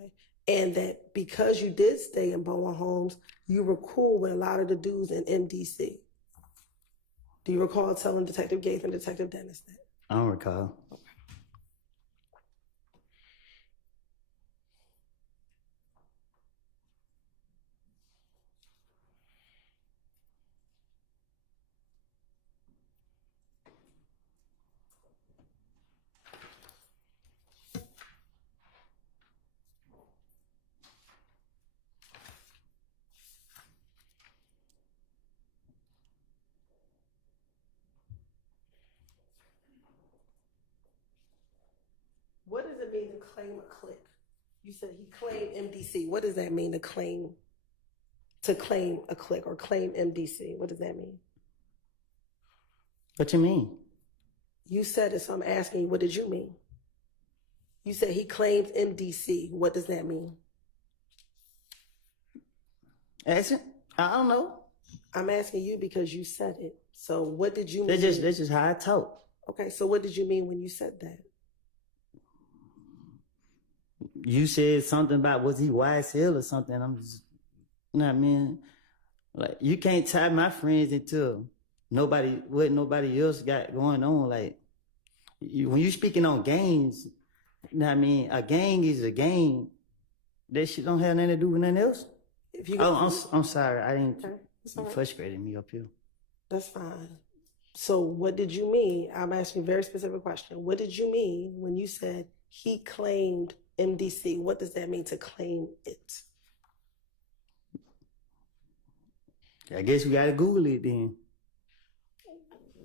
Okay. And that because you did stay in Bowen Homes, you were cool with a lot of the dudes in MDC. Do you recall telling Detective Gaither and Detective Dennis that? I don't recall. Okay. What does it mean to claim a clique? You said he claimed MDC. What does that mean to claim a clique or claim MDC? What does that mean? What you mean? You said it, so I'm asking you, what did you mean? You said he claimed MDC. What does that mean? Ask it. I don't know. I'm asking you because you said it. So what did you mean? That's just how I talk. Okay, so what did you mean when you said that? You said something about was he YSL or something. I'm just, you know what I mean? Like, you can't tie my friends into what nobody else got going on. Like, when you speaking on gangs, you know what I mean? A gang is a gang. That shit don't have nothing to do with nothing else. If you I'm sorry. I didn't. Okay, You frustrated me up here. That's fine. So what did you mean? I'm asking a very specific question. What did you mean when you said he claimed MDC? What does that mean to claim it? I guess we gotta Google it then.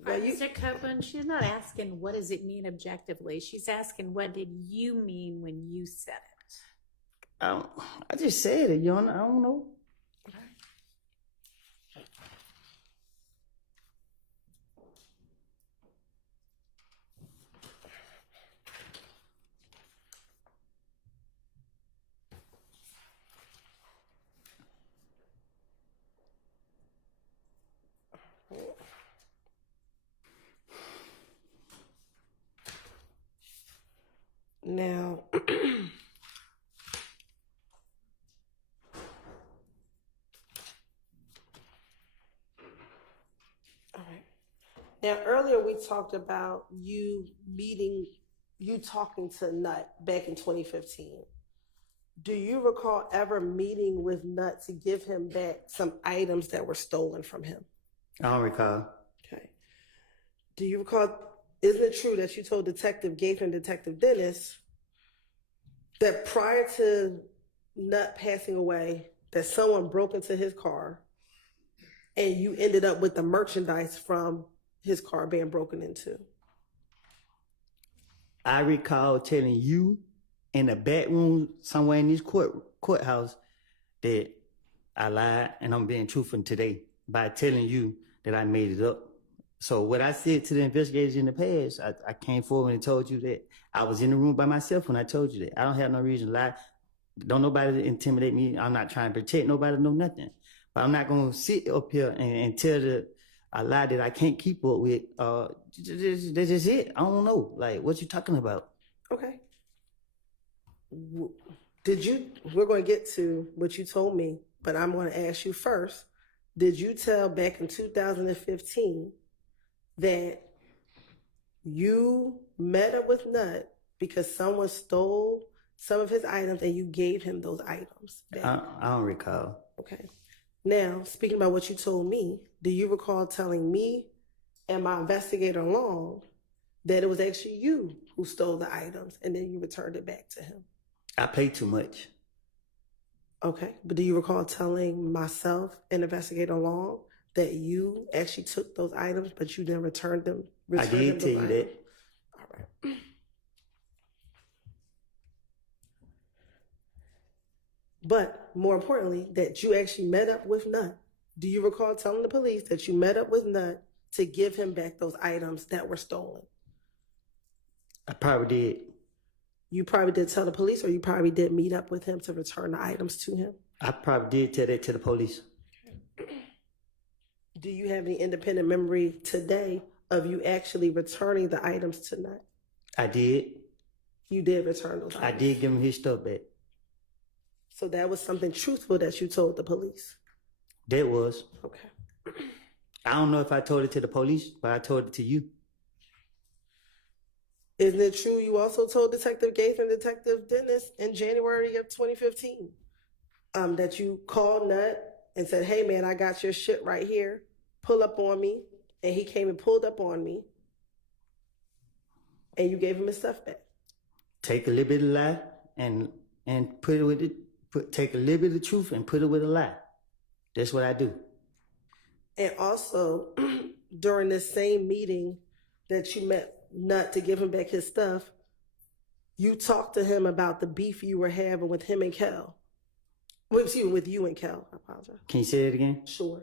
Mr. Copeland, she's not asking what does it mean objectively. She's asking what did you mean when you said it. I just said it, Your Honor. I don't know. Now, all right. Now, earlier we talked about you talking to Nut back in 2015. Do you recall ever meeting with Nut to give him back some items that were stolen from him? I don't recall. Okay. Do you recall, isn't it true that you told Detective Gaither and Detective Dennis that prior to Nut passing away, that someone broke into his car and you ended up with the merchandise from his car being broken into? I recall telling you in the back room somewhere in this courthouse that I lied, and I'm being truthful today by telling you that I made it up. So what I said to the investigators in the past, I came forward and told you that I was in the room by myself when I told you that. I don't have no reason to lie. Don't nobody intimidate me. I'm not trying to protect nobody, no nothing. But I'm not going to sit up here and tell a lie that I can't keep up with. That's just it. I don't know. Like, what you talking about? Okay. We're going to get to what you told me, but I'm going to ask you first. Did you tell back in 2015 that you met up with Nut because someone stole some of his items and you gave him those items back? I don't recall. Okay. Now, speaking about what you told me, do you recall telling me and my investigator Long that it was actually you who stole the items and then you returned it back to him? I paid too much. Okay. But do you recall telling myself and investigator Long that you actually took those items, but you then returned them? I did tell you that. All right. But more importantly, that you actually met up with Nut. Do you recall telling the police that you met up with Nut to give him back those items that were stolen? I probably did. You probably did tell the police, or you probably did meet up with him to return the items to him? I probably did tell that to the police. Do you have any independent memory today of you actually returning the items to Nut? I did. You did return those items? I did give him his stuff back. So that was something truthful that you told the police? That was. Okay. I don't know if I told it to the police, but I told it to you. Isn't it true you also told Detective Gaither and Detective Dennis in January of 2015 that you called Nut and said, hey man, I got your shit right here, pull up on me, and he came and pulled up on me and you gave him his stuff back? Take a little bit of lie and put it with it. Take a little bit of truth and put it with a lie. That's what I do. And also, during this same meeting that you met Nut to give him back his stuff, you talked to him about the beef you were having with him and Kel. Well, excuse me, with you and Kel. I apologize. Can you say it again? Sure.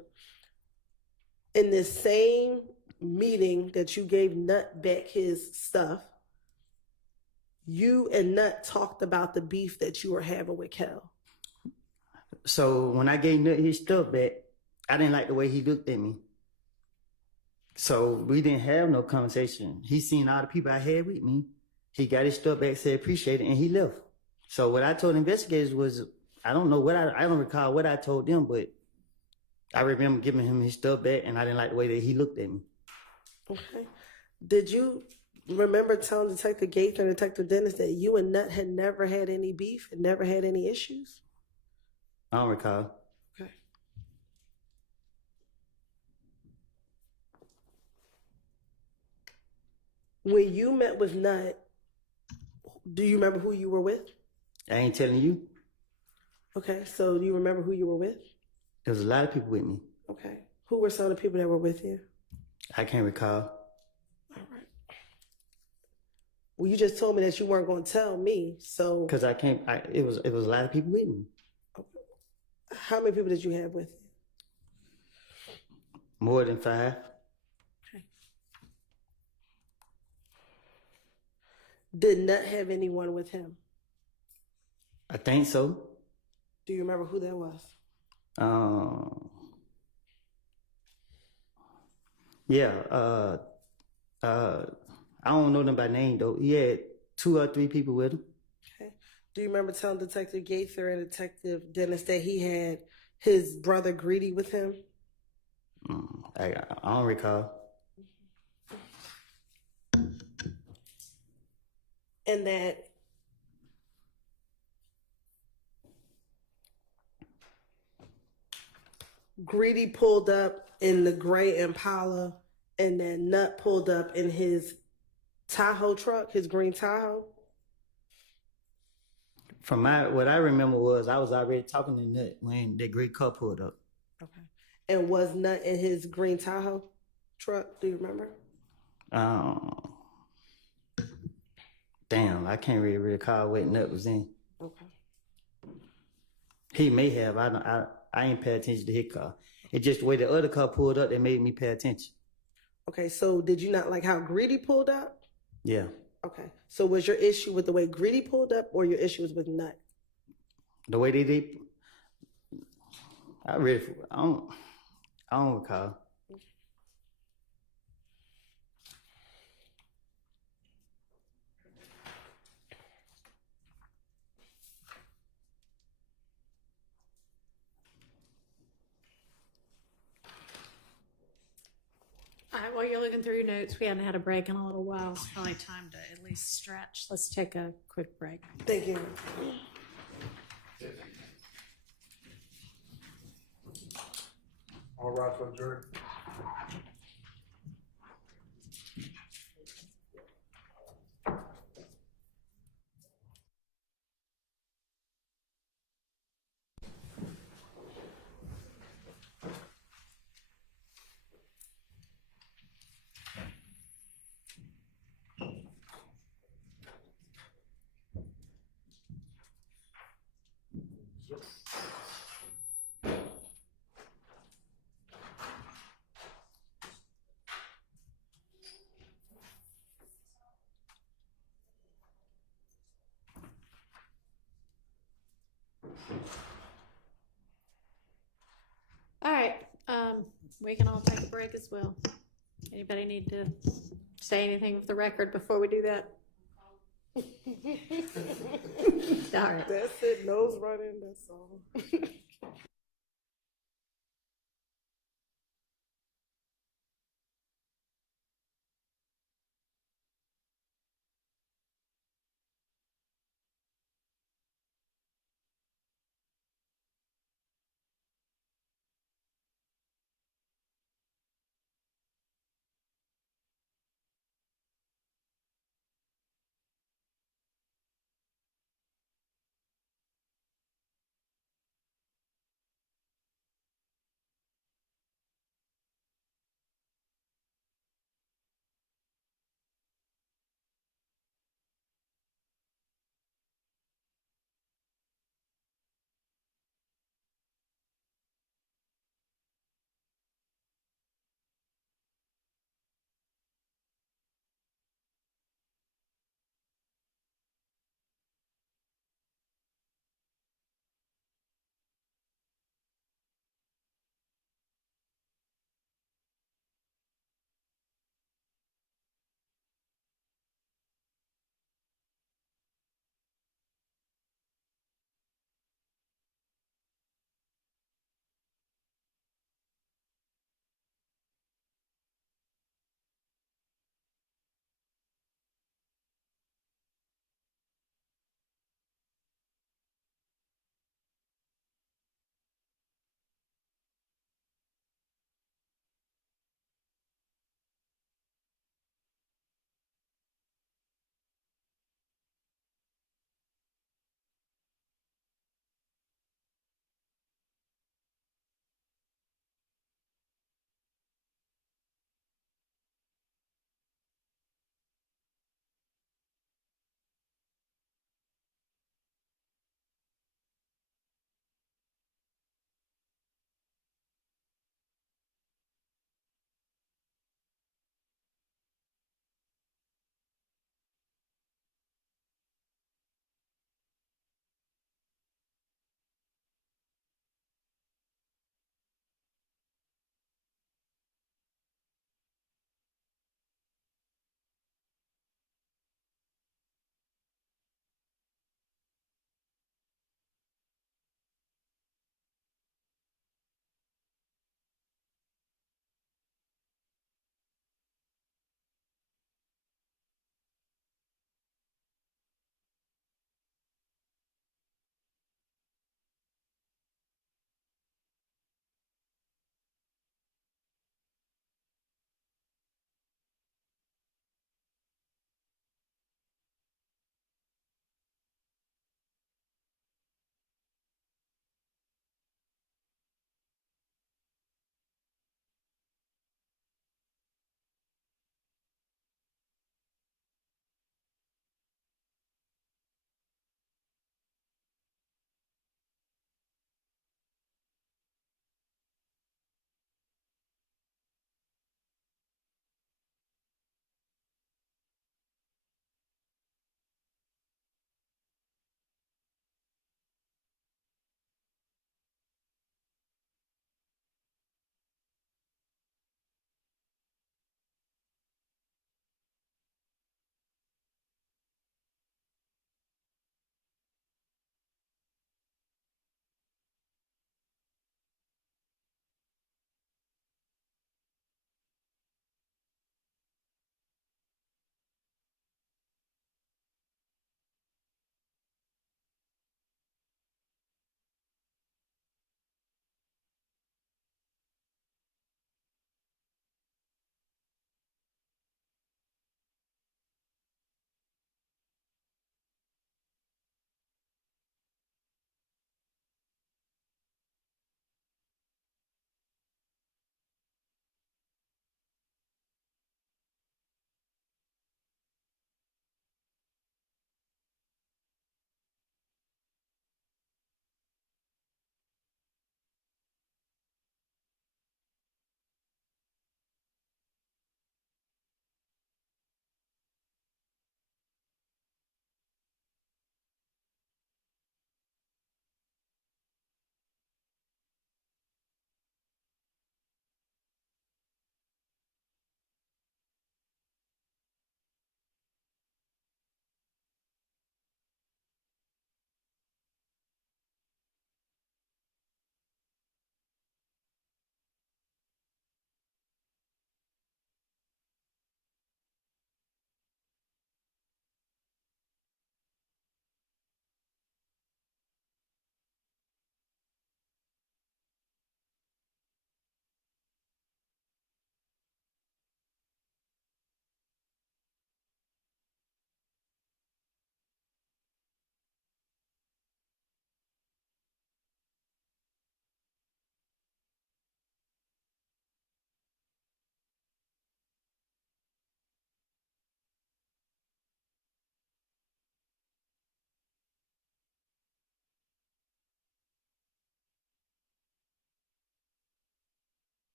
In this same meeting that you gave Nut back his stuff, you and Nut talked about the beef that you were having with Kel. So when I gave Nut his stuff back, I didn't like the way he looked at me. So we didn't have no conversation. He seen all the people I had with me. He got his stuff back, said appreciate it, and he left. So what I told investigators was, I don't recall what I told them, but I remember giving him his stuff back, and I didn't like the way that he looked at me. Okay. Did you remember telling Detective Gaither and Detective Dennis that you and Nut had never had any beef and never had any issues? I don't recall. Okay. When you met with Nut, do you remember who you were with? I ain't telling you. Okay, so do you remember who you were with? There was a lot of people with me. Okay. Who were some of the people that were with you? I can't recall. All right. Well, you just told me that you weren't going to tell me, so. Because I can't. It was a lot of people with me. How many people did you have with you? More than 5. Okay. Did Nut have anyone with him? I think so. Do you remember who that was? Yeah. I don't know them by name though. He had 2 or 3 people with him. Okay. Do you remember telling Detective Gaither and Detective Dennis that he had his brother Greedy with him? I don't recall. And that Greedy pulled up in the gray Impala, and then Nut pulled up in his Tahoe truck, his green Tahoe. From what I remember was I was already talking to Nut when that great car pulled up. Okay. And was Nut in his green Tahoe truck? Do you remember? Damn, I can't really recall what Nut was in. Okay. He may have. I ain't pay attention to his car. It's just the way the other car pulled up that made me pay attention. Okay, so did you not like how Greedy pulled up? Yeah. Okay. So was your issue with the way Greedy pulled up, or your issue was with Nut? The way they did. I don't recall. All right, while you're looking through your notes, we haven't had a break in a little while. It's probably time to at least stretch. Let's take a quick break. Thank you. All right, for adjourn. All right, we can all take a break as well. Anybody need to say anything for the record before we do that? All right. That's it. Nose running. That's all.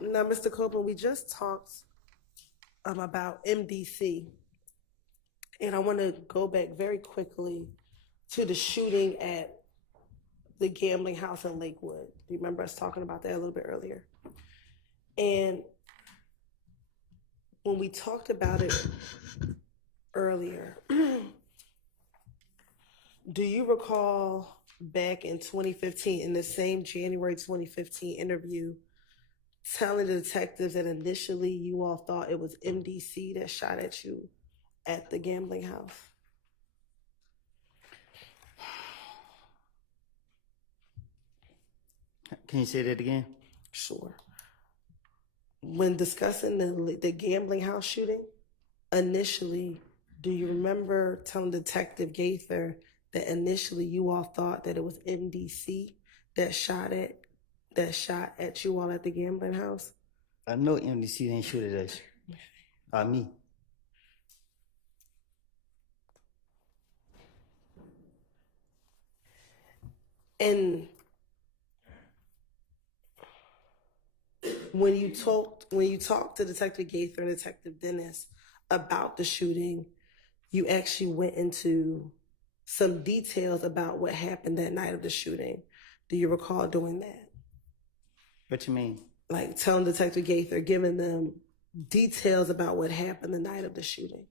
Now, Mr. Copeland, we just talked about MDC, and I want to go back very quickly to the shooting at the gambling house in Lakewood. Do you remember us talking about that a little bit earlier? And when we talked about it earlier, do you recall back in 2015, in the same January 2015 interview, telling the detectives that initially you all thought it was MDC that shot at you at the gambling house? Can you say that again? Sure. When discussing the gambling house shooting, initially, do you remember telling Detective Gaither that initially you all thought that it was MDC that shot at you all at the gambling house? I know MDC didn't shoot at us. Me. And when you talked to Detective Gaither and Detective Dennis about the shooting, you actually went into some details about what happened that night of the shooting. Do you recall doing that? What you mean? Like telling Detective Gaither, giving them details about what happened the night of the shooting.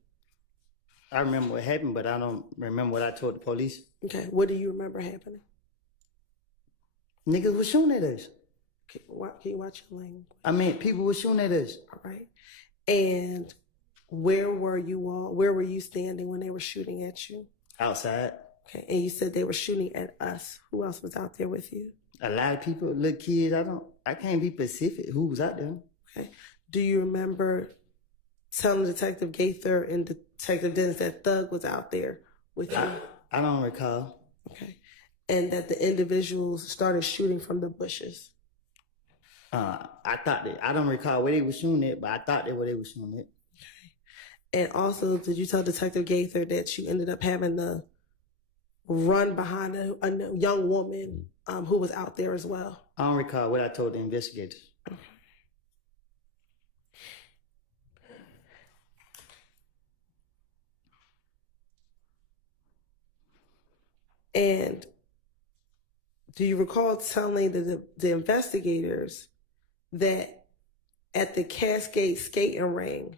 I remember what happened, but I don't remember what I told the police. Okay, what do you remember happening? Niggas was shooting at us. Okay, can you watch your language? I mean, people were shooting at us. All right. And where were you all? Where were you standing when they were shooting at you? Outside. Okay, and you said they were shooting at us. Who else was out there with you? A lot of people, little kids. I can't be specific who was out there. Okay. Do you remember telling Detective Gaither and Detective Dennis that Thug was out there with you? I don't recall. Okay. And that the individuals started shooting from the bushes? I don't recall where they were shooting at, but I thought they were shooting at. And also, did you tell Detective Gaither that you ended up having to run behind a young woman who was out there as well? I don't recall what I told the investigators. And do you recall telling the investigators that at the Cascade skating ring,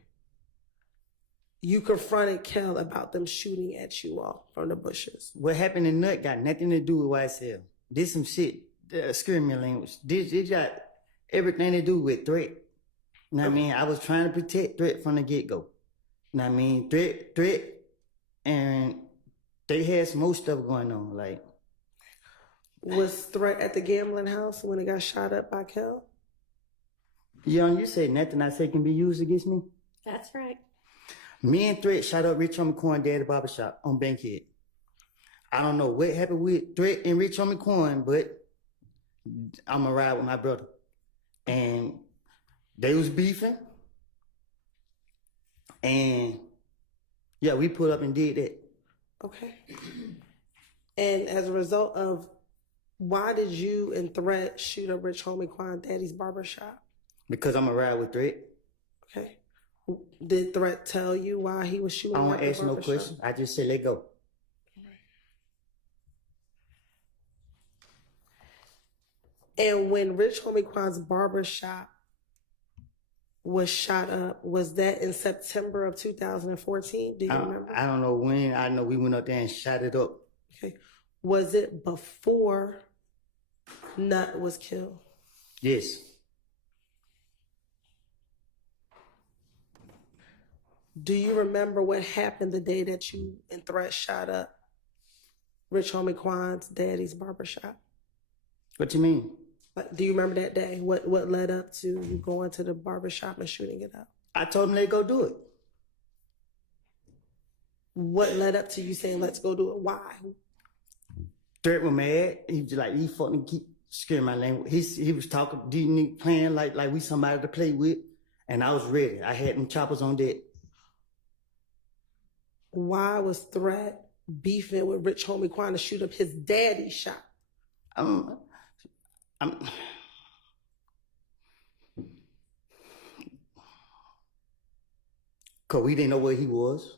you confronted Kel about them shooting at you all from the bushes? What happened in Nut got nothing to do with YSL. This some shit, excuse me language. This got everything to do with threat. You know what I mean? I was trying to protect threat from the get-go. You know what I mean? Threat, and they had some more stuff going on. Like, was Threat at the gambling house when it got shot up by Kel? Young, you said nothing I say can be used against me? That's right. Me and Threat shot up Rich Homie Coin Daddy Barbershop on Bankhead. I don't know what happened with Threat and Rich Homie Coin, but I'm gonna ride with my brother. And they was beefing. And yeah, we put up and did that. Okay. And as a result of, why did you and Threat shoot up Rich Homie Quan Daddy's barbershop? Because I'm gonna ride with Threat. Okay. Did Threat tell you why he was shooting? I don't up the ask no barbershop? questions. I just say let go. And when Rich Homie Quan's barbershop was shot up, was that in September of 2014? Do you remember? I don't know when. I know we went up there and shot it up. Okay. Was it before Nut was killed? Yes. Do you remember what happened the day that you and Threat shot up Rich Homie Quan's daddy's barbershop? What you mean? Like, do you remember that day? What led up to you going to the barbershop and shooting it up? I told him they go do it. What led up to you saying, let's go do it? Why? Threat was mad. He was like, he fucking keep scaring my language. He was talking, playing like we somebody to play with. And I was ready. I had them choppers on deck. Why was Threat beefing with Rich Homie Quan to shoot up his daddy's shop? Cause we didn't know where he was.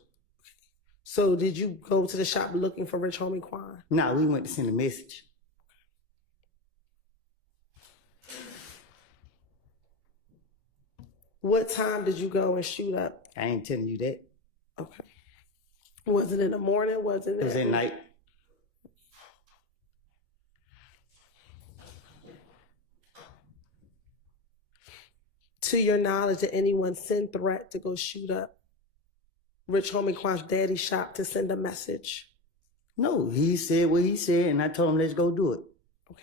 So did you go to the shop looking for Rich Homie Quan? Nah, we went to send a message. What time did you go and shoot up? I ain't telling you that. Okay. Was it in the morning? It was at night. To your knowledge, did anyone send Threat to go shoot up Rich Homie Quan's daddy's shop to send a message? No, he said what he said, and I told him, let's go do it. Okay.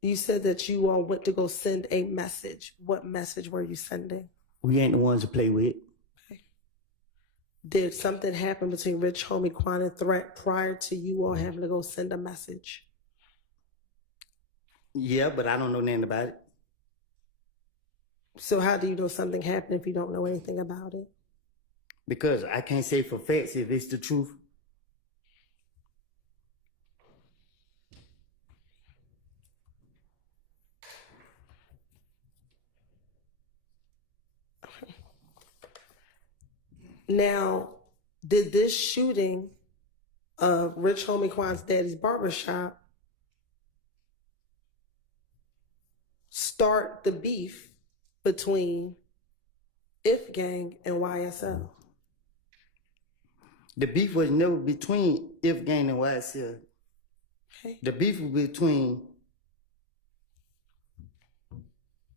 You said that you all went to go send a message. What message were you sending? We ain't the ones to play with. Okay. Did something happen between Rich Homie Quan and Threat prior to you all having to go send a message? Yeah, but I don't know nothing about it. So how do you know something happened if you don't know anything about it? Because I can't say for facts if it's the truth. Now, did this shooting of Rich Homie Quan's daddy's barbershop start the beef between If Gang and YSL? The beef was never between If Gang and YSL. Okay. The beef was between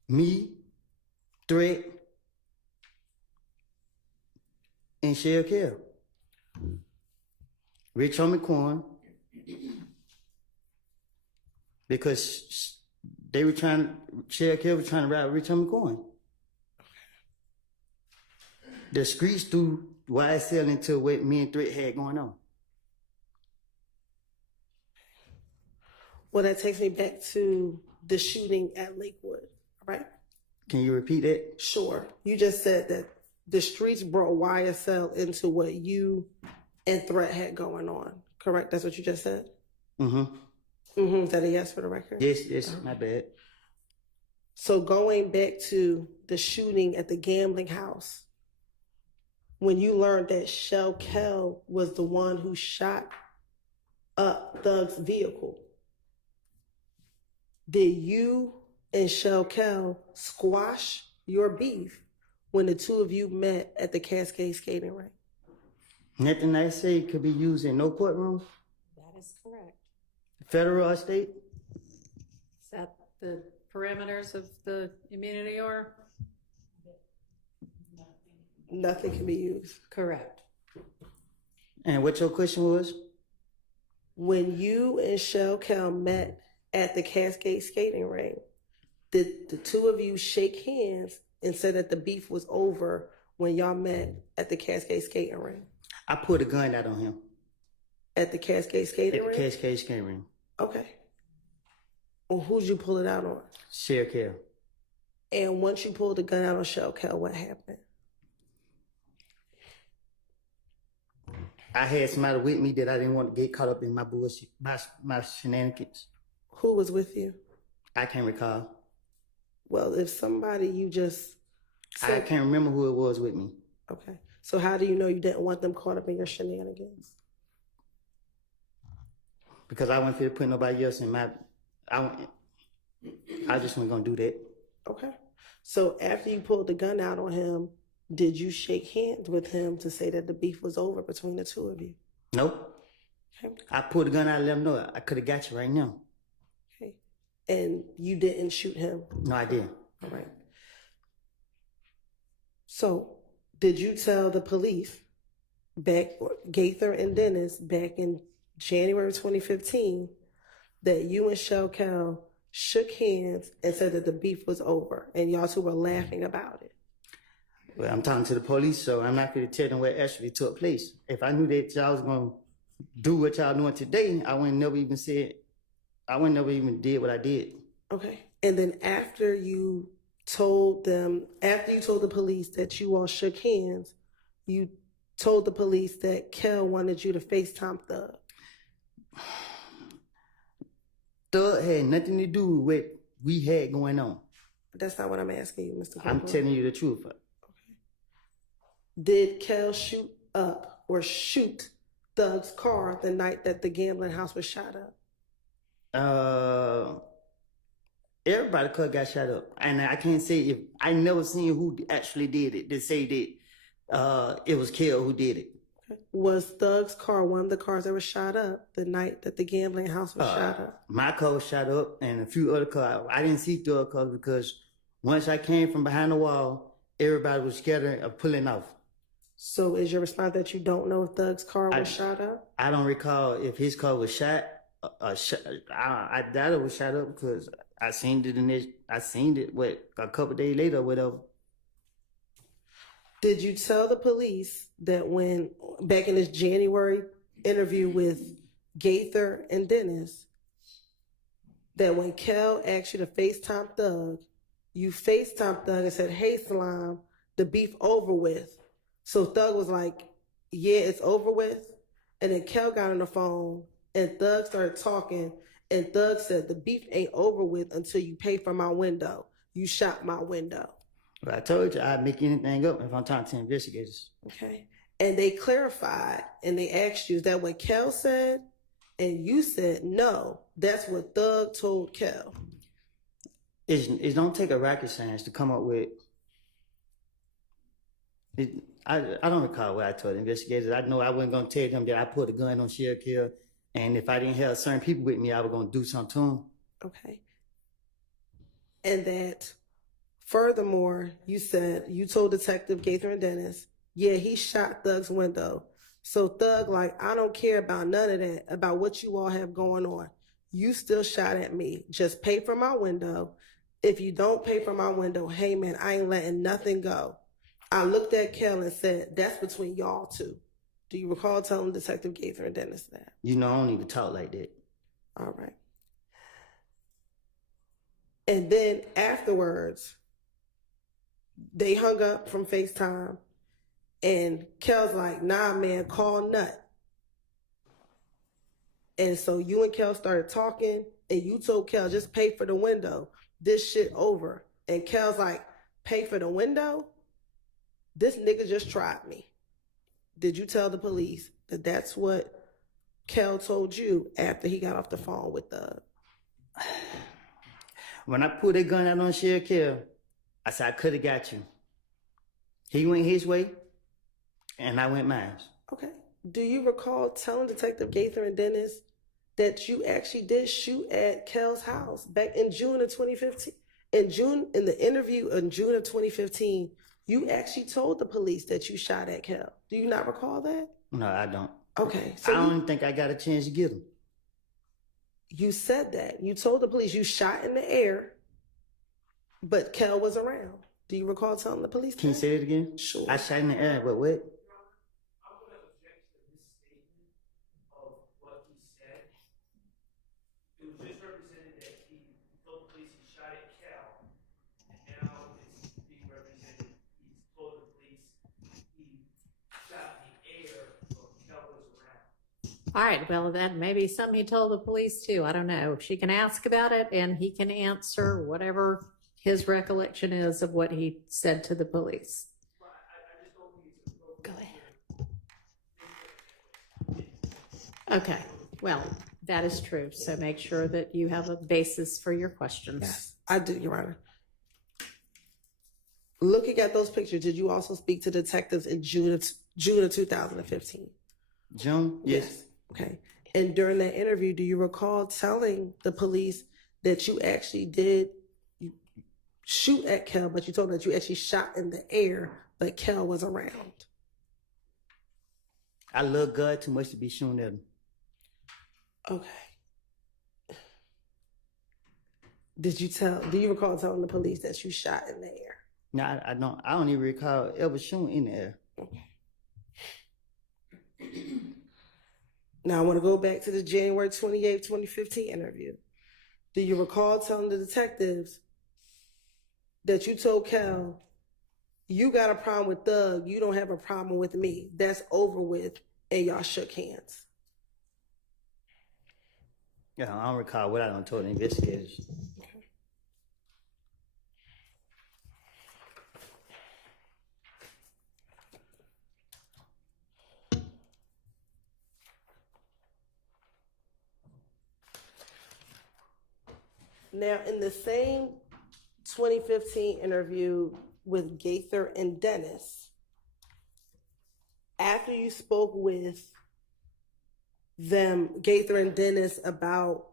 me, Threat, and Shell Kell. Rich Homie Quan. Because they were Shell Kell was trying to ride Rich Homie Quan. The streets threw YSL into what me and Threat had going on. Well, that takes me back to the shooting at Lakewood, right? Can you repeat that? Sure. You just said that the streets brought YSL into what you and Threat had going on, correct? That's what you just said? Mm-hmm. Mm-hmm. Is that a yes for the record? Yes, my bad. So going back to the shooting at the gambling house, when you learned that Shell Kell was the one who shot Thug's vehicle. Did you and Shell Cal squash your beef when the two of you met at the Cascade skating rink? Nothing I say could be used in no courtroom, That is correct. federal or state. Is that the parameters of the immunity or? Nothing can be used. Correct. And what your question was? When you and Shell Cal met at the Cascade skating rink, did the two of you shake hands and say that the beef was over when y'all met at the Cascade skating rink? I pulled a gun out on him. At the Cascade skating At the rink? Cascade skating ring. Okay. Well, who'd you pull it out on? Shell Cal. And once you pulled the gun out on Shell Cal, what happened? I had somebody with me that I didn't want to get caught up in my bullshit, my shenanigans. Who was with you? I can't recall. Well, if somebody you just I said, can't remember who it was with me. okay. So how do you know you didn't want them caught up in your shenanigans? Because I wasn't fit to put nobody else in my. I just wasn't gonna do that. Okay. So after you pulled the gun out on him, did you shake hands with him to say that the beef was over between the two of you? Nope. Okay. I pulled the gun out and let him know I could have got you right now. Okay. And you didn't shoot him? No, I didn't. All right. So did you tell the police Gaither and Dennis back in January 2015 that you and Shell Cal shook hands and said that the beef was over and y'all two were laughing about it? Well, I'm talking to the police, so I'm not going to tell them what actually took place. If I knew that y'all was going to do what y'all doing today, I wouldn't never even did what I did. Okay. And then after you told the police that you all shook hands, you told the police that Kel wanted you to FaceTime Thug. Thug had nothing to do with what we had going on. But that's not what I'm asking you, Mr. I'm Copeland. telling you the truth. Did Kel shoot Thug's car the night that the gambling house was shot up? Everybody could have got shot up. And I can't say if I never seen who actually did it to say that it was Kel who did it. Okay. Was Thug's car one of the cars that was shot up the night that the gambling house was shot up? My car was shot up and a few other cars. I didn't see Thug's car because once I came from behind the wall, everybody was scared of pulling off. So is your response that you don't know if Thug's car was shot up? I don't recall if his car was shot. I doubt it was shot up because I seen it a couple days later or whatever. Did you tell the police that when back in this January interview with Gaither and Dennis, that when Kel asked you to FaceTime Thug, you FaceTime Thug and said, "Hey Slime, the beef over with." So Thug was like, "Yeah, it's over with." And then Kel got on the phone and Thug started talking and Thug said, "The beef ain't over with until you pay for my window. You shot my window." Well, I told you I'd make anything up if I'm talking to investigators. Okay. And they clarified and they asked you, is that what Kel said? And you said, no, that's what Thug told Kel. It don't take a rocket science to come up with it. I don't recall what I told investigators. I know I wasn't going to tell them that I put a gun on Shell Cal, and if I didn't have certain people with me, I was going to do something to them. Okay. And that, furthermore, you said, you told Detective Gaither and Dennis, yeah, he shot Thug's window. So Thug, like, I don't care about none of that, about what you all have going on. You still shot at me. Just pay for my window. If you don't pay for my window, hey man, I ain't letting nothing go. I looked at Kel and said, that's between y'all two. Do you recall telling Detective Gaither and Dennis that? You know, I don't need to talk like that. All right. And then afterwards, they hung up from FaceTime and Kel's like, nah, man, call Nut. And so you and Kel started talking and you told Kel, just pay for the window. This shit over. And Kel's like, pay for the window? This nigga just tried me. Did you tell the police that that's what Kel told you after he got off the phone with the... When I pulled that gun out on Sheriff Kell, I said, I could have got you. He went his way, and I went mine. Okay. Do you recall telling Detective Gaither and Dennis that you actually did shoot at Kel's house back in June of 2015? In the interview in June of 2015, you actually told the police that you shot at Kel. Do you not recall that? No, I don't. Okay. So I don't even think I got a chance to get him. You said that. You told the police you shot in the air, but Kel was around. Do you recall telling the police Can you that? say it again? Sure. I shot in the air, but what? It was just represented that he told the police he shot at Cal, and now it's being represented he told the police he shot in the air, but Cal was around. All right, well, that may be something he told the police too. I don't know. She can ask about it and he can answer whatever his recollection is of what he said to the police. Go ahead. Okay, well, that is true. So make sure that you have a basis for your questions. Yes, I do, Your Honor. Looking at those pictures, did you also speak to detectives in June of 2015? June? Yes. Okay. And during that interview, do you recall telling the police that you actually did shoot at Kel, but you told them that you actually shot in the air, but Kel was around? I love God too much to be shooting at him. Okay. Do you recall telling the police that you shot in the air? No, I don't. I don't even recall ever shooting in the air. Okay. Now I want to go back to the January 28th, 2015 interview. Do you recall telling the detectives that you told Kel, you got a problem with Thug, you don't have a problem with me. That's over with, and y'all shook hands? Yeah, I don't recall what I done told the investigators. Now, in the same 2015 interview with Gaither and Dennis, after you spoke with them, Gaither and Dennis, about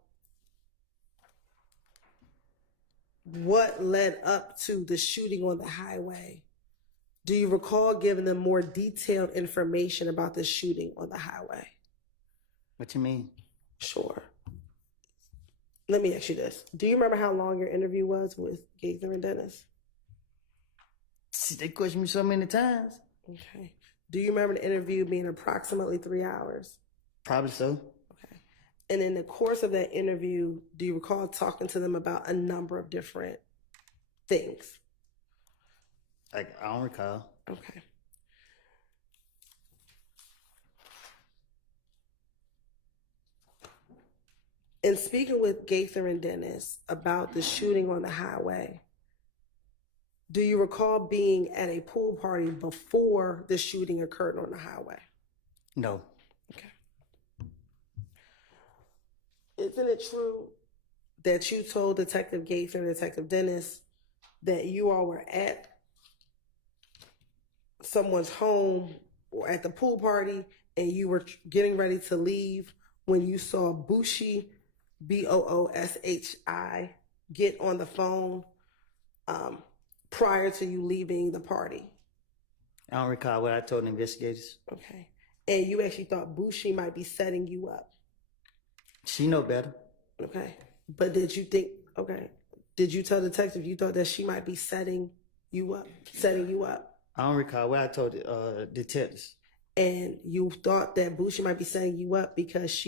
what led up to the shooting on the highway, do you recall giving them more detailed information about the shooting on the highway? What you mean? Sure. Let me ask you this. Do you remember how long your interview was with Gaither and Dennis? See, they questioned me so many times. Okay. Do you remember the interview being approximately 3 hours? Probably so. Okay. And in the course of that interview, do you recall talking to them about a number of different things? I don't recall. Okay. In speaking with Gaither and Dennis about the shooting on the highway, do you recall being at a pool party before the shooting occurred on the highway? No. Okay. Isn't it true that you told Detective Gaither and Detective Dennis that you all were at someone's home or at the pool party and you were getting ready to leave when you saw Booshi, Booshi, get on the phone prior to you leaving the party? I don't recall what I told the investigators. Okay. And you actually thought Booshi might be setting you up? She know better. Okay. But did you think, did you tell the detective you thought that she might be setting you up? I don't recall what I told the detectives. And you thought that Booshi might be setting you up because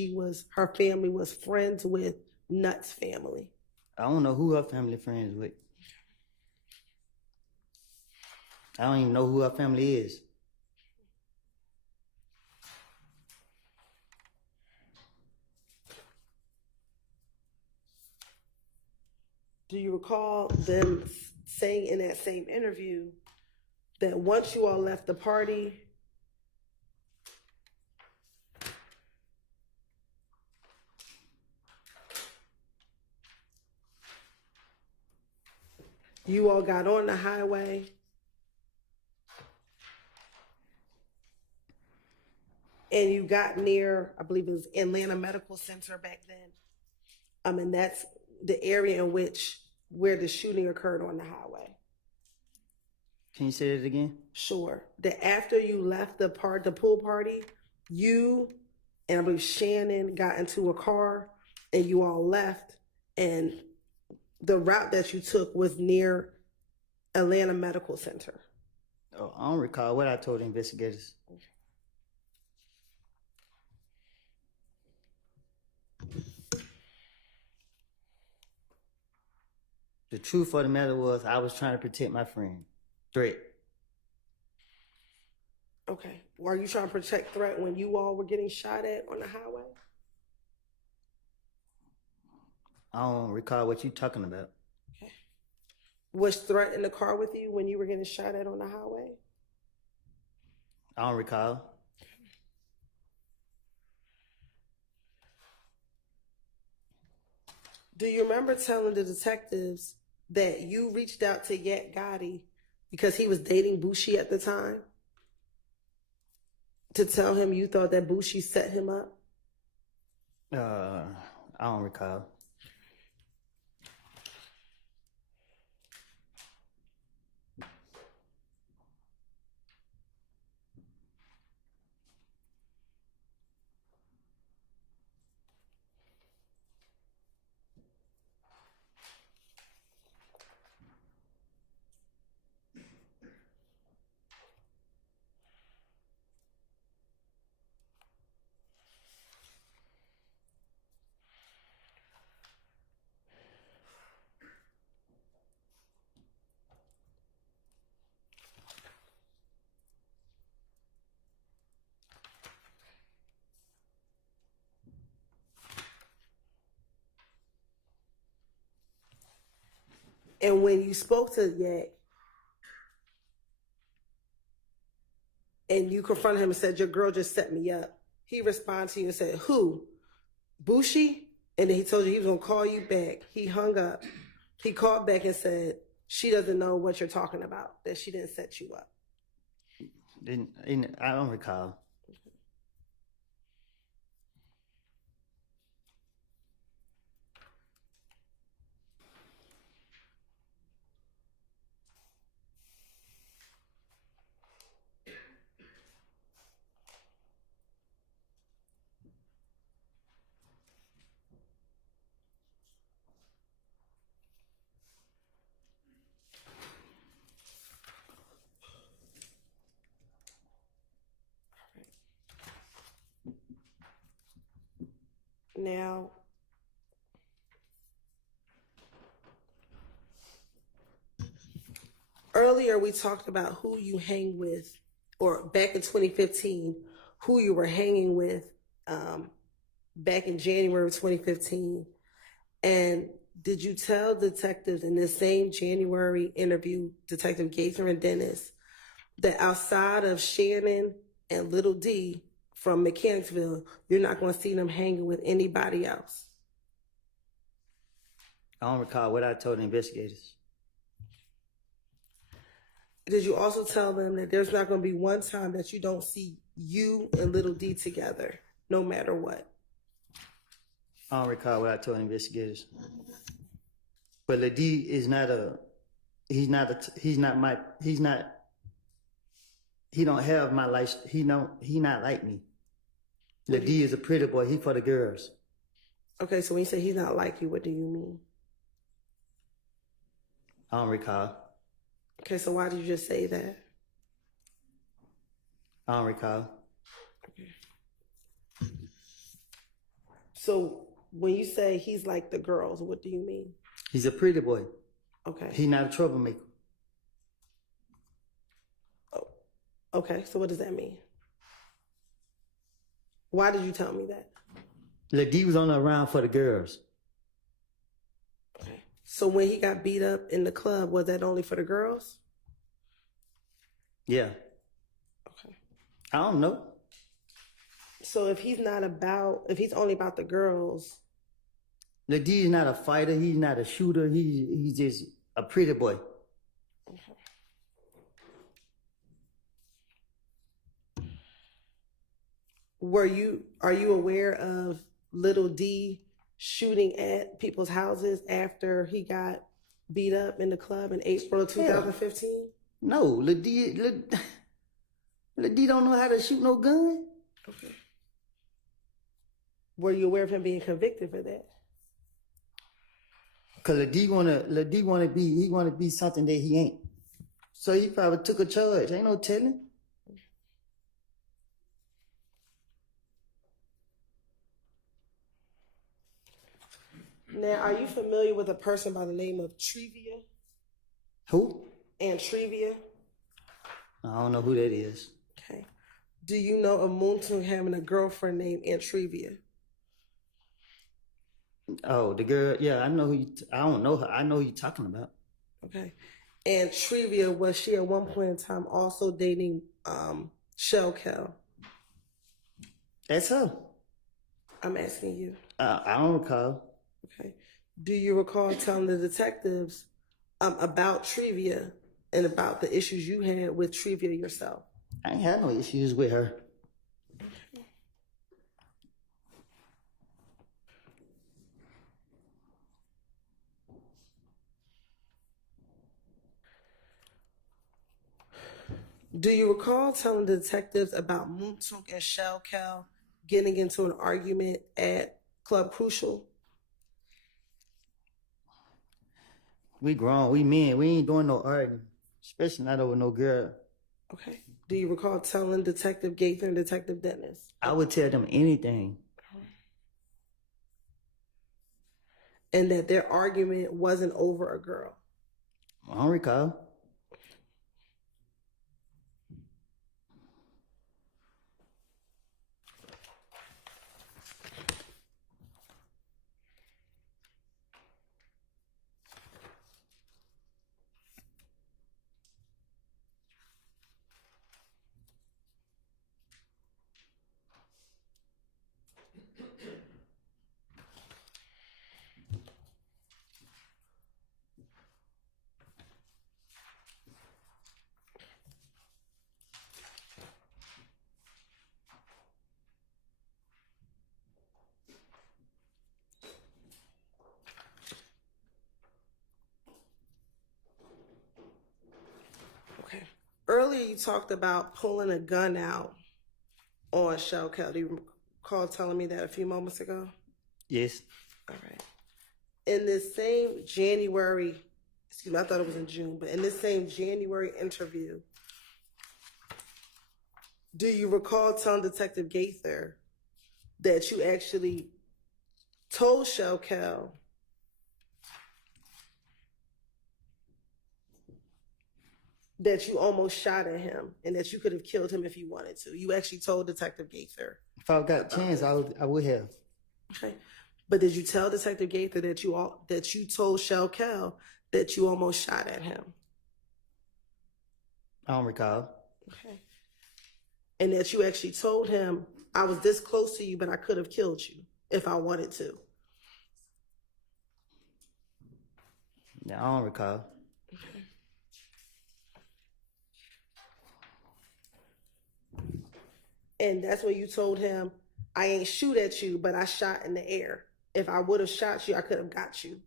her family was friends with Nutt's family? I don't know who her family friends with. I don't even know who her family is. Do you recall them saying in that same interview that once you all left the party, You all got on the highway. And you got near, I believe it was Atlanta Medical Center back then. And that's the area in where the shooting occurred on the highway. Can you say that again? Sure. That after you left the pool party, you and I believe Shannon got into a car and you all left, and the route that you took was near Atlanta Medical Center. Oh, I don't recall what I told the investigators. The truth of the matter was I was trying to protect my friend. Threat. Okay. Were you trying to protect Threat when you all were getting shot at on the highway? I don't recall what you're talking about. Okay. Was Threat in the car with you when you were getting shot at on the highway? I don't recall. Do you remember telling the detectives that you reached out to Yak Gotti because he was dating Bushi at the time? To tell him you thought that Bushi set him up? I don't recall. And when you spoke to Yak and you confronted him and said, your girl just set me up, he responded to you and said, who? Bushi? And then he told you he was going to call you back. He hung up. He called back and said, she doesn't know what you're talking about, that she didn't set you up. I don't recall. Now, earlier we talked about who you hang with, or back in 2015, who you were hanging with back in January of 2015. And did you tell detectives in this same January interview, Detective Gaither and Dennis, that outside of Shannon and Little D from Mechanicsville, you're not going to see them hanging with anybody else? I don't recall what I told the investigators. Did you also tell them that there's not going to be one time that you don't see you and Little D together, no matter what? I don't recall what I told the investigators. But Lil D is not he don't have my life, he not like me. Lil D is a pretty boy, he for the girls. Okay, so when you say he's not like you, what do you mean? I don't recall. Okay, so why did you just say that? I don't recall. So when you say he's like the girls, what do you mean? He's a pretty boy. Okay. He's not a troublemaker. Oh, okay, so what does that mean? Why did you tell me that? Lil D was only around for the girls. Okay. So when he got beat up in the club, was that only for the girls? Yeah. Okay. I don't know. So if he's only about the girls. Lil D is not a fighter, he's not a shooter, he's just a pretty boy. Are you aware of Little D shooting at people's houses after he got beat up in the club in April of 2015? No, Lil D don't know how to shoot no gun. Okay. Were you aware of him being convicted for that? Cause Lil D wanna be something that he ain't. So he probably took a charge. Ain't no telling. Now, are you familiar with a person by the name of Trevia? Who? Trevia? I don't know who that is. Okay. Do you know of Moontung having a girlfriend named Trevia? Oh, the girl. Yeah, I know who. I don't know her. I know who you're talking about. Okay. And Trevia, was she at one point in time also dating Shell Cal? That's her. I'm asking you. I don't recall. Okay. Do you recall telling the detectives about Trevia and about the issues you had with Trevia yourself? I ain't had no issues with her. Do you recall telling the detectives about Moontung and Shell Cal getting into an argument at Club Crucial? We grown, we men, we ain't doing no arguing, especially not over no girl. Okay. Do you recall telling Detective Gaither and Detective Dennis? I would tell them anything. And that their argument wasn't over a girl? I don't recall. Okay. Earlier you talked about pulling a gun out on Shell Cal. Do you recall telling me that a few moments ago? Yes. All right. In this same January, excuse me, I thought it was in June, but in this same January interview, do you recall telling Detective Gaither that you actually told Shell Cal that you almost shot at him and that you could have killed him if you wanted to? You actually told Detective Gaither. If I got a chance, I would have. Okay. But did you tell Detective Gaither that you told Shell Cal that you almost shot at him? I don't recall. Okay. And that you actually told him, I was this close to you, but I could have killed you if I wanted to? No, I don't recall. Okay. And that's when you told him, I ain't shoot at you, but I shot in the air. If I would have shot you, I could have got you.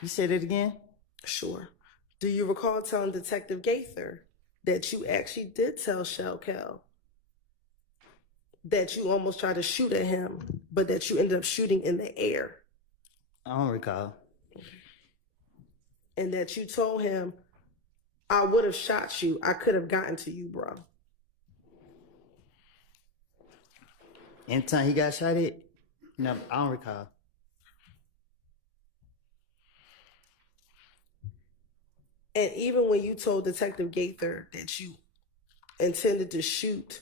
You said it again? Sure. Do you recall telling Detective Gaither that you actually did tell Shell Cal that you almost tried to shoot at him, but that you ended up shooting in the air? I don't recall. And that you told him, I would have shot you. I could have gotten to you, bro. Anytime he got shot at? No, I don't recall. And even when you told Detective Gaither that you intended to shoot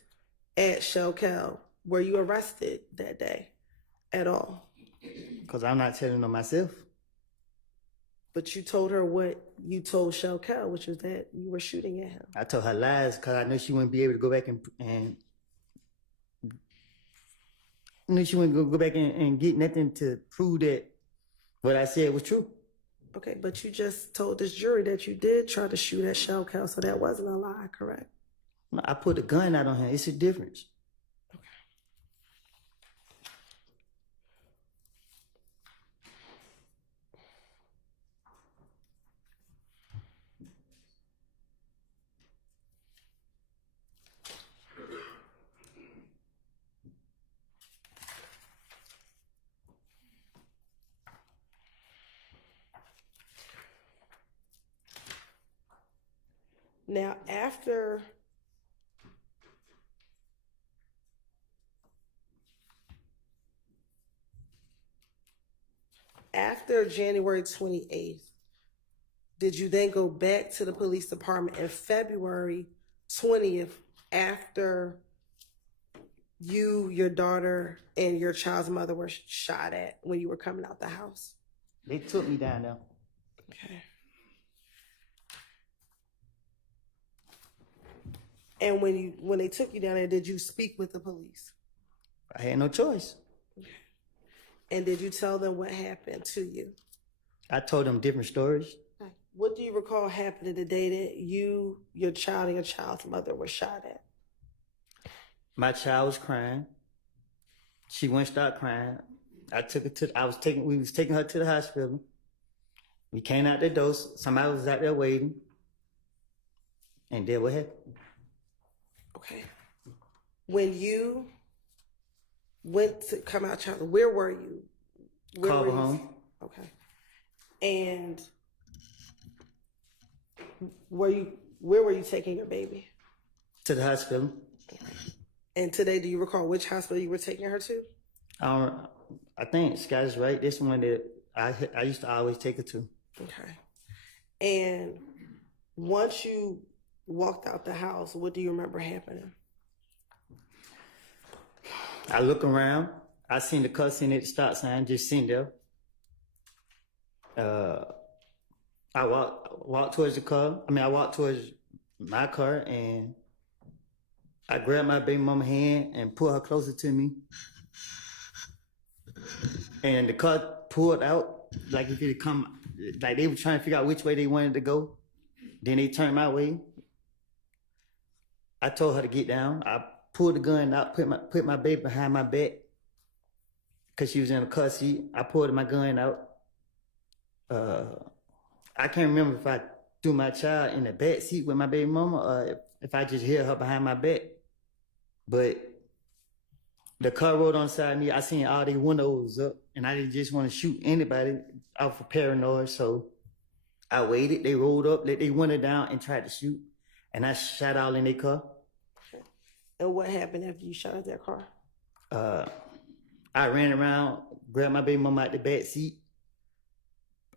at Shell Cal, were you arrested that day at all? Because I'm not telling on myself. But you told her what you told Shell Cal, which was that you were shooting at him. I told her lies because I knew she wouldn't be able to go back and knew she wouldn't go back and get nothing to prove that what I said was true. Okay, but you just told this jury that you did try to shoot at shell count, so that wasn't a lie, correct? No, I put a gun out on her. It's a difference. Now, after January 28th, did you then go back to the police department in February 20th after you, your daughter, and your child's mother were shot at when you were coming out the house? They took me down there. Okay. And when they took you down there, did you speak with the police? I had no choice. And did you tell them what happened to you? I told them different stories. What do you recall happening the day that you, your child, and your child's mother were shot at? My child was crying. She wouldn't stop crying. We was taking her to the hospital. We came out the door. Somebody was out there waiting. And then what happened? Okay. When you went to come out, child, where were you? Carver home. Okay. And where were you taking your baby? To the hospital. And today, do you recall which hospital you were taking her to? I think Scott's right. This one that I used to always take her to. Okay. And once you walked out the house, what do you remember happening? I look around. I seen the car sitting at the stop sign, just sitting there. I walked towards the car. I walked towards my car, and I grabbed my baby mama's hand and pulled her closer to me. And the car pulled out, like if it come, like they were trying to figure out which way they wanted to go. Then they turned my way. I told her to get down. I pulled the gun out, put my baby behind my back, because she was in a car seat. I pulled my gun out. I can't remember if I threw my child in the back seat with my baby mama or if I just held her behind my back. But the car rolled on side of me. I seen all the windows up, and I didn't just want to shoot anybody out for paranoia. So I waited. They rolled up, let they window down, and tried to shoot. And I shot all in their car. And what happened after you shot at their car? I ran around, grabbed my baby mama out the back seat,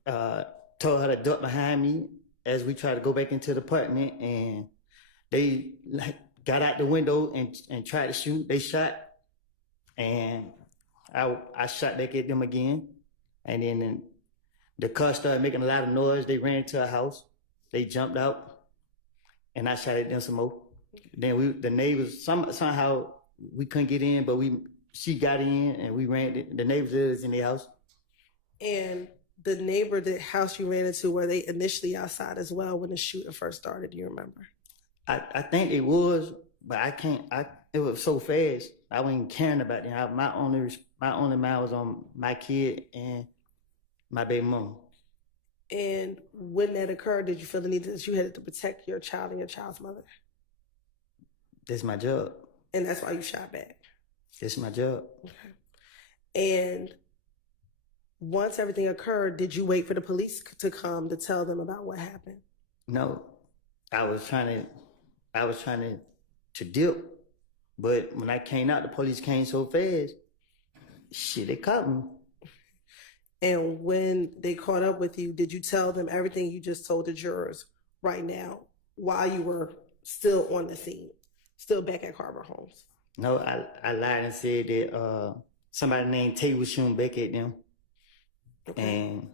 told her to duck behind me as we tried to go back into the apartment, and they got out the window and tried to shoot. They shot, and I shot back at them again, and then the car started making a lot of noise. They ran to a house. They jumped out, and I shot at them some more. Then the neighbors, somehow we couldn't get in, but she got in, and we ran. The neighbors was in their house. And the neighbor, the house you ran into, were they initially outside as well when the shooting first started? Do you remember? I think it was, but I can't. It was so fast. I wasn't caring about them. My only mind was on my kid and my baby mom. And when that occurred, did you feel the need that you had to protect your child and your child's mother? That's my job. And that's why you shot back? That's my job. Okay. And once everything occurred, did you wait for the police to come to tell them about what happened? No, I was trying to dip, but when I came out, the police came so fast. Shit, they caught me. And when they caught up with you, did you tell them everything you just told the jurors right now while you were still on the scene, still back at Carver Homes? No, I lied and said that somebody named Tate was shooting back at them. Okay. And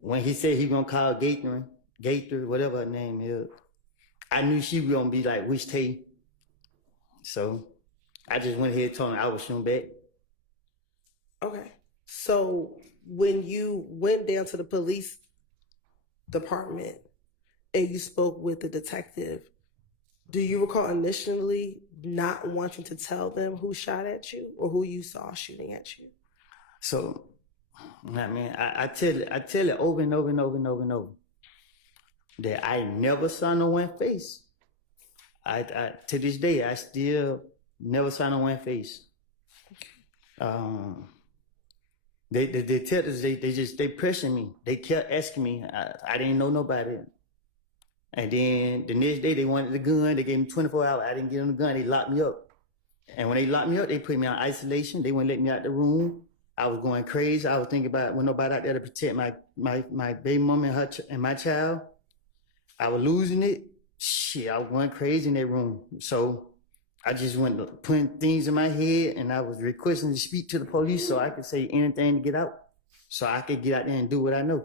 when he said he gonna call Gator, whatever her name is, I knew she was gonna be like, which Tate? So I just went ahead and told him I was shooting back. Okay. So when you went down to the police department and you spoke with the detective, do you recall initially not wanting to tell them who shot at you or who you saw shooting at you? So, I mean, I tell it over and over and over and over and over that I never saw no one face. I to this day, I still never saw no one face. The detectives, they pressured me. They kept asking me. I didn't know nobody. And then the next day they wanted the gun. They gave me 24 hours. I didn't get them the gun. They locked me up. And when they locked me up, they put me on isolation. They wouldn't let me out the room. I was going crazy. I was thinking about when nobody out there to protect my baby mama and her and my child. I was losing it. Shit, I was going crazy in that room. So I just went putting things in my head, and I was requesting to speak to the police so I could say anything to get out, so I could get out there and do what I know.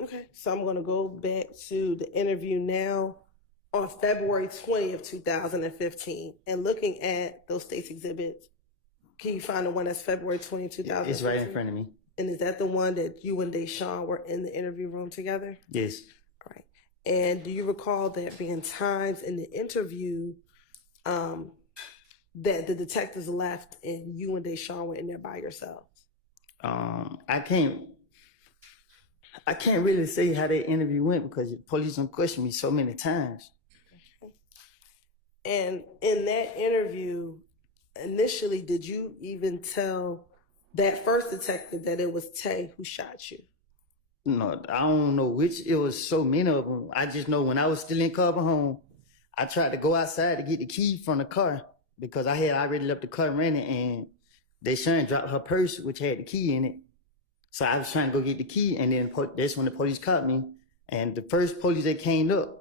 Okay, so I'm going to go back to the interview now on February 20th, 2015, and looking at those state's exhibits. Can you find the one that's February 20, 2015? It's right in front of me. And is that the one that you and Deshaun were in the interview room together? Yes. All right. And do you recall there being times in the interview that the detectives left and you and Deshaun were in there by yourselves? I can't really say how that interview went because the police don't question me so many times. And in that interview, initially, did you even tell that first detective that it was Tay who shot you? No, I don't know which. It was so many of them. I just know when I was still in Carver home, I tried to go outside to get the key from the car because I had already left the car running, and Deshaun dropped her purse, which had the key in it. So I was trying to go get the key, and then that's when the police caught me. And the first police that came up,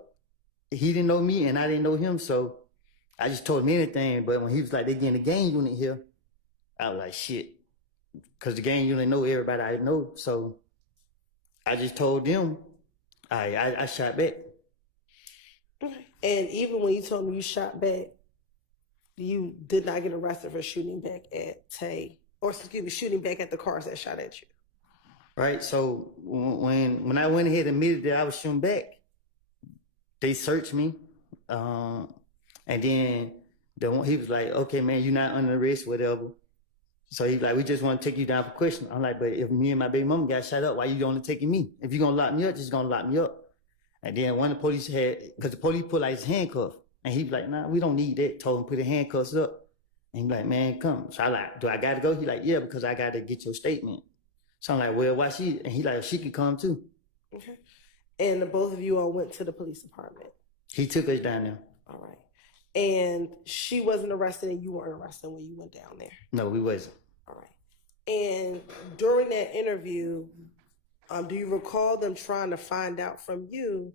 he didn't know me, and I didn't know him, so I just told him anything. But when he was like, they getting the gang unit here, I was like, shit. Because the gang unit know everybody I know, so I just told them I shot back. Okay. And even when you told me you shot back, you did not get arrested for shooting back at Tay, or excuse me, shooting back at the cars that shot at you. Right. So when I went ahead and admitted that I was shooting back, they searched me, and then he was like, "Okay, man, you're not under arrest, whatever." So he's like, "We just want to take you down for questioning." I'm like, "But if me and my baby mama got shot up, why you only taking me? If you're gonna lock me up, just gonna lock me up." And then one of the police because the police put like his handcuff, and he was like, "Nah, we don't need that." Told him put the handcuffs up, and he's like, "Man, come." So I like, "Do I gotta go?" He like, "Yeah, because I gotta get your statement." So I'm like, "Well, why she?" And he like, "She could come too." Okay. And the both of you all went to the police department. He took us down there. All right. And she wasn't arrested, and you weren't arrested when you went down there. No, we wasn't. All right. And during that interview, do you recall them trying to find out from you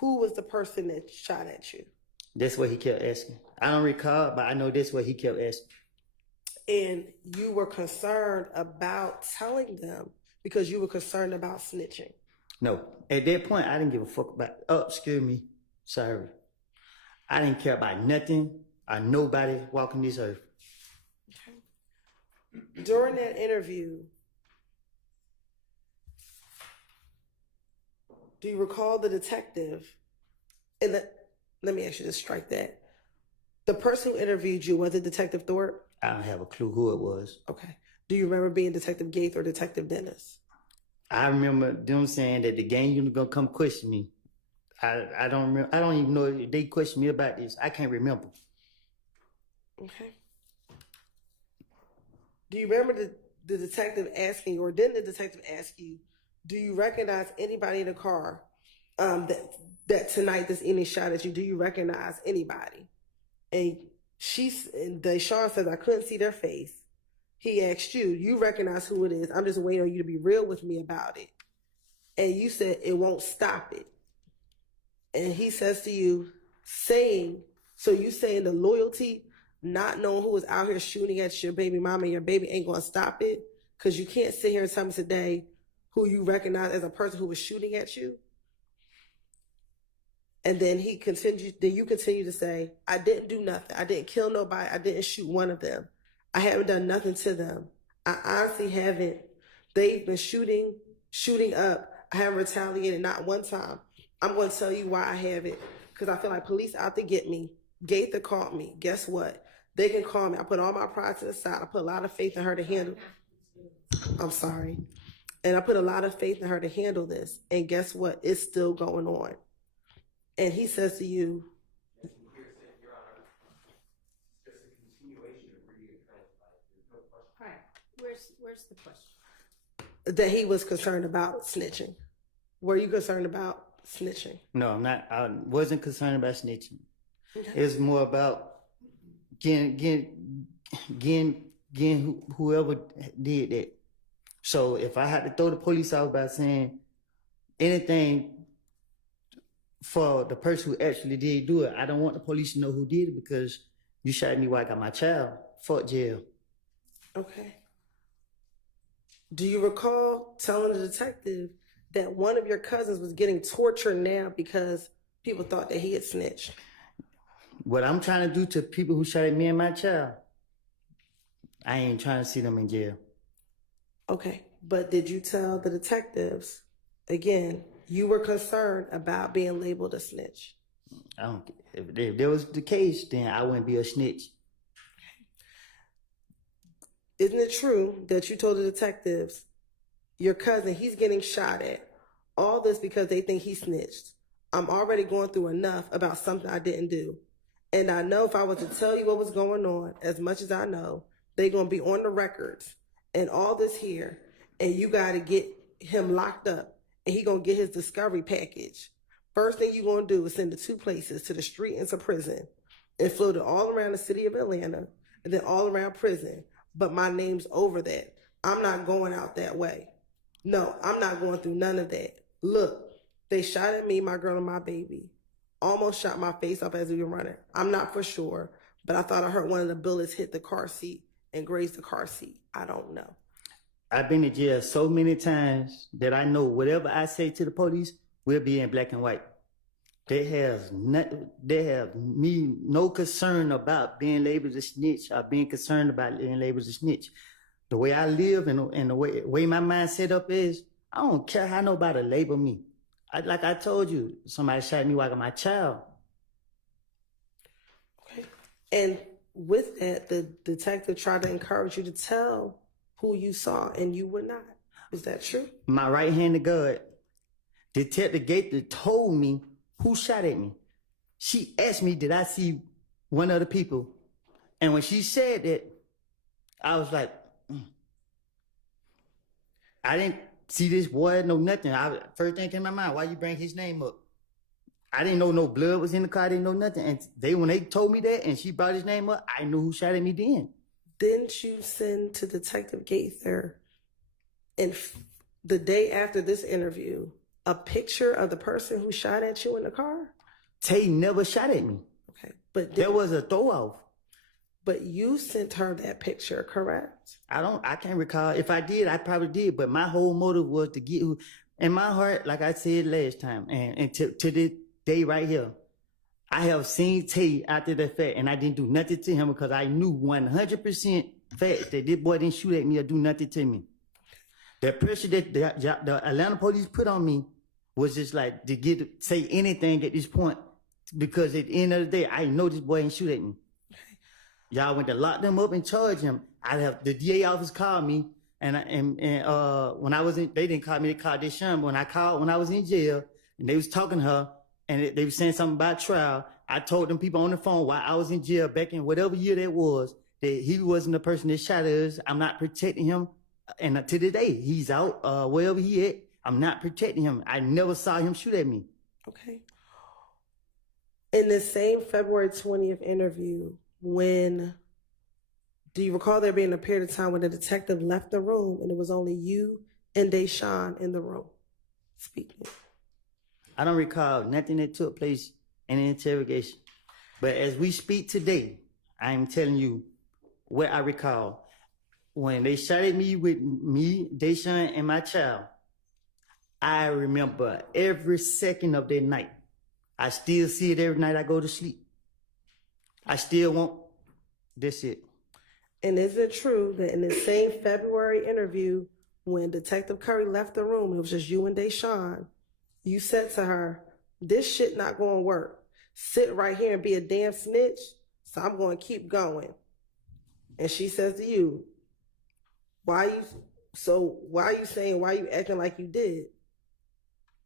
who was the person that shot at you? That's what he kept asking. I don't recall, but I know that's what he kept asking. And you were concerned about telling them because you were concerned about snitching. No, at that point, I didn't give a fuck about. Oh, excuse me, sorry. I didn't care about nothing or nobody walking this earth. Okay. During that interview, do you recall the detective? And let me actually just strike that. The person who interviewed you, was it Detective Thorpe? I don't have a clue who it was. Okay. Do you remember being Detective Gates or Detective Dennis? I remember them saying that the gang unit gonna come question me. I don't remember. I don't even know if they questioned me about this. I can't remember. Okay. Do you remember the detective asking, or didn't the detective ask you, do you recognize anybody in the car that tonight this evening shot at you? Do you recognize anybody? And Deshaun says, I couldn't see their face. He asked you, you recognize who it is. I'm just waiting on you to be real with me about it. And you said, it won't stop it. And he says to you, so you saying the loyalty, not knowing who was out here shooting at your baby mama and your baby ain't going to stop it? Because you can't sit here and tell me today who you recognize as a person who was shooting at you? And then you continue to say, I didn't do nothing. I didn't kill nobody. I didn't shoot one of them. I haven't done nothing to them. I honestly haven't. They've been shooting up. I haven't retaliated not one time. I'm going to tell you why I haven't. Because I feel like police out to get me. Gaither called me. Guess what? They can call me. I put all my pride to the side. I put a lot of faith in her to handle. I'm sorry. And I put a lot of faith in her to handle this. And guess what? It's still going on. And he says to you, Where's the question? that he was concerned about snitching. Were you concerned about snitching? No, I'm not. I wasn't concerned about snitching. It's more about getting whoever did that. So if I had to throw the police out by saying anything for the person who actually did do it, I don't want the police to know who did it because you shot me while I got my child. Fuck jail. Okay. Do you recall telling the detective that one of your cousins was getting tortured now because people thought that he had snitched? What I'm trying to do to people who shot at me and my child, I ain't trying to see them in jail. Okay, but did you tell the detectives, again, you were concerned about being labeled a snitch? I don't. If that was the case, then I wouldn't be a snitch. Isn't it true that you told the detectives, your cousin, he's getting shot at? All this because they think he snitched. I'm already going through enough about something I didn't do. And I know if I was to tell you what was going on, as much as I know, they're going to be on the records and all this here, and you got to get him locked up, and he going to get his discovery package. First thing you're going to do is send it 2 places, to the street and to prison, and float it all around the city of Atlanta, and then all around prison. But my name's over that. I'm not going out that way. No, I'm not going through none of that. Look, they shot at me, my girl, and my baby. Almost shot my face off as we were running. I'm not for sure, but I thought I heard one of the bullets hit the car seat and grazed the car seat. I don't know. I've been to jail so many times that I know whatever I say to the police will be in black and white. They have me no concern about being labeled a snitch or being concerned about being labeled a snitch. The way I live and the way my mind set up is, I don't care how nobody label me. Like I told you, somebody shot me while I got my child. Okay. And with that, the detective tried to encourage you to tell who you saw, and you would not. Is that true? My right-handed guard, Detective Gaither, told me who shot at me. She asked me, did I see one of the people? And when she said that, I was like, I didn't see this boy, no nothing. First thing came to my mind, why you bring his name up? I didn't know no blood was in the car, I didn't know nothing. And when they told me that and she brought his name up, I knew who shot at me then. Didn't you send to Detective Gaither, and the day after this interview, a picture of the person who shot at you in the car? Tay never shot at me. Okay, but there was a throw off. But you sent her that picture, correct? I can't recall. If I did, I probably did. But my whole motive was to get who, in my heart, like I said last time, and to this day right here, I have seen Tay after the fact, and I didn't do nothing to him because I knew 100% fact that this boy didn't shoot at me or do nothing to me. The pressure that the Atlanta police put on me was just like to say anything at this point, because at the end of the day, I know this boy ain't shoot at me. Y'all went to lock them up and charge him. The DA office called me, and when I was in, they didn't call me, they called Deshaun. When I was in jail, and they was talking to her, and they was saying something about trial, I told them people on the phone while I was in jail back in whatever year that was, that he wasn't the person that shot us. I'm not protecting him. And to this day, he's out wherever he at. I'm not protecting him. I never saw him shoot at me. Okay. In the same February 20th interview, do you recall there being a period of time when the detective left the room and it was only you and Deshaun in the room speaking? I don't recall nothing that took place in the interrogation. But as we speak today, I am telling you what I recall. When they shot at me with me, Deshaun, and my child, I remember every second of that night. I still see it every night I go to sleep. I still want this it. And is it true that in the same February interview, when Detective Curry left the room, it was just you and Deshaun, you said to her, this shit not going to work. Sit right here and be a damn snitch, so I'm going to keep going. And she says to you, why you saying, why you acting like you did?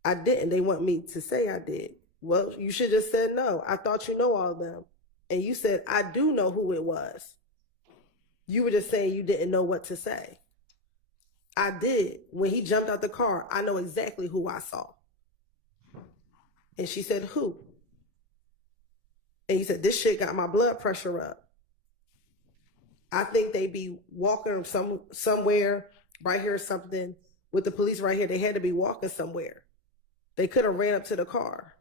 I didn't. They want me to say I did. Well, you should just said no. I thought you know all of them. And you said, I do know who it was. You were just saying you didn't know what to say. I did. When he jumped out the car, I know exactly who I saw. And she said, who? And he said, this shit got my blood pressure up. I think they be walking somewhere right here or something with the police right here. They had to be walking somewhere. They could have ran up to the car.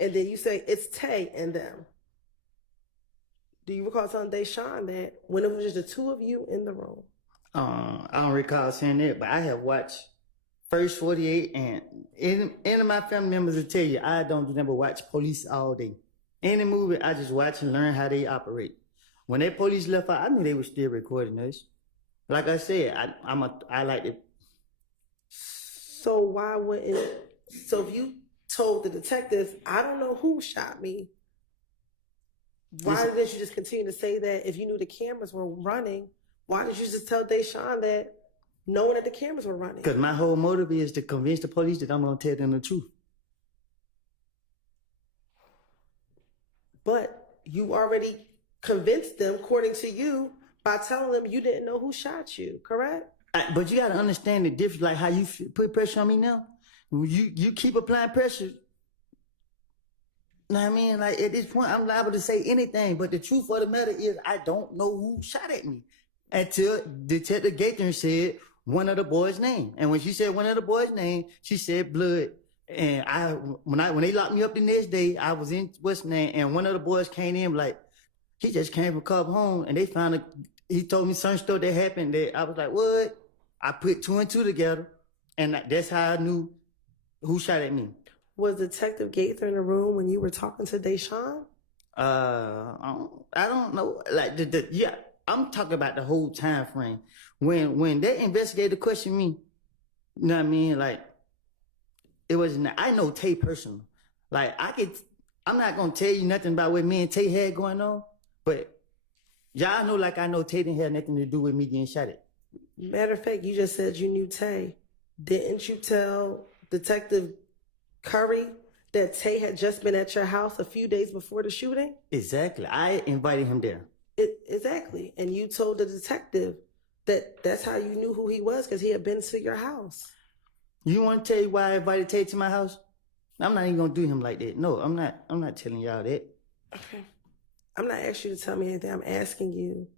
And then you say, it's Tay and them. Do you recall telling Deshaun that when it was just the two of you in the room? I don't recall saying that, but I have watched First 48, and any of my family members will tell you, I don't do nothing but watch police all day. Any movie, I just watch and learn how they operate. When that police left out, I knew they were still recording us. Like I said, I like it. So why wouldn't, so if you told the detectives, I don't know who shot me, why didn't you just continue to say that if you knew the cameras were running? Why didn't you just tell Deshaun that knowing that the cameras were running? Because my whole motive is to convince the police that I'm going to tell them the truth. But you already convinced them, according to you, by telling them you didn't know who shot you, correct? But you got to understand the difference, like how you put pressure on me now. You keep applying pressure. You know what I mean? Like at this point, I'm liable to say anything. But the truth of the matter is, I don't know who shot at me until Detective Gaither said one of the boys' name. And when she said one of the boys' name, she said Blood. And when they locked me up the next day, I was in what's name, and one of the boys came in like he just came from Cub home, and they found he told me some stuff that happened that I was like, what? I put two and two together, and that's how I knew who shot at me. Was Detective Gaither in the room when you were talking to Deshaun? I don't know. Like yeah, I'm talking about the whole time frame. When that investigator questioned me, you know what I mean? Like it wasn't. I know Tay personally. Like I'm not gonna tell you nothing about what me and Tay had going on, but y'all know like I know Tay didn't have nothing to do with me getting shot at. Matter of fact, you just said you knew Tay. Didn't you tell Detective Curry that Tay had just been at your house a few days before the shooting? Exactly. I invited him there. Exactly. And you told the detective that that's how you knew who he was, because he had been to your house. You want to tell you why I invited Tay to my house? I'm not even going to do him like that. No, I'm not telling y'all that. Okay. I'm not asking you to tell me anything. I'm asking you,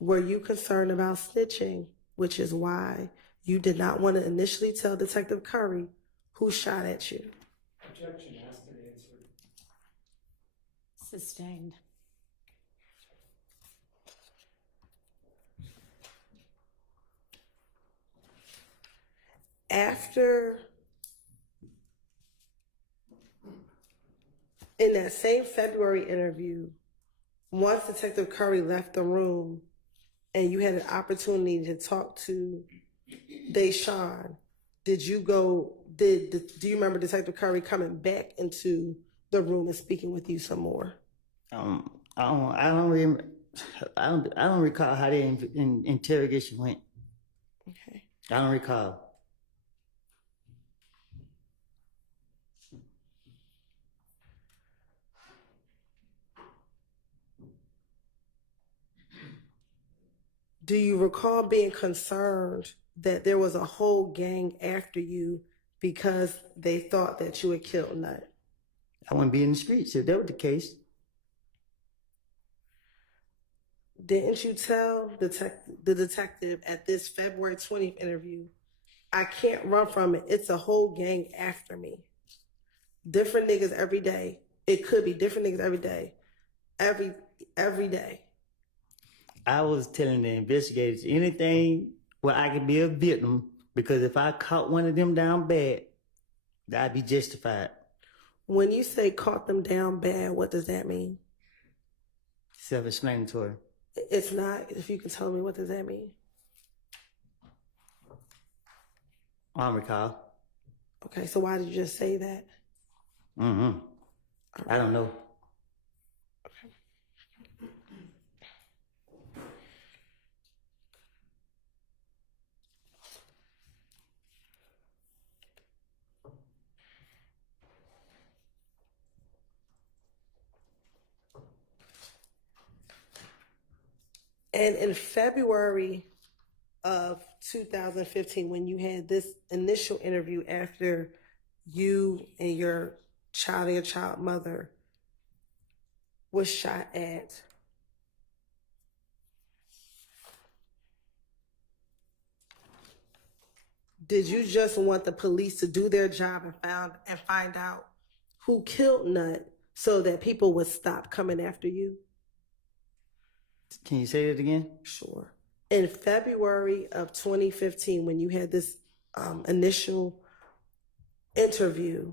were you concerned about snitching, which is why you did not want to initially tell Detective Curry who shot at you? Objection, asked and answered. Sustained. After, in that same February interview, once Detective Curry left the room and you had an opportunity to talk to Deshaun, do you remember Detective Curry coming back into the room and speaking with you some more? I don't recall how the interrogation went. Okay. I don't recall. Do you recall being concerned that there was a whole gang after you because they thought that you had killed Nut? I wouldn't be in the streets if that was the case. Didn't you tell the detective at this February 20th interview, I can't run from it. It's a whole gang after me. Different niggas every day. It could be different niggas every day. Every day. I was telling the investigators anything where I could be a victim, because if I caught one of them down bad, I'd be justified. When you say caught them down bad, what does that mean? Self-explanatory. It's not. If you can tell me, what does that mean? I don't recall. Okay, so why did you just say that? Mm-hmm. I don't know. And in February of 2015, when you had this initial interview after you and your child mother was shot at, did you just want the police to do their job and find out who killed Nut so that people would stop coming after you? Can you say that again? Sure. In February of 2015, when you had this initial interview,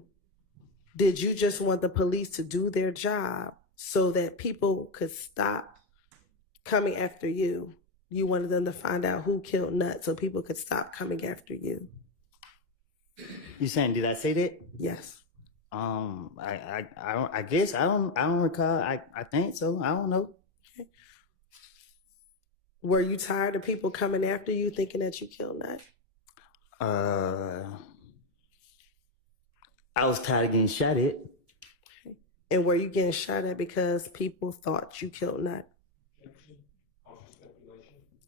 did you just want the police to do their job so that people could stop coming after you? You wanted them to find out who killed Nut so people could stop coming after you. You saying, did I say that? Yes. I guess I don't recall. I think so. I don't know. Okay. Were you tired of people coming after you thinking that you killed Nut? I was tired of getting shot at. Okay. And were you getting shot at because people thought you killed Nut?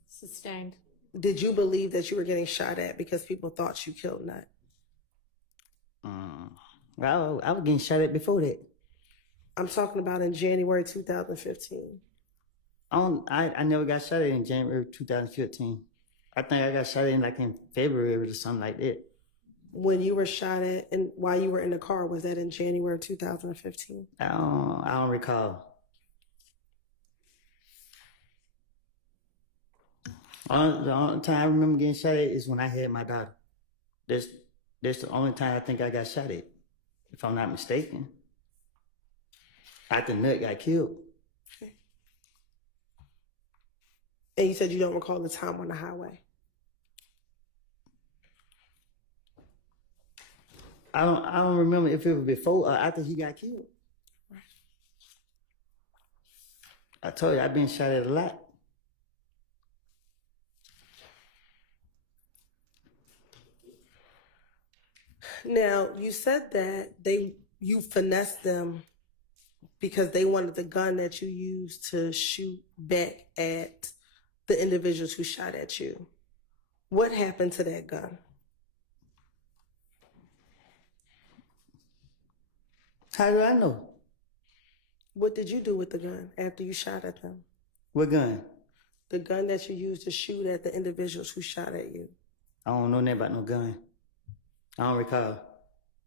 Sustained. Did you believe that you were getting shot at because people thought you killed Nut? Well, I was getting shot at before that. I'm talking about in January 2015. I never got shot at in January 2015. I think I got shot at in February or something like that. When you were shot at and while you were in the car, was that in January 2015? I don't recall. The only time I remember getting shot at is when I had my daughter. That's the only time I think I got shot at, if I'm not mistaken. After Nut got killed. Okay. And you said you don't recall the time on the highway. I don't remember if it was before or after he got killed. Right. I told you I've been shot at a lot. Now, you said that you finessed them because they wanted the gun that you used to shoot back at the individuals who shot at you. What happened to that gun? How do I know? What did you do with the gun after you shot at them? What gun? The gun that you used to shoot at the individuals who shot at you. I don't know nothing about no gun. I don't recall.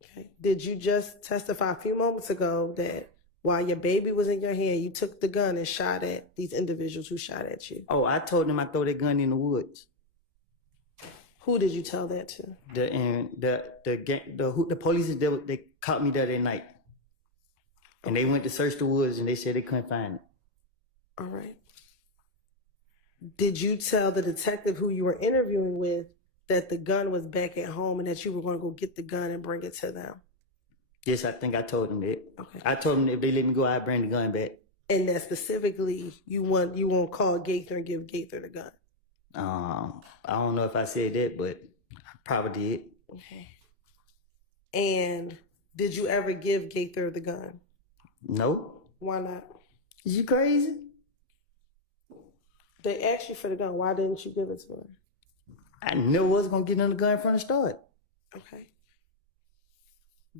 Okay. Did you just testify a few moments ago that while your baby was in your hand, you took the gun and shot at these individuals who shot at you? Oh, I told them I throw that gun in the woods. Who did you tell that to? The police, they caught me there that night. And they went to search the woods and they said they couldn't find it. All right. Did you tell the detective who you were interviewing with that the gun was back at home and that you were going to go get the gun and bring it to them? Yes, I think I told them that. Okay. I told them if they let me go, I'd bring the gun back. And that specifically, you won't call Gaither and give Gaither the gun? I don't know if I said that, but I probably did. Okay. And did you ever give Gaither the gun? No. Why not? Is you crazy? They asked you for the gun. Why didn't you give it to her? I never was going to get in the gun from the start. Okay.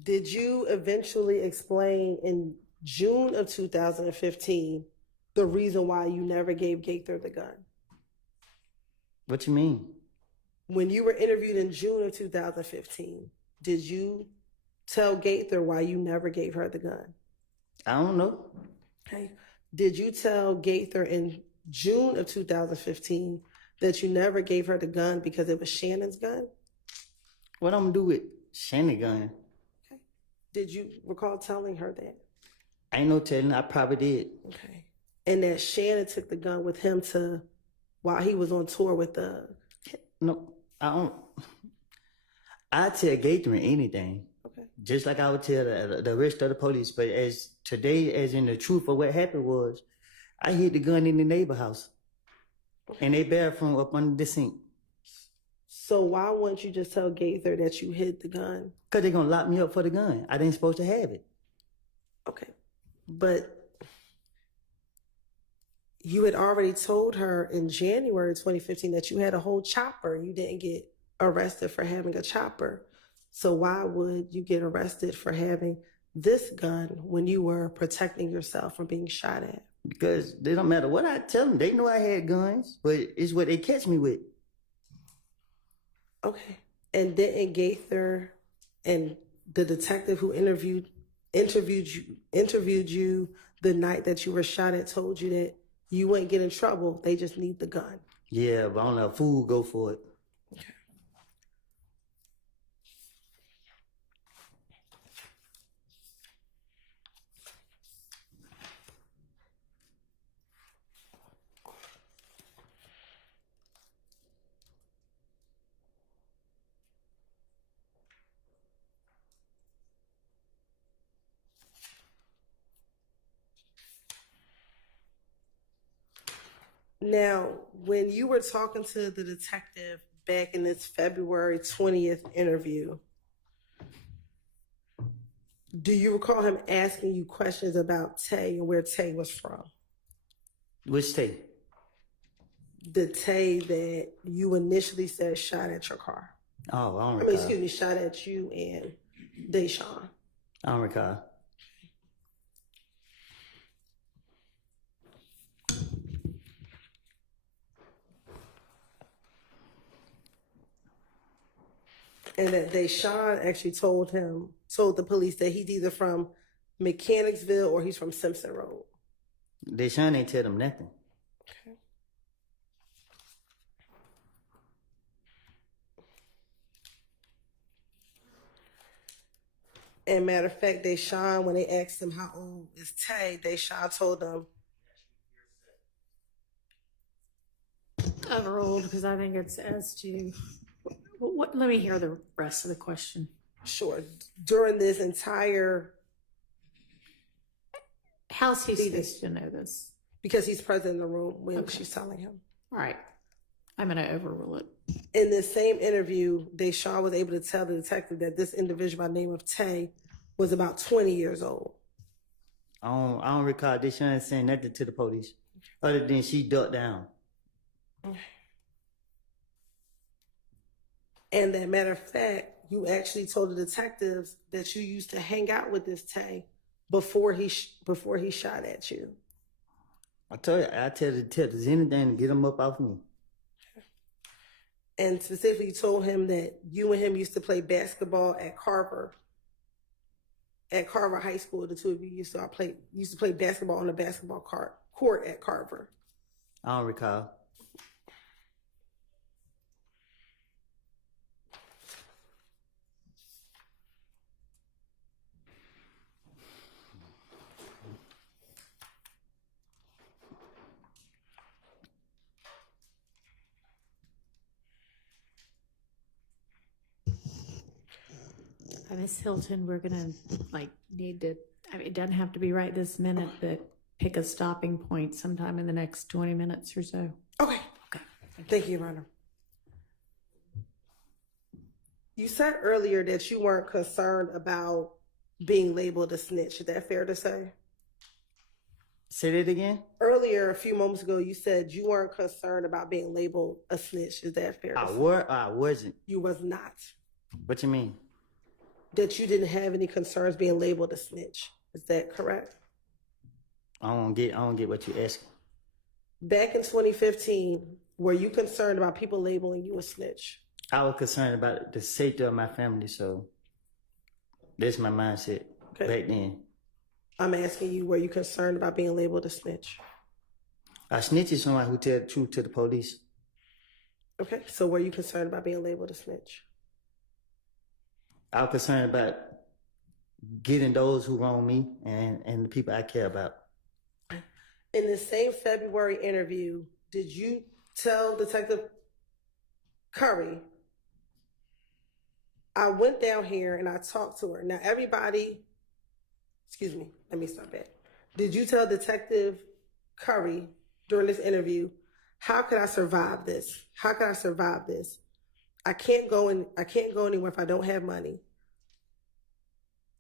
Did you eventually explain in June of 2015 the reason why you never gave Gaither the gun? What you mean? When you were interviewed in June of 2015, did you tell Gaither why you never gave her the gun? I don't know. Okay. Did you tell Gaither in June of 2015 that you never gave her the gun because it was Shannon's gun? What I'm going to do with Shannon's gun? Okay. Did you recall telling her that? Ain't no telling. I probably did. Okay. And that Shannon took the gun with him while he was on tour with the. No, I don't. I tell Gaither anything. Okay. Just like I would tell the rest of the police. But as today, as in the truth of what happened was, I hid the gun in the neighbor house. In their bathroom up under the sink. So why wouldn't you just tell Gaither that you hid the gun? Because they're going to lock me up for the gun. I ain't supposed to have it. Okay. But you had already told her in January 2015 that you had a whole chopper. You didn't get arrested for having a chopper. So why would you get arrested for having this gun when you were protecting yourself from being shot at? Because it don't matter what I tell them. They know I had guns, but it's what they catch me with. Okay. And didn't Gaither and the detective who interviewed you the night that you were shot at told you that you wouldn't get in trouble, they just need the gun? Yeah, but I don't know, a fool go for it. Okay. Now, when you were talking to the detective back in this February 20th interview, do you recall him asking you questions about Tay and where Tay was from? Which Tay? The Tay that you initially said shot at your car. Oh, I don't I recall. mean, excuse me, shot at you and Deshaun. I don't recall. And that Deshaun actually told the police that he's either from Mechanicsville or he's from Simpson Road. Deshaun ain't tell them nothing. Okay. And matter of fact, Deshaun, when they asked him how old is Tay, Deshaun told them Overruled, because I think it's as to what. Let me hear the rest of the question. Sure. During this entire. How's he supposed to know this? Because he's present in the room when she's telling him. All right. I'm going to overrule it. In this same interview, Deshaun was able to tell the detective that this individual by the name of Tay was about 20 years old. I don't recall Deshaun saying nothing to the police other than she ducked down. And that matter of fact, you actually told the detectives that you used to hang out with this Tay before he shot at you. I tell the detectives anything to get them up off me. And specifically, you told him that you and him used to play basketball at Carver High School. The two of you used to play basketball on the basketball court at Carver. I don't recall. Miss Hilton, we're gonna need to. I mean, it doesn't have to be right this minute, but pick a stopping point sometime in the next 20 minutes or so. Okay. Thank you, Your Honor. You said earlier that you weren't concerned about being labeled a snitch. Is that fair to say? Say that again? Earlier, a few moments ago, you said you weren't concerned about being labeled a snitch. Is that fair to say? I wasn't. You was not. What you mean? That you didn't have any concerns being labeled a snitch. Is that correct? I don't get what you're asking. Back in 2015, were you concerned about people labeling you a snitch? I was concerned about the safety of my family, so that's my mindset back then. I'm asking you, were you concerned about being labeled a snitch? A snitch is someone who tell the truth to the police. Okay, so were you concerned about being labeled a snitch? I was concerned about getting those who wrong me and the people I care about. In the same February interview, did you tell Detective Curry, I went down here and I talked to her. Now everybody, excuse me, let me stop that. Did you tell Detective Curry during this interview, how could I survive this? How can I survive this? I can't go anywhere if I don't have money.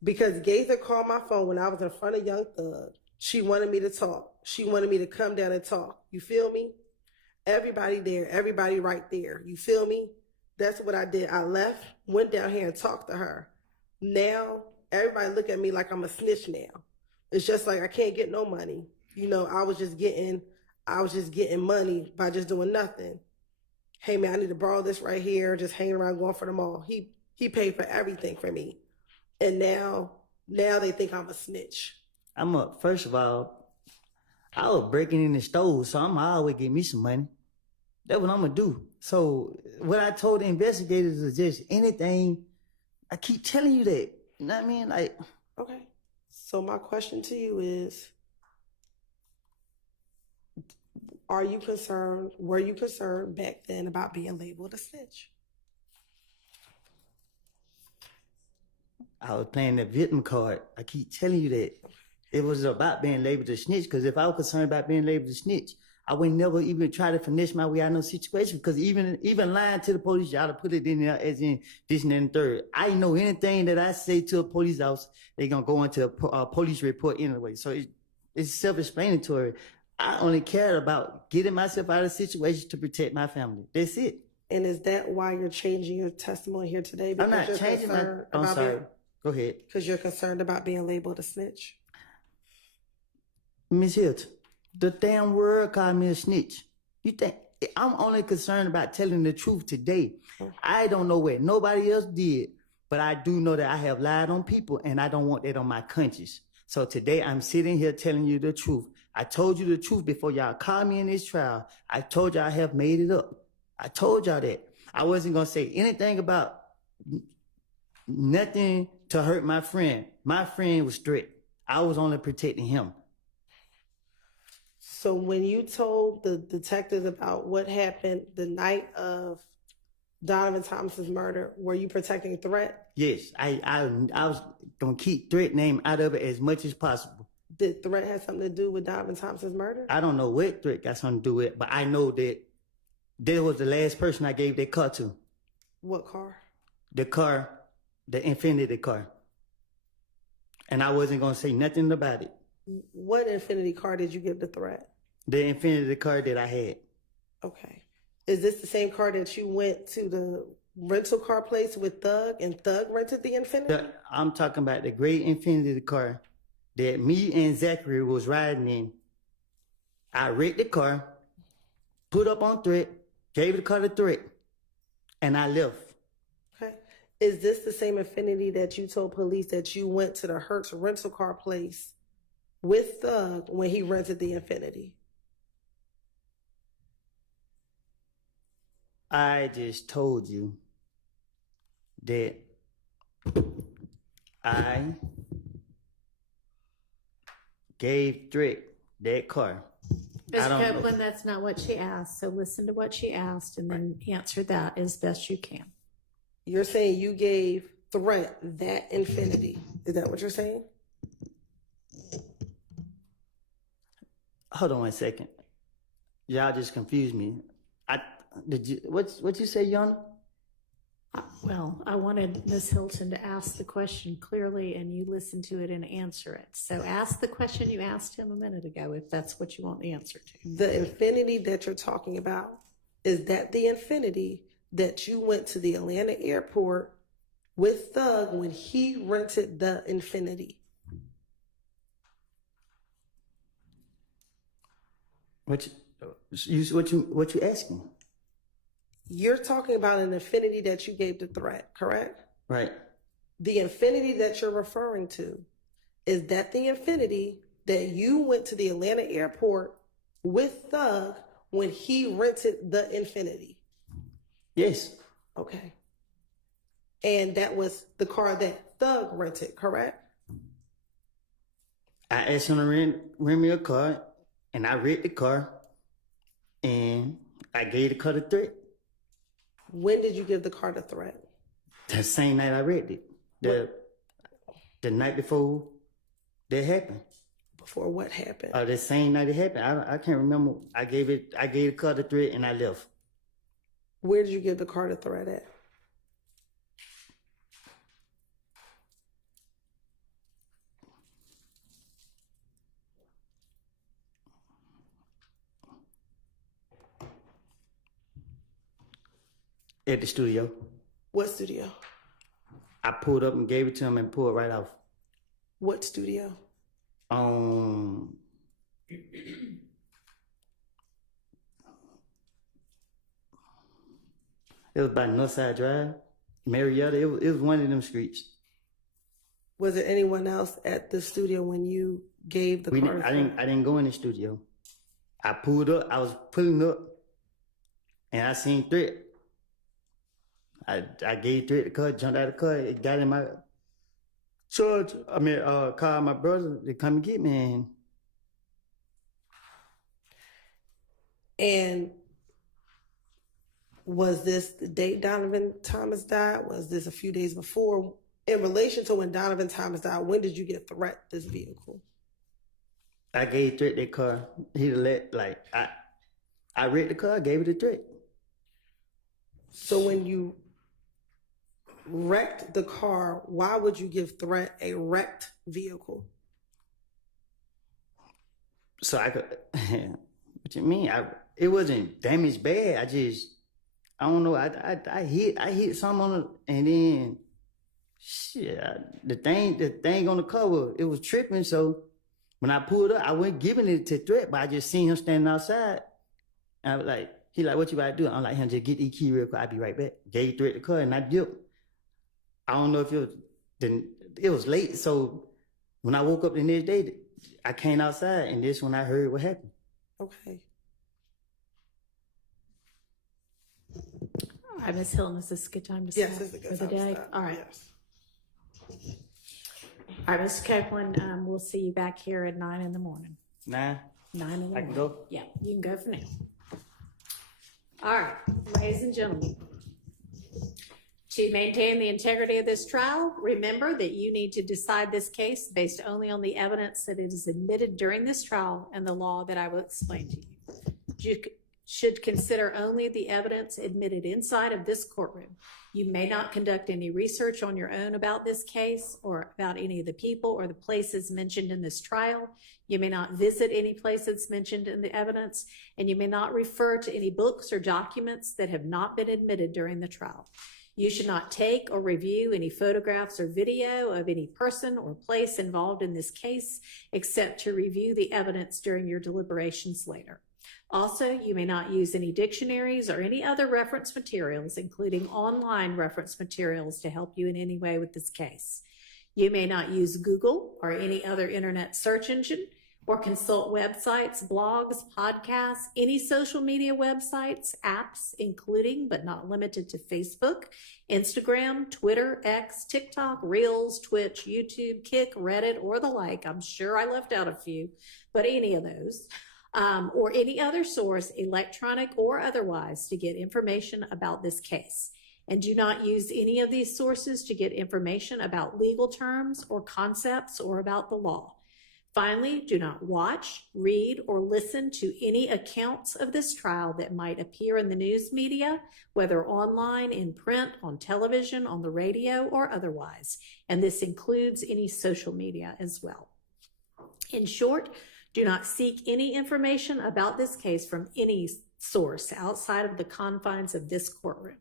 Because Gaither called my phone when I was in front of Young Thug. She wanted me to talk. She wanted me to come down and talk. You feel me? Everybody there, everybody right there. You feel me? That's what I did. I left, went down here and talked to her. Now, everybody look at me like I'm a snitch now. It's just like I can't get no money. You know, I was just getting money by just doing nothing. Hey man, I need to borrow this right here, just hanging around going for the mall. He paid for everything for me. And now they think I'm a snitch. First of all, I was breaking in the stove, so I'm always get me some money. That's what I'm gonna do. So what I told the investigators is just anything. I keep telling you that. You know what I mean? Like, okay. So my question to you is, were you concerned back then about being labeled a snitch? I was playing the victim card. I keep telling you that. It was about being labeled a snitch, because if I was concerned about being labeled a snitch, I would never even try to finesse my way out of no situation, because even lying to the police, y'all to put it in there as in this and then third. I know anything that I say to a police officer, they're going to go into a police report anyway. So it's self-explanatory. I only cared about getting myself out of situations to protect my family. That's it. And is that why you're changing your testimony here today? I'm not changing I'm sorry. Go ahead. Because you're concerned about being labeled a snitch? Miss Hilton, the damn world called me a snitch. You think I'm only concerned about telling the truth today? I don't know what nobody else did, but I do know that I have lied on people, and I don't want that on my conscience. So today I'm sitting here telling you the truth. I told you the truth before y'all called me in this trial. I told y'all I have made it up. I told y'all that. I wasn't gonna say anything about nothing to hurt my friend. My friend was strict. I was only protecting him. So when you told the detectives about what happened the night of Donovan Thomas's murder, were you protecting Threat? Yes, I was gonna keep Threat name out of it as much as possible. Did Threat have something to do with Donovan Thomas's murder? I don't know what Threat got something to do with it, but I know that was the last person I gave that car to. What car? The car, the Infiniti car. And I wasn't gonna say nothing about it. What Infiniti car did you give to Threat? The Infiniti car that I had. Okay. Is this the same car that you went to the rental car place with Thug and Thug rented the Infiniti? I'm talking about the gray Infiniti car that me and Zachary was riding in. I wrecked the car, put up on Threat, gave the car to Threat, and I left. Okay. Is this the same Infiniti that you told police that you went to the Hertz rental car place with Thug when he rented the Infiniti? I just told you that I gave Threat that car. Ms. Copeland, that's not what she asked. So listen to what she asked and then answer that as best you can. You're saying you gave Threat that Infiniti. Is that what you're saying? Hold on 1 second. Y'all just confused me. What you say, Yana? Well, I wanted Ms. Hilton to ask the question clearly and you listen to it and answer it. So ask the question you asked him a minute ago if that's what you want the answer to. The Infiniti that you're talking about, is that the Infiniti that you went to the Atlanta airport with Thug when he rented the Infiniti? What you asking? You're talking about an Infiniti that you gave to Threat, correct? Right. The Infiniti that you're referring to, is that the Infiniti that you went to the Atlanta airport with Thug when he rented the Infiniti? Yes. Okay. And that was the car that Thug rented, correct? I asked him to rent me a car, and I read the car, and I gave the car the threat. When did you give the car the threat? The same night I read it. The night before that happened. Before what happened? The same night it happened. I can't remember. I gave the car the threat, and I left. Where did you give the car the threat at? At the studio. What studio? I pulled up and gave it to him and pulled right off. What studio? It was by Northside Drive, Marietta. It was one of them streets. Was there anyone else at the studio when you gave the car? I didn't go in the studio. I pulled up. I was pulling up, and I seen threat. I gave threat the car, jumped out of the car. It got in my called my brother to come and get me. And was this the date Donovan Thomas died? Was this a few days before? In relation to when Donovan Thomas died, when did you get threat this vehicle? I gave threat that car. I read the car, gave it a threat. So when you wrecked the car, why would you give threat a wrecked vehicle? So I could, what you mean? It wasn't damaged bad. I don't know. I hit something on it, and then the thing on the cover, it was tripping. So when I pulled up, I wasn't giving it to threat, but I just seen him standing outside. And I was like, he like, what you about to do? I'm like, just get the key real quick. I'll be right back. Gave threat the car, and I dipped. I don't know if it was late. So when I woke up the next day, I came outside, and this when I heard what happened. Okay. All right, Ms. Hilton, is this a good time to Yes, stop it's a good for the time to day? stop. All right. Yes. All right, Mr. Copeland, we'll see you back here at 9 in the morning. 9? 9 in the morning. I can go? Yeah, you can go for now. All right, ladies and gentlemen. To maintain the integrity of this trial, remember that you need to decide this case based only on the evidence that is admitted during this trial and the law that I will explain to you. You should consider only the evidence admitted inside of this courtroom. You may not conduct any research on your own about this case or about any of the people or the places mentioned in this trial. You may not visit any places mentioned in the evidence, and you may not refer to any books or documents that have not been admitted during the trial. You should not take or review any photographs or video of any person or place involved in this case, except to review the evidence during your deliberations later. Also, you may not use any dictionaries or any other reference materials, including online reference materials, to help you in any way with this case. You may not use Google or any other internet search engine or consult websites, blogs, podcasts, any social media websites, apps, including but not limited to Facebook, Instagram, Twitter, X, TikTok, Reels, Twitch, YouTube, Kick, Reddit, or the like. I'm sure I left out a few, but any of those. Or any other source, electronic or otherwise, to get information about this case. And do not use any of these sources to get information about legal terms or concepts or about the law. Finally, do not watch, read, or listen to any accounts of this trial that might appear in the news media, whether online, in print, on television, on the radio, or otherwise. And this includes any social media as well. In short, do not seek any information about this case from any source outside of the confines of this courtroom.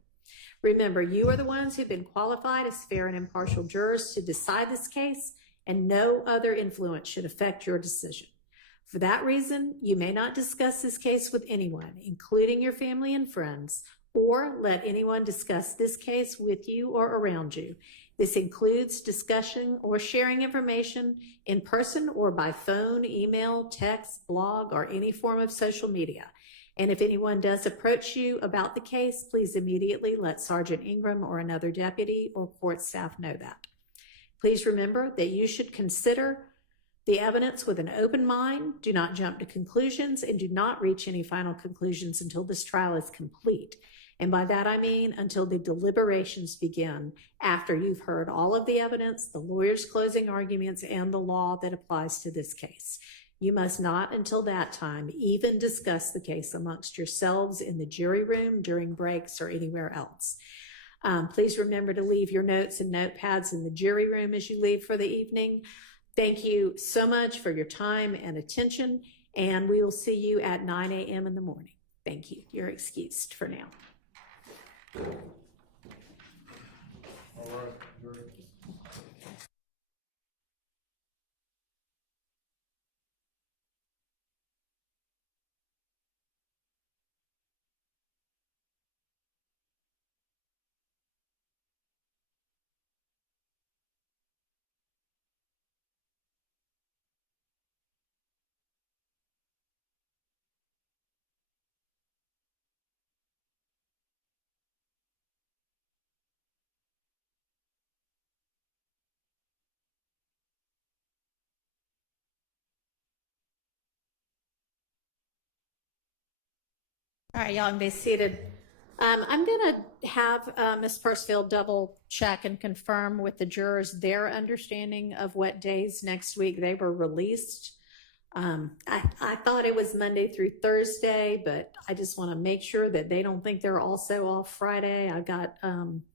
Remember, you are the ones who've been qualified as fair and impartial jurors to decide this case, and no other influence should affect your decision. For that reason, you may not discuss this case with anyone, including your family and friends, or let anyone discuss this case with you or around you. This includes discussing or sharing information in person or by phone, email, text, blog, or any form of social media. And if anyone does approach you about the case, please immediately let Sergeant Ingram or another deputy or court staff know that. Please remember that you should consider the evidence with an open mind, do not jump to conclusions, and do not reach any final conclusions until this trial is complete. And by that I mean until the deliberations begin, after you've heard all of the evidence, the lawyer's closing arguments, and the law that applies to this case. You must not, until that time, even discuss the case amongst yourselves in the jury room, during breaks, or anywhere else. Please remember to leave your notes and notepads in the jury room as you leave for the evening. Thank you so much for your time and attention, and we will see you at 9 a.m. in the morning. Thank you. You're excused for now. All right. All right, y'all can be seated. I'm going to have Ms. Pursfield double check and confirm with the jurors their understanding of what days next week they were released. I thought it was Monday through Thursday, but I just want to make sure that they don't think they're also off Friday. I got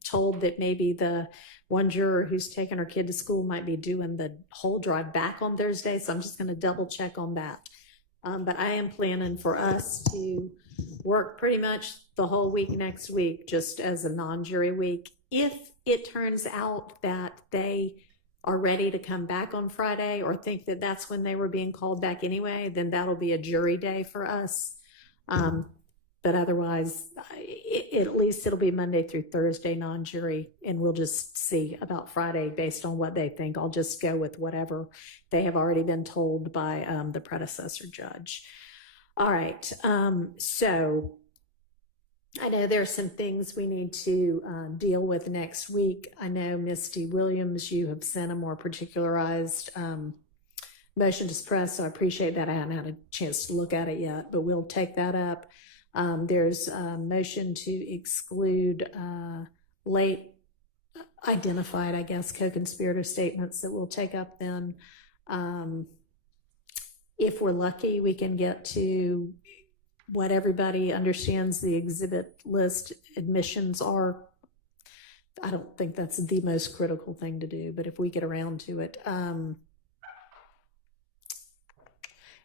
told that maybe the one juror who's taking her kid to school might be doing the whole drive back on Thursday, so I'm just going to double check on that. But I am planning for us to work pretty much the whole week next week, just as a non-jury week. If it turns out that they are ready to come back on Friday or think that that's when they were being called back anyway, then that'll be a jury day for us. But otherwise, at least it'll be Monday through Thursday non-jury, and we'll just see about Friday based on what they think. I'll just go with whatever they have already been told by the predecessor judge. All right, so I know there's some things we need to deal with next week. I know, Misty Williams, you have sent a more particularized motion to suppress, so I appreciate that. I haven't had a chance to look at it yet, but we'll take that up. There's a motion to exclude late identified, I guess, co-conspirator statements that we'll take up then. If we're lucky, we can get to what everybody understands the exhibit list admissions are. I don't think that's the most critical thing to do, but if we get around to it,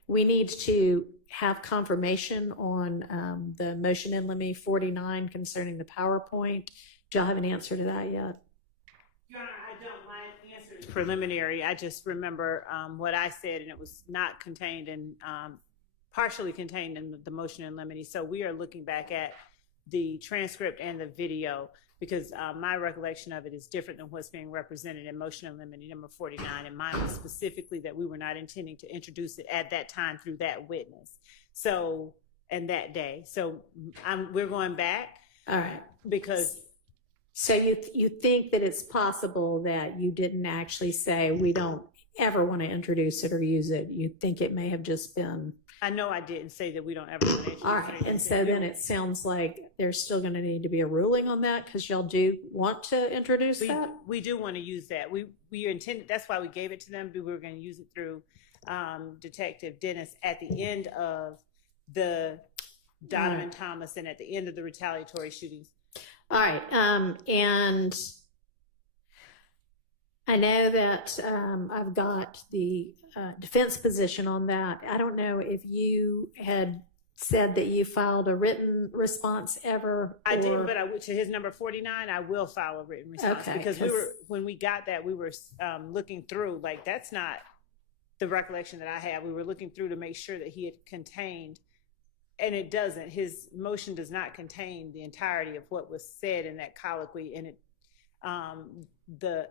we need to have confirmation on the motion in limine 49 concerning the PowerPoint. Do y'all have an answer to that yet? Your Honor, I don't. My answer is preliminary. I just remember what I said, and it was not contained in, partially contained in the motion in limine. So we are looking back at the transcript and the video, because my recollection of it is different than what's being represented in motion in limine number 49, and mine was specifically that we were not intending to introduce it at that time through that witness. So, and that day. So we're going back. All right. Because. So you think that it's possible that you didn't actually say we don't ever want to introduce it or use it? You think it may have just been. I know I didn't say that we don't ever want to introduce it. All right, and so then it sounds like there's still going to need to be a ruling on that, because y'all do want to introduce that? We do want to use that. We intended, that's why we gave it to them. We were going to use it through Detective Dennis at the end of the Donovan Thomas and at the end of the retaliatory shootings. All right, and I know that I've got the defense position on that. I don't know if you had said that you filed a written response ever. I did, but to his number 49, I will file a written response, because when we got that, we were looking through, like, that's not the recollection that I had. We were looking through to make sure that he had contained, and it doesn't. His motion does not contain the entirety of what was said in that colloquy, and the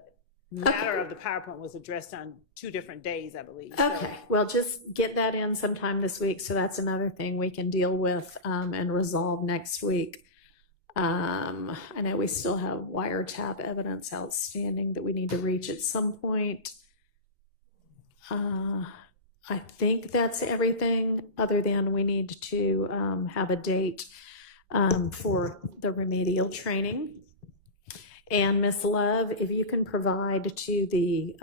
matter of the PowerPoint was addressed on 2 different days, I believe. Okay, well, just get that in sometime this week. So that's another thing we can deal with and resolve next week. I know we still have wiretap evidence outstanding that we need to reach at some point. I think that's everything, other than we need to have a date for the remedial training. And Ms. Love, if you can provide to the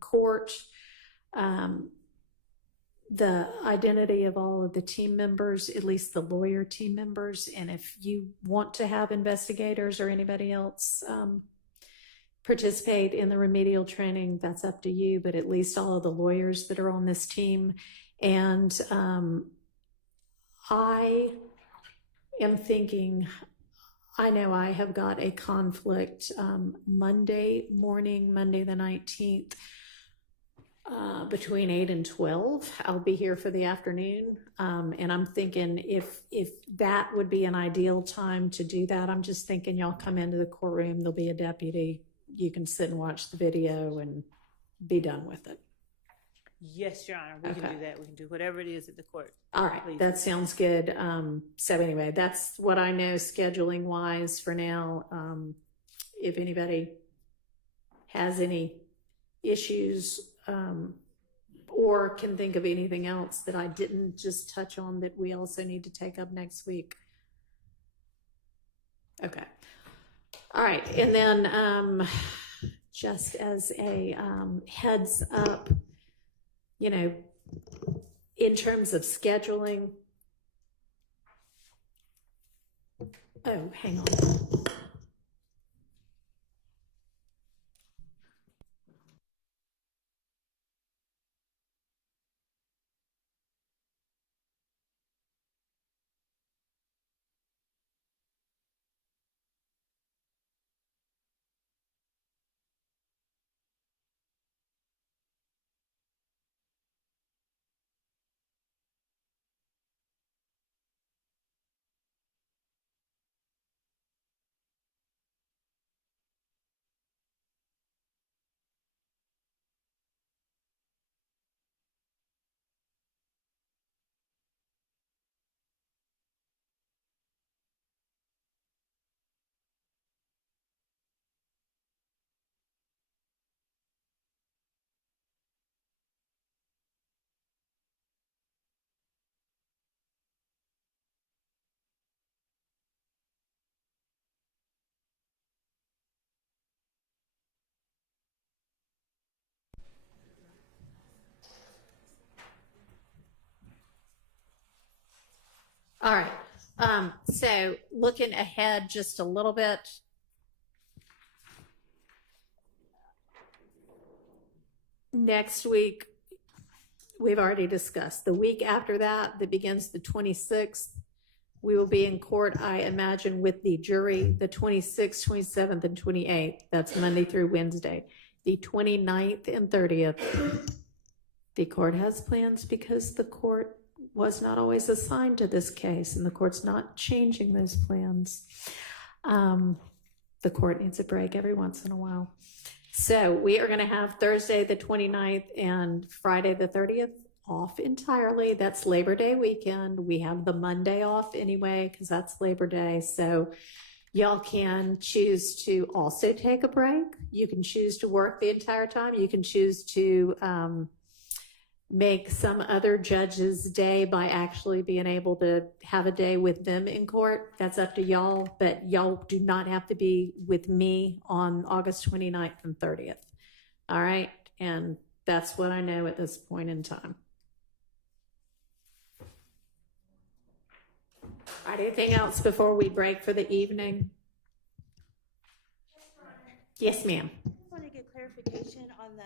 court the identity of all of the team members, at least the lawyer team members, and if you want to have investigators or anybody else participate in the remedial training, that's up to you, but at least all of the lawyers that are on this team. And I am thinking, I know I have got a conflict Monday morning, Monday the 19th, between 8 and 12. I'll be here for the afternoon. And I'm thinking if that would be an ideal time to do that, I'm just thinking y'all come into the courtroom, there'll be a deputy. You can sit and watch the video and be done with it. Yes, Your Honor, we can do that. We can do whatever it is at the court. All right, Please. that sounds good. So anyway, that's what I know scheduling wise for now. If anybody has any issues or can think of anything else that I didn't just touch on that we also need to take up next week. Okay. All right, and then just as a heads up, you know, in terms of scheduling. Oh, hang on. All right, so looking ahead just a little bit. Next week, we've already discussed. The week after that begins the 26th, we will be in court, I imagine, with the jury, the 26th, 27th, and 28th. That's Monday through Wednesday. The 29th and 30th, the court has plans because the court was not always assigned to this case, and the court's not changing those plans. The court needs a break every once in a while. So we are going to have Thursday the 29th and Friday the 30th off entirely. That's Labor Day weekend. We have the Monday off anyway because that's Labor Day. So y'all can choose to also take a break. You can choose to work the entire time. You can choose to make some other judge's day by actually being able to have a day with them in court. That's up to y'all, but y'all do not have to be with me on August 29th and 30th. All right, and that's what I know at this point in time. All right, anything else before we break for the evening? Yes, ma'am. I just want to get clarification on the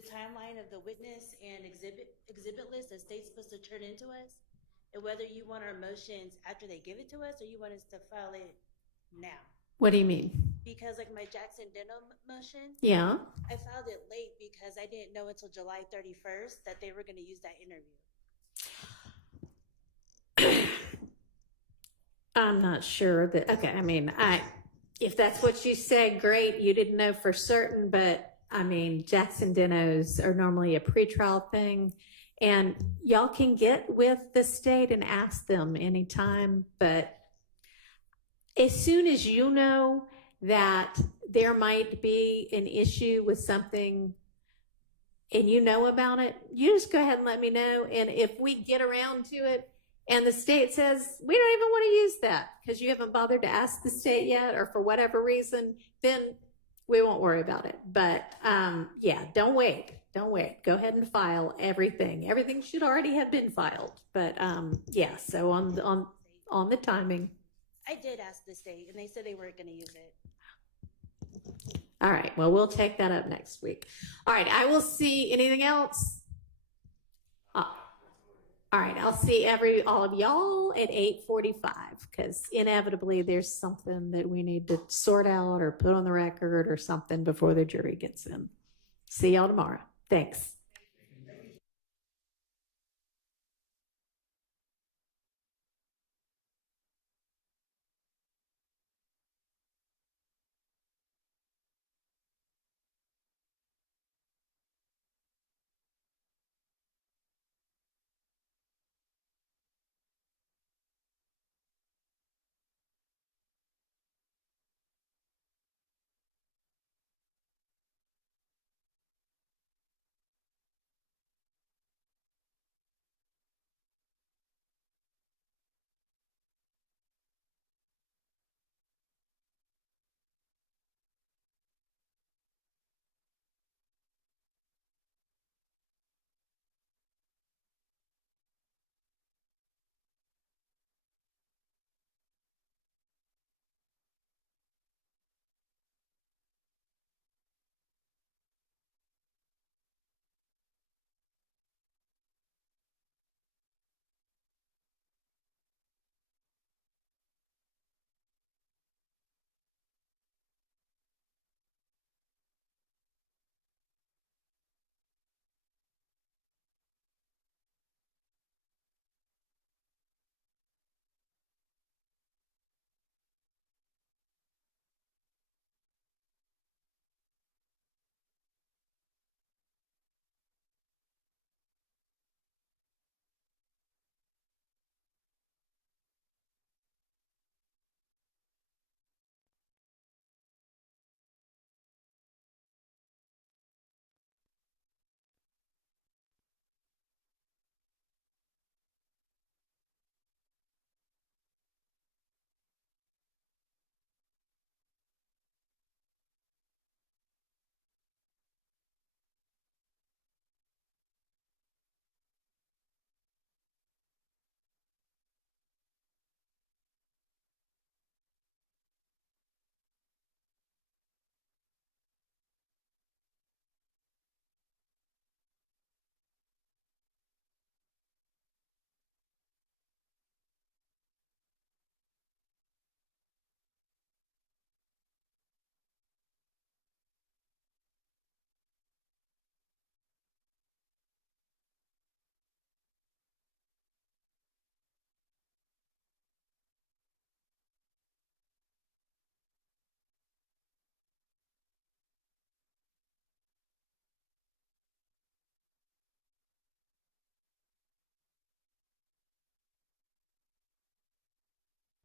timeline of the witness and exhibit list that state's supposed to turn into us, and whether you want our motions after they give it to us or you want us to file it now. What do you mean? Because like my Jackson Denham motion, Yeah. I filed it late because I didn't know until July 31st that they were going to use that interview. I'm not sure that, okay, I mean, if that's what you say, great. You didn't know for certain, but I mean, Jackson Denos are normally a pretrial thing, and y'all can get with the state and ask them anytime, but as soon as you know that there might be an issue with something and you know about it, you just go ahead and let me know. And if we get around to it and the state says, we don't even want to use that because you haven't bothered to ask the state yet, or for whatever reason, then we won't worry about it. But yeah, don't wait. Don't wait. Go ahead and file everything. Everything should already have been filed. But yeah, so on the timing. I did ask the state, and they said they weren't going to use it. All right. Well, we'll take that up next week. All right. I will see. Anything else? All right. I'll see all of y'all at 8:45 because inevitably there's something that we need to sort out or put on the record or something before the jury gets in. See y'all tomorrow. Thanks.